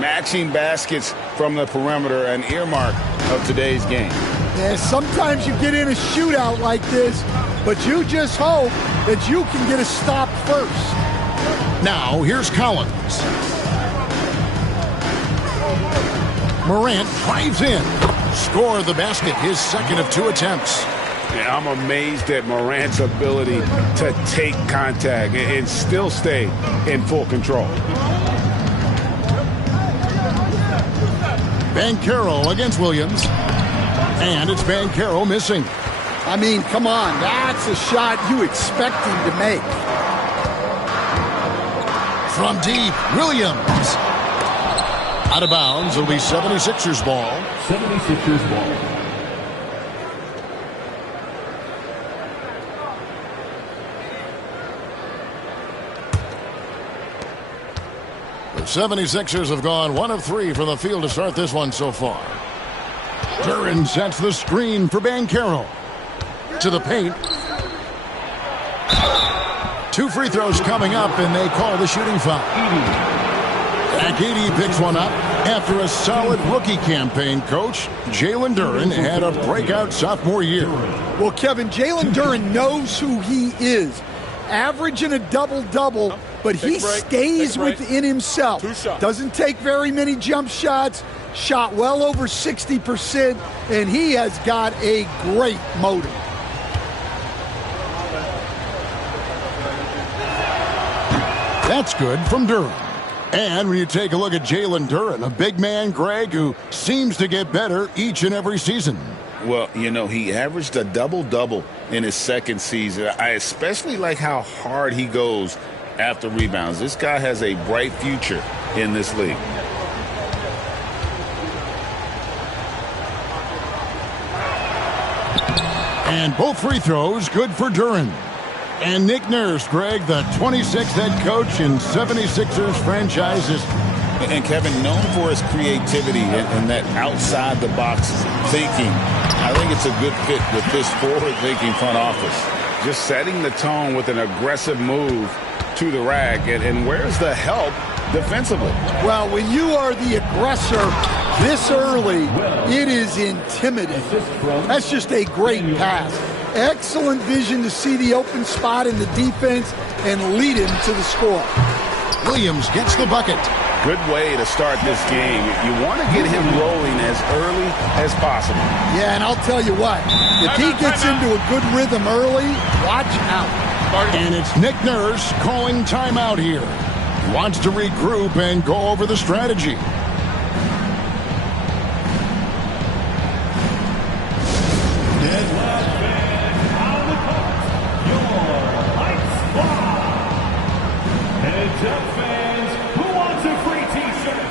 Matching baskets from the perimeter, an earmark of today's game. Yeah, sometimes you get in a shootout like this, but you just hope that you can get a stop first. Now, here's Collins. Morant drives in. Score the basket, his second of 2 attempts. Yeah, I'm amazed at Morant's ability to take contact and still stay in full control. Banchero against Williams. And it's Banchero missing. I mean, come on. That's a shot you expect him to make. From deep, Williams. Out of bounds. It'll be 76ers ball. 76ers ball. The 76ers have gone 1 of 3 from the field to start this one so far. Duren sets the screen for Banchero. To the paint. 2 free throws coming up, and they call the shooting foul. Akidi picks one up after a solid rookie campaign. Coach Jalen Duren had a breakout sophomore year. Well, Kevin, Jalen Duren knows who he is. Averaging a double-double, but he stays within himself. Doesn't take very many jump shots. Shot well over 60%, and he has got a great motor. That's good from Duren. And when you take a look at Jalen Duren, a big man, Greg, who seems to get better each and every season. Well, you know, he averaged a double-double in his second season. I especially like how hard he goes after rebounds. This guy has a bright future in this league. And both free throws good for Duren. And Nick Nurse, Greg, the 26th head coach in 76ers franchise history. And Kevin, known for his creativity and that outside-the-box thinking, I think it's a good fit with this forward-thinking front office. Just setting the tone with an aggressive move to the rack. And where's the help defensively? Well, when you are the aggressor this early, it is intimidating. That's just a great pass. Excellent vision to see the open spot in the defense and lead him to the score. Williams gets the bucket. Good way to start this game. You want to get him rolling as early as possible. Yeah, and I'll tell you what, if he gets into a good rhythm early, watch out. And it's Nick Nurse calling timeout here. He wants to regroup and go over the strategy. Heads up, fans. Who wants a free T-shirt?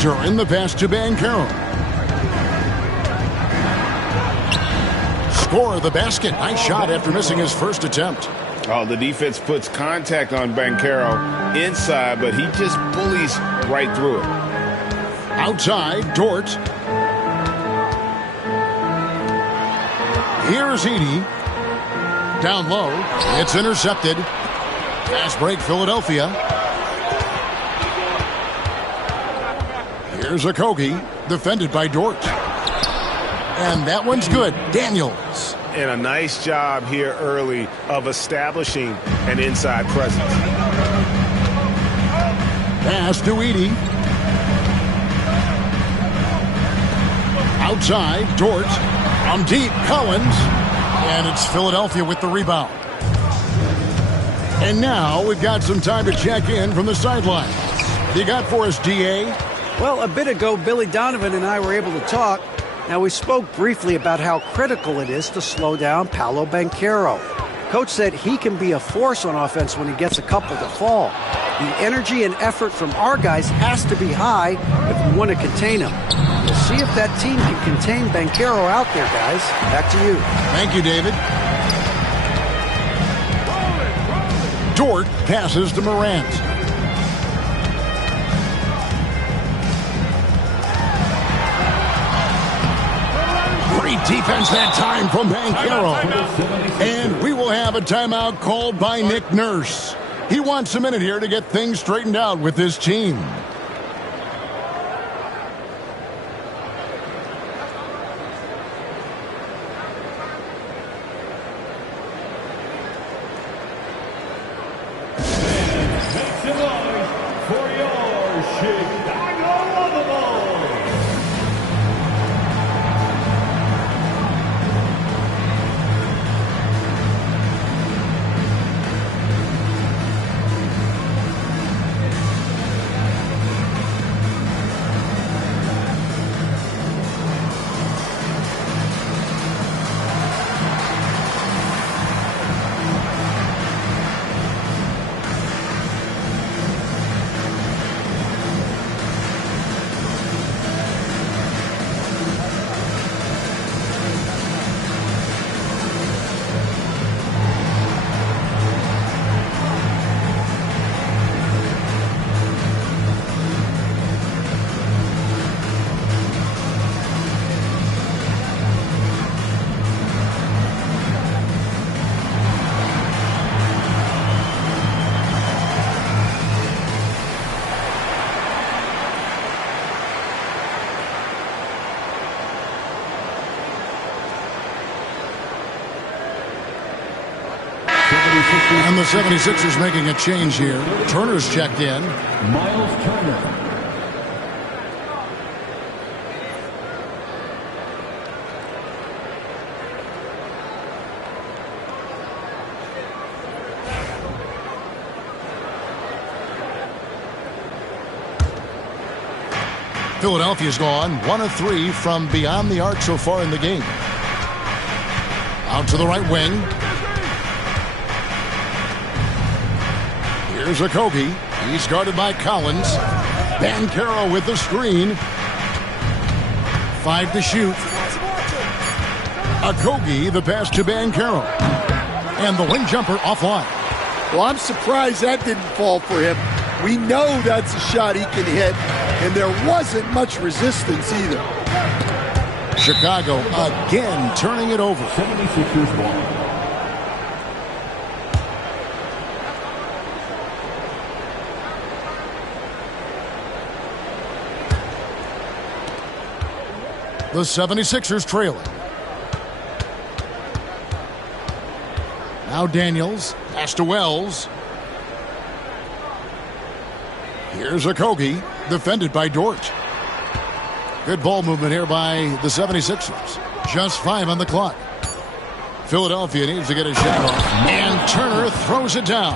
During the pass to Banchero. Score of the basket. Nice shot after missing his first attempt. Oh, the defense puts contact on Banchero inside, but he just bullies right through it. Outside, Dort. Here's Edey. Down low. It's intercepted. Fast break, Philadelphia. Here's Okogie, defended by Dort. And that one's good. Daniels. And a nice job here early of establishing an inside presence. Pass to Edey. Outside, Dort. From deep, Collins. And it's Philadelphia with the rebound. And now we've got some time to check in from the sideline. What do you got for us, DA? Well, a bit ago, Billy Donovan and I were able to talk. Now, we spoke briefly about how critical it is to slow down Paolo Banchero. Coach said he can be a force on offense when he gets a couple to fall. The energy and effort from our guys has to be high if we want to contain him. We'll see if that team can contain Banchero out there, guys. Back to you. Thank you, David. Dort passes to Morant. Great defense that time from Banchero. And we will have a timeout called by Nick Nurse. He wants a minute here to get things straightened out with his team. And the 76ers making a change here. Turner's checked in. Miles Turner. Philadelphia's gone 1 of 3 from beyond the arc so far in the game. Out to the right wing. Here's Okogie. He's guarded by Collins. Banchero with the screen. 5 to shoot. Okogie, the pass to Banchero. And the wing jumper offline. Well, I'm surprised that didn't fall for him. We know that's a shot he can hit, and there wasn't much resistance either. Chicago again turning it over. 76ers ball. The 76ers trailing. Now Daniels. Pass to Wells. Here's Okogie. Defended by Dort. Good ball movement here by the 76ers. Just 5 on the clock. Philadelphia needs to get a shot off. And Turner throws it down.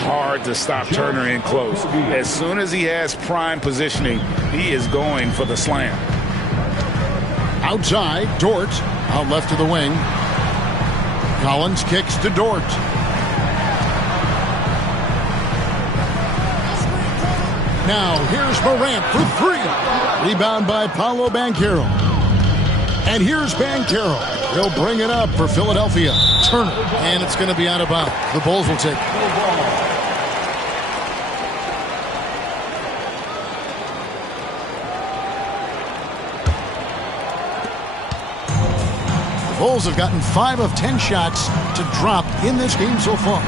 Hard to stop Turner in close. As soon as he has prime positioning, he is going for the slam. Outside, Dort. Out left to the wing. Collins kicks to Dort. Now, here's Morant for 3. Rebound by Paolo Banchero. And here's Banchero. He'll bring it up for Philadelphia. Turner. And it's going to be out of bounds. The Bulls will take it. The Bulls have gotten 5 of 10 shots to drop in this game so far.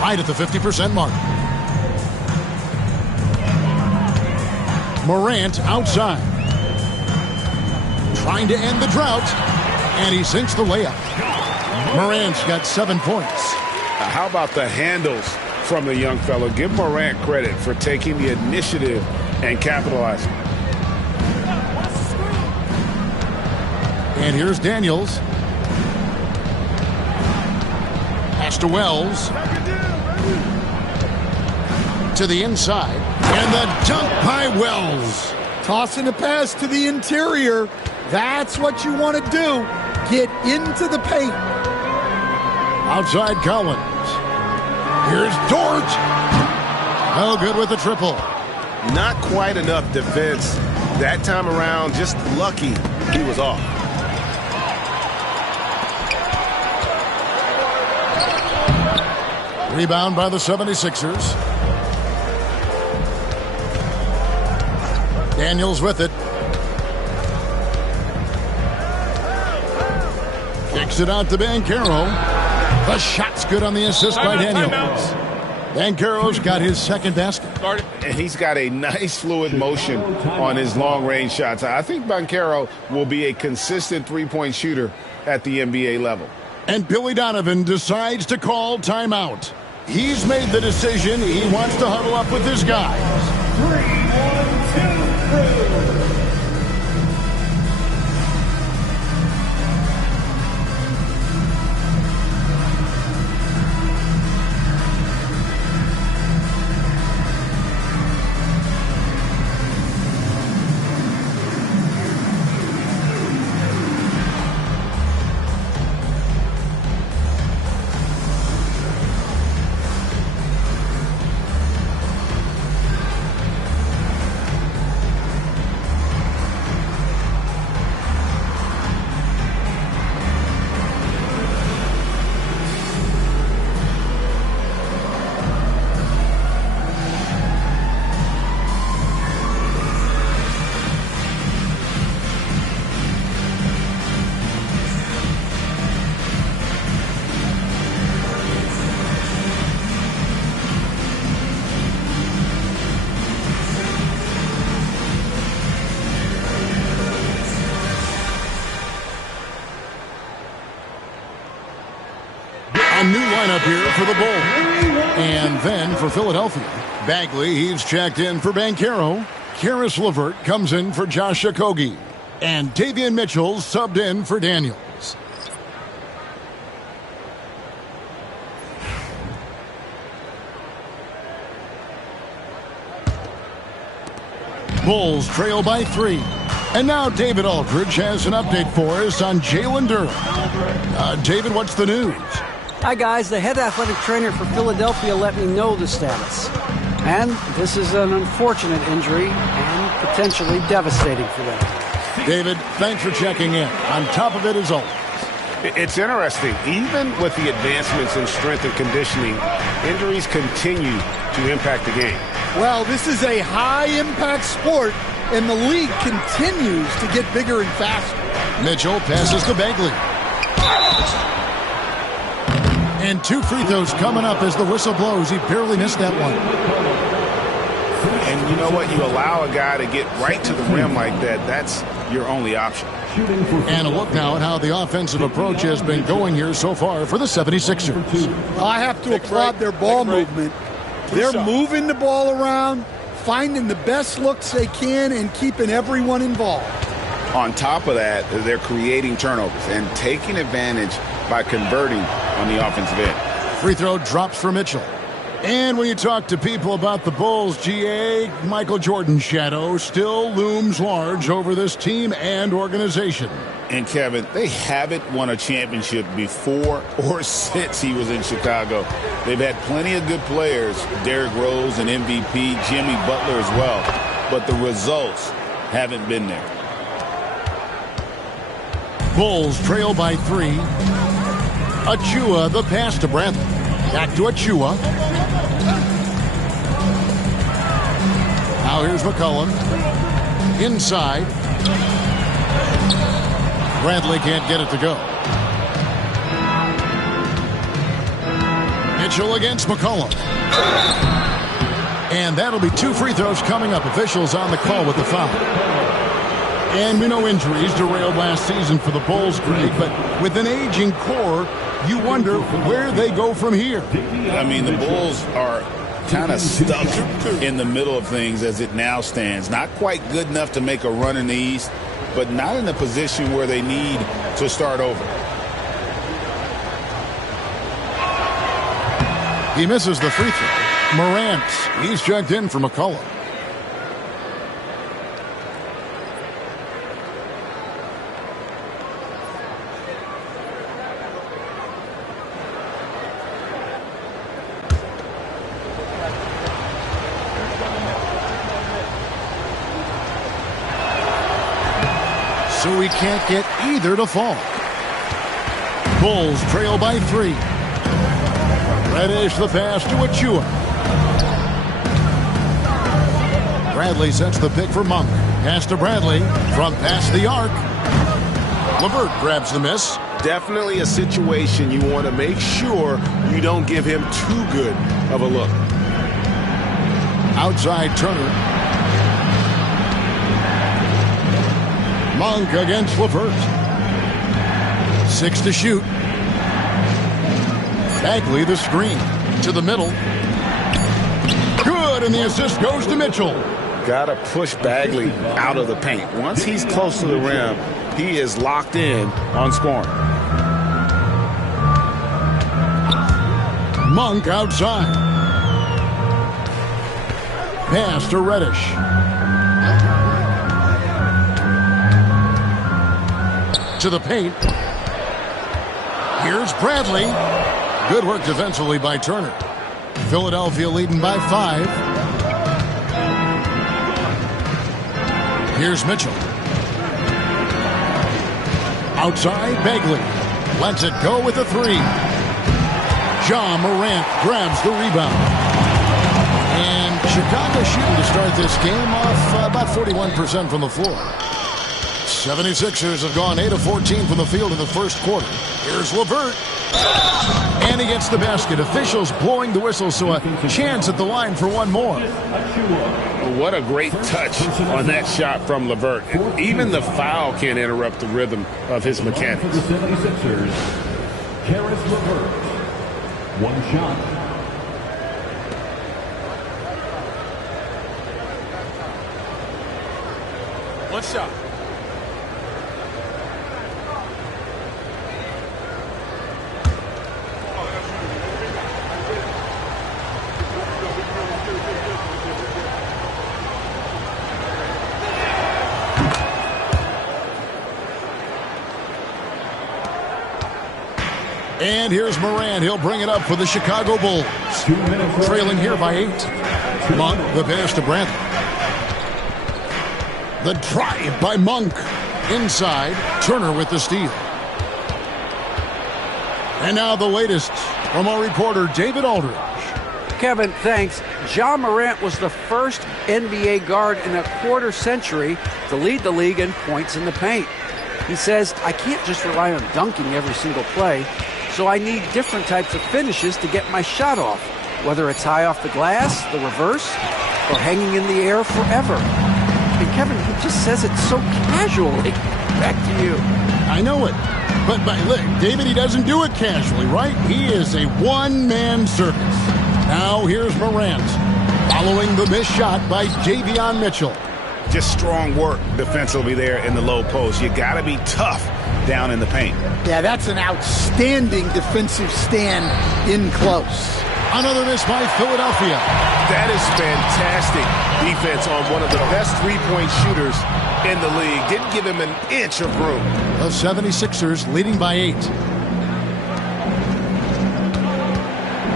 Right at the 50% mark. Morant outside. Trying to end the drought. And he sinks the layup. Morant's got 7 points. How about the handles from the young fellow? Give Morant credit for taking the initiative and capitalizing. And here's Daniels. Pass to Wells. To the inside. And the dunk by Wells. Tossing a pass to the interior. That's what you want to do. Get into the paint. Outside Collins. Here's Dort. No good with the triple. Not quite enough defense that time around. Just lucky he was off. Rebound by the 76ers. Daniels with it. Kicks it out to Banchero. The shot's good on the assist by Daniels. Banchero's got his second basket. And he's got a nice fluid motion on his long-range shots. I think Banchero will be a consistent three-point shooter at the NBA level. And Billy Donovan decides to call timeout. He's made the decision. He wants to huddle up with his guys. 3-1-2 crew. up here for the Bulls. And then for Philadelphia, Bagley, he's checked in for Banchero. Karis LeVert comes in for Josh Okogie. And Davian Mitchell subbed in for Daniels. Bulls trail by 3. And now David Aldridge has an update for us on Jalen Durham. David, what's the news? Hi, guys. The head athletic trainer for Philadelphia let me know the status. And this is an unfortunate injury and potentially devastating for them. David, thanks for checking in. On top of it as always. It's interesting. Even with the advancements in strength and conditioning, injuries continue to impact the game. Well, this is a high-impact sport, and the league continues to get bigger and faster. Mitchell passes to Bagley. And 2 free throws coming up as the whistle blows. He barely missed that one. And you know what? You allow a guy to get right to the rim like that, that's your only option. And a look now at how the offensive approach has been going here so far for the 76ers. I have to applaud their ball movement. They're moving the ball around, finding the best looks they can, and keeping everyone involved. On top of that, they're creating turnovers and taking advantage by converting on the offensive end. Free throw drops for Mitchell. And when you talk to people about the Bulls, GA, Michael Jordan's shadow still looms large over this team and organization. And Kevin, they haven't won a championship before or since he was in Chicago. They've had plenty of good players, Derrick Rose and MVP, Jimmy Butler as well, but the results haven't been there. Bulls trail by 3. Achua, the pass to Bradley. Back to Achua. Now here's McCollum. Inside. Bradley can't get it to go. Mitchell against McCollum. And that'll be 2 free throws coming up. Officials on the call with the foul. And we know injuries derailed last season for the Bulls, Greg, but with an aging core, you wonder where they go from here. I mean, the Bulls are kind of stuck in the middle of things as it now stands. Not quite good enough to make a run in the East, but not in a position where they need to start over. He misses the free throw. Morant, he's checked in for McCollum. So he can't get either to fall. Bulls trail by 3. Reddish the pass to Achua. Bradley sets the pick for Monk. Pass to Bradley from past the arc. LeVert grabs the miss. Definitely a situation you want to make sure you don't give him too good of a look. Outside Turner. Monk against LeVert. 6 to shoot. Bagley the screen to the middle. Good, and the assist goes to Mitchell. Got to push Bagley out of the paint. Once he's close to the rim, he is locked in on scoring. Monk outside. Pass to Reddish. To the paint. Here's Bradley. Good work defensively by Turner. Philadelphia leading by 5. Here's Mitchell. Outside, Bagley. Lets it go with a 3. Ja Morant grabs the rebound. And Chicago shooting to start this game off about 41% from the floor. 76ers have gone 8 of 14 from the field in the first quarter. Here's LeVert. And he gets the basket. Officials blowing the whistle, so a chance at the line for one more. What a great touch on that shot from LeVert. Even the foul can't interrupt the rhythm of his mechanics. For the 76ers, Karis LeVert. One shot. One shot. And here's Moran. He'll bring it up for the Chicago Bulls. Trailing here by 8. Monk, the pass to Brantley. The drive by Monk. Inside, Turner with the steal. And now the latest from our reporter, David Aldridge. Kevin, thanks. Ja Morant was the first NBA guard in a quarter century to lead the league in points in the paint. He says, I can't just rely on dunking every single play, so I need different types of finishes to get my shot off, whether it's high off the glass, the reverse, or hanging in the air forever. And Kevin, he just says it so casually. Back to you. I know it. But look, David, he doesn't do it casually, right? He is a one-man circus. Now here's Morant, following the missed shot by Davion Mitchell. Just strong work defensively there in the low post. You got to be tough down in the paint. Yeah, that's an outstanding defensive stand in close. Another miss by Philadelphia. That is fantastic defense on one of the best three-point shooters in the league. Didn't give him an inch of room. The 76ers leading by 8.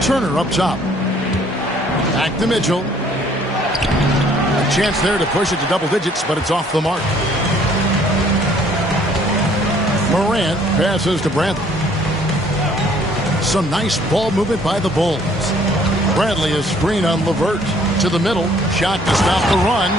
Turner up top. Back to Mitchell. A chance there to push it to double digits, but it's off the mark. Morant passes to Brantley. Some nice ball movement by the Bulls. Bradley is screen on LeVert. To the middle. Shot to stop the run.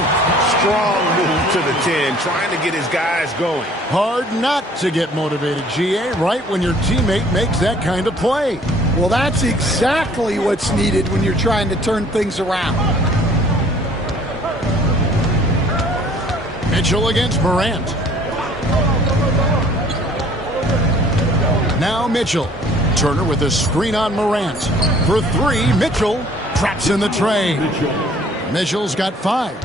Strong move to the 10, trying to get his guys going. Hard not to get motivated, GA, right when your teammate makes that kind of play. Well, that's exactly what's needed when you're trying to turn things around. Mitchell against Morant. Now Mitchell. Turner with a screen on Morant. For 3, Mitchell traps in the tray. Mitchell's got 5.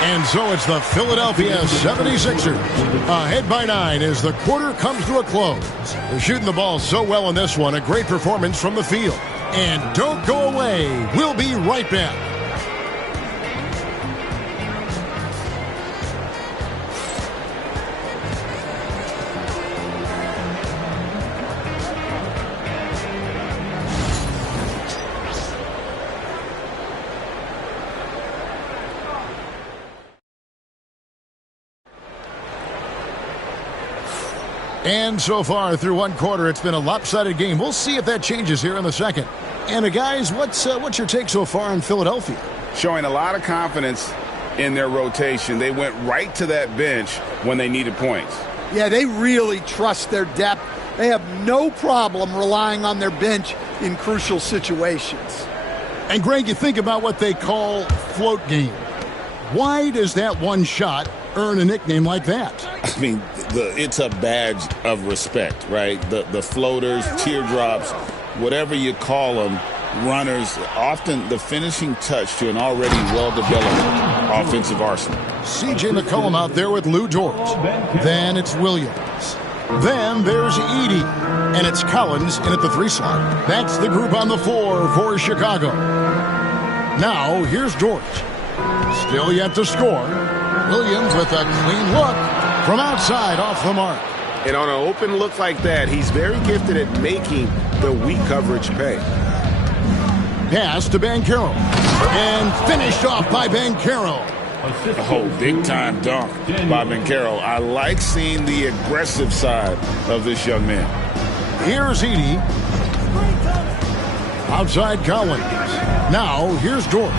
And so it's the Philadelphia 76ers. Ahead by 9 as the quarter comes to a close. They're shooting the ball so well in this one. A great performance from the field. And don't go away. We'll be right back. And so far through one quarter, it's been a lopsided game. We'll see if that changes here in the second. And guys, what's your take so far in Philadelphia? Showing a lot of confidence in their rotation. They went right to that bench when they needed points. Yeah, they really trust their depth. They have no problem relying on their bench in crucial situations. And Greg, you think about what they call float game. Why does that one shot earn a nickname like that? I mean, it's a badge of respect, right? The floaters, teardrops, whatever you call them, runners, often the finishing touch to an already well-developed offensive arsenal. C.J. McCollum out there with Lou George. Then it's Williams. Then there's Edey. And it's Collins in at the 3 slot. That's the group on the 4 for Chicago. Now, here's George. Still yet to score. Williams with a clean look from outside off the mark. And on an open look like that, he's very gifted at making the weak coverage pay. Pass to Banchero. And finished off by Banchero. Oh, big-time dunk by Banchero. I like seeing the aggressive side of this young man. Here's Edey. Outside Collins. Now, here's George.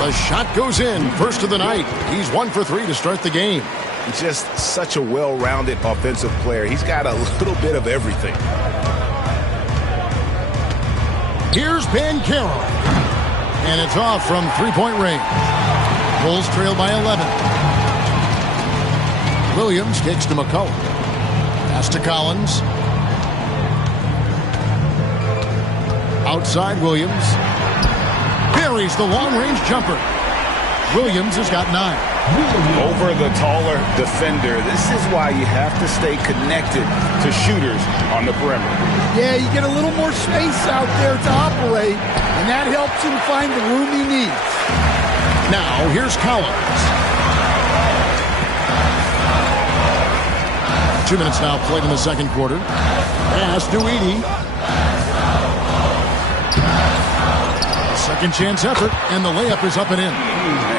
The shot goes in. First of the night. He's 1 for 3 to start the game. Just such a well-rounded offensive player. He's got a little bit of everything. Here's Banchero. And it's off from 3-point range. Bulls trail by 11. Williams kicks to McCollum. Pass to Collins. Outside Williams. Buries the long-range jumper. Williams has got 9. Over the taller defender. This is why you have to stay connected to shooters on the perimeter. Yeah, you get a little more space out there to operate, and that helps him find the room he needs. Now, here's Collins. 2 minutes now played in the second quarter. Pass to Edey. Second chance effort, and the layup is up and in.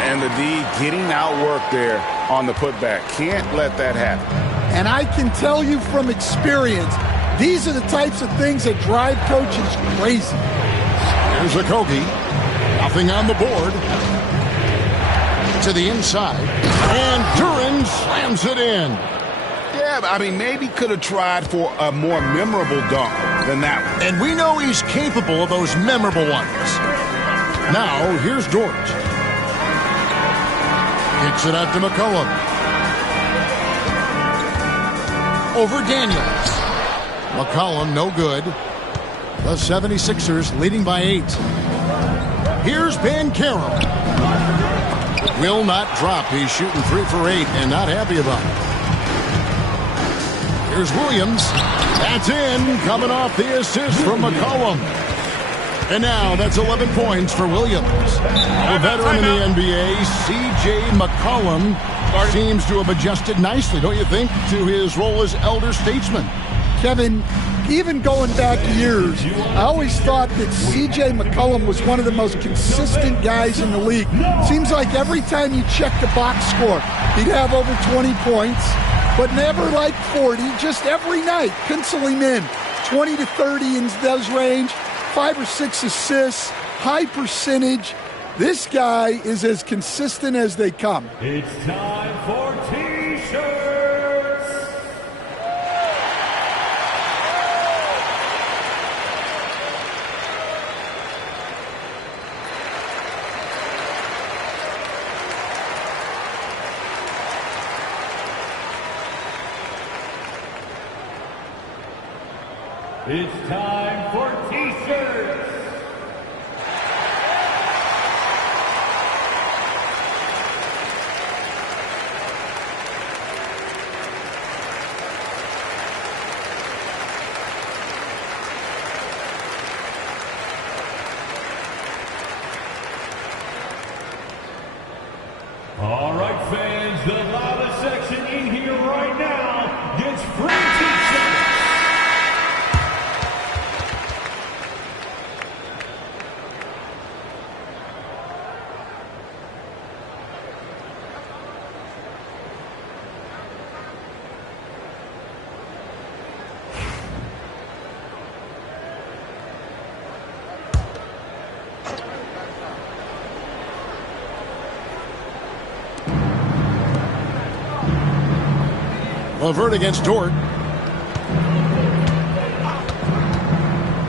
And the D getting outworked there on the putback. Can't let that happen. And I can tell you from experience, these are the types of things that drive coaches crazy. Here's Okogie. Nothing on the board. To the inside. And Duren slams it in. Yeah, I mean, maybe could have tried for a more memorable dunk than that one. And we know he's capable of those memorable ones. Now, here's Dort. Kicks it out to McCollum. Over Daniels. McCollum, no good. The 76ers leading by 8. Here's Banchero. Will not drop. He's shooting 3 for 8 and not happy about it. Here's Williams. That's in. Coming off the assist from McCollum. And now that's 11 points for Williams. A veteran in the NBA, C.J. McCollum, seems to have adjusted nicely, don't you think, to his role as elder statesman. Kevin, even going back years, I always thought that C.J. McCollum was one of the most consistent guys in the league. Seems like every time you check the box score, he'd have over 20 points, but never like 40, just every night, pencil him in. 20 to 30 in those range. 5 or 6 assists, high percentage. This guy is as consistent as they come. It's time for T-shirts. It's time for T-shirts. All right, fans, the loudest section in here right now gets free T-shirts. LeVert against Dort.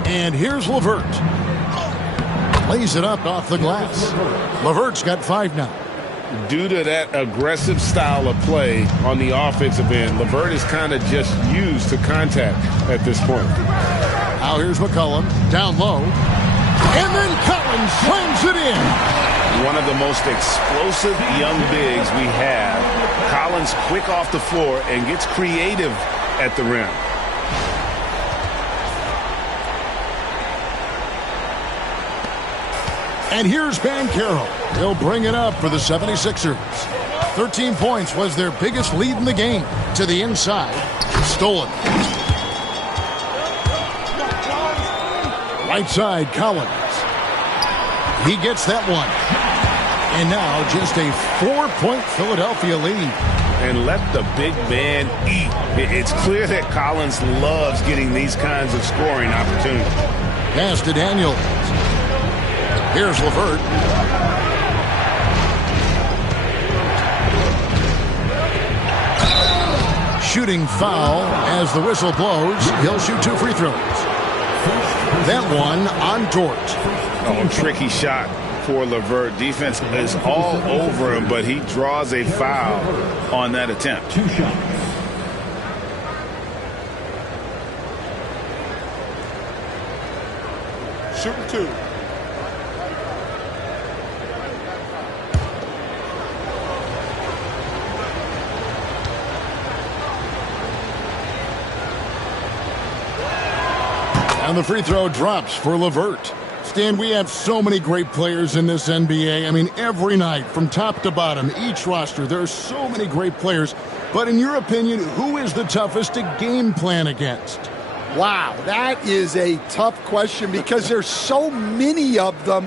And here's LeVert. Lays it up off the glass. LeVert's got 5 now. Due to that aggressive style of play on the offensive end, LeVert is kind of just used to contact at this point. Now here's McCollum. Down low. And then Collins slams it in. One of the most explosive young bigs we have. Collins quick off the floor and gets creative at the rim. And here's Banchero. He'll bring it up for the 76ers. 13 points was their biggest lead in the game. To the inside. Stolen. Right side, Collins. He gets that one. And now just a 4-point Philadelphia lead. And let the big man eat. It's clear that Collins loves getting these kinds of scoring opportunities. Pass to Daniels. Here's LeVert. Shooting foul as the whistle blows. He'll shoot 2 free throws. That one on Dort. Oh, tricky shot for LeVert. Defense is all over him, but he draws a foul on that attempt. 2 shots. shooting 2. And the free throw drops for LeVert. Stan, we have so many great players in this NBA. I mean, every night, from top to bottom, each roster, there are so many great players. But in your opinion, who is the toughest to game plan against? Wow, that is a tough question because there's so many of them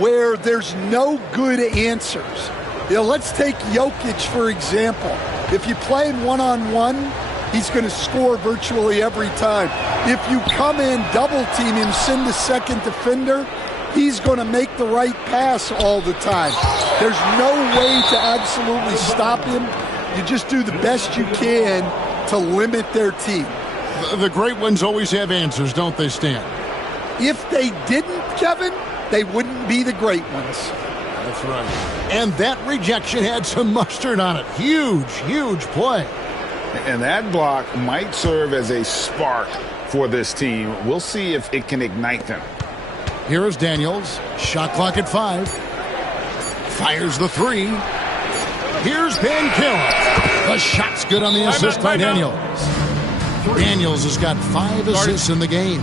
where there's no good answers. You know, let's take Jokic, for example. If you play him one-on-one, he's going to score virtually every time. If you come in, double-team him, send a second defender, he's going to make the right pass all the time. There's no way to absolutely stop him. You just do the best you can to limit their team. The great ones always have answers, don't they, Stan? If they didn't, Kevin, they wouldn't be the great ones. That's right. And that rejection had some mustard on it. Huge, huge play. And that block might serve as a spark for this team. We'll see if it can ignite them. Here is Daniels. Shot clock at 5. Fires the 3. Here's Banchero. The shot's good on the assist by Daniels. Daniels has got 5 assists in the game.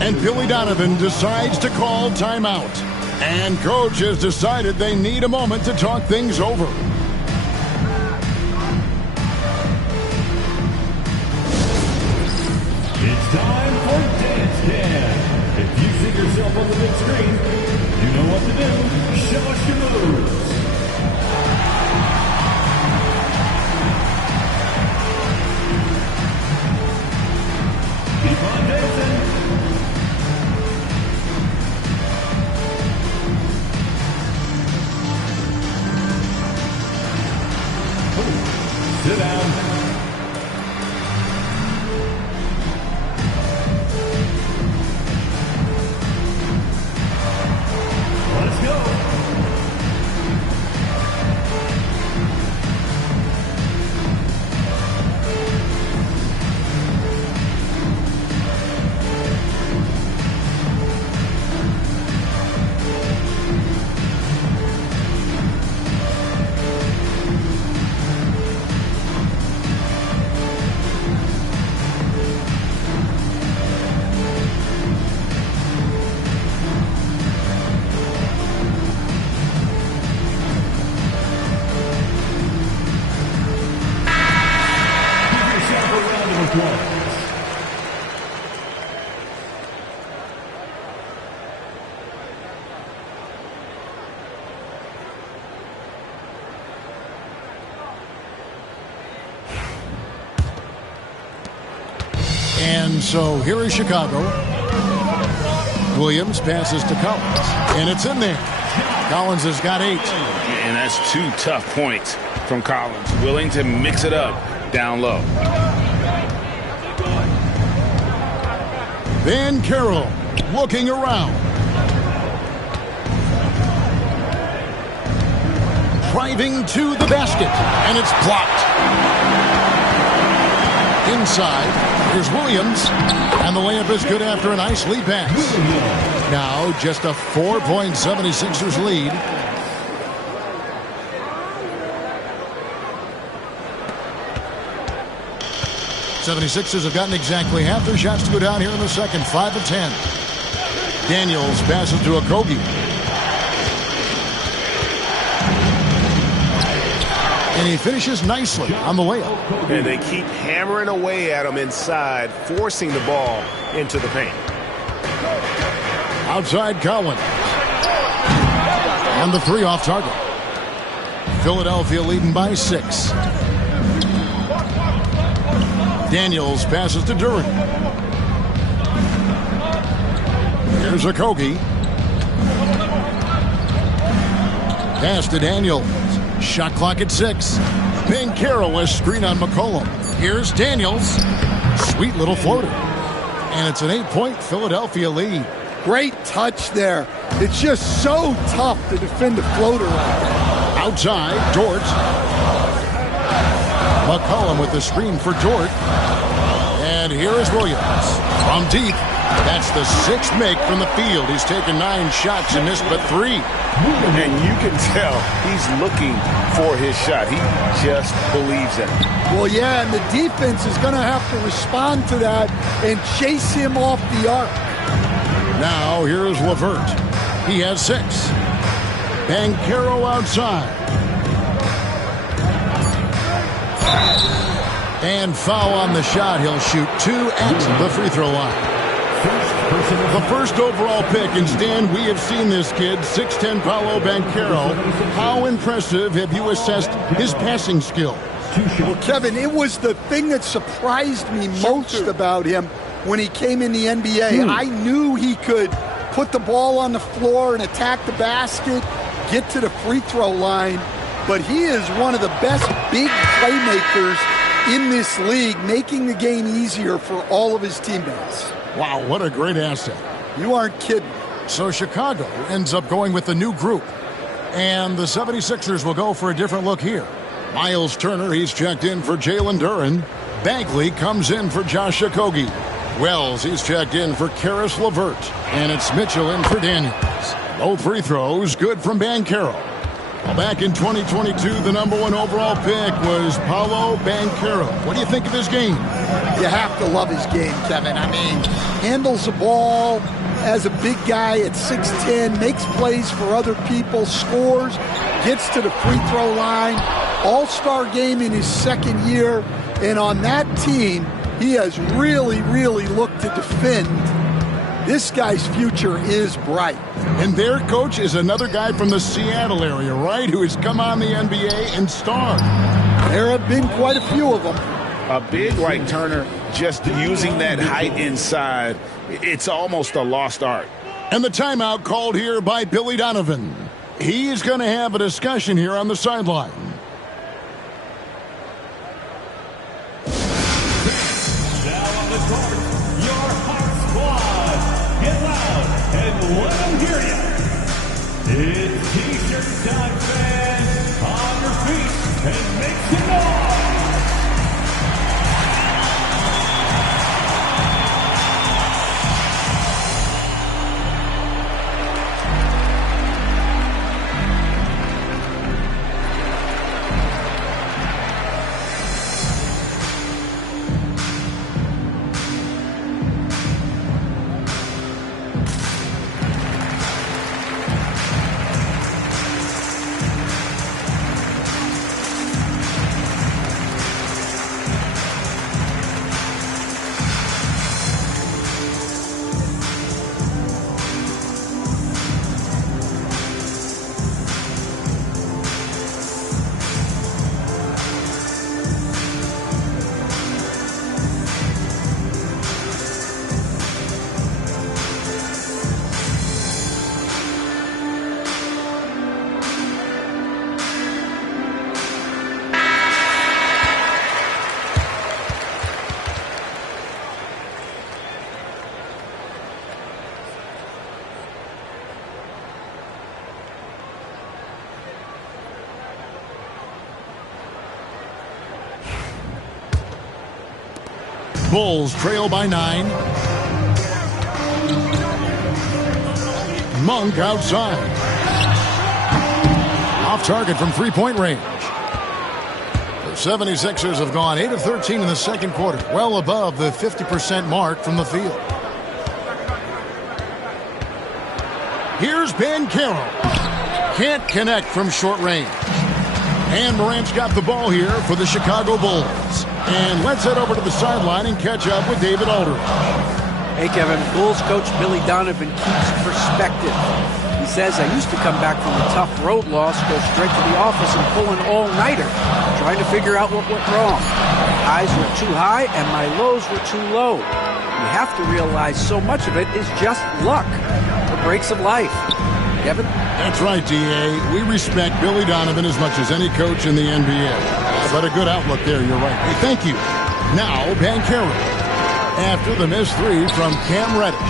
And Billy Donovan decides to call timeout. And coach has decided they need a moment to talk things over. It's time for Dance Cam. If you see yourself on the big screen, you know what to do. Show us your moves. Keep on dancing. Sit down. Let's go. And so here is Chicago. Williams passes to Collins, and it's in there. Collins has got 8. And that's 2 tough points from Collins, willing to mix it up down low. Banchero looking around. Driving to the basket, and it's blocked. Inside, here's Williams, and the layup is good after a nice lead pass. Now just a 4-point 76ers lead. '76ers have gotten exactly half their shots to go down here in the second, 5 of 10. Daniels passes to Okogie. And he finishes nicely on the layup. And they keep hammering away at him inside, forcing the ball into the paint. Outside Collins. And the 3 off target. Philadelphia leading by 6. Daniels passes to Duren. Here's Okogie. Pass to Daniels. Shot clock at 6. Banchero a screen on McCollum. Here's Daniels. Sweet little floater. And it's an 8-point Philadelphia lead. Great touch there. It's just so tough to defend a floater like that. Outside, Dort. McCollum with the screen for Dort. And here is Williams from deep. That's the 6th make from the field. He's taken 9 shots and missed but 3. And you can tell he's looking for his shot. He just believes in it. Well, yeah, and the defense is going to have to respond to that and chase him off the arc. Now here's LeVert. He has 6. Banchero outside. And foul on the shot. He'll shoot 2 at the free throw line. The first overall pick, and Stan, we have seen this kid, 6'10" Paolo Banchero. How impressive have you assessed his passing skill? Well, Kevin, it was the thing that surprised me most about him when he came in the NBA. I knew he could put the ball on the floor and attack the basket, get to the free throw line, but he is one of the best big playmakers in this league, making the game easier for all of his teammates. Wow, what a great asset. You aren't kidding. So Chicago ends up going with the new group. And the 76ers will go for a different look here. Miles Turner, he's checked in for Jalen Duren. Bagley comes in for Josh Okogie. Wells, he's checked in for Karis LeVert. And it's Mitchell in for Daniels. Both free throws, good from Banchero. Well, back in 2022, the #1 overall pick was Paolo Banchero. What do you think of his game? You have to love his game, Kevin. I mean, handles the ball as a big guy at 6'10", makes plays for other people, scores, gets to the free throw line. All-star game in his 2nd year. And on that team, he has really, really looked to defend. This guy's future is bright. And their coach is another guy from the Seattle area, right, who has come on the NBA and starred. There have been quite a few of them. A big like Turner, just using that height inside, it's almost a lost art. And the timeout called here by Billy Donovan. He's going to have a discussion here on the sideline. Now on the court, your Hawk Squad. Get loud and let them hear you. It's T-shirt time, fans. On your feet and make some noise. Bulls trail by 9. Monk outside. Off target from three-point range. The 76ers have gone 8 of 13 in the second quarter, well above the 50% mark from the field. Here's Banchero. Can't connect from short range. And Morant's got the ball here for the Chicago Bulls. And let's head over to the sideline and catch up with David Aldridge. Hey, Kevin. Bulls coach Billy Donovan keeps perspective. He says, I used to come back from a tough road loss, go straight to the office and pull an all-nighter, trying to figure out what went wrong. My highs were too high and my lows were too low. You have to realize so much of it is just luck, the breaks of life. Kevin? That's right, D.A. We respect Billy Donovan as much as any coach in the NBA. But a good outlook there, you're right. Hey, thank you. Now, Banchero. After the missed 3 from Cam Reddish.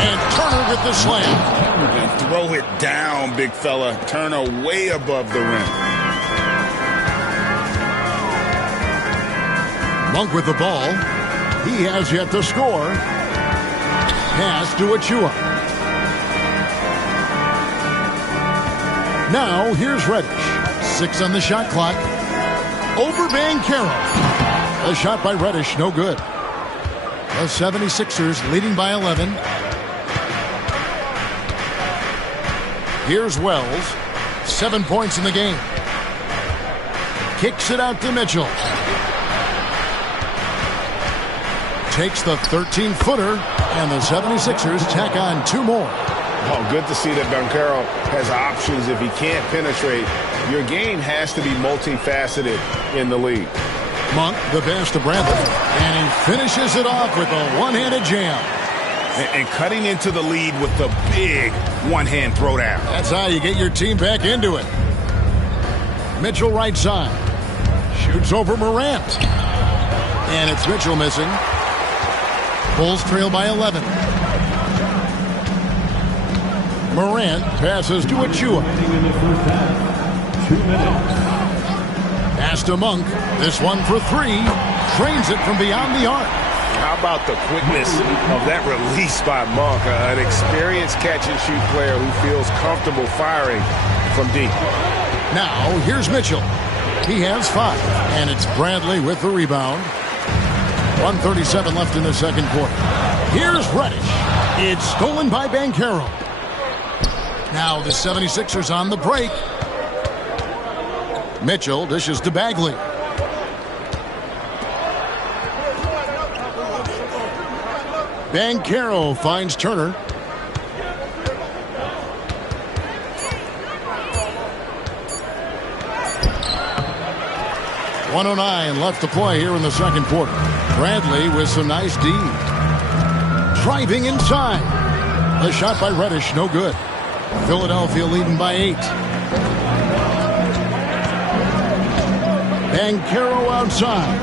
And Turner with the slam. And throw it down, big fella. Turner way above the rim. Monk with the ball. He has yet to score. Pass to Achua. Now here's Reddish. 6 on the shot clock. Over Banchero. A shot by Reddish, no good. The 76ers leading by 11. Here's Wells. 7 points in the game. Kicks it out to Mitchell. Takes the 13-footer, and the 76ers tack on 2 more. Oh, good to see that Banchero has options if he can't penetrate. Your game has to be multifaceted in the league. Monk, the pass to Bradley, and he finishes it off with a one-handed jam. And cutting into the lead with the big one-hand throwdown. That's how you get your team back into it. Mitchell right side. Shoots over Morant. And it's Mitchell missing. Bulls trail by 11. Morant passes to Achua. Pass to Monk. This one for 3. Drains it from beyond the arc. How about the quickness of that release by Monk? An experienced catch-and-shoot player who feels comfortable firing from deep. Now, here's Mitchell. He has 5, and it's Bradley with the rebound. 1:37 left in the second quarter. Here's Reddish. It's stolen by Banchero. Now the 76ers on the break. Mitchell dishes to Bagley. Banchero finds Turner. .109 left to play here in the second quarter. Bradley with some nice D. Driving inside. The shot by Reddish, no good. Philadelphia leading by 8. Banchero outside.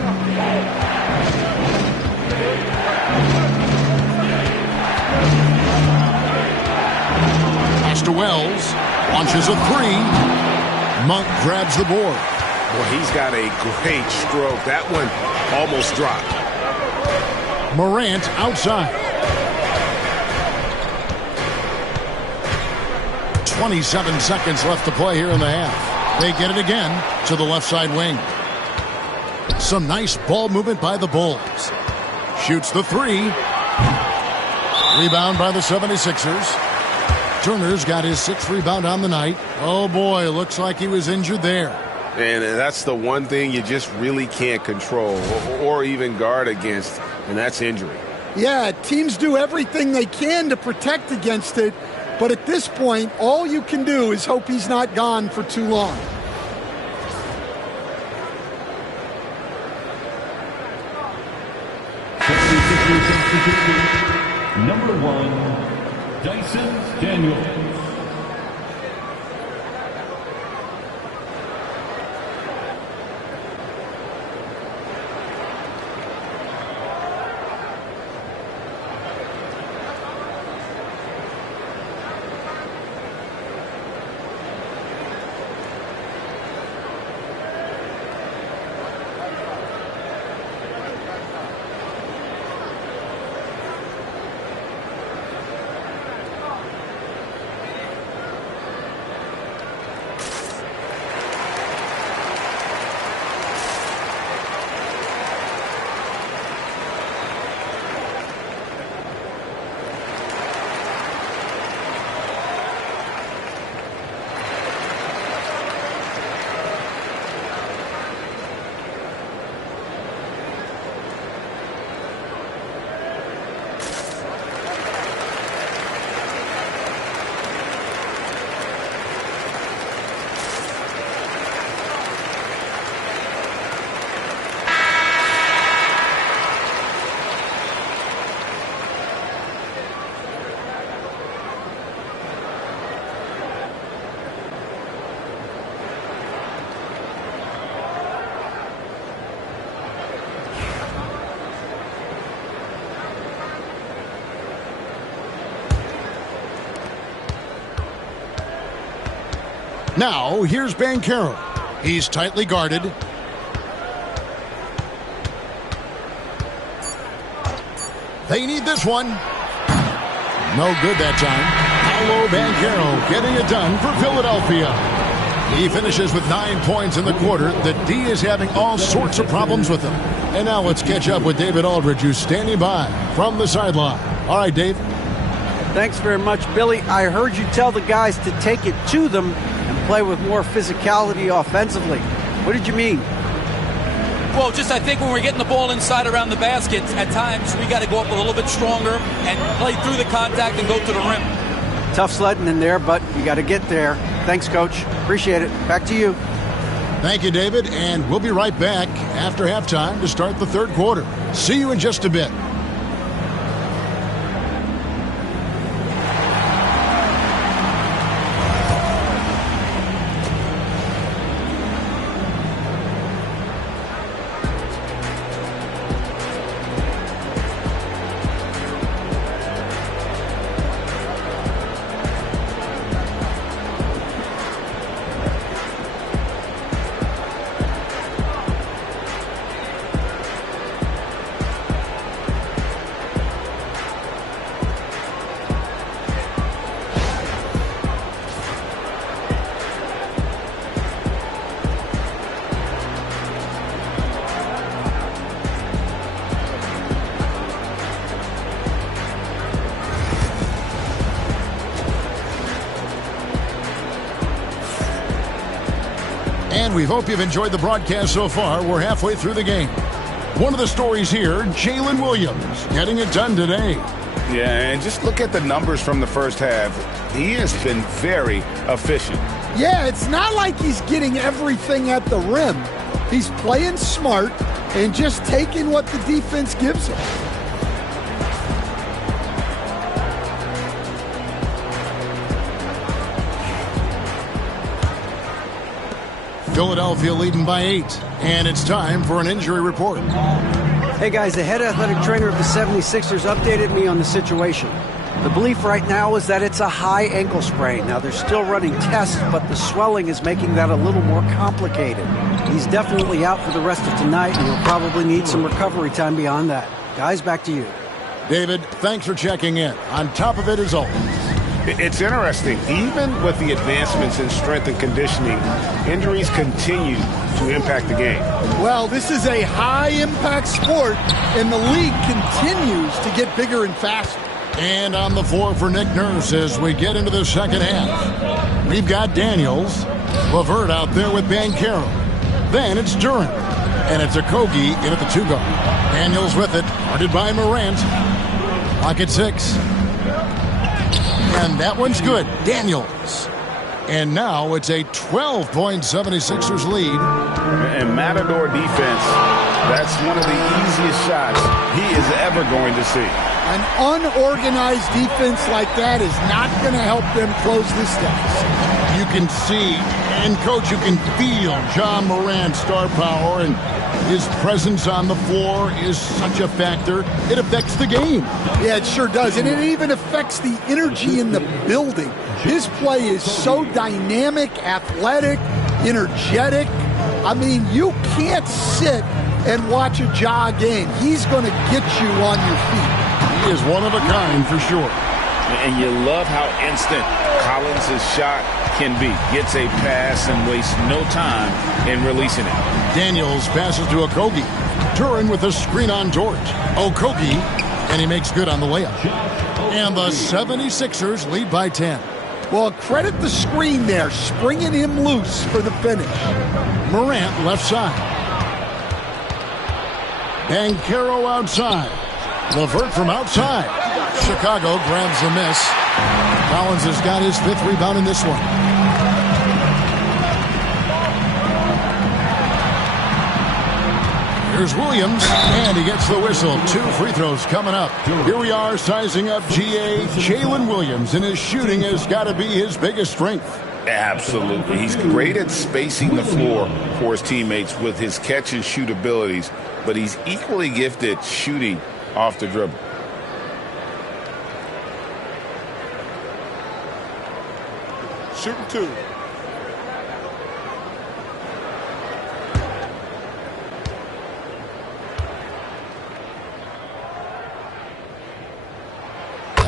Pass to Wells. Launches a 3. Monk grabs the board. Boy, he's got a great stroke. That one almost dropped. Morant outside. 27 seconds left to play here in the half. They get it again to the left side wing. Some nice ball movement by the Bulls. Shoots the 3. Rebound by the 76ers. Turner's got his 6th rebound on the night. Oh boy, looks like he was injured there. And that's the one thing you just really can't control or even guard against, and that's injury. Yeah, teams do everything they can to protect against it, but at this point, all you can do is hope he's not gone for too long. Number 1, Dyson Daniels. Now, here's Banchero. He's tightly guarded. They need this one. No good that time. Paolo Banchero getting it done for Philadelphia. He finishes with 9 points in the quarter. The D is having all sorts of problems with him. And now let's catch up with David Aldridge, who's standing by from the sideline. All right, Dave. Thanks very much, Billy. I heard you tell the guys to take it to them and play with more physicality offensively. What did you mean? Well, just I think when we're getting the ball inside around the basket, at times we got to go up a little bit stronger and play through the contact and go to the rim. Tough sledding in there, but you got to get there. Thanks, Coach. Appreciate it. Back to you. Thank you, David, and we'll be right back after halftime to start the third quarter. See you in just a bit. And we hope you've enjoyed the broadcast so far. We're halfway through the game. One of the stories here, Jalen Williams getting it done today. Yeah, and just look at the numbers from the first half. He has been very efficient. Yeah, it's not like he's getting everything at the rim. He's playing smart and just taking what the defense gives him. Philadelphia leading by 8, and it's time for an injury report. Hey guys, the head athletic trainer of the 76ers updated me on the situation. The belief right now is that it's a high ankle sprain. Now they're still running tests, but the swelling is making that a little more complicated. He's definitely out for the rest of tonight, and he'll probably need some recovery time beyond that. Guys, back to you. David, thanks for checking in. On top of it as always. It's interesting. Even with the advancements in strength and conditioning, injuries continue to impact the game. Well, this is a high-impact sport, and the league continues to get bigger and faster. And on the floor for Nick Nurse as we get into the second half. We've got Daniels, LeVert out there with Banchero. Then it's Duran, and it's Okogie in at the 2-guard. Daniels with it, guarded by Morant. Clock at 6. And that one's good. Daniels. And now it's a 12-point 76ers lead. And Matador defense, that's one of the easiest shots he is ever going to see. An unorganized defense like that is not going to help them close this deficit. You can see, and Coach, you can feel John Morant's star power, and his presence on the floor is such a factor. It affects the game. Yeah, it sure does. And it even affects the energy in the building. His play is so dynamic, athletic, energetic. I mean, you can't sit and watch a Ja game. He's going to get you on your feet. He is one of a kind for sure. And you love how instant Collins' shot can be. Gets a pass and wastes no time in releasing it. Daniels passes to Okogie. Duran with a screen on George. Okogie, and he makes good on the layup. And the 76ers lead by 10. Well, credit the screen there, springing him loose for the finish. Morant left side. Banchero outside. LeVert from outside. Chicago grabs the miss. Collins has got his 5th rebound in this one. Here's Williams, and he gets the whistle. 2 free throws coming up. Here we are sizing up GA. Jalen Williams, and his shooting has got to be his biggest strength. Absolutely. He's great at spacing the floor for his teammates with his catch and shoot abilities, but he's equally gifted shooting off the dribble. Shooting 2.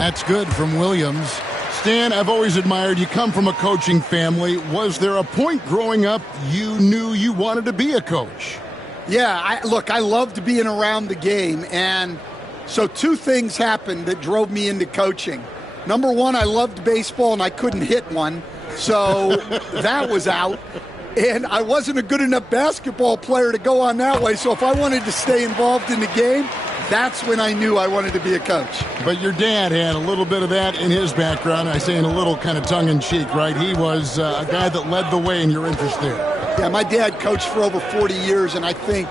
That's good from Williams. Stan, I've always admired you. Come from a coaching family. Was there a point growing up you knew you wanted to be a coach? Yeah, I loved being around the game. And so two things happened that drove me into coaching. Number one, I loved baseball and I couldn't hit one. So that was out. And I wasn't a good enough basketball player to go on that way. So if I wanted to stay involved in the game, that's when I knew I wanted to be a coach. But your dad had a little bit of that in his background. I say in a little kind of tongue-in-cheek, right? He was a guy that led the way in your interest there. Yeah, my dad coached for over 40 years, and I think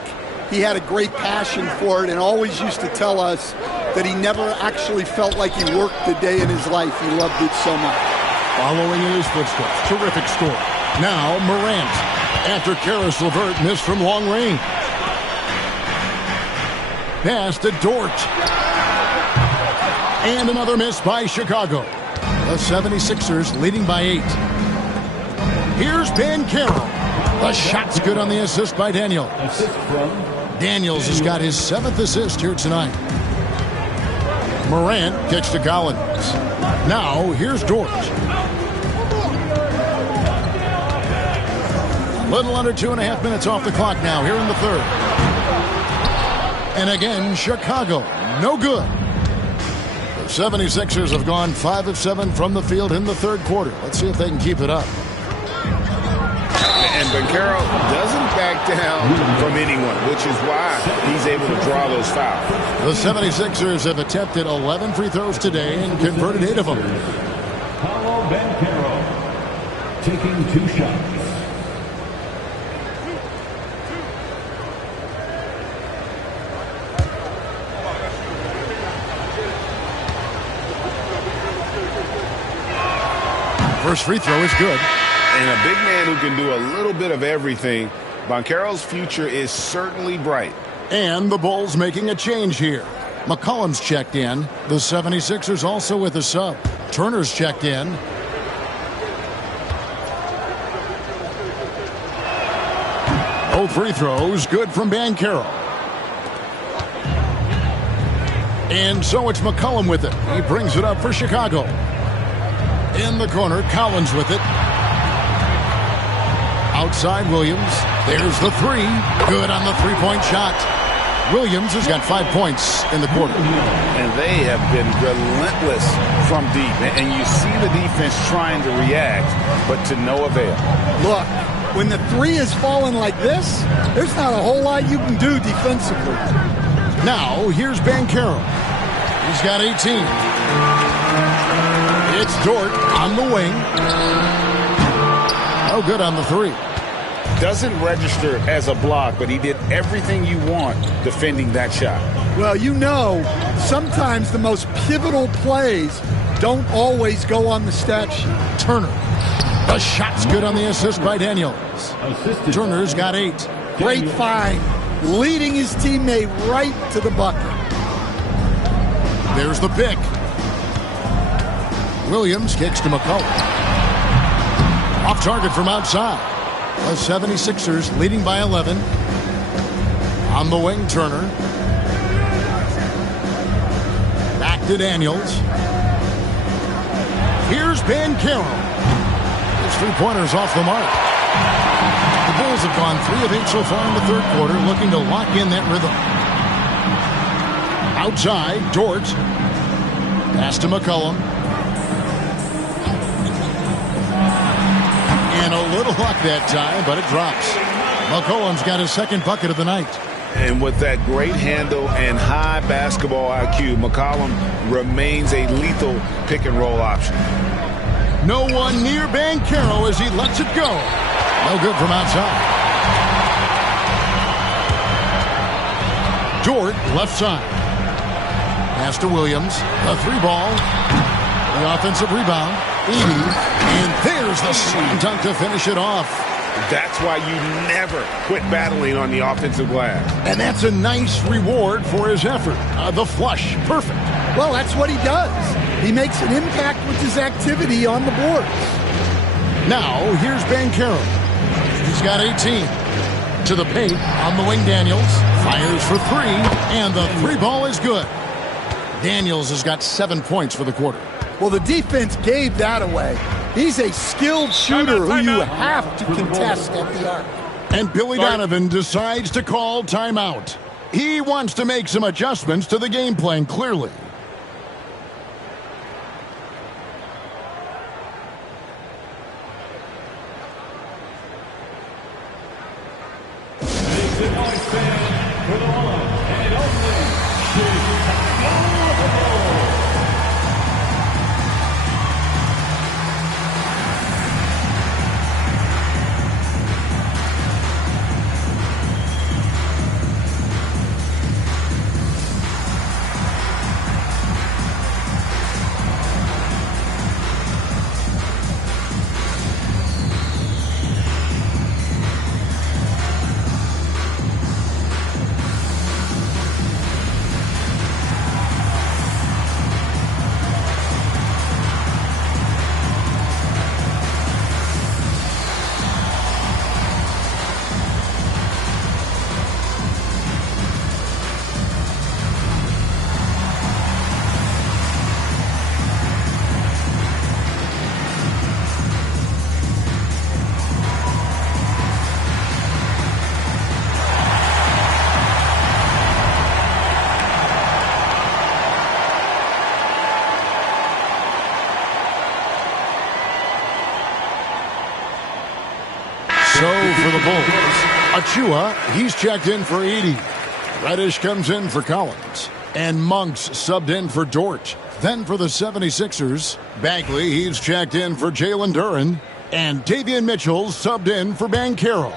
he had a great passion for it and always used to tell us that he never actually felt like he worked a day in his life. He loved it so much. Following in his footsteps. Terrific score. Now Morant, after Karis LeVert missed from long range. Pass to Dort. And another miss by Chicago. The 76ers leading by 8. Here's Banchero. The shot's good on the assist by Daniels. Daniels has got his 7th assist here tonight. Morant kicks to Collins. Now here's Dort. Little under 2.5 minutes off the clock now here in the third. And again, Chicago, no good. The 76ers have gone 5 of 7 from the field in the third quarter. Let's see if they can keep it up. And Banchero doesn't back down from anyone, which is why he's able to draw those fouls. The 76ers have attempted 11 free throws today and converted 8 of them. Paolo Banchero taking 2 shots. First free throw is good. And a big man who can do a little bit of everything. Banchero's future is certainly bright. And the Bulls making a change here. McCollum's checked in. The 76ers also with a sub. Turner's checked in. Both free throws good from Banchero. And so it's McCollum with it. He brings it up for Chicago. In the corner, Collins with it. Outside Williams. There's the 3. Good on the three-point shot. Williams has got 5 points in the quarter. And they have been relentless from deep. And you see the defense trying to react, but to no avail. Look, when the 3 is falling like this, there's not a whole lot you can do defensively. Now, here's Banchero. He's got 18. It's Dort on the wing. Oh, good on the 3. Doesn't register as a block, but he did everything you want defending that shot. Well, you know, sometimes the most pivotal plays don't always go on the stat sheet. Turner. The shot's good on the assist by Daniels. Turner's got 8. Great find. Leading his teammate right to the bucket. There's the pick. Williams kicks to McCollum. Off target from outside. The 76ers leading by 11. On the wing, Turner. Back to Daniels. Here's Banchero. His three-pointer's off the mark. The Bulls have gone 3 of 8 so far in the third quarter, looking to lock in that rhythm. Outside, Dort. Pass to McCollum. And a little luck that time, but it drops. McCollum's got his 2nd bucket of the night. And with that great handle and high basketball IQ, McCollum remains a lethal pick-and-roll option. No one near Banchero as he lets it go. No good from outside. Dort, left side. Pass to Williams. The 3-ball. The offensive rebound. And there's the slam dunk to finish it off. That's why you never quit battling on the offensive glass. And that's a nice reward for his effort. The flush. Perfect. Well, that's what he does. He makes an impact with his activity on the board. Now, here's Banchero. He's got 18. To the paint on the wing, Daniels. Fires for 3. And the 3-ball is good. Daniels has got 7 points for the quarter. Well, the defense gave that away. He's a skilled shooter who you have to contest at the arc. And Billy Donovan decides to call timeout. He wants to make some adjustments to the game plan, clearly. So for the Bulls, Achua, he's checked in for 80. Reddish comes in for Collins. And Monk's subbed in for Dort. Then for the 76ers, Bagley, he's checked in for Jalen Duren. And Davion Mitchell subbed in for Banchero.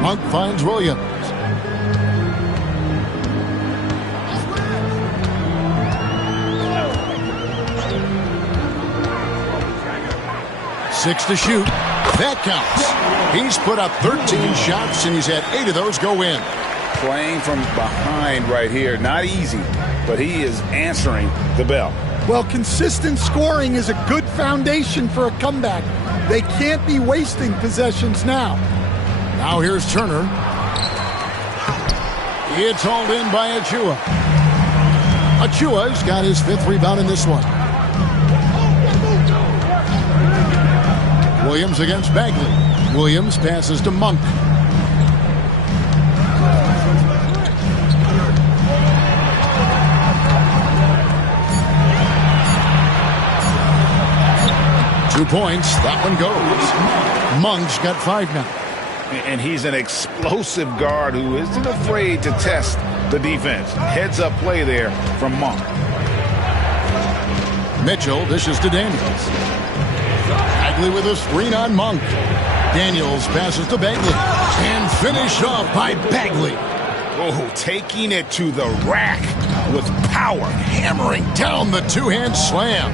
Monk finds Williams. Six to shoot. That counts. He's put up 13 shots, and he's had 8 of those go in. Playing from behind right here. Not easy, but he is answering the bell. Well, consistent scoring is a good foundation for a comeback. They can't be wasting possessions now. Now here's Turner. It's hauled in by Achua. Achua's got his 5th rebound in this one. Williams against Bagley. Williams passes to Monk. Two points. That one goes. Monk's got 5 now. And he's an explosive guard who isn't afraid to test the defense. Heads up play there from Monk. Mitchell dishes to Daniels. Bagley with a screen on Monk. Daniels passes to Bagley. And finished off by Bagley. Oh, taking it to the rack with power. Hammering down the two-hand slam.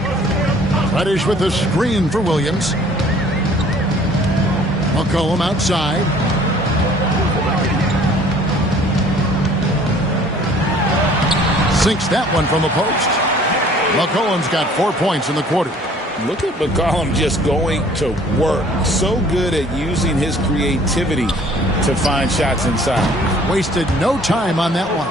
Reddish with a screen for Williams. McCollum outside. Sinks that one from the post. McCollum's got 4 points in the quarter. Look at McCollum just going to work. So good at using his creativity to find shots inside. Wasted no time on that one.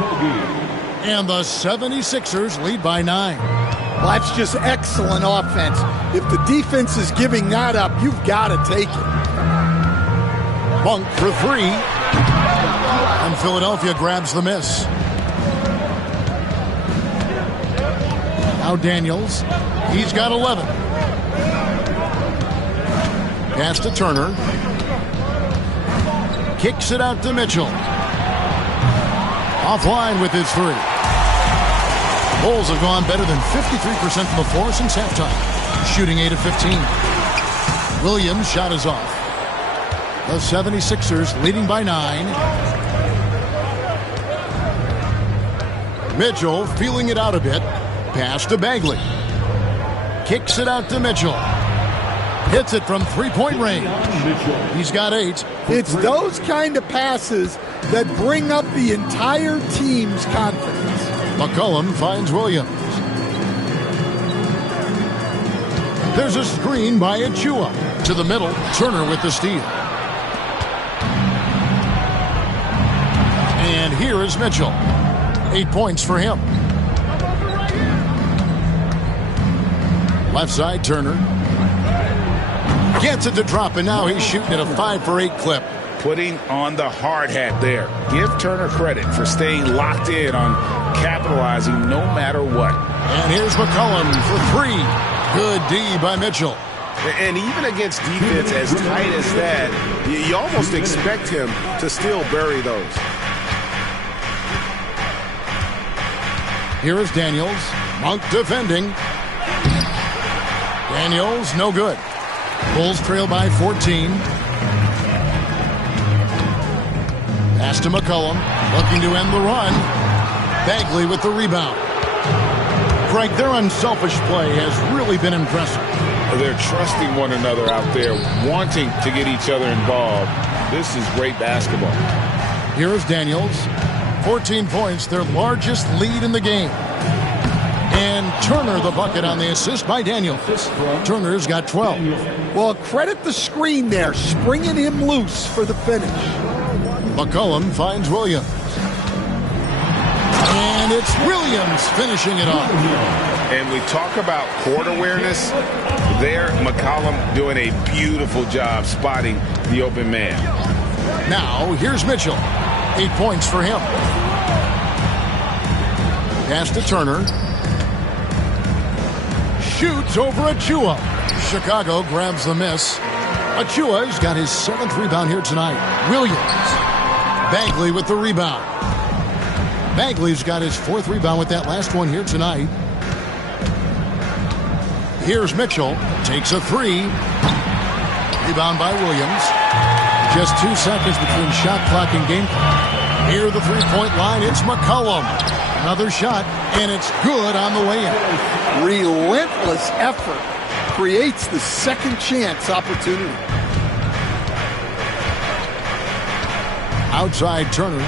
And the 76ers lead by 9. Well, that's just excellent offense. If the defense is giving that up, you've got to take it. Monk for 3. And Philadelphia grabs the miss. Now Daniels. He's got 11. Pass to Turner. Kicks it out to Mitchell. Offline with his 3. Bulls have gone better than 53% from the floor since halftime. Shooting 8 of 15. Williams' shot is off. The 76ers leading by 9. Mitchell feeling it out a bit. Pass to Bagley. Kicks it out to Mitchell. Hits it from 3-point range. He's got 8. It's those kind of passes that bring up the entire team's confidence. McCollum finds Williams. There's a screen by Achua. To the middle, Turner with the steal. And here is Mitchell. 8 points for him. Left side, Turner. Gets it to drop, and now he's shooting at a 5 for 8 clip. Putting on the hard hat there. Give Turner credit for staying locked in on capitalizing no matter what. And here's McCollum for 3. Good D by Mitchell. And even against defense as tight as that, you almost expect him to still bury those. Here is Daniels. Monk defending. Daniels, no good. Bulls trail by 14. Pass to McCollum. Looking to end the run. Bagley with the rebound. Craig, their unselfish play has really been impressive. They're trusting one another out there, wanting to get each other involved. This is great basketball. Here is Daniels. 14 points, their largest lead in the game. And Turner the bucket on the assist by Daniels. Turner's got 12. Well, credit the screen there, springing him loose for the finish. McCollum finds Williams. And it's Williams finishing it off. And we talk about court awareness. There, McCollum doing a beautiful job spotting the open man. Now, here's Mitchell. 8 points for him. Pass to Turner. Shoots over Achua. Chicago grabs the miss. Achua's got his 7th rebound here tonight. Williams. Bagley with the rebound. Bagley's got his 4th rebound with that last one here tonight. Here's Mitchell. Takes a 3. Rebound by Williams. Just 2 seconds between shot clock and game clock. Near the three-point line, it's McCollum. Another shot, and it's good on the way in. Relentless effort creates the second chance opportunity. Outside Turner.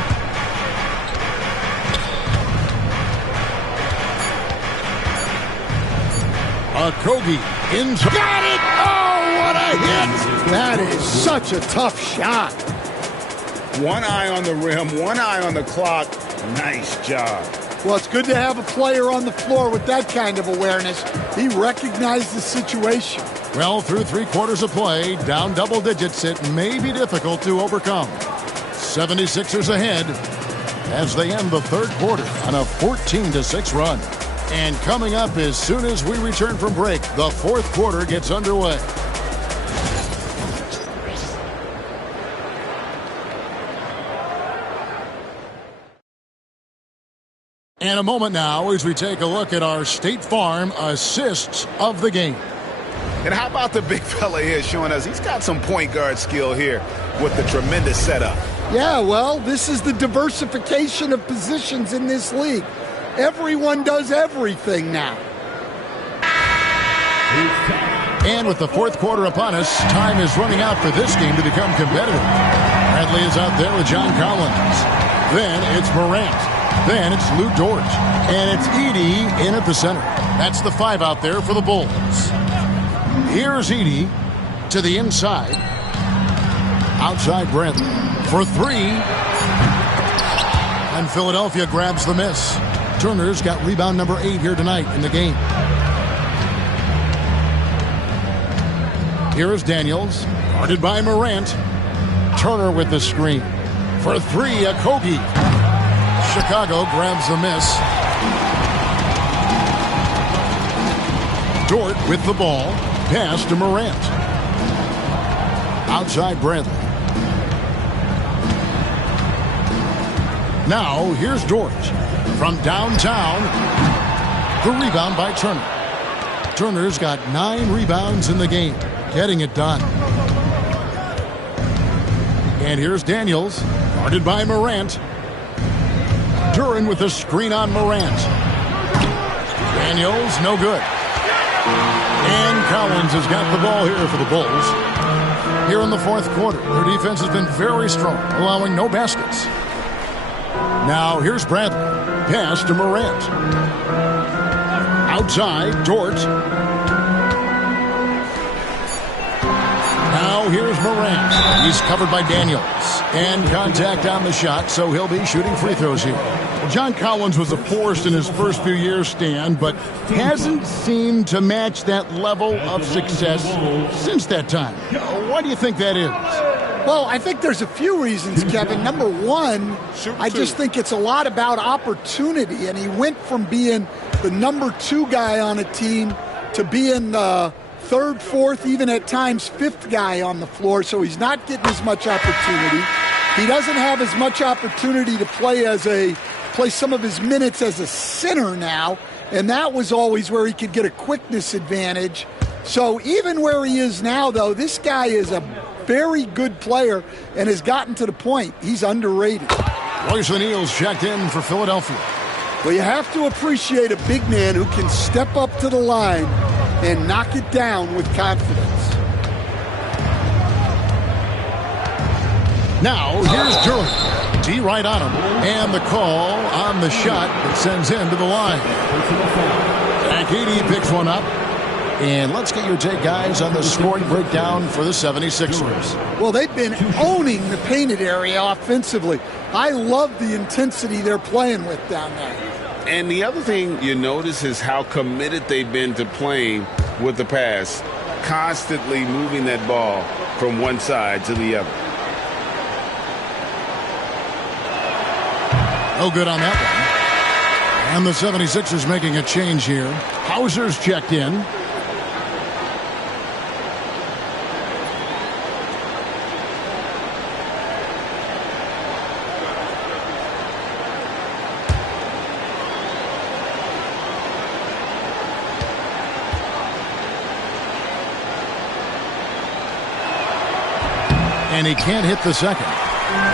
Kogi inside. Got it! Oh, what a hit! That is such a tough shot. One eye on the rim, one eye on the clock. Nice job. Well, it's good to have a player on the floor with that kind of awareness. He recognized the situation. Well, through 3 quarters of play, down double digits, it may be difficult to overcome. 76ers ahead as they end the 3rd quarter on a 14-6 run. And coming up as soon as we return from break, the 4th quarter gets underway. And a moment now as we take a look at our State Farm assists of the game. And how about the big fella here showing us he's got some point guard skill here with the tremendous setup. Yeah, well, this is the diversification of positions in this league. Everyone does everything now. And with the 4th quarter upon us, time is running out for this game to become competitive. Bradley is out there with John Collins. Then it's Morant. Then it's Lou Dort. And it's Edey in at the center. That's the 5 out there for the Bulls. Here's Edey to the inside. Outside Bradley for 3. And Philadelphia grabs the miss. Turner's got rebound number 8 here tonight in the game. Here is Daniels, guarded by Morant. Turner with the screen. For 3, Kogi. Chicago grabs the miss. Dort with the ball. Pass to Morant. Outside Bradley. Now here's Dort. From downtown, the rebound by Turner. Turner's got 9 rebounds in the game, getting it done. And here's Daniels, guarded by Morant. Duren with the screen on Morant. Daniels, no good. And Collins has got the ball here for the Bulls. Here in the 4th quarter, their defense has been very strong, allowing no baskets. Now here's Bradley. Pass to Morant. Outside, Dort. Now here's Morant. He's covered by Daniels. And contact on the shot, so he'll be shooting free throws here. John Collins was a force in his first few years, Stan, but hasn't seemed to match that level of success since that time. Why do you think that is? Well, I think there's a few reasons, Kevin. Number one, I just think it's a lot about opportunity, and he went from being the number 2 guy on a team to being the third, fourth, even at times fifth guy on the floor, so he's not getting as much opportunity. He doesn't have as much opportunity to play some of his minutes as a center now, and that was always where he could get a quickness advantage. So even where he is now, though, this guy is a very good player and has gotten to the point he's underrated. Royce O'Neal's checked in for Philadelphia. Well, you have to appreciate a big man who can step up to the line and knock it down with confidence. Now, here's Durant. D right on him. And the call on the shot that sends him to the line. Akidi picks one up. And let's get your take, guys, on the scoring breakdown for the 76ers. Well, they've been owning the painted area offensively. I love the intensity they're playing with down there. And the other thing you notice is how committed they've been to playing with the pass, constantly moving that ball from one side to the other. No good on that one. And the 76ers making a change here. Hauser's checked in. And he can't hit the second.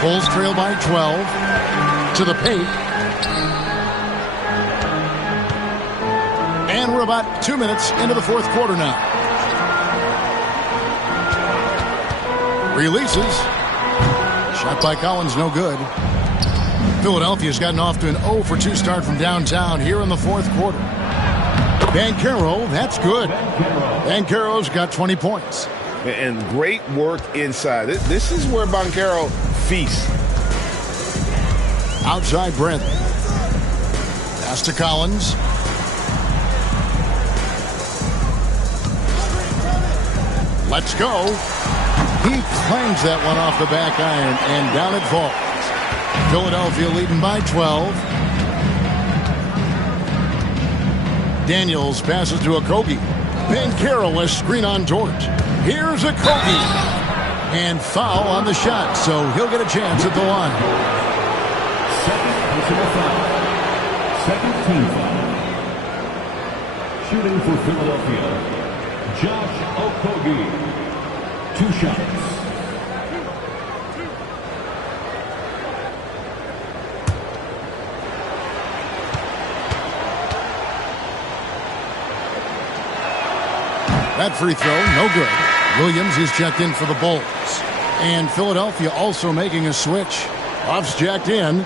Bulls trail by 12 to the paint. And we're about 2 minutes into the fourth quarter now. Releases. Shot by Collins, no good. Philadelphia's gotten off to an 0 for 2 start from downtown here in the fourth quarter. Banchero, that's good. Banchero's got 20 points. And great work inside. This is where Banchero feasts. Outside Bradley. Pass to Collins. Let's go. He clangs that one off the back iron, and down it falls. Philadelphia leading by 12. Daniels passes to Okogie. Banchero a screen on George. Here's Okogie. And foul on the shot, so he'll get a chance at the line. Second team foul. Shooting for Philadelphia, Josh Okogie. 2 shots. That free throw, no good. Williams is checked in for the Bulls. And Philadelphia also making a switch. Buff's checked in.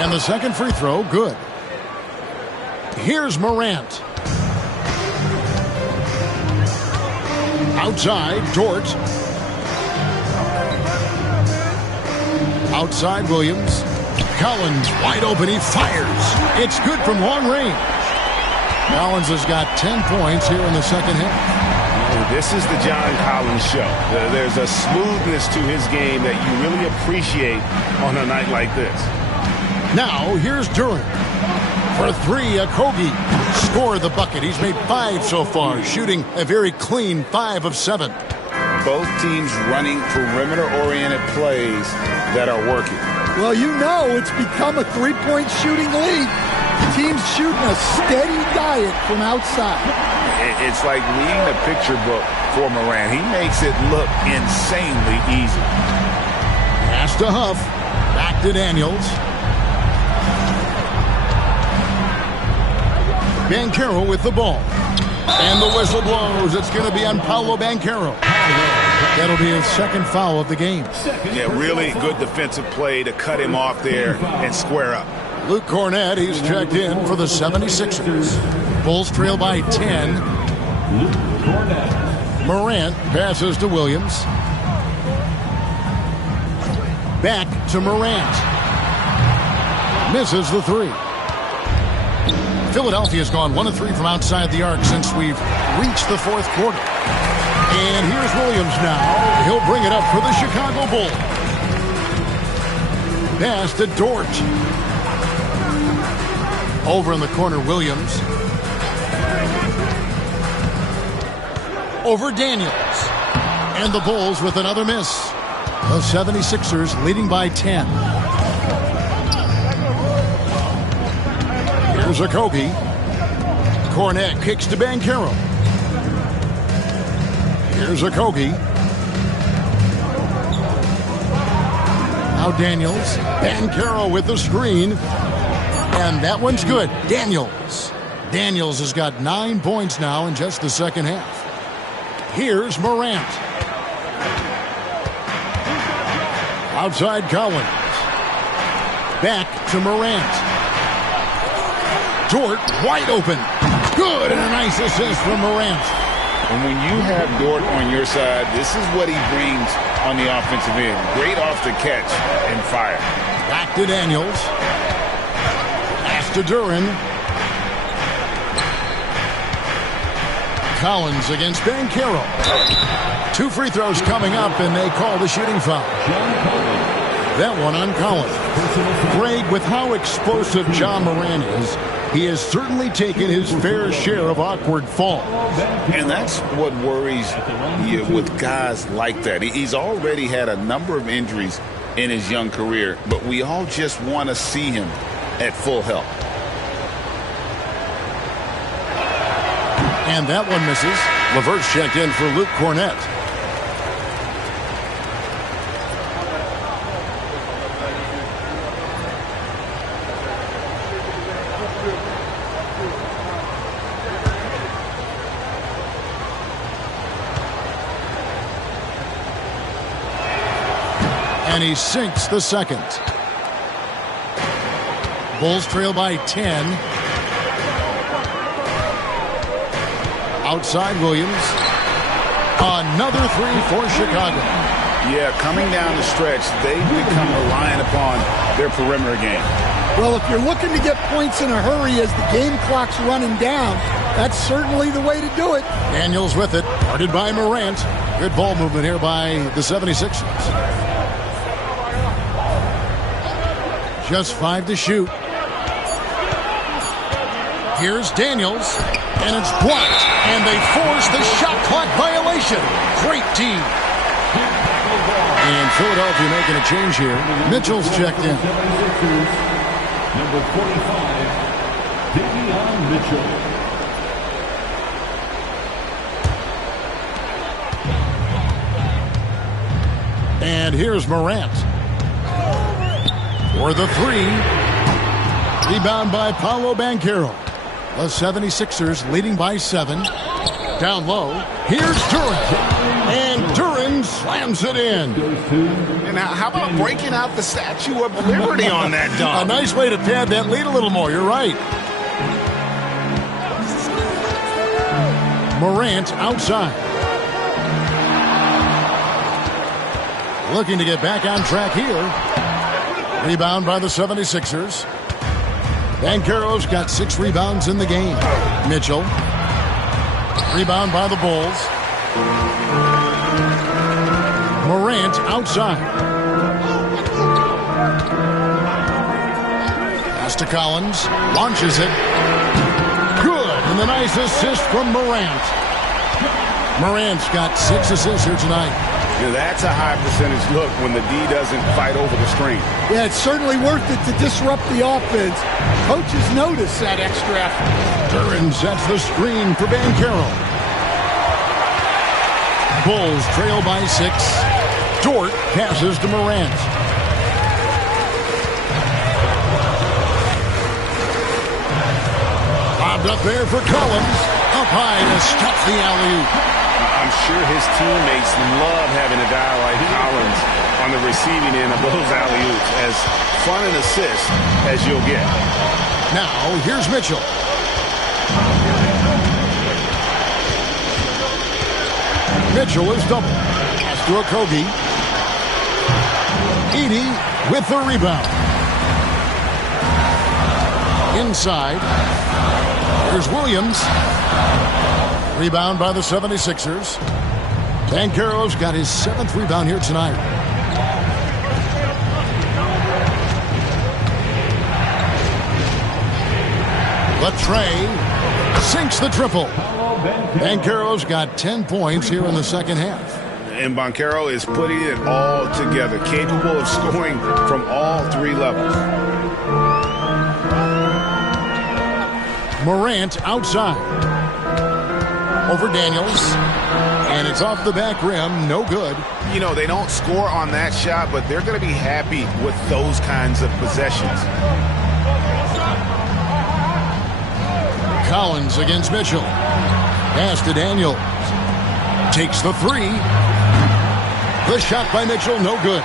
And the second free throw, good. Here's Morant. Outside, Dort. Outside, Williams. Collins wide open. He fires. It's good from long range. Collins has got 10 points here in the second half. This is the John Collins show. There's a smoothness to his game that you really appreciate on a night like this. Now, here's Durant. For 3, Okogie scored the bucket. He's made 5 so far, shooting a very clean 5 of 7. Both teams running perimeter-oriented plays that are working. Well, you know it's become a 3-point shooting league. Teams shooting a steady diet from outside. It's like reading a picture book for Morant. He makes it look insanely easy. Pass to Huff. Back to Daniels. Banchero with the ball. And the whistle blows. It's going to be on Paolo Banchero. That'll be his second foul of the game. Yeah, really good defensive play to cut him off there and square up. Luke Cornett, he's checked in for the 76ers. Bulls trail by 10. Morant passes to Williams. Back to Morant. Misses the three. Philadelphia's gone 1 of 3 from outside the arc since we've reached the fourth quarter. And here's Williams now. He'll bring it up for the Chicago Bulls. Pass to Dort. Over in the corner, Williams. Over Daniels. And the Bulls with another miss. The 76ers leading by 10. Here's Okogie. Cornett kicks to Banchero. Here's Okogie. Now Daniels. Banchero with the screen. And that one's good. Daniels. Daniels has got 9 points now in just the second half. Here's Morant. Outside Collins. Back to Morant. Dort wide open. Good, and a nice assist from Morant. And when you have Dort on your side, this is what he brings on the offensive end. Great off the catch and fire. Back to Daniels. Pass to Duran. Collins against Banchero. 2 free throws coming up, and they call the shooting foul. That one on Collins. Greg, with how explosive John Morant is, he has certainly taken his fair share of awkward falls. And that's what worries you with guys like that. He's already had a number of injuries in his young career, but we all just want to see him at full health. And that one misses. LeVert's checked in for Luke Cornett. And he sinks the second. Bulls trail by 10. Outside Williams. Another three for Chicago. Yeah, coming down the stretch, they've become reliant upon their perimeter game. Well, if you're looking to get points in a hurry as the game clock's running down, that's certainly the way to do it. Daniels with it, guarded by Morant. Good ball movement here by the 76ers. Just 5 to shoot. Here's Daniels, and it's blocked, and they force the shot clock violation. Great team. And Philadelphia making a change here. Mitchell's checked in. Number 45, Davion Mitchell. And here's Morant. For the three. Rebound by Paolo Banchero. The 76ers leading by 7. Down low. Here's Duran. And Duran slams it in. And how about breaking out the Statue of Liberty on that dunk? A nice way to pad that lead a little more. You're right. Morant outside. Looking to get back on track here. Rebound by the 76ers. Banchero's got 6 rebounds in the game. Mitchell. Rebound by the Bulls. Morant outside. Pass to Collins. Launches it. Good. And the nice assist from Morant. Morant's got 6 assists here tonight. Yeah, that's a high percentage look when the D doesn't fight over the screen. Yeah, it's certainly worth it to disrupt the offense. Coaches notice that extra effort. Duran sets the screen for Banchero. Bulls trail by 6. Dort passes to Morant. Bobbed up there for Collins. Up high to stop the alley-oop. I'm sure his teammates love having a guy like Collins on the receiving end of those alley-oops. As fun an assist as you'll get. Now, here's Mitchell. Mitchell is double. Pass to Okogie. Edey with the rebound. Inside. Here's Williams. Rebound by the 76ers. Banchero's got his 7th rebound here tonight. Latrey sinks the triple. Banchero's got 10 points here in the second half. And Banchero is putting it all together, capable of scoring from all 3 levels. Morant outside. Over Daniels. And it's off the back rim. No good. You know, they don't score on that shot, but they're going to be happy with those kinds of possessions. Collins against Mitchell. Pass to Daniels. Takes the 3. The shot by Mitchell, no good.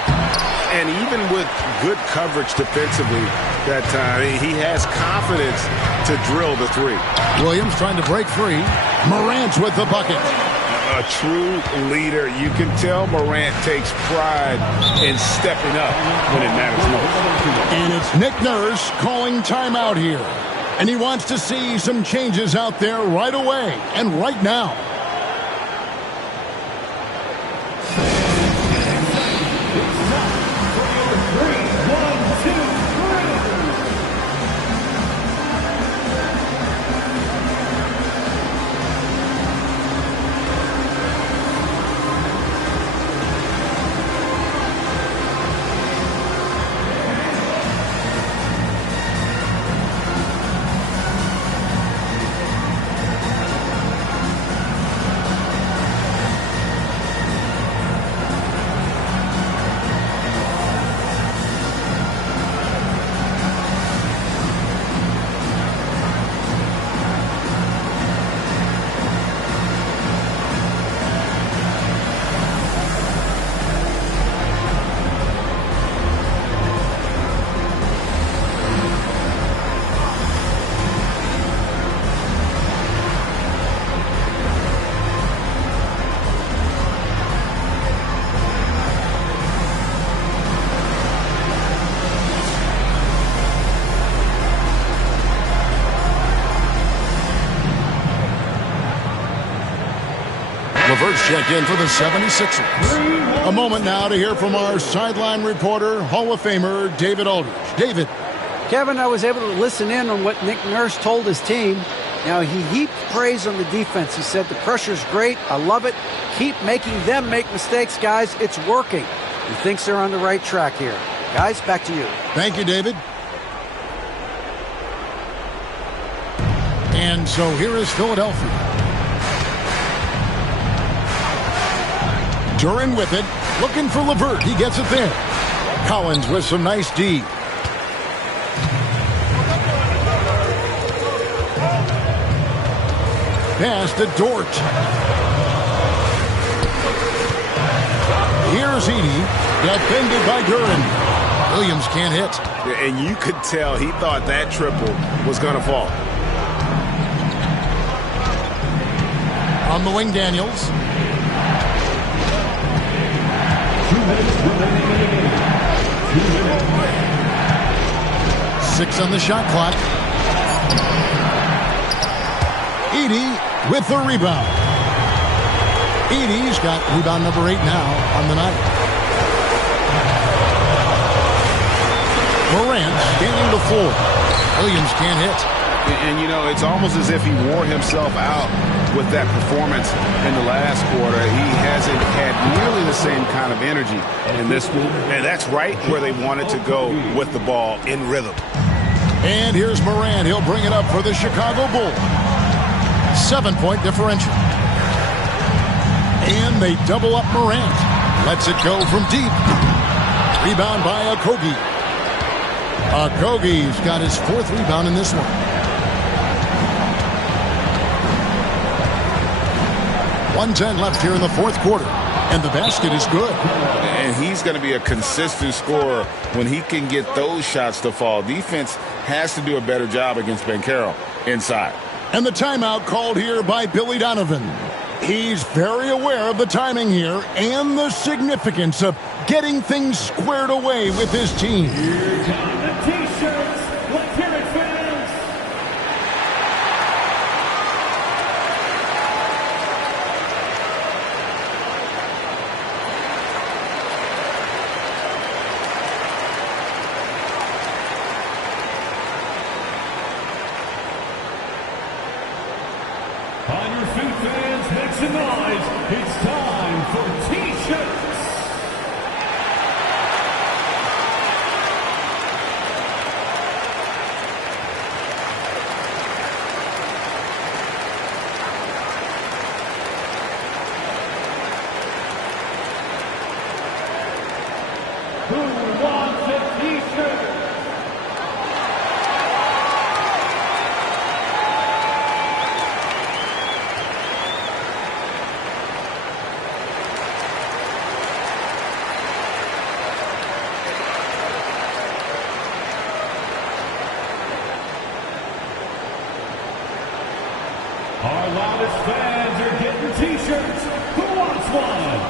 And even with good coverage defensively that time, he has confidence to drill the 3. Williams trying to break free. Morant with the bucket. A true leader. You can tell Morant takes pride in stepping up when it matters most. And it's Nick Nurse calling timeout here. And he wants to see some changes out there right away and right now. LeVert's checked in for the 76ers. A moment now to hear from our sideline reporter, Hall of Famer David Aldridge. David. Kevin, I was able to listen in on what Nick Nurse told his team. Now, he heaped praise on the defense. He said, the pressure's great. I love it. Keep making them make mistakes, guys. It's working. He thinks they're on the right track here. Guys, back to you. Thank you, David. And so here is Philadelphia. Duran with it, looking for LeVert. He gets it there. Collins with some nice D. Pass to Dort. Here's Edey, defended by Duran. Williams can't hit. And you could tell he thought that triple was going to fall. On the wing, Daniels. 2 minutes remaining in the game. 2 minutes. 6 on the shot clock. Edey with the rebound. Edey's got rebound number 8 now on the night. Morant gaining the floor. Williams can't hit. And, you know, it's almost as if he wore himself out with that performance in the last quarter. He hasn't had nearly the same kind of energy in this one. And that's right where they wanted to go with the ball, in rhythm. And here's Morant. He'll bring it up for the Chicago Bulls. 7-point differential. And they double up Morant. Lets it go from deep. Rebound by Okogie. Okogie's got his 4th rebound in this one. 1:10 left here in the fourth quarter. And the basket is good. And he's going to be a consistent scorer when he can get those shots to fall. Defense has to do a better job against Banchero inside. And the timeout called here by Billy Donovan. He's very aware of the timing here and the significance of getting things squared away with his team. Here come the T-shirts. Let's hear it, fans. On your feet, fans, make some noise. It's time for T-shirts. Who wants a T-shirt? Our loudest fans are getting T-shirts. Who wants one?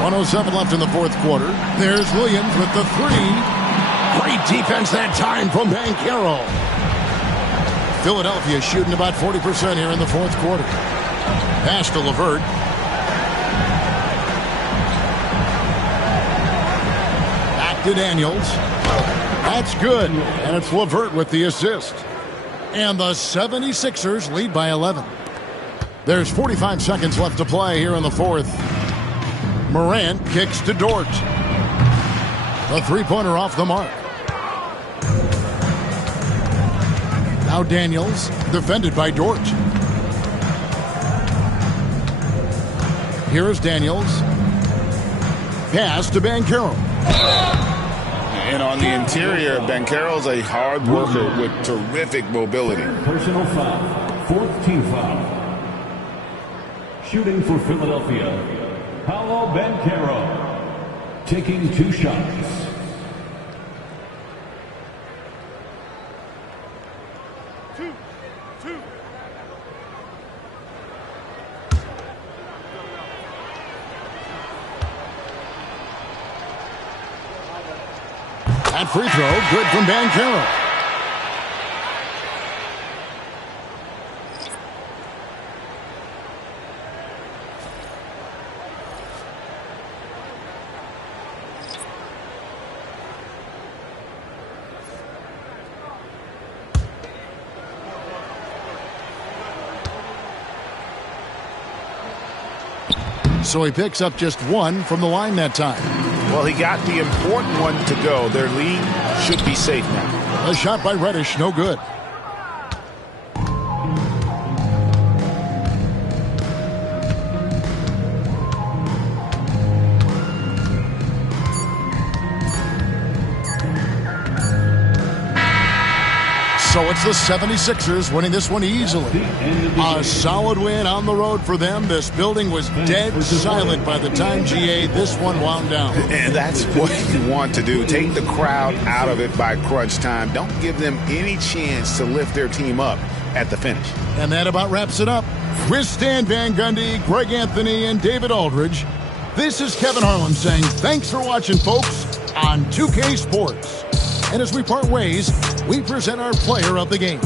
.107 left in the fourth quarter. There's Williams with the three. Great defense that time from Banchero. Philadelphia shooting about 40% here in the fourth quarter. Pass to LeVert. Back to Daniels. That's good. And it's LeVert with the assist. And the 76ers lead by 11. There's 45 seconds left to play here in the fourth. Morant kicks to Dort. The three-pointer off the mark. Now Daniels, defended by Dort. Here's Daniels. Pass to Banchero. And on the interior, Banchero's a hard worker with terrific mobility. Personal foul. Fourth team foul. Shooting for Philadelphia. Paolo Banchero taking two shots. That free throw, good from Banchero. So he picks up just one from the line that time. Well, he got the important one to go. Their lead should be safe now. A shot by Reddish, no good. So it's the 76ers winning this one easily. A solid win on the road for them. This building was dead silent by the time, GA, this one wound down. And that's what you want to do. Take the crowd out of it by crunch time. Don't give them any chance to lift their team up at the finish. And that about wraps it up. With Stan Van Gundy, Greg Anthony, and David Aldridge, this is Kevin Harlan saying thanks for watching, folks, on 2K Sports. And as we part ways, we present our player of the game.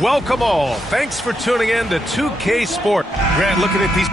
Welcome all. Thanks for tuning in to 2K Sport. Grant, looking at these.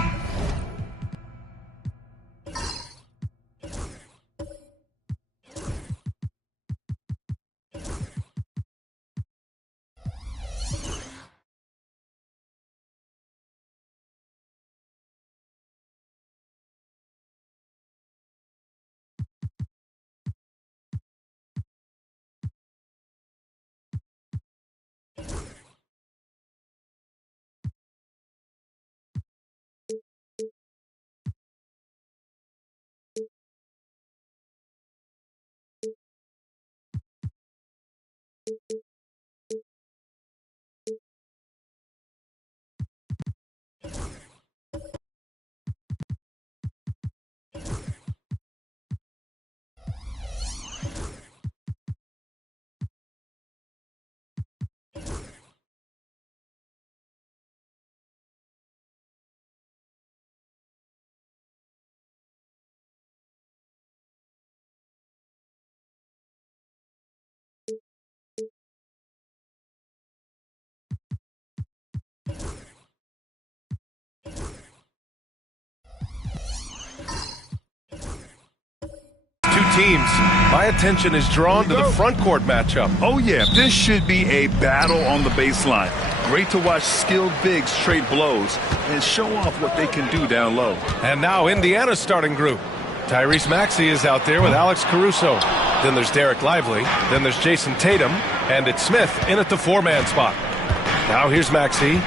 Two teams. My attention is drawn to the front court matchup. Oh, yeah. This should be a battle on the baseline. Great to watch skilled bigs trade blows and show off what they can do down low. And now Indiana's starting group. Tyrese Maxey is out there with Alex Caruso. Then there's Derek Lively. Then there's Jason Tatum. And it's Smith in at the four-man spot. Now here's Maxey.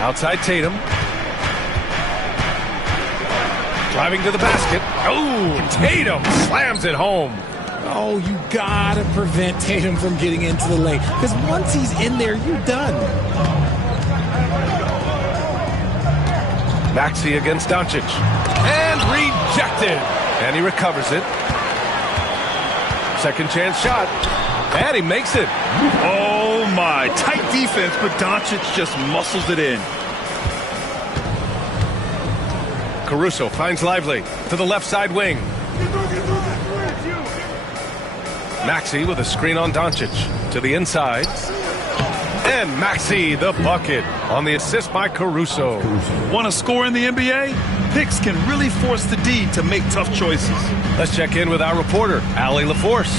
Outside Tatum. Driving to the basket. Oh, Tatum slams it home. Oh, you gotta prevent Tatum from getting into the lane, because once he's in there, you're done. Maxey against Doncic. And rejected. And he recovers it. Second chance shot. And he makes it. Oh, my. Tight defense, but Doncic just muscles it in. Caruso finds Lively to the left side wing. Maxey with a screen on Doncic to the inside. And Maxey the bucket on the assist by Caruso. Want to score in the NBA? Picks can really force the D to make tough choices. Let's check in with our reporter, Allie LaForce.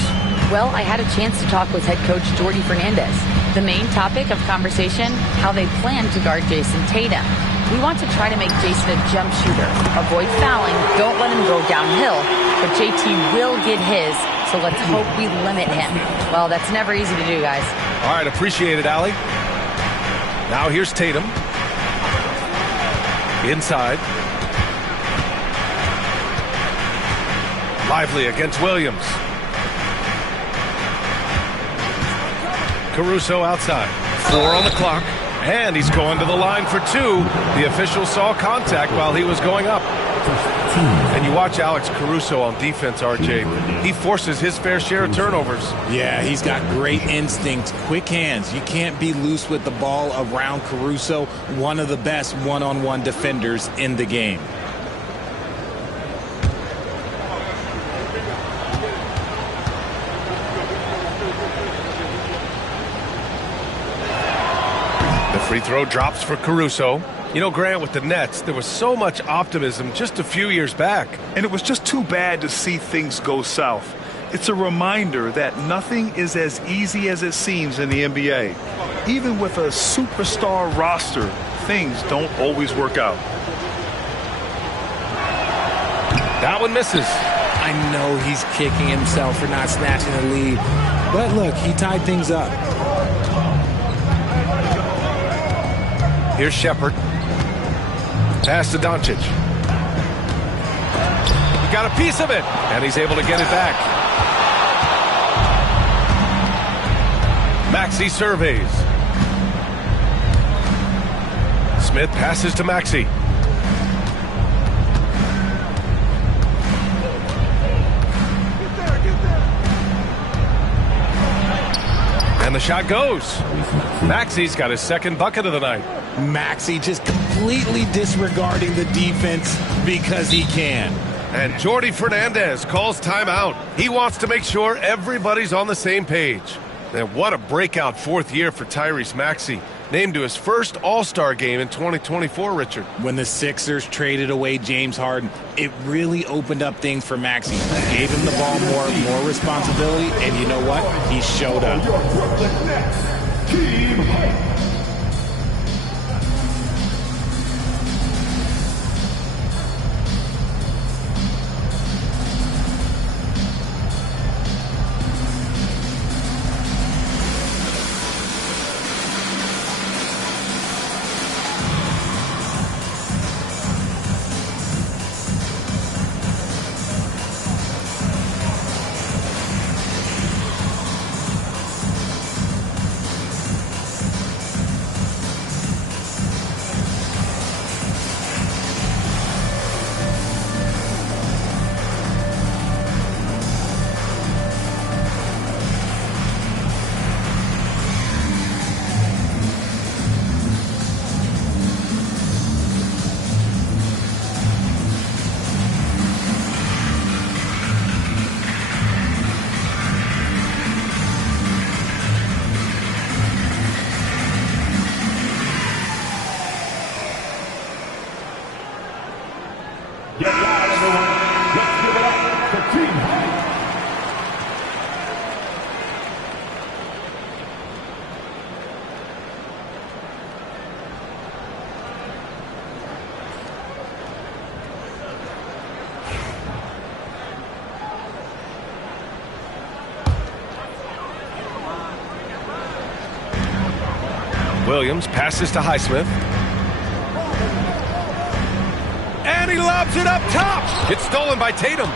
Well, I had a chance to talk with head coach Jordi Fernandez. The main topic of conversation, how they plan to guard Jason Tatum. We want to try to make Jason a jump shooter. Avoid fouling, don't let him go downhill, but JT will get his, so let's hope we limit him. Well, that's never easy to do, guys. All right, appreciate it, Allie. Now here's Tatum. Inside. Lively against Williams. Caruso outside. 4 on the clock. And he's going to the line for two. The official saw contact while he was going up. And you watch Alex Caruso on defense, RJ. He forces his fair share of turnovers. Yeah, he's got great instincts, quick hands. You can't be loose with the ball around Caruso, one of the best one-on-one defenders in the game. Free throw drops for Caruso. You know, Grant, with the Nets, there was so much optimism just a few years back. And it was just too bad to see things go south. It's a reminder that nothing is as easy as it seems in the NBA. Even with a superstar roster, things don't always work out. That one misses. I know he's kicking himself for not snatching the lead. But look, he tied things up. Here's Shepard. Pass to Doncic. He got a piece of it, and he's able to get it back. Maxey surveys. Smith passes to Maxey. And the shot goes. Maxey's got his second bucket of the night. Maxey just completely disregarding the defense because he can. And Jordi Fernandez calls timeout. He wants to make sure everybody's on the same page. And what a breakout fourth year for Tyrese Maxey. Named to his first All-Star game in 2024, Richard. When the Sixers traded away James Harden, it really opened up things for Maxey. Gave him the ball more responsibility, and you know what? He showed up. Williams passes to Highsmith. And he lobs it up top. It's stolen by Tatum.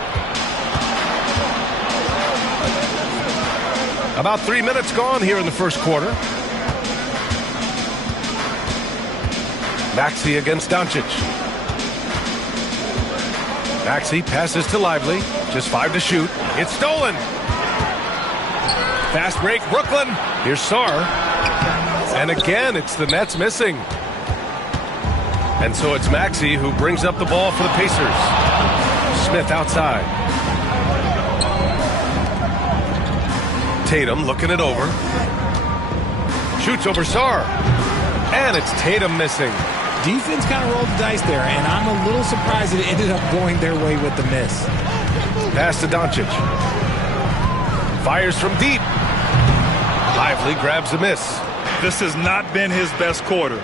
About 3 minutes gone here in the first quarter. Maxey against Doncic. Maxey passes to Lively. Just 5 to shoot. It's stolen. Fast break, Brooklyn. Here's Sarr. And again, it's the Nets missing. And so it's Maxey who brings up the ball for the Pacers. Smith outside. Tatum looking it over. Shoots over Sarr. And it's Tatum missing. Defense kind of rolled the dice there, and I'm a little surprised that it ended up going their way with the miss. Pass to Doncic. Fires from deep. Lively grabs a miss. This has not been his best quarter.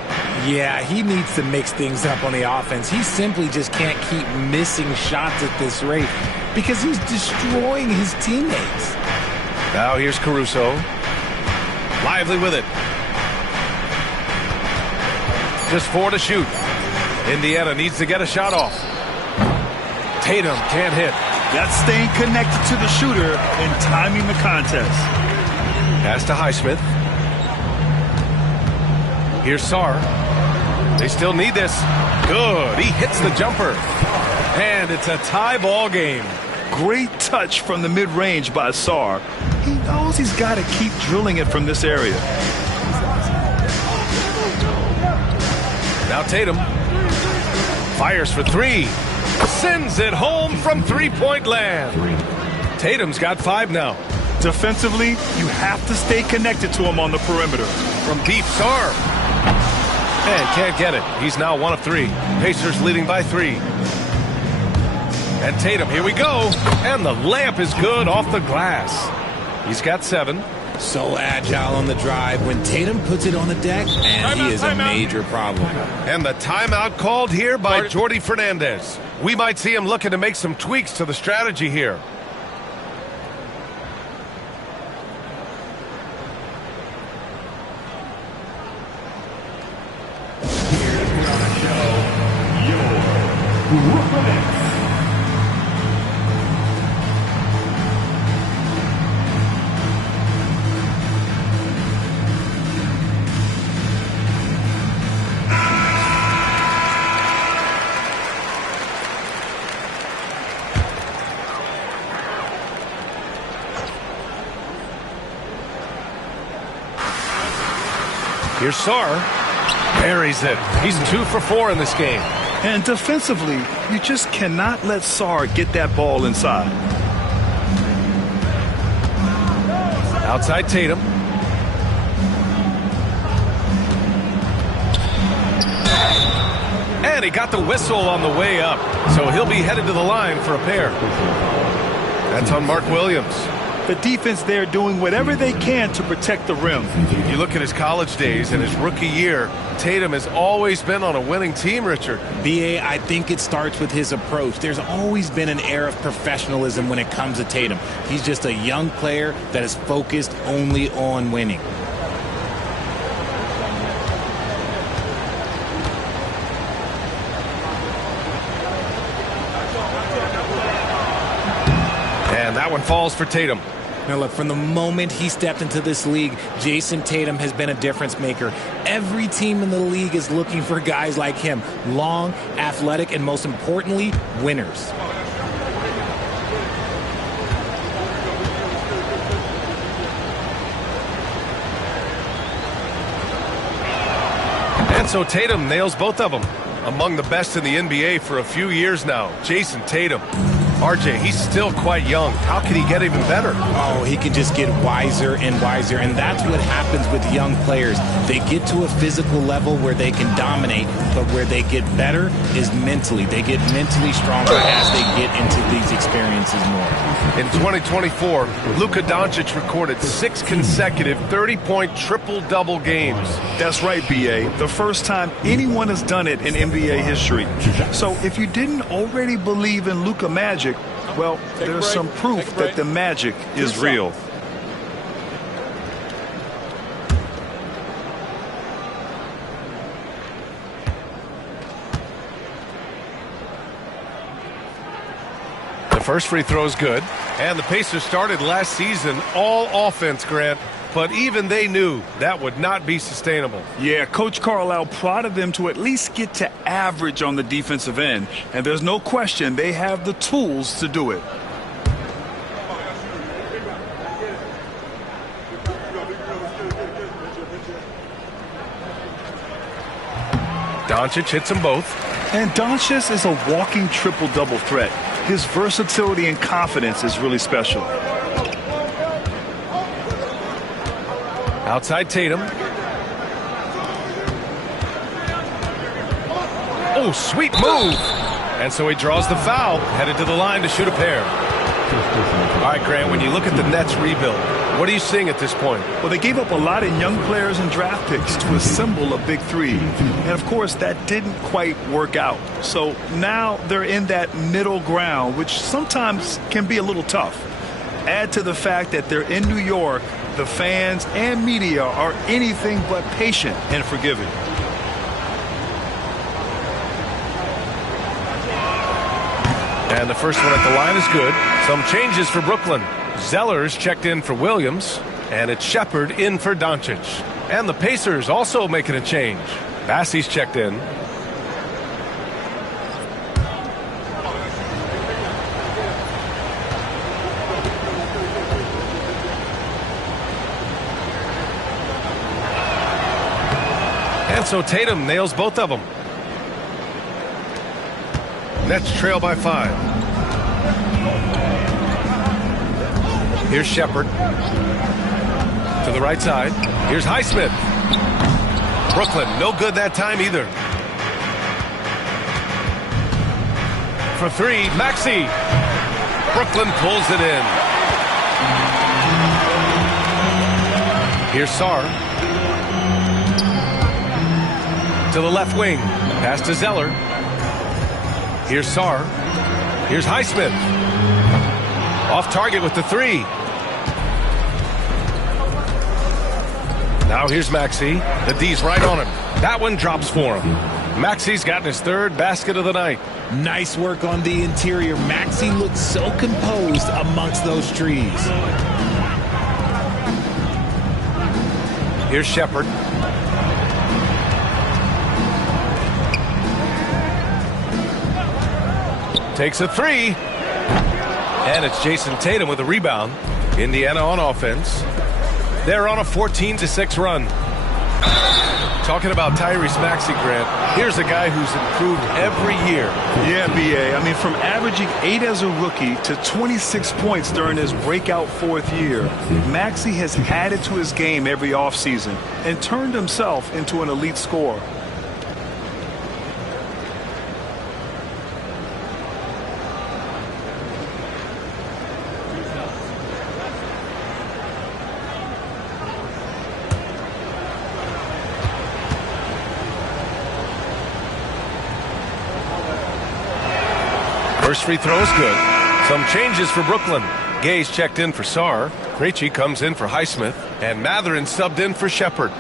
Yeah, he needs to mix things up on the offense. He simply just can't keep missing shots at this rate because he's destroying his teammates. Now here's Caruso. Lively with it. Just 4 to shoot. Indiana needs to get a shot off. Tatum can't hit. That's staying connected to the shooter and timing the contest. Pass to Highsmith. Here's Sarr. They still need this. Good. He hits the jumper. And it's a tie ball game. Great touch from the mid-range by Sarr. He knows he's got to keep drilling it from this area. Now Tatum fires for three. Sends it home from three-point land. Tatum's got 5 now. Defensively, you have to stay connected to him on the perimeter. From deep, Sarr. And can't get it. He's now 1 of 3. Pacers leading by 3. And Tatum, here we go. And the layup is good off the glass. He's got 7. So agile on the drive. When Tatum puts it on the deck, and he is a major problem. And the timeout called here by Jordi Fernandez. We might see him looking to make some tweaks to the strategy here. Here's Sarr. Buries it. He's 2 for 4 in this game. And defensively, you just cannot let Sarr get that ball inside. Outside Tatum. And he got the whistle on the way up. So he'll be headed to the line for a pair. That's on Mark Williams. The defense there doing whatever they can to protect the rim. You look at his college days and his rookie year, Tatum has always been on a winning team, Richard. B.A., I think it starts with his approach. There's always been an air of professionalism when it comes to Tatum. He's just a young player that is focused only on winning. And that one falls for Tatum. Now look, from the moment he stepped into this league, Jason Tatum has been a difference maker. Every team in the league is looking for guys like him. Long, athletic, and most importantly, winners. And so Tatum nails both of them. Among the best in the NBA for a few years now, Jason Tatum. RJ, he's still quite young. How can he get even better? Oh, he can just get wiser and wiser, and that's what happens with young players. They get to a physical level where they can dominate, but where they get better is mentally. They get mentally stronger as they get into these experiences more. In 2024, Luka Doncic recorded 6 consecutive 30-point triple-double games. That's right, B.A. The first time anyone has done it in NBA history. So if you didn't already believe in Luka magic, well, there's some proof that the magic is real. The first free throw is good. And the Pacers started last season all offense, Grant. But even they knew that would not be sustainable. Yeah, Coach Carlisle prodded them to at least get to average on the defensive end. And there's no question they have the tools to do it. Doncic hits them both. And Doncic is a walking triple-double threat. His versatility and confidence is really special. Outside Tatum. Oh, sweet move. And so he draws the foul, headed to the line to shoot a pair. All right, Grant, when you look at the Nets rebuild, what are you seeing at this point? Well, they gave up a lot of young players and draft picks to assemble a big three. And, of course, that didn't quite work out. So now they're in that middle ground, which sometimes can be a little tough. Add to the fact that they're in New York, the fans and media are anything but patient and forgiving. And the first one at the line is good. Some changes for Brooklyn. Zeller's checked in for Williams, and it's Shepard in for Doncic. And the Pacers also making a change. Bassey's checked in. And so Tatum nails both of them. Nets trail by 5. Here's Shepard. To the right side. Here's Highsmith. Brooklyn, no good that time either. For 3, Maxey. Brooklyn pulls it in. Here's Sarr. To the left wing. Pass to Zeller. Here's Sarr. Here's Highsmith. Off target with the 3. Now here's Maxey. The D's right on him. That one drops for him. Maxey's gotten his 3rd basket of the night. Nice work on the interior. Maxey looks so composed amongst those trees. Here's Shepard. Takes a 3. And it's Jason Tatum with a rebound. Indiana on offense. They're on a 14-6 run. Talking about Tyrese Maxey, Grant, here's a guy who's improved every year. Yeah, B.A. I mean, from averaging 8 as a rookie to 26 points during his breakout 4th year, Maxey has added to his game every offseason and turned himself into an elite scorer. First free throw is good. Some changes for Brooklyn. Gay's checked in for Sarr. Krejci comes in for Highsmith. And Mathurin subbed in for Shepard.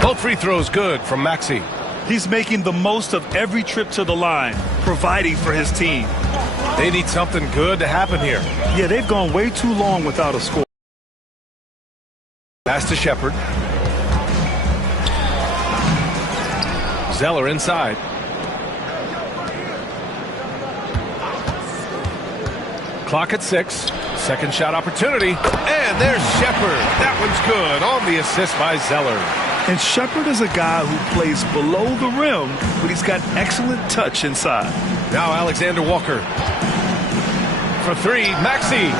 Both free throws good from Maxey. He's making the most of every trip to the line, providing for his team. They need something good to happen here. Yeah, they've gone way too long without a score. Pass to Shepard. Zeller inside. Clock at 6. Second shot opportunity. And there's Shepard. That one's good on the assist by Zeller. And Shepard is a guy who plays below the rim, but he's got excellent touch inside. Now Alexander Walker. For 3, Maxey.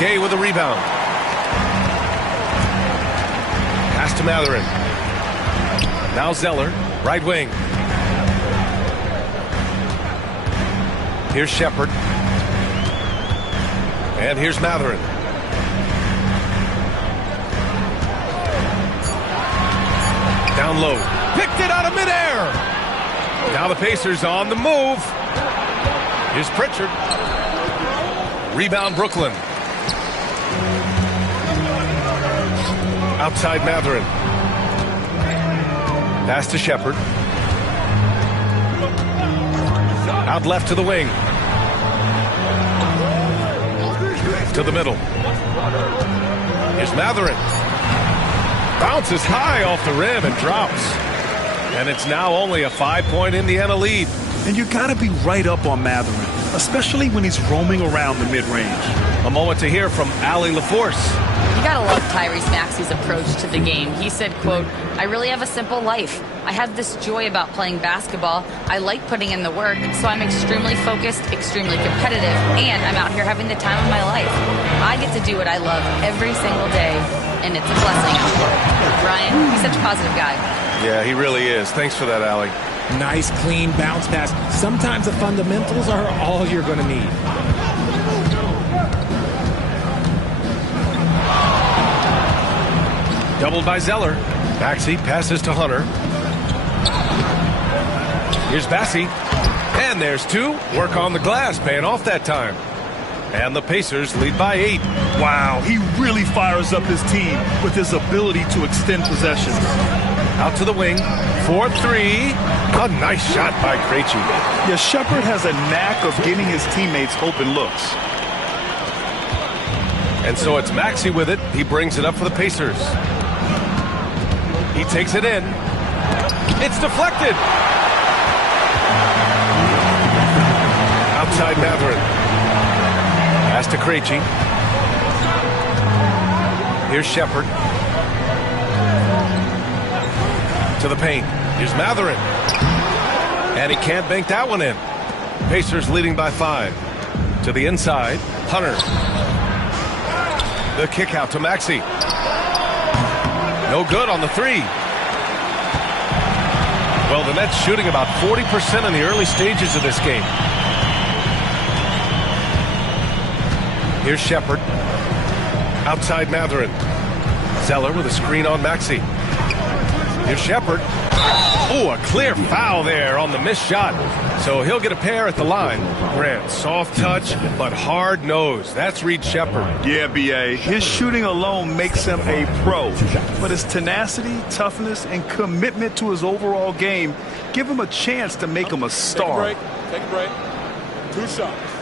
Gay with a rebound. Pass to Mathurin. Now Zeller, right wing. Here's Shepard. And here's Mathurin. Down low. Picked it out of midair. Now the Pacers on the move. Here's Pritchard. Rebound Brooklyn. Outside Mathurin. Pass to Shepard. Out left to the wing. To the middle. Here's Mathurin. Bounces high off the rim and drops. And it's now only a 5-point Indiana lead. And you got to be right up on Mathurin, especially when he's roaming around the mid-range. A moment to hear from Allie LaForce. You gotta love Tyrese Maxey's approach to the game. He said, quote, "I really have a simple life. I have this joy about playing basketball. I like putting in the work, so I'm extremely focused, extremely competitive, and I'm out here having the time of my life. I get to do what I love every single day, and it's a blessing." Ryan, he's such a positive guy. Yeah, he really is. Thanks for that, Allie. Nice, clean bounce pass. Sometimes the fundamentals are all you're going to need. Doubled by Zeller. Maxey passes to Hunter. Here's Bassey. And there's 2. Work on the glass, paying off that time. And the Pacers lead by 8. Wow, he really fires up his team with his ability to extend possessions. Out to the wing, 4-3. A nice shot by Krejci. Yeah, Shepherd has a knack of getting his teammates open looks. And so it's Maxey with it. He brings it up for the Pacers. He takes it in. It's deflected. Outside Matherin. Pass to Krejci. Here's Shepherd. To the paint. Here's Matherin. And he can't bank that one in. Pacers leading by 5. To the inside. Hunter. The kick out to Maxey. No good on the 3. Well, the Nets shooting about 40% in the early stages of this game. Here's Shepherd. Outside Matherin. Zeller with a screen on Maxey. Here's Shepherd. Oh, a clear foul there on the missed shot. So he'll get a pair at the line. Grant, soft touch, but hard nose. That's Reed Shepherd. Yeah, B.A. His shooting alone makes him a pro. But his tenacity, toughness, and commitment to his overall game give him a chance to make him a star. Take a break. 2 shots.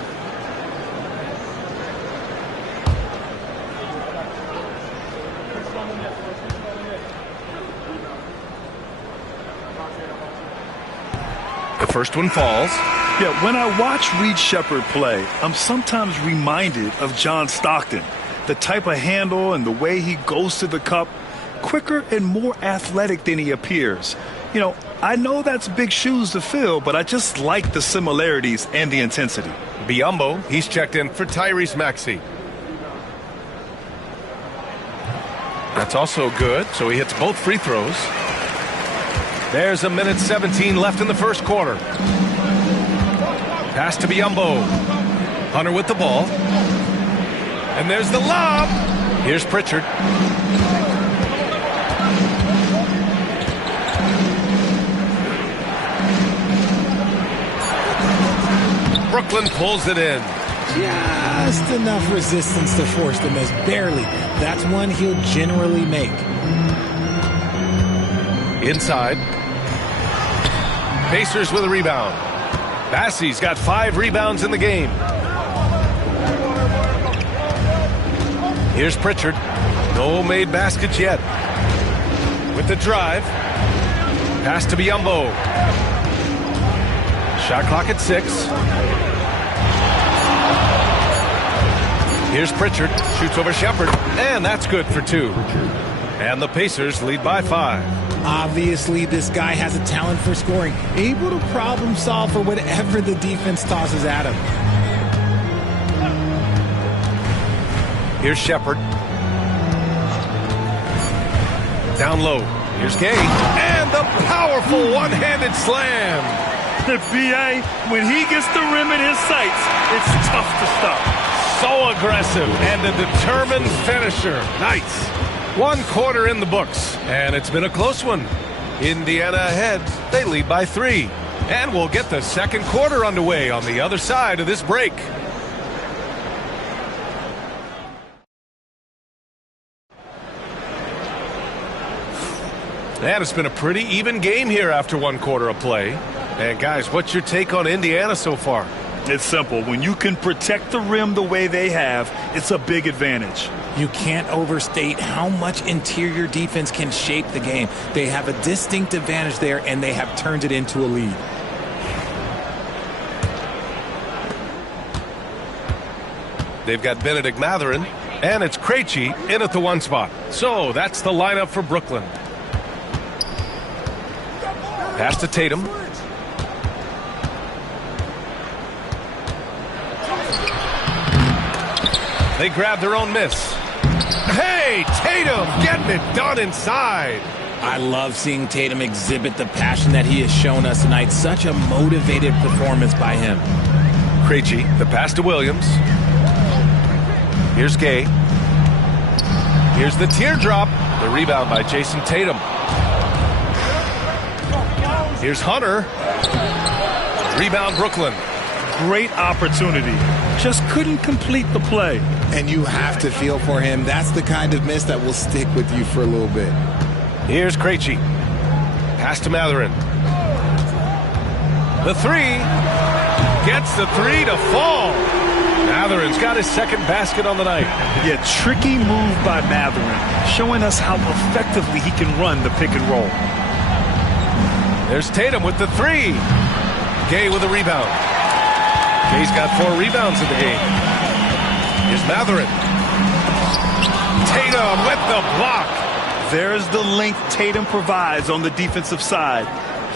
The first one falls. Yeah, when I watch Reed Shepherd play, I'm sometimes reminded of John Stockton. The type of handle and the way he goes to the cup, quicker and more athletic than he appears. You know, I know that's big shoes to fill, but I just like the similarities and the intensity. Biyombo, he's checked in for Tyrese Maxey. That's also good, so he hits both free throws. There's 1:17 left in the first quarter. Pass to Biyombo. Hunter with the ball. And there's the lob. Here's Pritchard. Brooklyn pulls it in. Just enough resistance to force the miss. Barely. That's one he'll generally make. Inside. Pacers with a rebound. Bassey's got 5 rebounds in the game. Here's Pritchard. No made baskets yet. With the drive. Pass to Biyombo. Shot clock at 6. Here's Pritchard. Shoots over Shepherd. And that's good for 2. And the Pacers lead by 5. Obviously, this guy has a talent for scoring, able to problem solve for whatever the defense tosses at him. Here's Shepherd. Down low. Here's Gay. And the powerful one-handed slam. B.A., when he gets the rim in his sights, it's tough to stop. So aggressive and a determined finisher. Nice. 1 quarter in the books, and it's been a close one. Indiana ahead. They lead by 3. And we'll get the second quarter underway on the other side of this break. And it's been a pretty even game here after 1 quarter of play. And guys, what's your take on Indiana so far? It's simple. When you can protect the rim the way they have, it's a big advantage. You can't overstate how much interior defense can shape the game. They have a distinct advantage there, and they have turned it into a lead. They've got Benedict Matherin, and it's Krejci in at the 1 spot. So that's the lineup for Brooklyn. Pass to Tatum. They grab their own miss. Hey, Tatum getting it done inside. I love seeing Tatum exhibit the passion that he has shown us tonight. Such a motivated performance by him. Krejci, the pass to Williams. Here's Gay. Here's the teardrop. The rebound by Jason Tatum. Here's Hunter. Rebound Brooklyn. great opportunity. Just couldn't complete the play. And you have to feel for him. That's the kind of miss that will stick with you for a little bit. Here's Krejci. Pass to Matherin. The three. Gets the three to fall. Matherin's got his second basket on the night. Yeah, tricky move by Matherin, showing us how effectively he can run the pick and roll. There's Tatum with the three. Gay with a rebound. Gay's got 4 rebounds in the game. Here's Matherin. Tatum with the block. There's the length Tatum provides on the defensive side.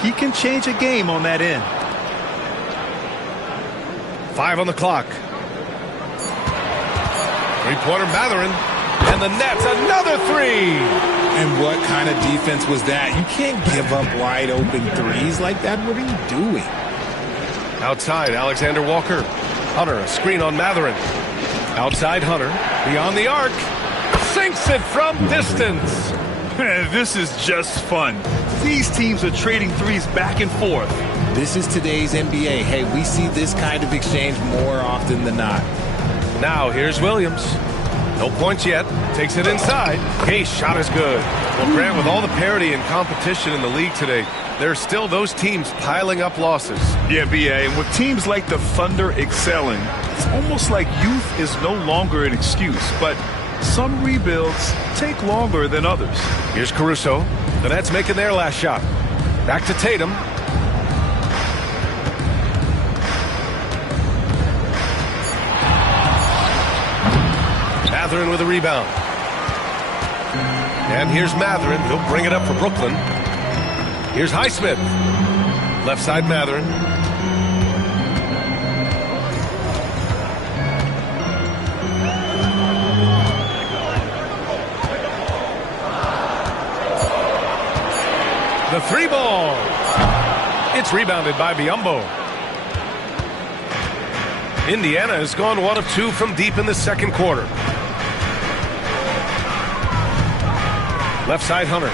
He can change a game on that end. 5 on the clock. Three-pointer Matherin. And the Nets, another three. And what kind of defense was that? You can't give up wide open threes like that. What are you doing? Outside, Alexander Walker. Hunter, a screen on Matherin. Outside Hunter, beyond the arc. Sinks it from distance. This is just fun. These teams are trading threes back and forth. This is today's NBA. Hey, we see this kind of exchange more often than not. Now, here's Williams. No points yet. Takes it inside. Gay's shot is good. Well, Grant, with all the parity and competition in the league today, there are still those teams piling up losses. Yeah, BA, and with teams like the Thunder excelling, it's almost like youth is no longer an excuse, but some rebuilds take longer than others. Here's Caruso. The Nets making their last shot. Back to Tatum. Matherin with a rebound. And here's Matherin. He'll bring it up for Brooklyn. Here's Highsmith. Left side Matherin. The three ball. It's rebounded by Biyombo. Indiana has gone 1 of 2 from deep in the second quarter. Left side Hunter.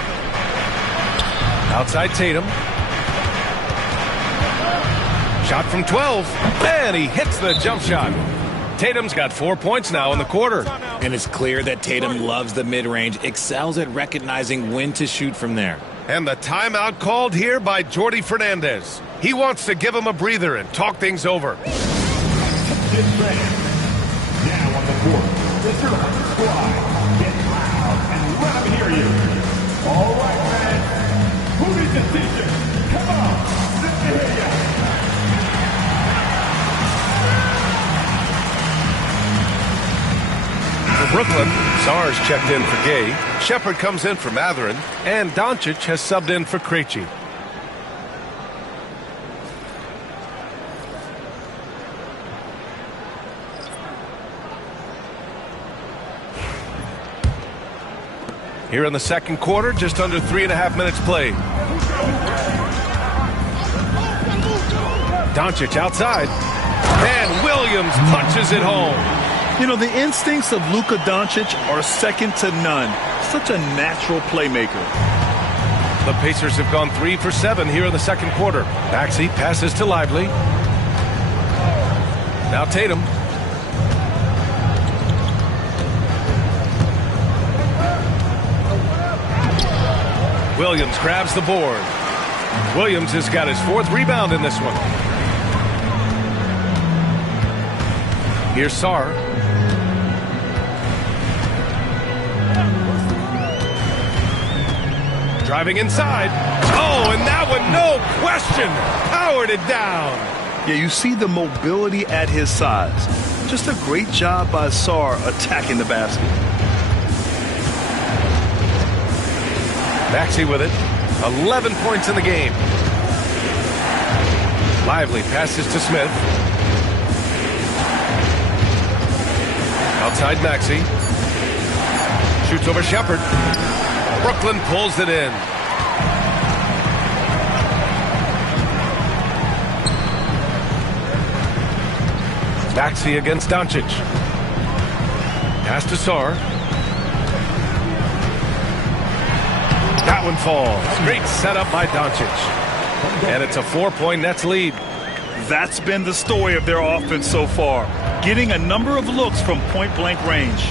Outside Tatum. Shot from 12. And he hits the jump shot. Tatum's got 4 points now in the quarter. And it's clear that Tatum loves the mid-range, excels at recognizing when to shoot from there. And the timeout called here by Jordi Fernandez. He wants to give him a breather and talk things over. Now on the court, the Toronto squad. Get loud and let them hear you. All right, man. Who needs a teacher? Come on, let me hear you. For Brooklyn, Sarr's checked in for Gay. Shepard comes in for Matherin. And Doncic has subbed in for Krejci. Here in the second quarter, just under 3.5 minutes played. Doncic outside. And Williams punches it home. You know, the instincts of Luka Doncic are second to none. Such a natural playmaker. The Pacers have gone 3 for 7 here in the second quarter. Maxey passes to Lively. Now Tatum. Williams grabs the board. Williams has got his 4th rebound in this one. Here's Sarr. Driving inside. Oh, and that one, no question, powered it down. Yeah, you see the mobility at his size. Just a great job by Sarr attacking the basket. Maxey with it. 11 points in the game. Lively passes to Smith. Outside Maxey. Shoots over Shepard. Brooklyn pulls it in. Maxey against Doncic. Pass to Sarr. That one falls. Great setup by Doncic. And it's a 4-point Nets lead. That's been the story of their offense so far, getting a number of looks from point-blank range.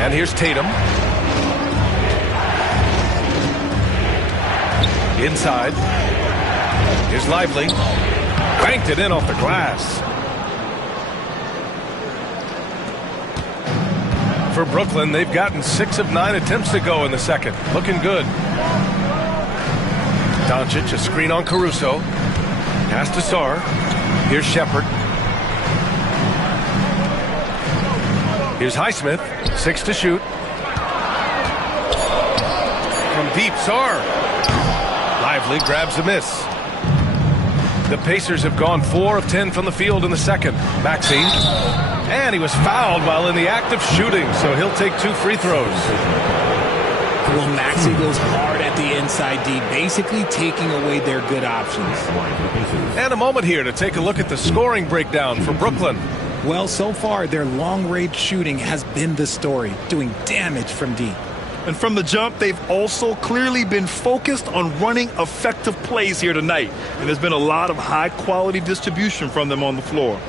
And here's Tatum. Inside. Here's Lively. Banked it in off the glass. For Brooklyn, they've gotten 6 of 9 attempts to go in the second. Looking good. Doncic, a screen on Caruso. Pass to Sarr. Here's Shepherd. Here's Highsmith. 6 to shoot. From deep, Sarr. Lively grabs a miss. The Pacers have gone 4 of 10 from the field in the second. Maxey. And he was fouled while in the act of shooting, so he'll take 2 free throws. Well, Maxey goes hard at the inside D, basically taking away their good options. And a moment here to take a look at the scoring breakdown for Brooklyn. Well, so far, their long-range shooting has been the story, doing damage from deep. And from the jump, they've also clearly been focused on running effective plays here tonight. And there's been a lot of high-quality distribution from them on the floor.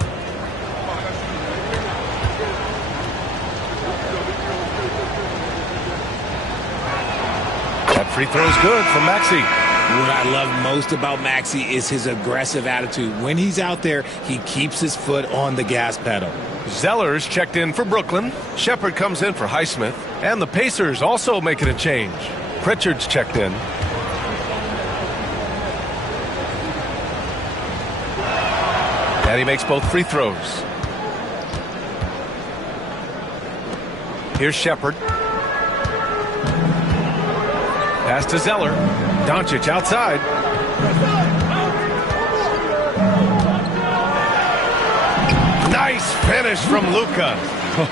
That free throw's good from Maxey. What I love most about Maxey is his aggressive attitude. When he's out there, he keeps his foot on the gas pedal. Zeller's checked in for Brooklyn. Shepherd comes in for Highsmith. And the Pacers also making a change. Pritchard's checked in. And he makes both free throws. Here's Shepherd. Pass to Zeller. Doncic outside. Nice finish from Luka.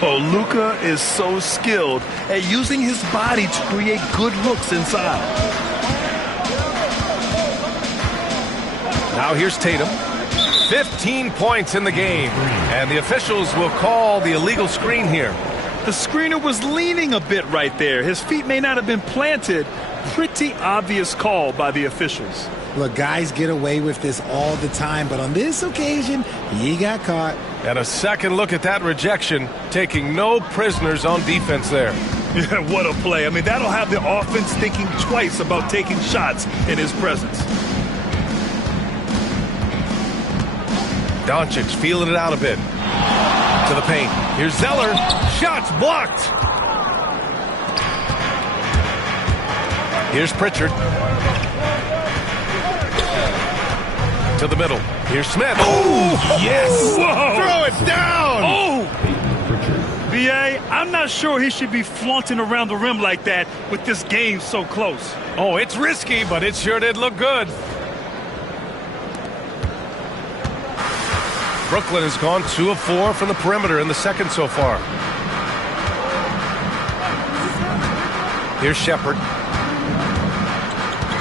Oh, Luka is so skilled at using his body to create good looks inside. Now here's Tatum. 15 points in the game. And the officials will call the illegal screen here. The screener was leaning a bit right there. His feet may not have been planted. Pretty obvious call by the officials. Look, guys get away with this all the time, but on this occasion, he got caught. And a second look at that rejection, taking no prisoners on defense there. Yeah, what a play. I mean, that'll have the offense thinking twice about taking shots in his presence. Doncic feeling it out a bit. To the paint. Here's Zeller. Shots blocked. Here's Pritchard. To the middle. Here's Smith. Oh, yes. Whoa. Throw it down. Oh. B.A., I'm not sure he should be flaunting around the rim like that with this game so close. Oh, it's risky, but it sure did look good. Brooklyn has gone 2 of 4 from the perimeter in the second so far. Here's Shepherd.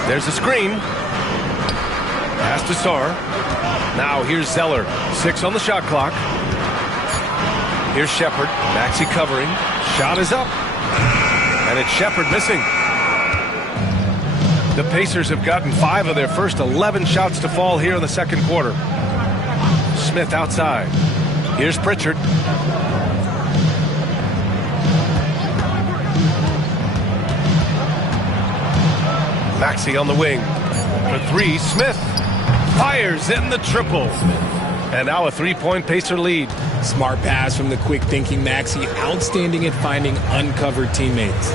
There's a screen. Pass to Sarr. Now here's Zeller. 6 on the shot clock. Here's Shepherd. Maxey covering. Shot is up. And it's Shepherd missing. The Pacers have gotten 5 of their first 11 shots to fall here in the second quarter. Smith outside. Here's Pritchard. Maxey on the wing. For 3, Smith fires in the triple. And now a 3-point Pacer lead. Smart pass from the quick-thinking Maxey. Outstanding at finding uncovered teammates.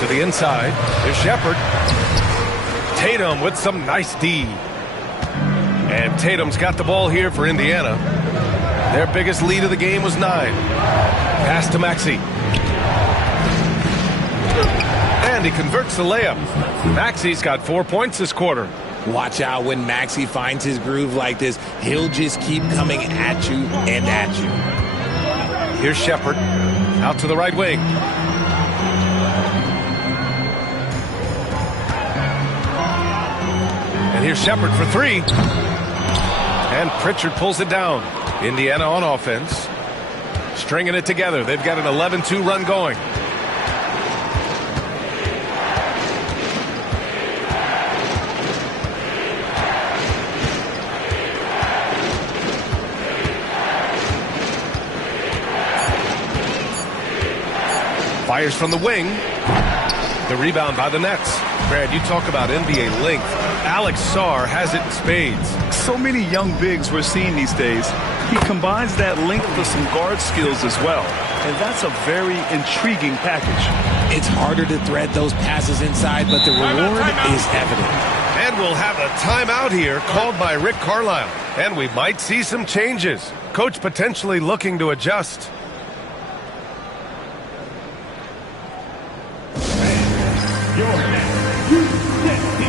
To the inside. Here's Shepherd. Tatum with some nice D. And Tatum's got the ball here for Indiana. Their biggest lead of the game was 9. Pass to Maxey. And he converts the layup. Maxey's got 4 points this quarter. Watch out when Maxey finds his groove like this. He'll just keep coming at you and at you. Here's Shepherd. Out to the right wing. And here's Shepherd for 3. And Pritchard pulls it down. Indiana on offense. Stringing it together. They've got an 11-2 run going. Fires from the wing. The rebound by the Nets. Brad, you talk about NBA length. Alex Sarr has it in spades. So many young bigs we're seeing these days. He combines that length with some guard skills as well. And that's a very intriguing package. It's harder to thread those passes inside, but the reward is evident. And we'll have a timeout here called by Rick Carlisle. And we might see some changes. Coach potentially looking to adjust. Your next U16 team.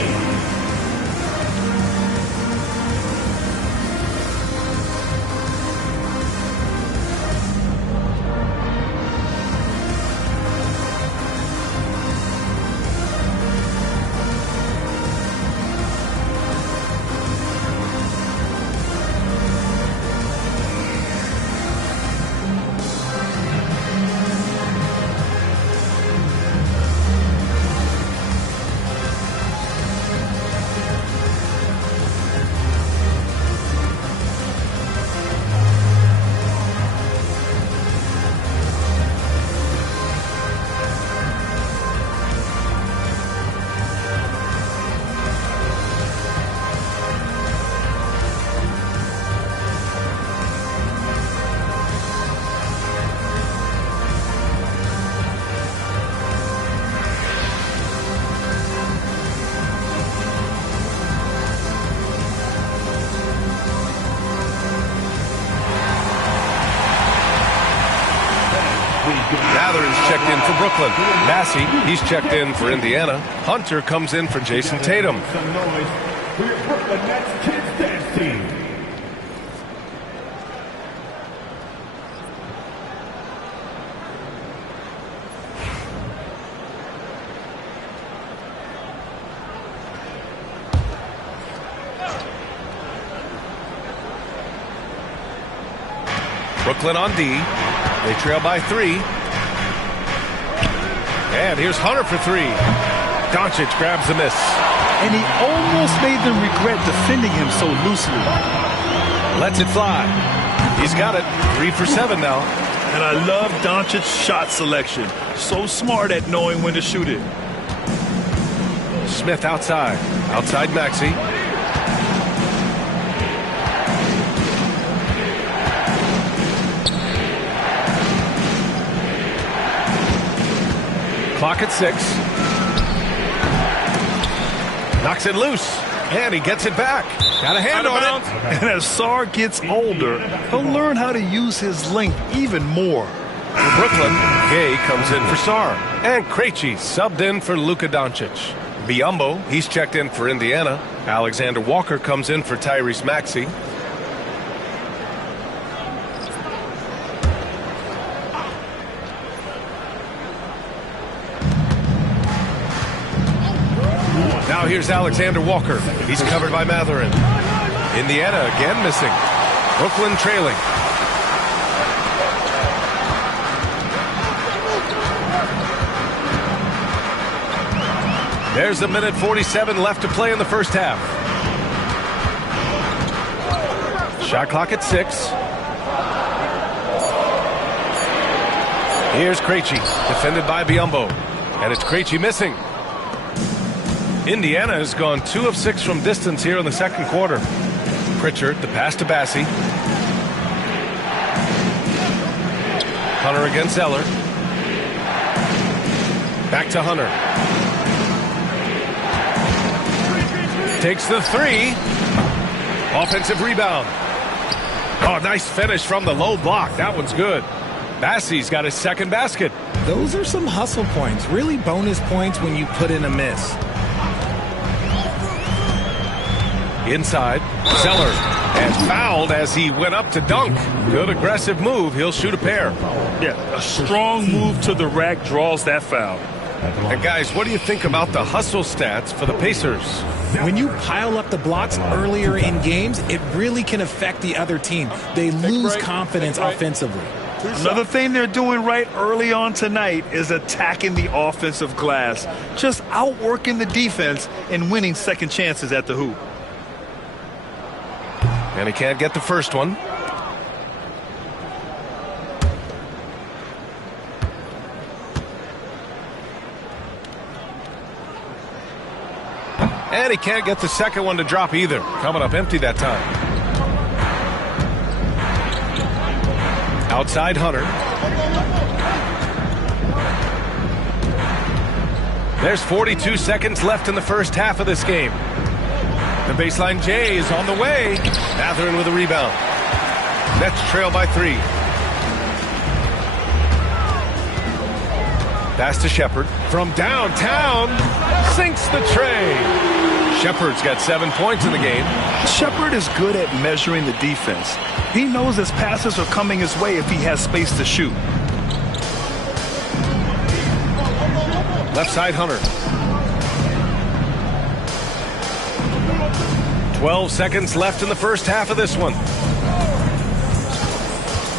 Mathurin's checked in for Brooklyn. Massey, he's checked in for Indiana. Hunter comes in for Jason Tatum. Some noise for your Brooklyn Nets Kids Dance Team. Brooklyn on D. They trail by 3. And here's Hunter for 3. Doncic grabs the miss. And he almost made them regret defending him so loosely. Lets it fly. He's got it. 3 for 7 now. And I love Doncic's shot selection. So smart at knowing when to shoot it. Smith outside. Outside Maxey. Clock at 6. Knocks it loose. And he gets it back. Got a hand on it. And as Sarr gets older, he'll learn how to use his length even more. For Brooklyn, Gay comes in for Sarr. And Krejci subbed in for Luka Doncic. Biyombo, he's checked in for Indiana. Alexander Walker comes in for Tyrese Maxey. Now here's Alexander Walker. He's covered by Mathurin. Indiana again missing. Brooklyn trailing. There's 1:47 left to play in the first half. Shot clock at 6. Here's Krejci, defended by Biyombo. And it's Krejci missing. Indiana has gone 2 of 6 from distance here in the second quarter. Pritchard, the pass to Bassey. Hunter against Eller. Back to Hunter. Takes the 3. Offensive rebound. Oh, nice finish from the low block. That one's good. Bassey's got his second basket. Those are some hustle points. Really bonus points when you put in a miss. Inside, Zeller, and fouled as he went up to dunk. Good aggressive move. He'll shoot a pair. Yeah, a strong move to the rack draws that foul. And guys, what do you think about the hustle stats for the Pacers? When you pile up the blocks earlier in games, it really can affect the other team. They lose confidence offensively. Another thing they're doing right early on tonight is attacking the offensive glass. Just outworking the defense and winning second chances at the hoop. And he can't get the first one. And he can't get the second one to drop either. Coming up empty that time. Outside Hunter. There's 42 seconds left in the first half of this game. The baseline J is on the way. Mathurin with a rebound. Nets trail by 3. Pass to Shepard from downtown. Sinks the tray. Shepard's got 7 points in the game. Shepard is good at measuring the defense. He knows his passes are coming his way if he has space to shoot. Left side Hunter. 12 seconds left in the first half of this one.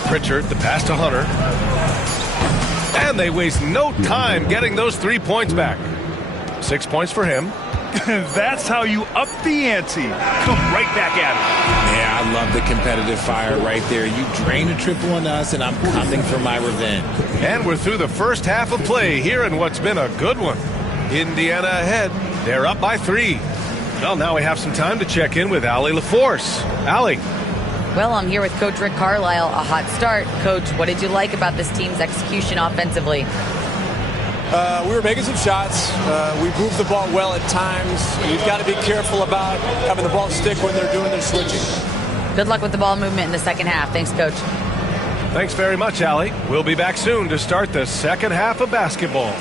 Pritchard, the pass to Hunter. And they waste no time getting those 3 points back. 6 points for him. That's how you up the ante. Come right back at it. Yeah, I love the competitive fire right there. You drain a triple on us, and I'm coming for my revenge. And we're through the first half of play here in what's been a good one. Indiana ahead. They're up by 3. Well, now we have some time to check in with Allie LaForce. Allie. Well, I'm here with Coach Rick Carlisle. A hot start. Coach, what did you like about this team's execution offensively? We were making some shots. We moved the ball well at times. You've got to be careful about having the ball stick when they're doing their switching. Good luck with the ball movement in the second half. Thanks, Coach. Thanks very much, Allie. We'll be back soon to start the second half of basketball.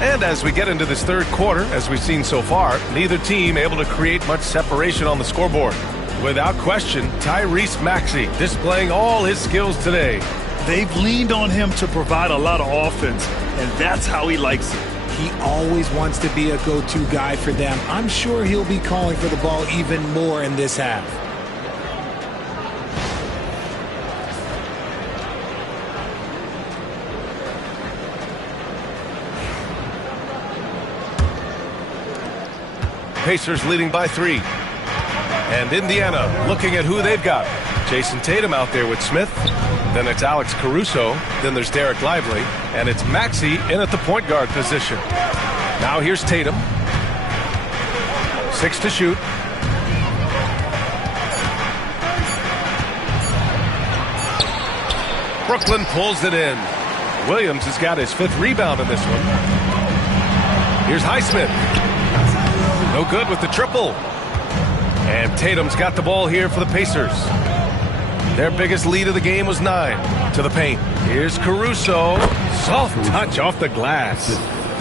And as we get into this third quarter, as we've seen so far, neither team able to create much separation on the scoreboard. Without question, Tyrese Maxey displaying all his skills today. They've leaned on him to provide a lot of offense, and that's how he likes it. He always wants to be a go-to guy for them. I'm sure he'll be calling for the ball even more in this half. Pacers leading by 3. And Indiana looking at who they've got. Jason Tatum out there with Smith. Then it's Alex Caruso. Then there's Derek Lively. And it's Maxey in at the point guard position. Now here's Tatum. 6 to shoot. Brooklyn pulls it in. Williams has got his 5th rebound in this one. Here's Highsmith. No good with the triple. And Tatum's got the ball here for the Pacers. Their biggest lead of the game was 9 to the paint. Here's Caruso. Soft touch off the glass.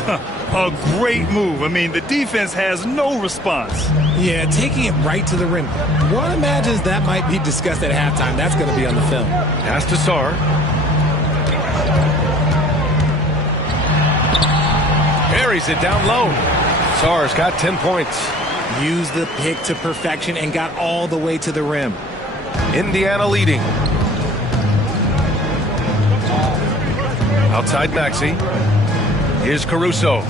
A great move. I mean, the defense has no response. Yeah, taking it right to the rim. One imagines that might be discussed at halftime. That's going to be on the film. Pass to Sarr. Buries it down low. Sarr's got 10 points. Used the pick to perfection and got all the way to the rim. Indiana leading. Outside Maxey. Here's Caruso.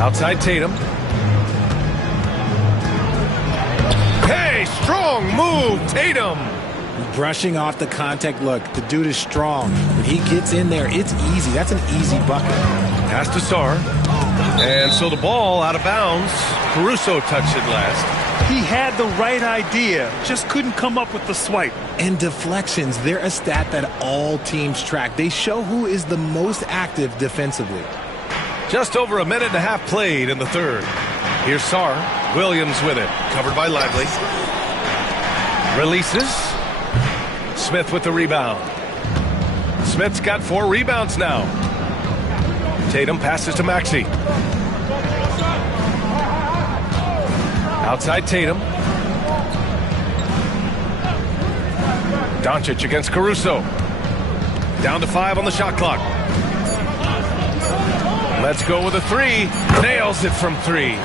Outside Tatum. Hey, strong move, Tatum. Brushing off the contact. Look, the dude is strong. When he gets in there, it's easy. That's an easy bucket. Pass to Sarr. And so the ball out of bounds. Caruso touched it last. He had the right idea, just couldn't come up with the swipe. And deflections, they're a stat that all teams track. They show who is the most active defensively. Just over a minute and a half played in the third. Here's Sarr. Williams with it. Covered by Lively. Releases. Smith with the rebound. Smith's got 4 rebounds now. Tatum passes to Maxey. Outside Tatum. Doncic against Caruso. Down to 5 on the shot clock. Let's go with a 3. Nails it from 3.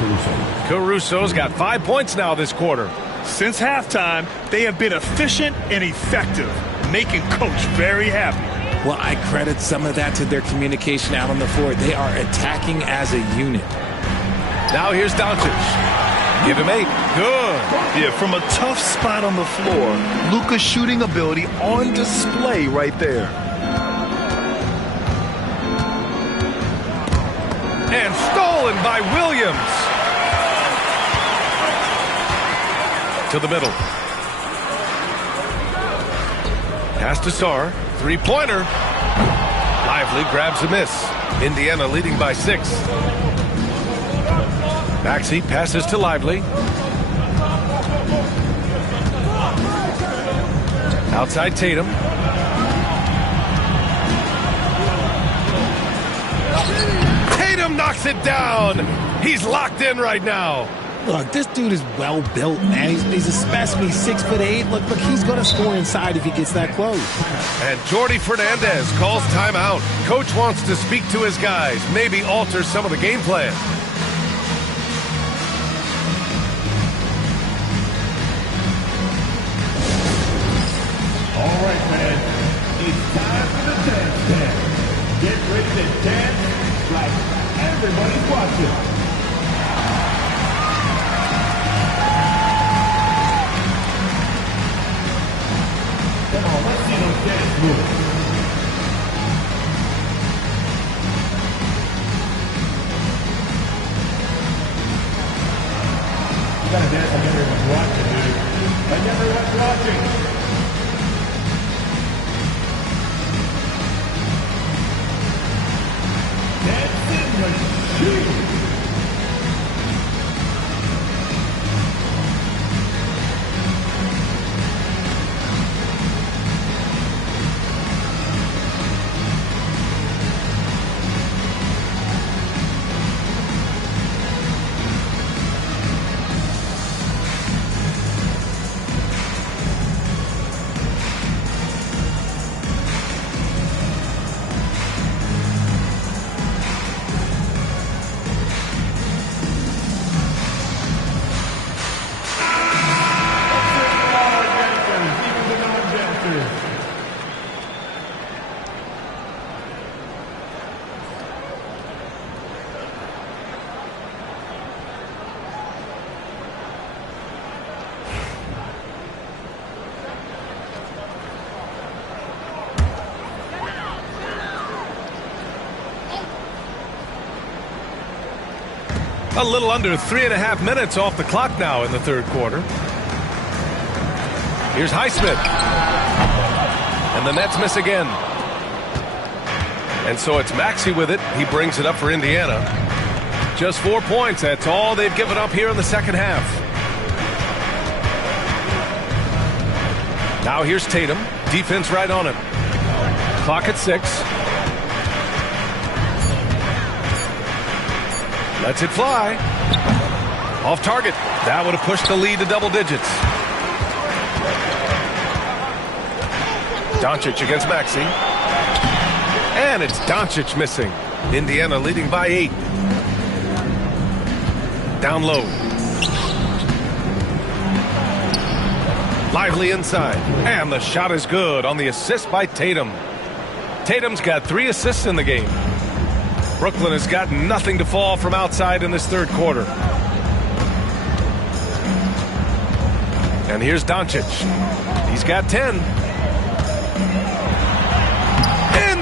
Caruso's got 5 points now this quarter. Since halftime, they have been efficient and effective, making Coach very happy. Well, I credit some of that to their communication out on the floor. They are attacking as a unit. Now here's Doncic. Give him 8. Good. Yeah, from a tough spot on the floor, Luka's shooting ability on display right there. And stolen by Williams. To the middle. Pass to Sarr. 3-pointer. Lively grabs a miss. Indiana leading by 6. Maxey passes to Lively. Outside Tatum. Tatum knocks it down. He's locked in right now. Look, this dude is well built, man. He's a specimen. He's 6'8". Look, he's going to score inside if he gets that close. And Jordi Fernandez calls timeout. Coach wants to speak to his guys, maybe alter some of the game plan. All right, man. It's time for the dance dance. Get ready to dance like everybody's watching. Come on, let's see those dance moves. You gotta dance like everyone's watching, dude. Like everyone's watching. Dancing machine. A little under 3.5 minutes off the clock now in the third quarter. Here's Highsmith. And the Nets miss again. And so it's Maxey with it. He brings it up for Indiana. Just 4 points. That's all they've given up here in the second half. Now here's Tatum. Defense right on him. Clock at 6. Lets it fly. Off target. That would have pushed the lead to double digits. Doncic against Maxey. And it's Doncic missing. Indiana leading by 8. Down low. Lively inside. And the shot is good on the assist by Tatum. Tatum's got 3 assists in the game. Brooklyn has got nothing to fall from outside in this third quarter. And here's Doncic. He's got 10. In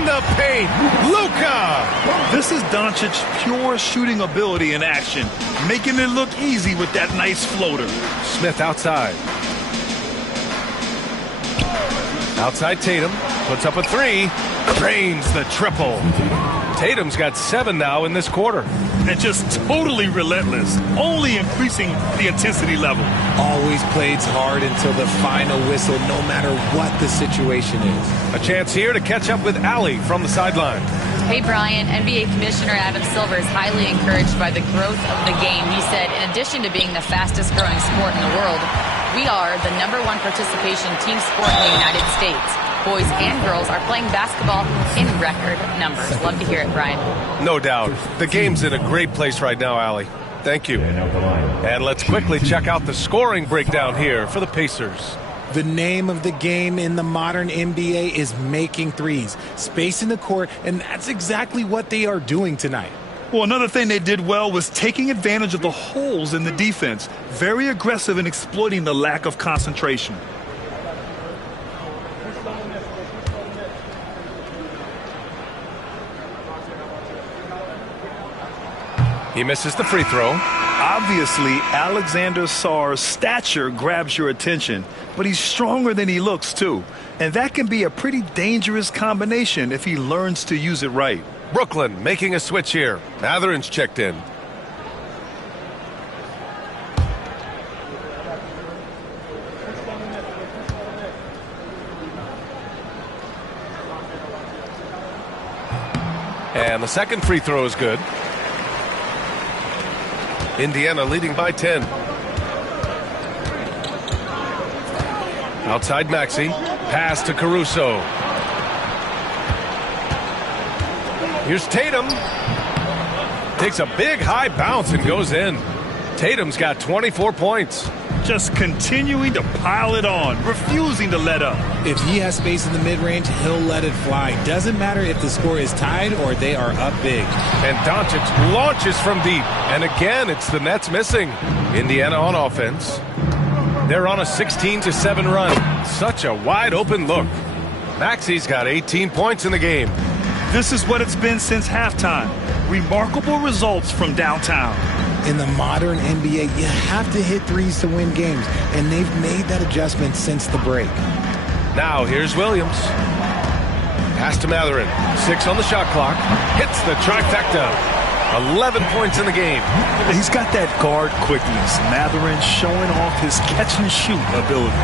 the paint, Luka! This is Doncic's pure shooting ability in action, making it look easy with that nice floater. Smith outside. Outside Tatum, puts up a 3, drains the triple. Tatum's got 7 now in this quarter. And just totally relentless, only increasing the intensity level. Always plays hard until the final whistle, no matter what the situation is. A chance here to catch up with Allie from the sideline. Hey, Brian, NBA Commissioner Adam Silver is highly encouraged by the growth of the game. He said, in addition to being the fastest growing sport in the world, we are the #1 participation team sport in the United States. Boys and girls are playing basketball in record numbers. Love to hear it, Brian. No doubt. The game's in a great place right now, Allie. Thank you. And let's quickly check out the scoring breakdown here for the Pacers. The name of the game in the modern NBA is making threes, spacing the court, and that's exactly what they are doing tonight. Well, another thing they did well was taking advantage of the holes in the defense. Very aggressive in exploiting the lack of concentration. He misses the free throw. Obviously, Alexander Sarr's stature grabs your attention, but he's stronger than he looks, too. And that can be a pretty dangerous combination if he learns to use it right. Brooklyn making a switch here. Mathurin's checked in. And the second free throw is good. Indiana leading by 10. Outside Maxey. Pass to Caruso. Here's Tatum. Takes a big high bounce and goes in. Tatum's got 24 points. Just continuing to pile it on, refusing to let up. If he has space in the mid-range, he'll let it fly. Doesn't matter if the score is tied or they are up big. And Doncic launches from deep. And again, it's the Nets missing. Indiana on offense. They're on a 16-7 run. Such a wide open look. Maxey's got 18 points in the game. This is what it's been since halftime. Remarkable results from downtown. In the modern NBA, you have to hit threes to win games, and they've made that adjustment since the break. Now here's Williams. Pass to Mathurin. 6 on the shot clock. Hits the trifecta. 11 points in the game. He's got that guard quickness. Mathurin showing off his catch-and-shoot ability.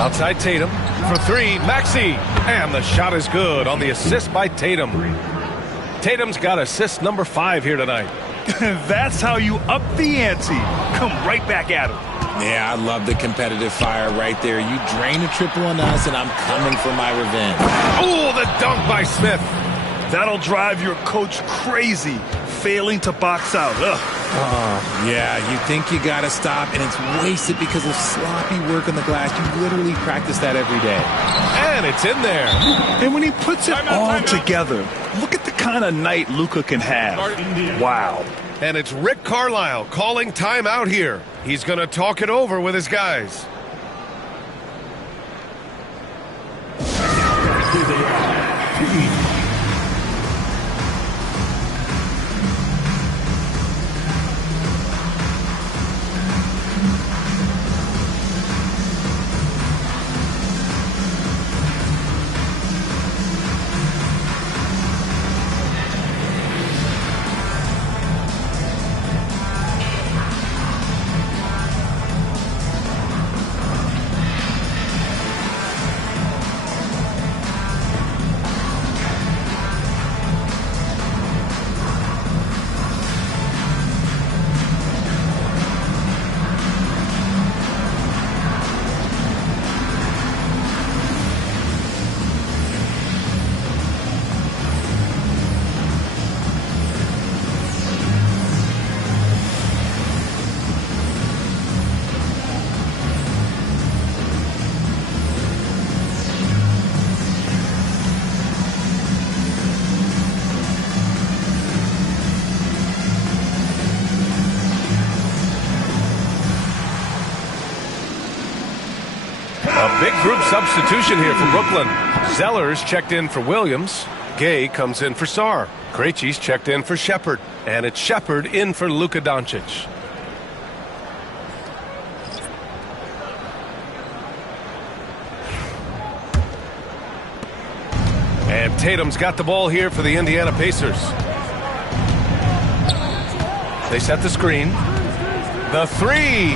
Outside Tatum. For 3, Maxey. And the shot is good on the assist by Tatum. Tatum's got assist number 5 here tonight. That's how you up the ante. Come right back at him. Yeah, I love the competitive fire right there. You drain a triple on us, and I'm coming for my revenge. Oh, the dunk by Smith. That'll drive your coach crazy, failing to box out. Yeah, you think you got to stop, and it's wasted because of sloppy work on the glass. You literally practice that every day. And it's in there. And when he puts it all together, look at the kind of night Luka can have. Wow. And it's Rick Carlisle calling timeout here. He's going to talk it over with his guys. Big group substitution here for Brooklyn. Zeller's checked in for Williams. Gay comes in for Sarr. Krejci's checked in for Shepard. And it's Shepard in for Luka Doncic. Tatum's got the ball here for the Indiana Pacers. They set the screen. The three.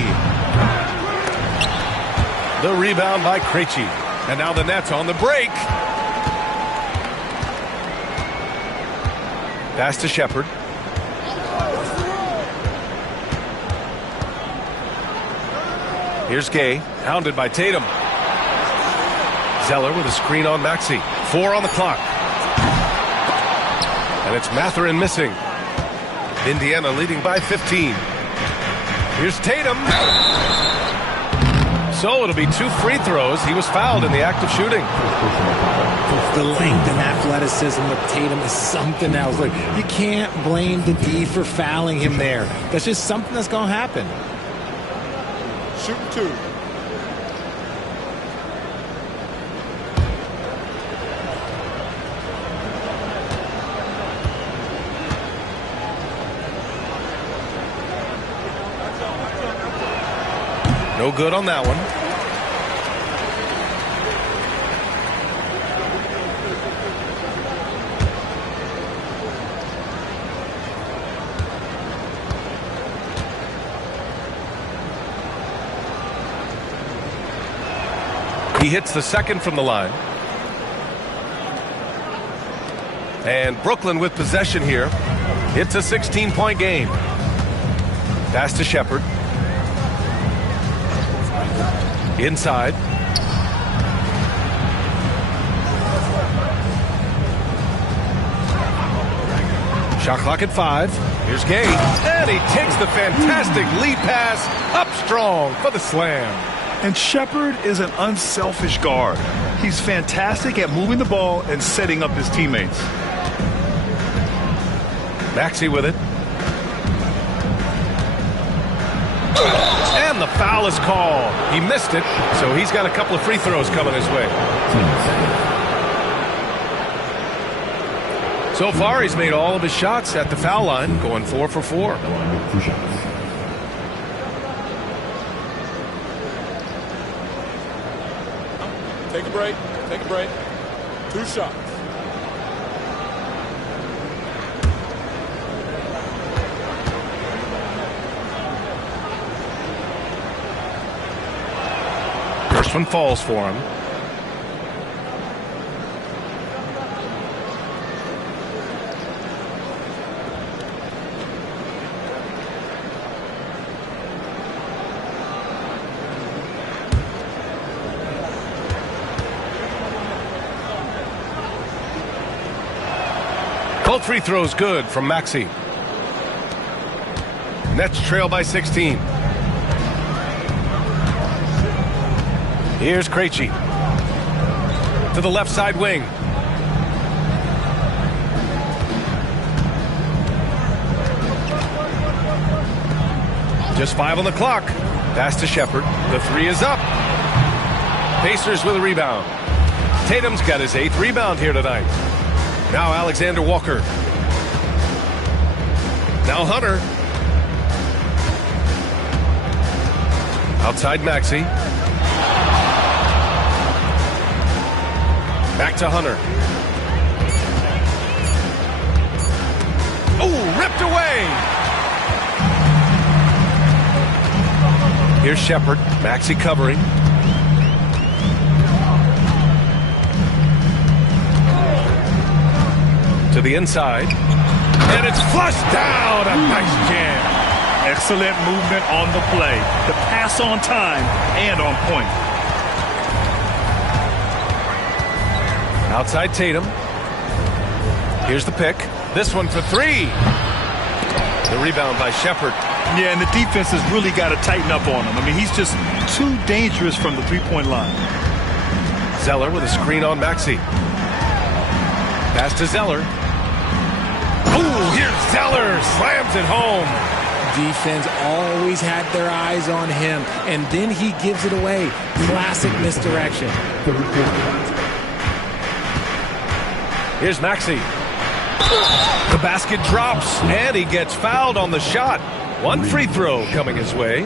The rebound by Krejci. And now the Nets on the break. Pass to Shepard. Here's Gay, hounded by Tatum. Zeller with a screen on Maxey. 4 on the clock. And it's Mathurin missing. Indiana leading by 15. Here's Tatum. So it'll be 2 free throws. He was fouled in the act of shooting. The length and athleticism of Tatum is something else. Look, you can't blame the D for fouling him there. That's just something that's going to happen. Shooting 2. No good on that one. He hits the second from the line. And Brooklyn with possession here. It's a 16-point game. Pass to Shepard. Inside. Shot clock at 5. Here's Gay. And he takes the fantastic lead pass up strong for the slam. And Shepard is an unselfish guard. He's fantastic at moving the ball and setting up his teammates. Maxey with it. And the foul is called. He missed it, so he's got a couple of free throws coming his way. So far, he's made all of his shots at the foul line, going 4 for 4. Take a break. Take a break. 2 shots. First one falls for him. Both free throws good from Maxey. Nets trail by 16. Here's Krejci to the left side wing. Just 5 on the clock. Pass to Shepard. The 3 is up. Pacers with a rebound. Tatum's got his 8th rebound here tonight. Now Alexander Walker. Now Hunter. Outside Maxey. Back to Hunter. Oh, ripped away. Here's Shepard. Maxey covering. To the inside. And it's flushed down. A nice jam. Excellent movement on the play. The pass on time and on point. Outside Tatum. Here's the pick. This one for 3. The rebound by Shepard. Yeah, and the defense has really got to tighten up on him. I mean, he's just too dangerous from the three-point line. Zeller with a screen on Maxey. Pass to Zeller. Oh, here's Zeller. Slams it home. Defense always had their eyes on him, and then he gives it away. Classic misdirection. Here's Maxey. The basket drops, and he gets fouled on the shot. 1 free throw coming his way.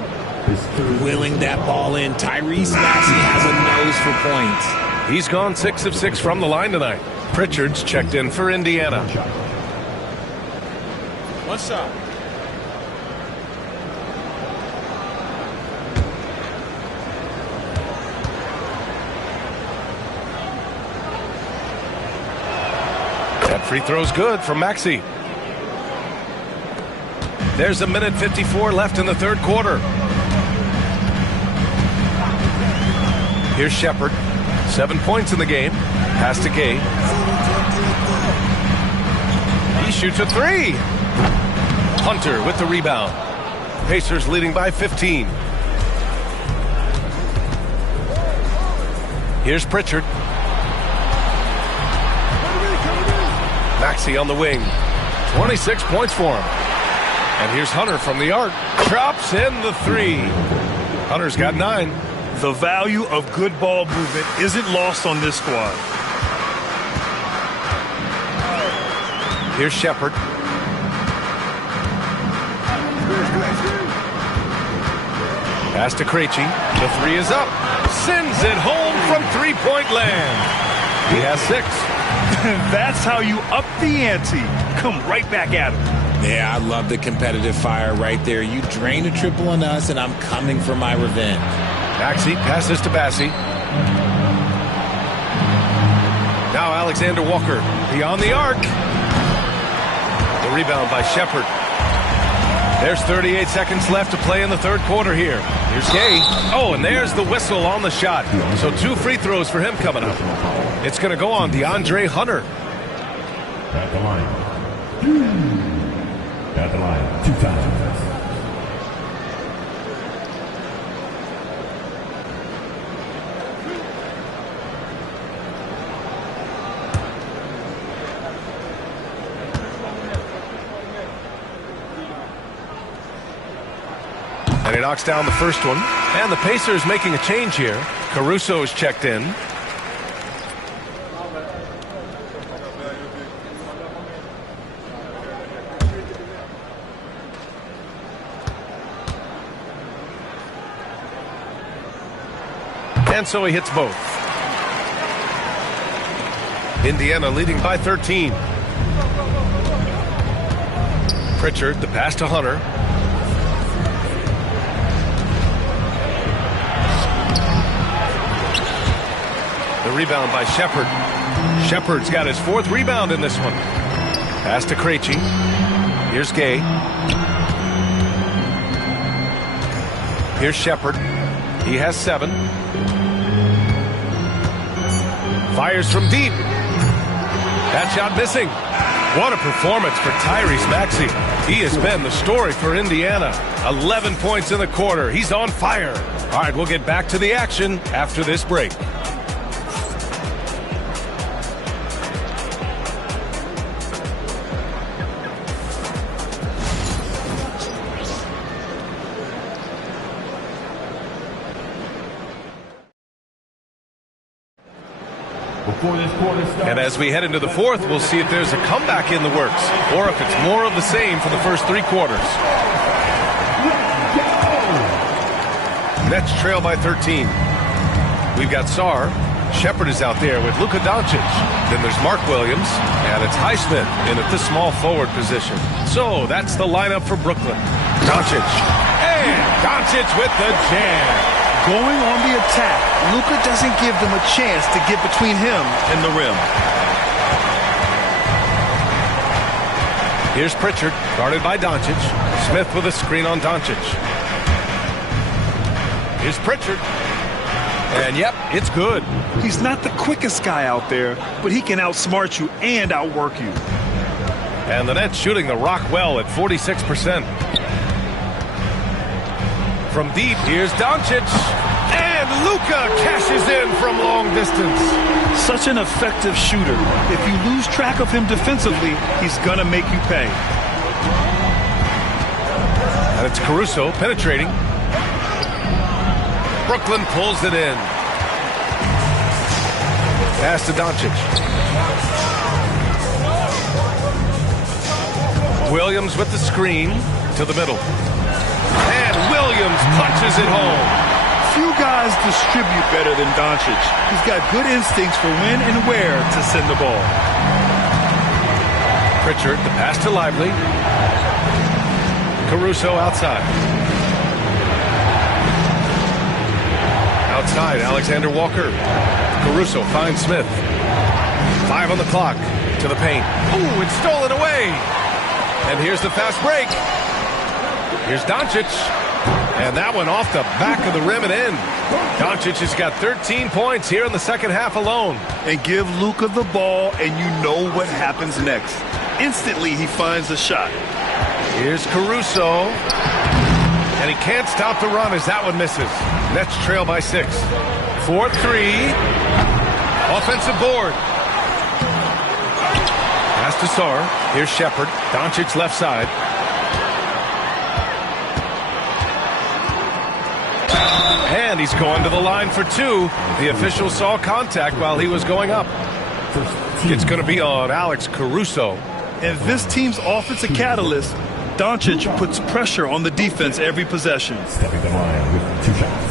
Willing that ball in. Tyrese Maxey has a nose for points. He's gone 6 of 6 from the line tonight. Pritchard's checked in for Indiana. One shot. That free throw's good from Maxey. There's 1:54 left in the third quarter. Here's Shepard. 7 points in the game. Pass to Gay. He shoots a three. Hunter with the rebound. Pacers leading by 15. Here's Pritchard. Maxey on the wing. 26 points for him. And here's Hunter from the arc. Drops in the three. Hunter's got 9. The value of good ball movement isn't lost on this squad. Here's Shepard. Pass to Krejci. The three is up. Sends it home from three-point land. He has 6. That's how you up the ante. Come right back at him. Yeah, I love the competitive fire right there. You drain a triple on us, and I'm coming for my revenge. Maxey passes to Bassie. Now Alexander Walker beyond the arc. The rebound by Shepard. There's 38 seconds left to play in the third quarter here. Here's Gay. Oh, and there's the whistle on the shot. So 2 free throws for him coming up. It's going to go on DeAndre Hunter. At the line. At the line. 2 times. And he knocks down the first one. And the Pacers making a change here. Caruso's checked in. And so he hits both. Indiana leading by 13. Pritchard, the pass to Hunter. The rebound by Shepard. Shepard's got his 4th rebound in this one. Pass to Krejci. Here's Gay. Here's Shepard. He has 7. Fires from deep. That shot missing. What a performance for Tyrese Maxey. He has been the story for Indiana. 11 points in the quarter. He's on fire. All right, we'll get back to the action after this break. And as we head into the fourth, we'll see if there's a comeback in the works or if it's more of the same for the first 3 quarters. Nets trail by 13. We've got Sarr. Shepard is out there with Luka Doncic. Then there's Mark Williams, and it's Highsmith in at the small forward position. So that's the lineup for Brooklyn. Doncic. And Doncic with the jam. Going on the attack, Luka doesn't give them a chance to get between him and the rim. Here's Pritchard, guarded by Doncic. Smith with a screen on Doncic. Here's Pritchard. And yep, it's good. He's not the quickest guy out there, but he can outsmart you and outwork you. And the Nets shooting the rock well at 46%. From deep, here's Doncic. And Luka cashes in from long distance. Such an effective shooter. If you lose track of him defensively, he's going to make you pay. And it's Caruso penetrating. Brooklyn pulls it in. Pass to Doncic. Williams with the screen to the middle. And Williams punches it home. Few guys distribute better than Doncic. He's got good instincts for when and where to send the ball. Pritchard, the pass to Lively. Caruso outside. Outside, Alexander Walker. Caruso finds Smith. 5 on the clock. To the paint. Ooh, it's stolen away. And here's the fast break. Here's Doncic. And that one off the back of the rim and in. Doncic has got 13 points here in the second half alone. And give Luka the ball, and you know what happens next. Instantly, he finds a shot. Here's Caruso. And he can't stop the run as that one misses. Nets trail by 6. 4-3. Offensive board. Pass to Sarr. Here's Shepard. Doncic left side. And he's going to the line for 2. The official saw contact while he was going up. It's going to be on Alex Caruso. And this team's offensive catalyst, Doncic puts pressure on the defense every possession. Stepping the line with 2 shots.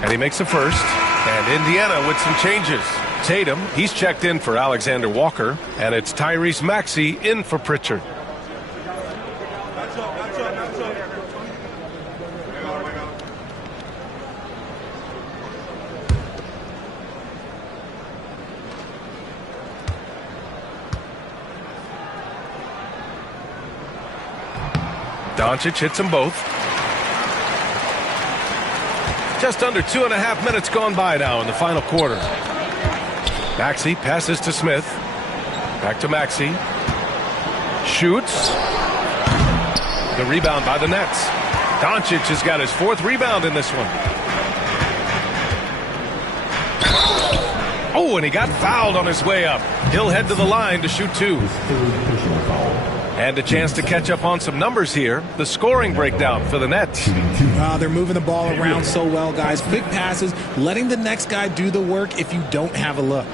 And he makes a first. And Indiana with some changes. Tatum, he's checked in for Alexander Walker. And it's Tyrese Maxey in for Pritchard. Doncic hits them both. Just under 2.5 minutes gone by now in the final quarter. Maxey passes to Smith. Back to Maxey. Shoots. The rebound by the Nets. Doncic has got his 4th rebound in this one. Oh, and he got fouled on his way up. He'll head to the line to shoot 2. And a chance to catch up on some numbers here. The scoring breakdown for the Nets. They're moving the ball around so well, guys. Quick passes, letting the next guy do the work if you don't have a look.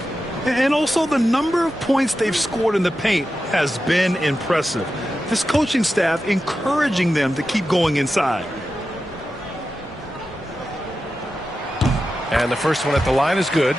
And also the number of points they've scored in the paint has been impressive. This coaching staff encouraging them to keep going inside. And the first one at the line is good.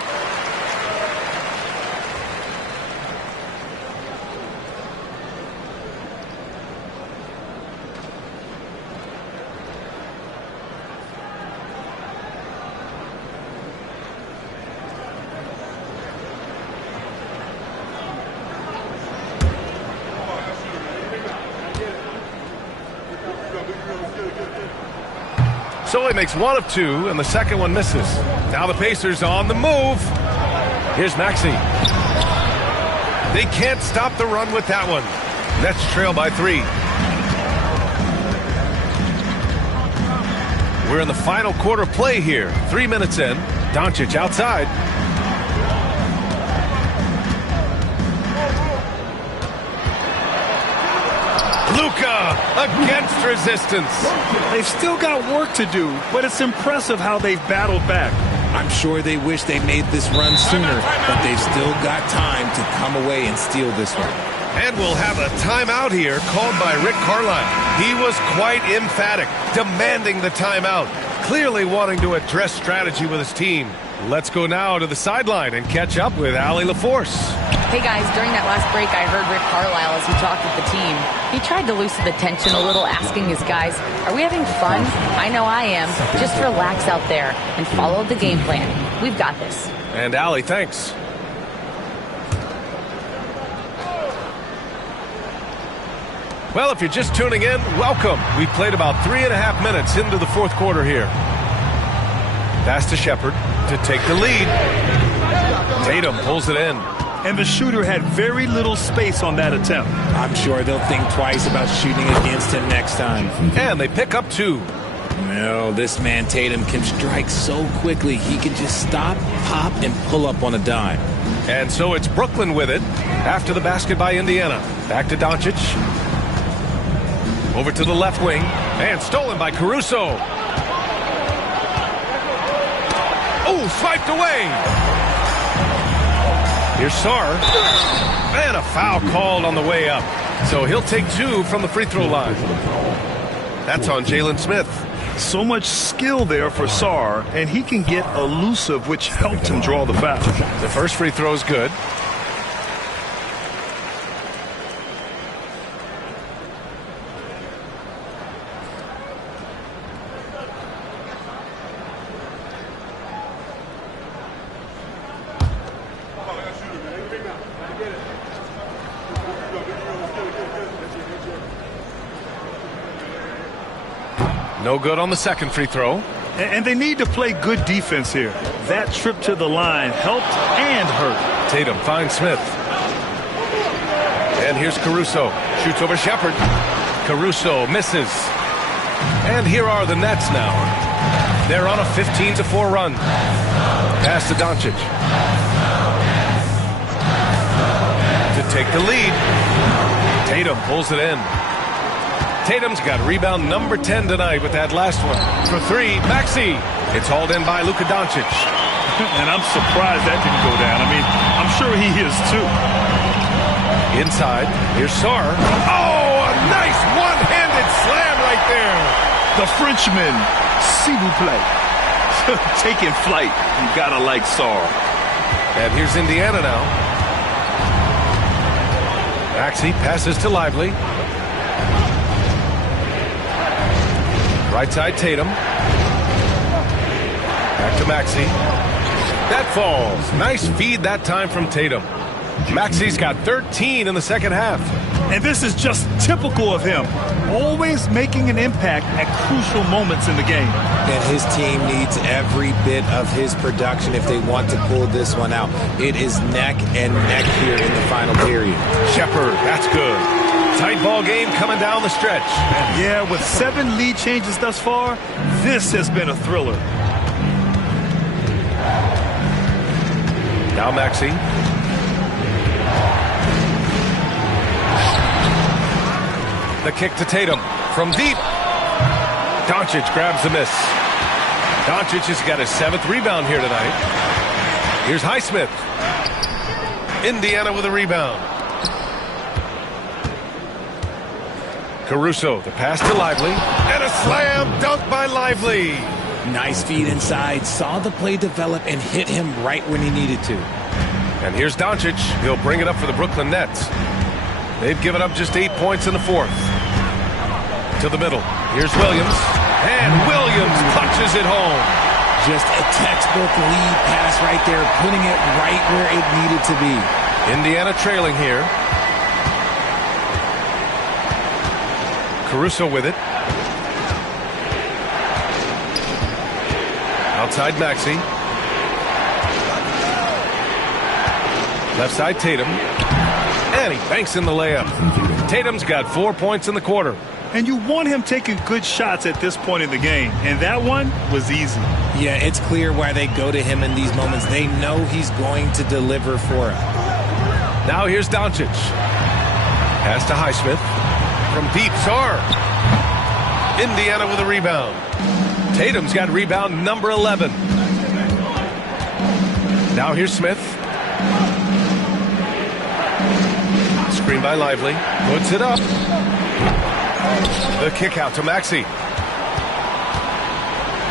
So he makes 1 of 2, and the second one misses. Now the Pacers on the move. Here's Maxey. They can't stop the run with that one. Nets trail by 3. We're in the final quarter play here. 3 minutes in. Doncic outside. Luka against resistance. They've still got work to do, but it's impressive how they've battled back. I'm sure they wish they made this run sooner, but they've still got time to come away and steal this one. And we'll have a timeout here called by Rick Carlisle. He was quite emphatic, demanding the timeout, clearly wanting to address strategy with his team. Let's go now to the sideline and catch up with Allie LaForce. Hey guys, during that last break, I heard Rick Carlisle as he talked with the team. He tried to loosen the tension a little, asking his guys, are we having fun? I know I am. Just relax out there and follow the game plan. We've got this. And Allie, thanks. Well, if you're just tuning in, welcome. We played about 3.5 minutes into the 4th quarter here. Pass to Shepard to take the lead. Tatum pulls it in. And the shooter had very little space on that attempt. I'm sure they'll think twice about shooting against him next time. And they pick up 2. No, this man Tatum can strike so quickly. He can just stop, pop, and pull up on a dime. And so it's Brooklyn with it after the basket by Indiana. Back to Doncic. Over to the left wing. And stolen by Caruso. Oh, swiped away. Here's Sarr. And a foul called on the way up. So he'll take 2 from the free throw line. That's on Jalen Smith. So much skill there for Sarr, and he can get elusive, which helped him draw the foul. The first free throw is good. No good on the second free throw. And they need to play good defense here. That trip to the line helped and hurt. Tatum finds Smith. And here's Caruso. Shoots over Shepherd. Caruso misses. And here are the Nets now. They're on a 15-4 run. Pass to Doncic. To take the lead. Tatum pulls it in. Tatum's got rebound number 10 tonight with that last one. For 3, Maxey. It's hauled in by Luka Doncic. And I'm surprised that didn't go down. I mean, I'm sure he is too. Inside, here's Sarr. Oh, a nice one-handed slam right there. The Frenchman, s'il vous plaît. Taking flight. You gotta like Sarr. And here's Indiana now. Maxey passes to Lively. Right side, Tatum. Back to Maxey. That falls. Nice feed that time from Tatum. Maxey's got 13 in the second half. And this is just typical of him. Always making an impact at crucial moments in the game. And his team needs every bit of his production if they want to pull this one out. It is neck and neck here in the final period. Shepherd, that's good. Tight ball game coming down the stretch. And yeah, with 7 lead changes thus far, this has been a thriller. Now Maxey. The kick to Tatum from deep. Doncic grabs the miss. Doncic has got his 7th rebound here tonight. Here's Highsmith. Indiana with a rebound. Caruso, the pass to Lively. And a slam dunk by Lively. Nice feed inside. Saw the play develop and hit him right when he needed to. And here's Doncic. He'll bring it up for the Brooklyn Nets. They've given up just 8 points in the 4th. To the middle. Here's Williams. And Williams punches it home. Just a textbook lead pass right there, putting it right where it needed to be. Indiana trailing here. Caruso with it. Outside Maxey. Left side Tatum. And he banks in the layup. Tatum's got 4 points in the quarter. And you want him taking good shots at this point in the game. And that one was easy. Yeah, it's clear why they go to him in these moments. They know he's going to deliver for it. Now here's Doncic. Pass to Highsmith. From deep, Sarr. Indiana with a rebound. Tatum's got rebound number 11. Now here's Smith. Screen by Lively. Puts it up. The kick out to Maxey.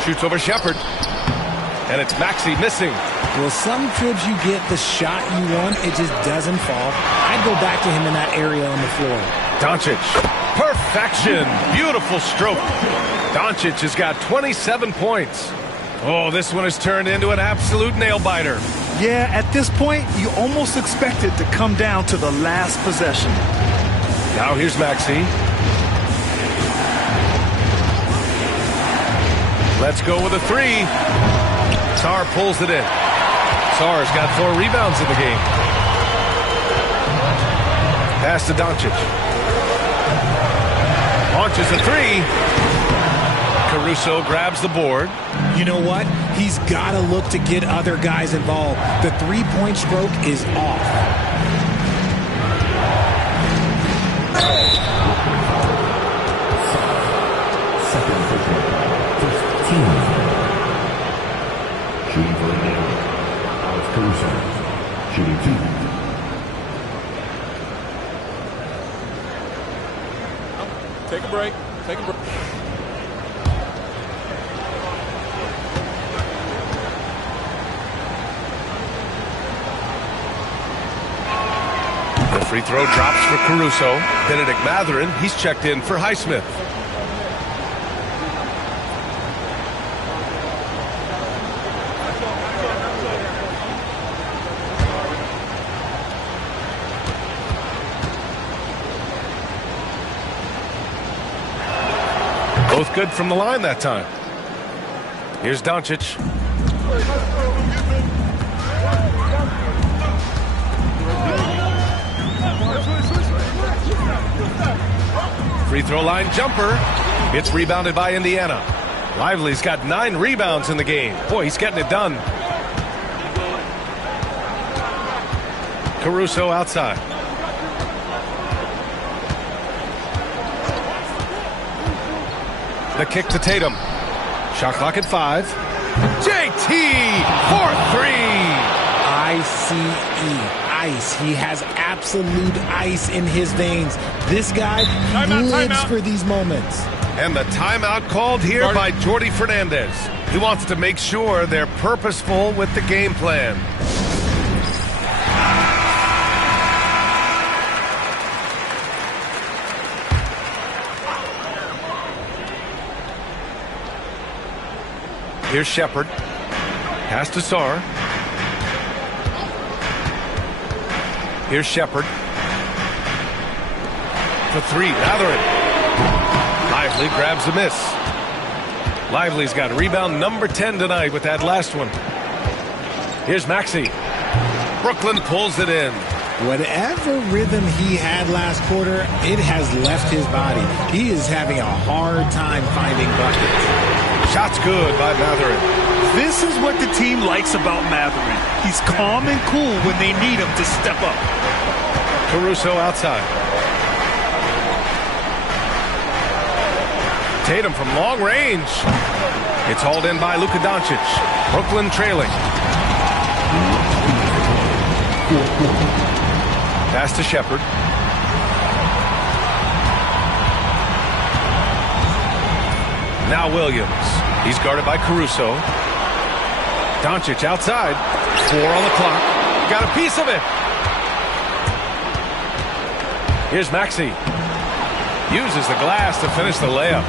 Shoots over Shepherd. And it's Maxey missing. Well, some trips you get the shot you want, it just doesn't fall. I'd go back to him in that area on the floor. Doncic. Perfection. Beautiful stroke. Doncic has got 27 points. Oh, this one has turned into an absolute nail-biter. Yeah, at this point, you almost expect it to come down to the last possession. Now here's Maxey. Let's go with a 3. Sarr pulls it in. Sarr's got 4 rebounds in the game. Pass to Doncic. Launches a 3. Caruso grabs the board. You know what? He's got to look to get other guys involved. The three-point stroke is off. Shooting for a name. Alex Caruso. Shooting 2. Take a break. Take a break. The free throw drops for Caruso. Benedict Mathurin, he's checked in for Highsmith. Both good from the line that time. Here's Doncic. Free throw line jumper. It's rebounded by Indiana. Lively's got 9 rebounds in the game. Boy, he's getting it done. Caruso outside. The kick to Tatum. Shot clock at 5. JT for 3. Ice. He has absolute ice in his veins. This guy lives for these moments. And the timeout called here by Jordi Fernandez. He wants to make sure they're purposeful with the game plan. Here's Shepard. Pass to Sarr. Here's Shepard. For 3, Mathurin. Lively grabs the miss. Lively's got rebound number 10 tonight with that last one. Here's Maxey. Brooklyn pulls it in. Whatever rhythm he had last quarter, it has left his body. He is having a hard time finding buckets. Shot's good by Mathurin. This is what the team likes about Mathurin. He's calm and cool when they need him to step up. Caruso outside. Tatum from long range. It's hauled in by Luka Doncic. Brooklyn trailing. Pass to Shepard. Now Williams. He's guarded by Caruso. Doncic outside. 4 on the clock. Got a piece of it. Here's Maxey. Uses the glass to finish the layup.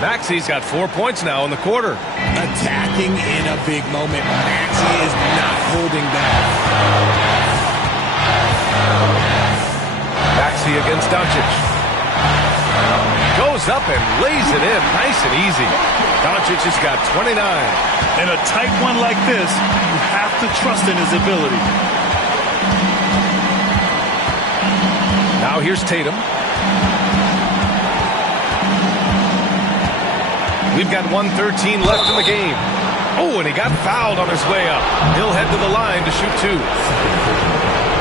Maxey's got 4 points now in the quarter. Attacking in a big moment. Maxey is not holding back. Maxey against Doncic. Goes up and lays it in nice and easy. Doncic has got 29. In a tight one like this, you have to trust in his ability. Now here's Tatum. We've got 1:13 left in the game. Oh, and he got fouled on his way up. He'll head to the line to shoot 2.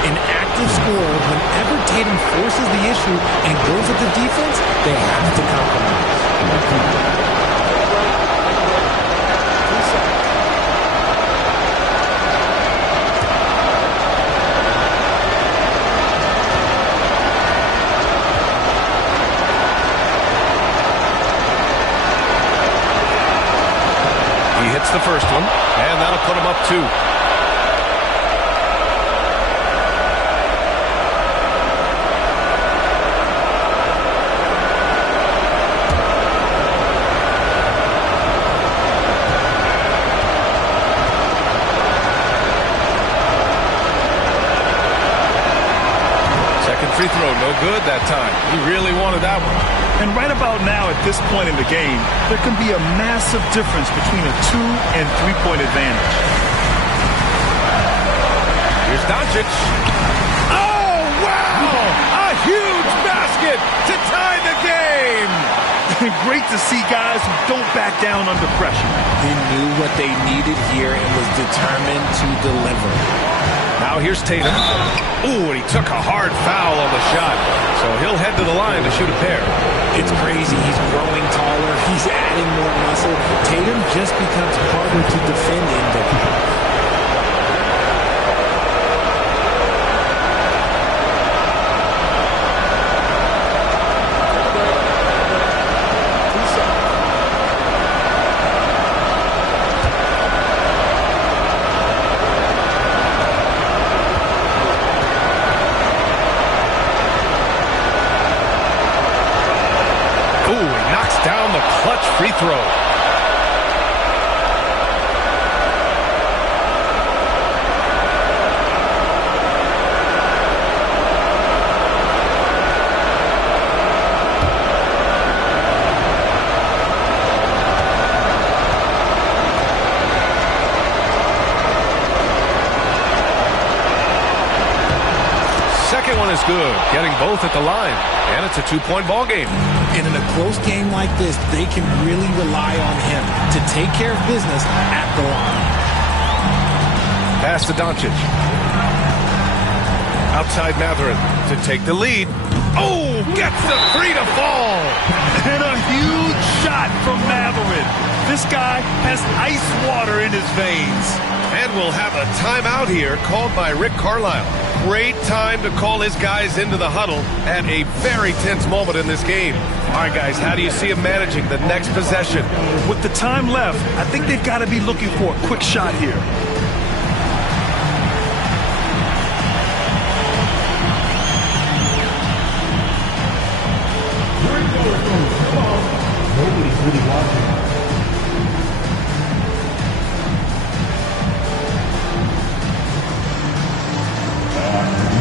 An active scorer, whenever Tatum forces the issue and goes at the defense, they have to compromise. He hits the first one, and that'll put him up 2. Second free throw, no good that time. He really wanted that one. And right about now, at this point in the game, there can be a massive difference between a 2- and 3-point advantage. Here's Doncic. Oh, wow! A huge basket to tie the game! Great to see guys who don't back down under pressure. He knew what they needed here and was determined to deliver. Now here's Tatum. Ooh, and he took a hard foul on the shot. So he'll head to the line to shoot a pair. It's crazy. He's growing taller. He's adding more muscle. Tatum just becomes harder to defend in there. Free throw. Second one is good, getting both at the line, and it's a two-point ball game. And in a close game like this, they can really rely on him to take care of business at the line. Pass to Doncic. Outside Matherin to take the lead. Oh, gets the three to fall. And a huge shot from Matherin. This guy has ice water in his veins. And we'll have a timeout here called by Rick Carlisle. Great time to call his guys into the huddle at a very tense moment in this game. All right, guys, how do you see him managing the next possession? With the time left, I think they've got to be looking for a quick shot here. Nobody's really watching.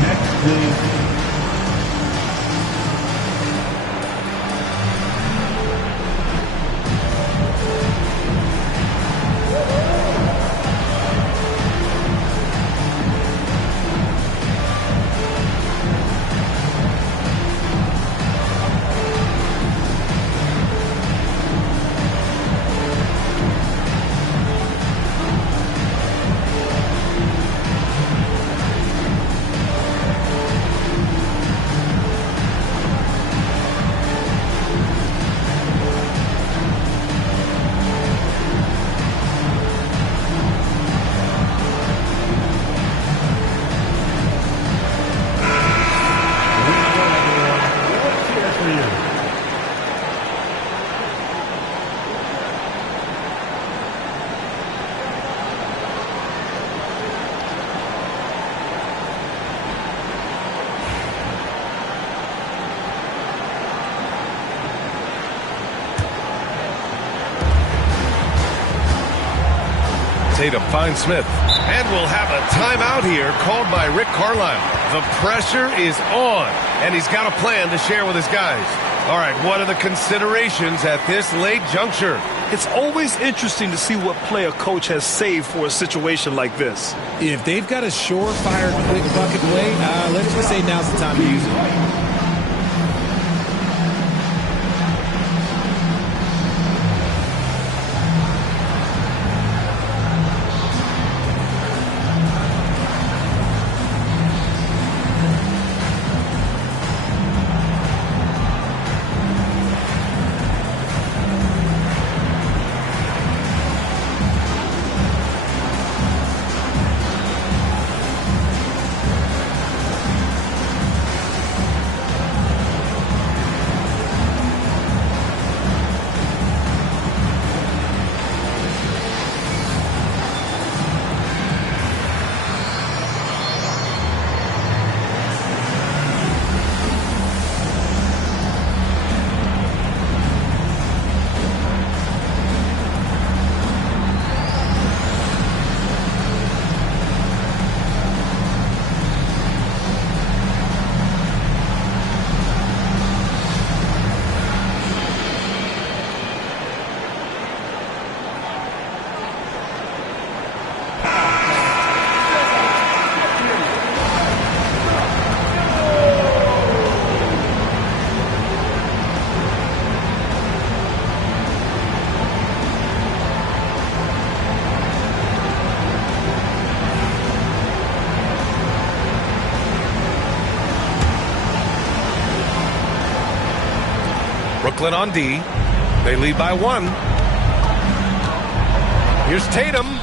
Next is Tatum finds Smith. And we'll have a timeout here called by Rick Carlisle. The pressure is on, and he's got a plan to share with his guys. All right, what are the considerations at this late juncture? It's always interesting to see what play a coach has saved for a situation like this. If they've got a surefire quick bucket play, let's just say now's the time to use it. Brooklyn on D. They lead by 1. Here's Tatum.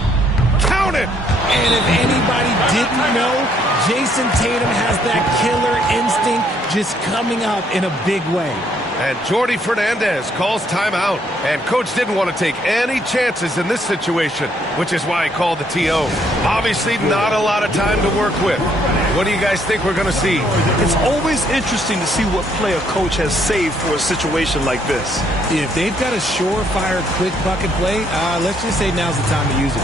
Count it! And if anybody didn't know, Jason Tatum has that killer instinct just coming up in a big way. And Jordi Fernandez calls timeout. And Coach didn't want to take any chances in this situation, which is why he called the TO. Obviously not a lot of time to work with. What do you guys think we're going to see? It's always interesting to see what play a coach has saved for a situation like this. If they've got a surefire quick bucket play, let's just say now's the time to use it.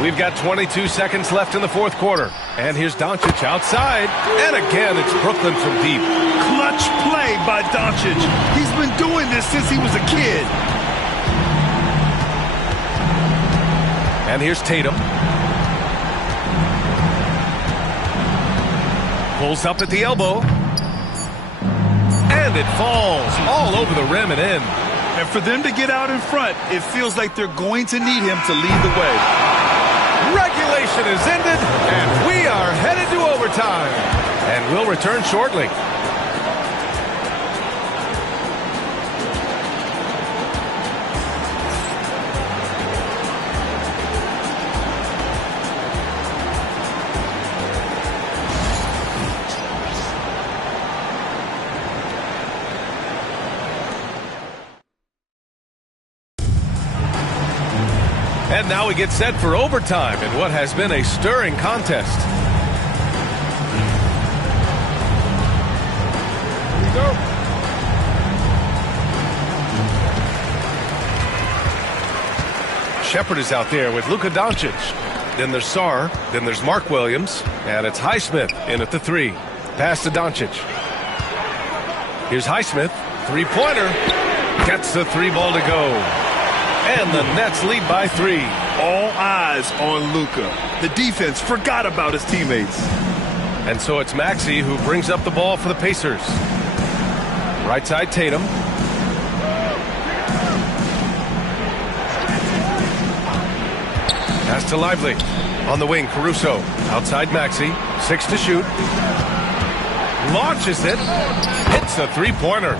We've got 22 seconds left in the fourth quarter. And here's Doncic outside. And again, it's Brooklyn from deep. Clutch play by Doncic. He's been doing this since he was a kid. And here's Tatum. Pulls up at the elbow. And it falls all over the rim and in. And for them to get out in front, it feels like they're going to need him to lead the way. Regulation is ended, and we are headed to overtime. And we'll return shortly. And now we get set for overtime in what has been a stirring contest. Here we go. Shepard is out there with Luka Doncic. Then there's Sarr. Then there's Mark Williams. And it's Highsmith in at the 3. Pass to Doncic. Here's Highsmith. Three-pointer. Gets the 3 ball to go. And the Nets lead by 3. All eyes on Luka. The defense forgot about his teammates. And so it's Maxey who brings up the ball for the Pacers. Right side Tatum. Pass to Lively. On the wing, Caruso. Outside Maxey. 6 to shoot. Launches it. Hits a three-pointer.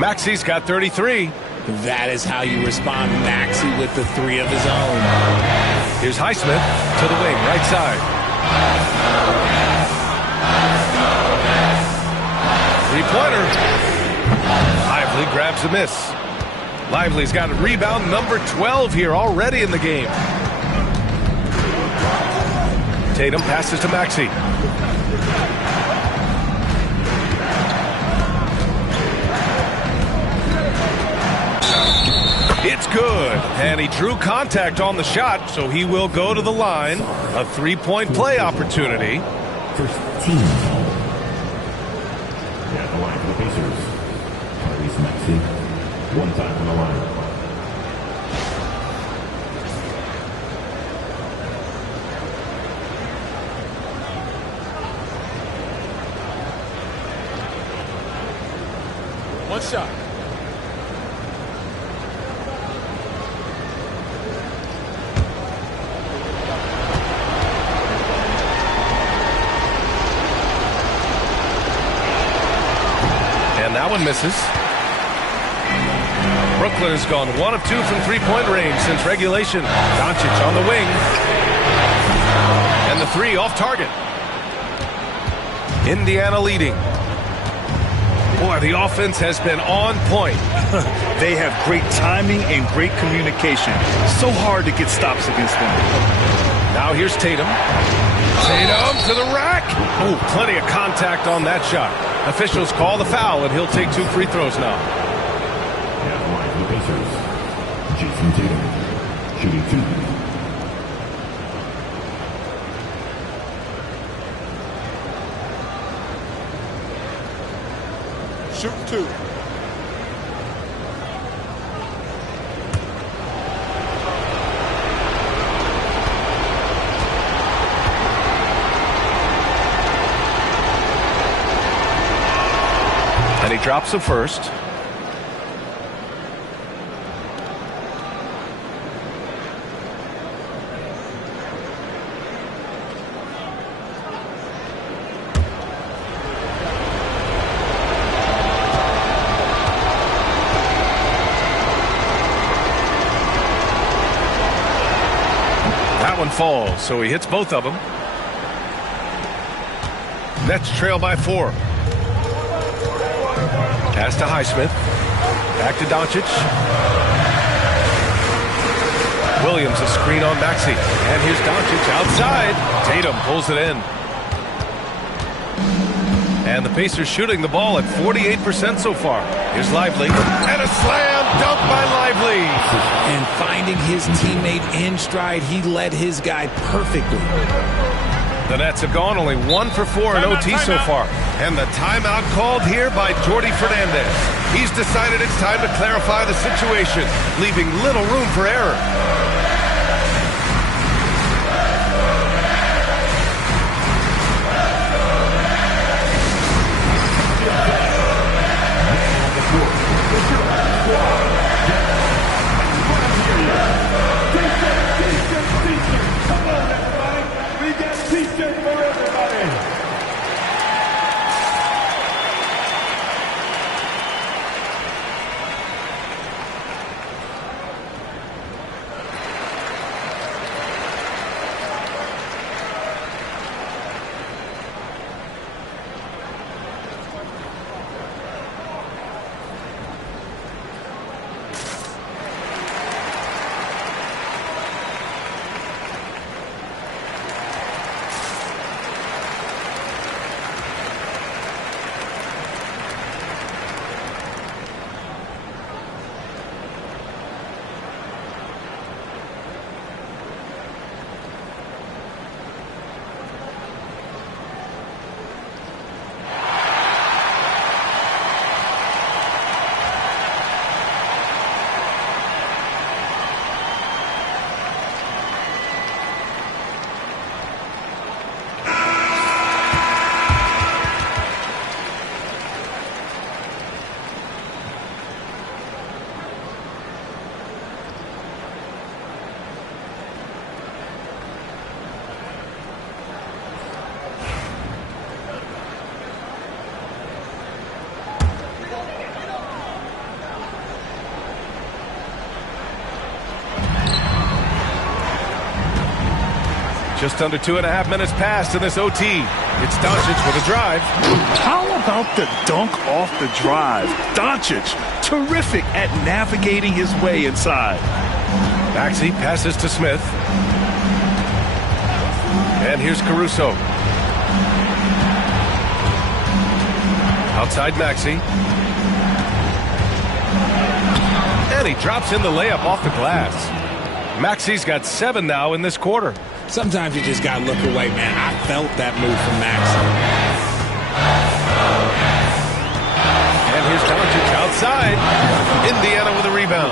Maxey's got 33. That is how you respond to Maxey with the 3 of his own. Here's Highsmith to the wing, right side. Three-pointer. Lively grabs a miss. Lively's got a rebound number 12 here already in the game. Tatum passes to Maxey. It's good, and he drew contact on the shot, so he will go to the line. A 3-point play opportunity. First team. At the line for the Pacers, Tyrese Maxey. 1 time on the line. One shot. And that one misses. Brooklyn has gone 1 of 2 from three-point range since regulation. Doncic on the wing. And the three off target. Indiana leading. Boy, the offense has been on point. They have great timing and great communication. So hard to get stops against them. Now here's Tatum. Tatum to the rack. Oh, plenty of contact on that shot. Officials call the foul, and he'll take 2 free throws now. The Pacers, Jason Tatum, shooting 2. Shoot 2. And he drops the first. That one falls, so he hits both of them. Nets trail by 4. Pass to Highsmith. Back to Doncic. Williams a screen on Maxey. And here's Doncic outside. Tatum pulls it in. And the Pacers shooting the ball at 48% so far. Here's Lively. And a slam dunk by Lively. And finding his teammate in stride, he led his guy perfectly. The Nets have gone only 1 for 4 in OT so far. And the timeout called here by Jordi Fernandez. He's decided it's time to clarify the situation, leaving little room for error. Just under 2.5 minutes passed in this OT. It's Doncic with a drive. How about the dunk off the drive? Doncic, terrific at navigating his way inside. Maxey passes to Smith. And here's Caruso. Outside Maxey. And he drops in the layup off the glass. Maxey's got 7 now in this quarter. Sometimes you just got to look away, man. I felt that move from Maxey. And here's Doncic outside. Indiana with a rebound.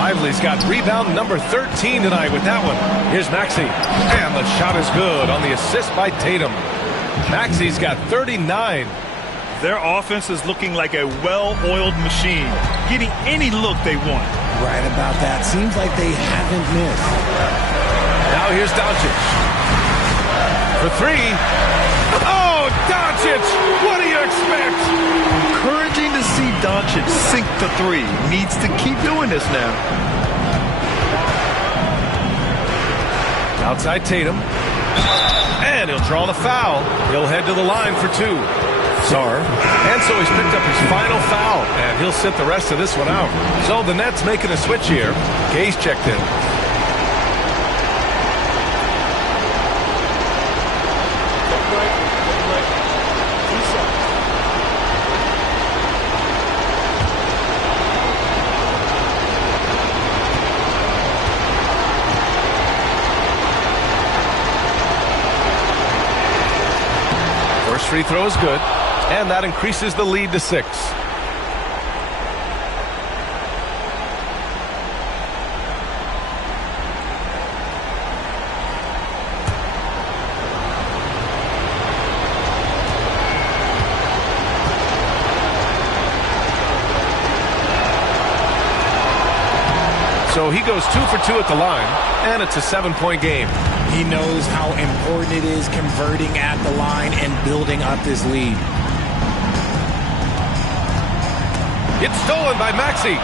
Lively's got rebound number 13 tonight with that one. Here's Maxey. And the shot is good on the assist by Tatum. Maxey's got 39. Their offense is looking like a well-oiled machine, getting any look they want. Right about that. Seems like they haven't missed. Now here's Doncic. For 3. Oh, Doncic! What do you expect? Encouraging Doncic sink the three. Needs to keep doing this now. Outside Tatum. And he'll draw the foul. He'll head to the line for two. And so he's picked up his final foul, and he'll sit the rest of this one out. So the Nets making a switch here. Gay's checked in. First free throw is good. And that increases the lead to 6. So he goes 2 for 2 at the line, and it's a 7-point game. He knows how important it is converting at the line and building up this lead. It's stolen by Maxey.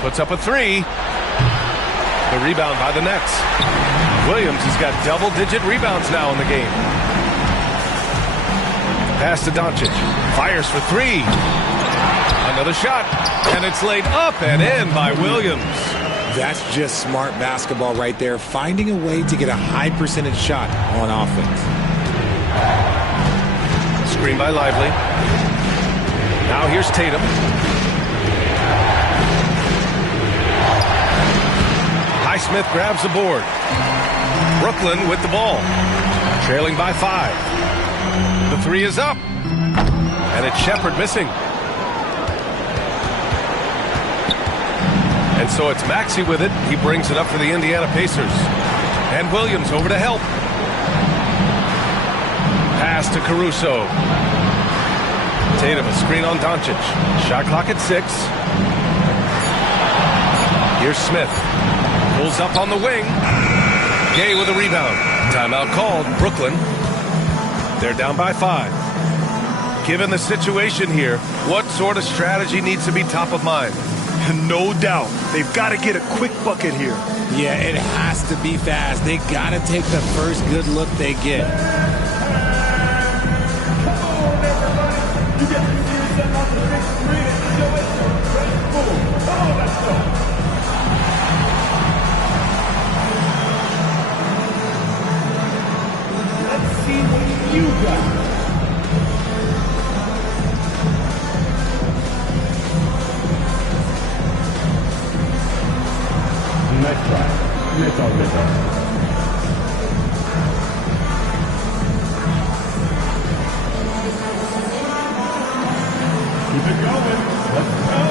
Puts up a 3. The rebound by the Nets. Williams has got double-digit rebounds now in the game. Pass to Doncic. Fires for 3. Another shot. And it's laid up and in by Williams. That's just smart basketball right there. Finding a way to get a high percentage shot on offense. Screen by Lively. Now here's Tatum. Highsmith grabs the board. Brooklyn with the ball. Trailing by 5. The 3 is up. And it's Shepherd missing. And so it's Maxey with it. He brings it up for the Indiana Pacers. And Williams over to help. Pass to Caruso. Tatum, a screen on Doncic. Shot clock at 6. Here's Smith. Pulls up on the wing. Gay with a rebound. Timeout called. Brooklyn. They're down by 5. Given the situation here, what sort of strategy needs to be top of mind? No doubt. They've got to get a quick bucket here. Yeah, it has to be fast. They got to take the first good look they get. You get to see yourself off the big screen and show it to Red Bull. Come on, let's go. Let's see what you got. Nice try. Nice all good. Keep it going. Let's go.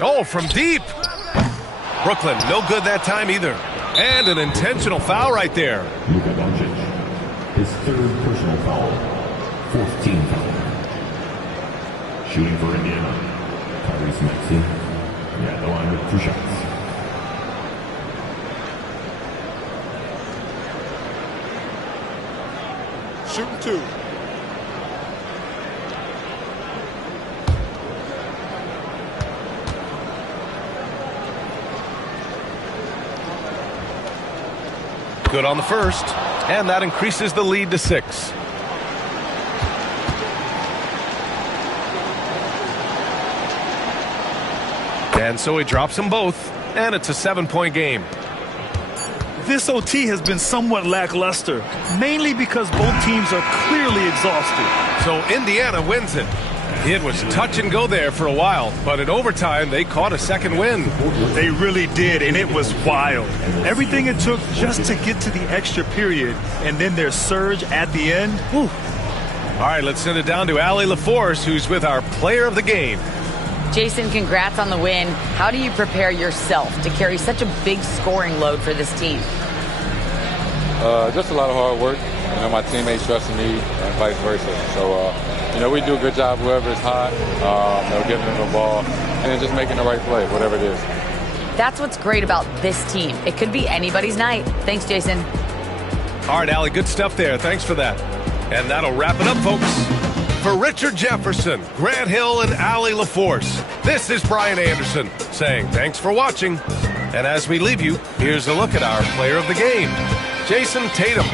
Oh, from deep. Brooklyn, no good that time either. And an intentional foul right there. Luka Doncic, his third personal foul, 4th team foul. Shooting for Indiana, Tyrese Maxey. Yeah, the line with 2 shots. Shooting 2. Good on the first, and that increases the lead to 6. And so he drops them both, and it's a 7-point game. This OT has been somewhat lackluster, mainly because both teams are clearly exhausted. So Indiana wins it. It was touch and go there for a while, but in overtime, they caught a second win. They really did, and it was wild. Everything it took just to get to the extra period, and then their surge at the end. Whew. All right, let's send it down to Allie LaForce, who's with our player of the game. Jason, congrats on the win. How do you prepare yourself to carry such a big scoring load for this team? Just a lot of hard work. You know, my teammates trusting me and vice versa. So, you know, we do a good job whoever is hot, getting them the ball, and then just making the right play, whatever it is. That's what's great about this team. It could be anybody's night. Thanks, Jason. All right, Allie, good stuff there. Thanks for that. And that'll wrap it up, folks. For Richard Jefferson, Grant Hill, and Allie LaForce, this is Brian Anderson saying thanks for watching. And as we leave you, here's a look at our player of the game, Jason Tatum.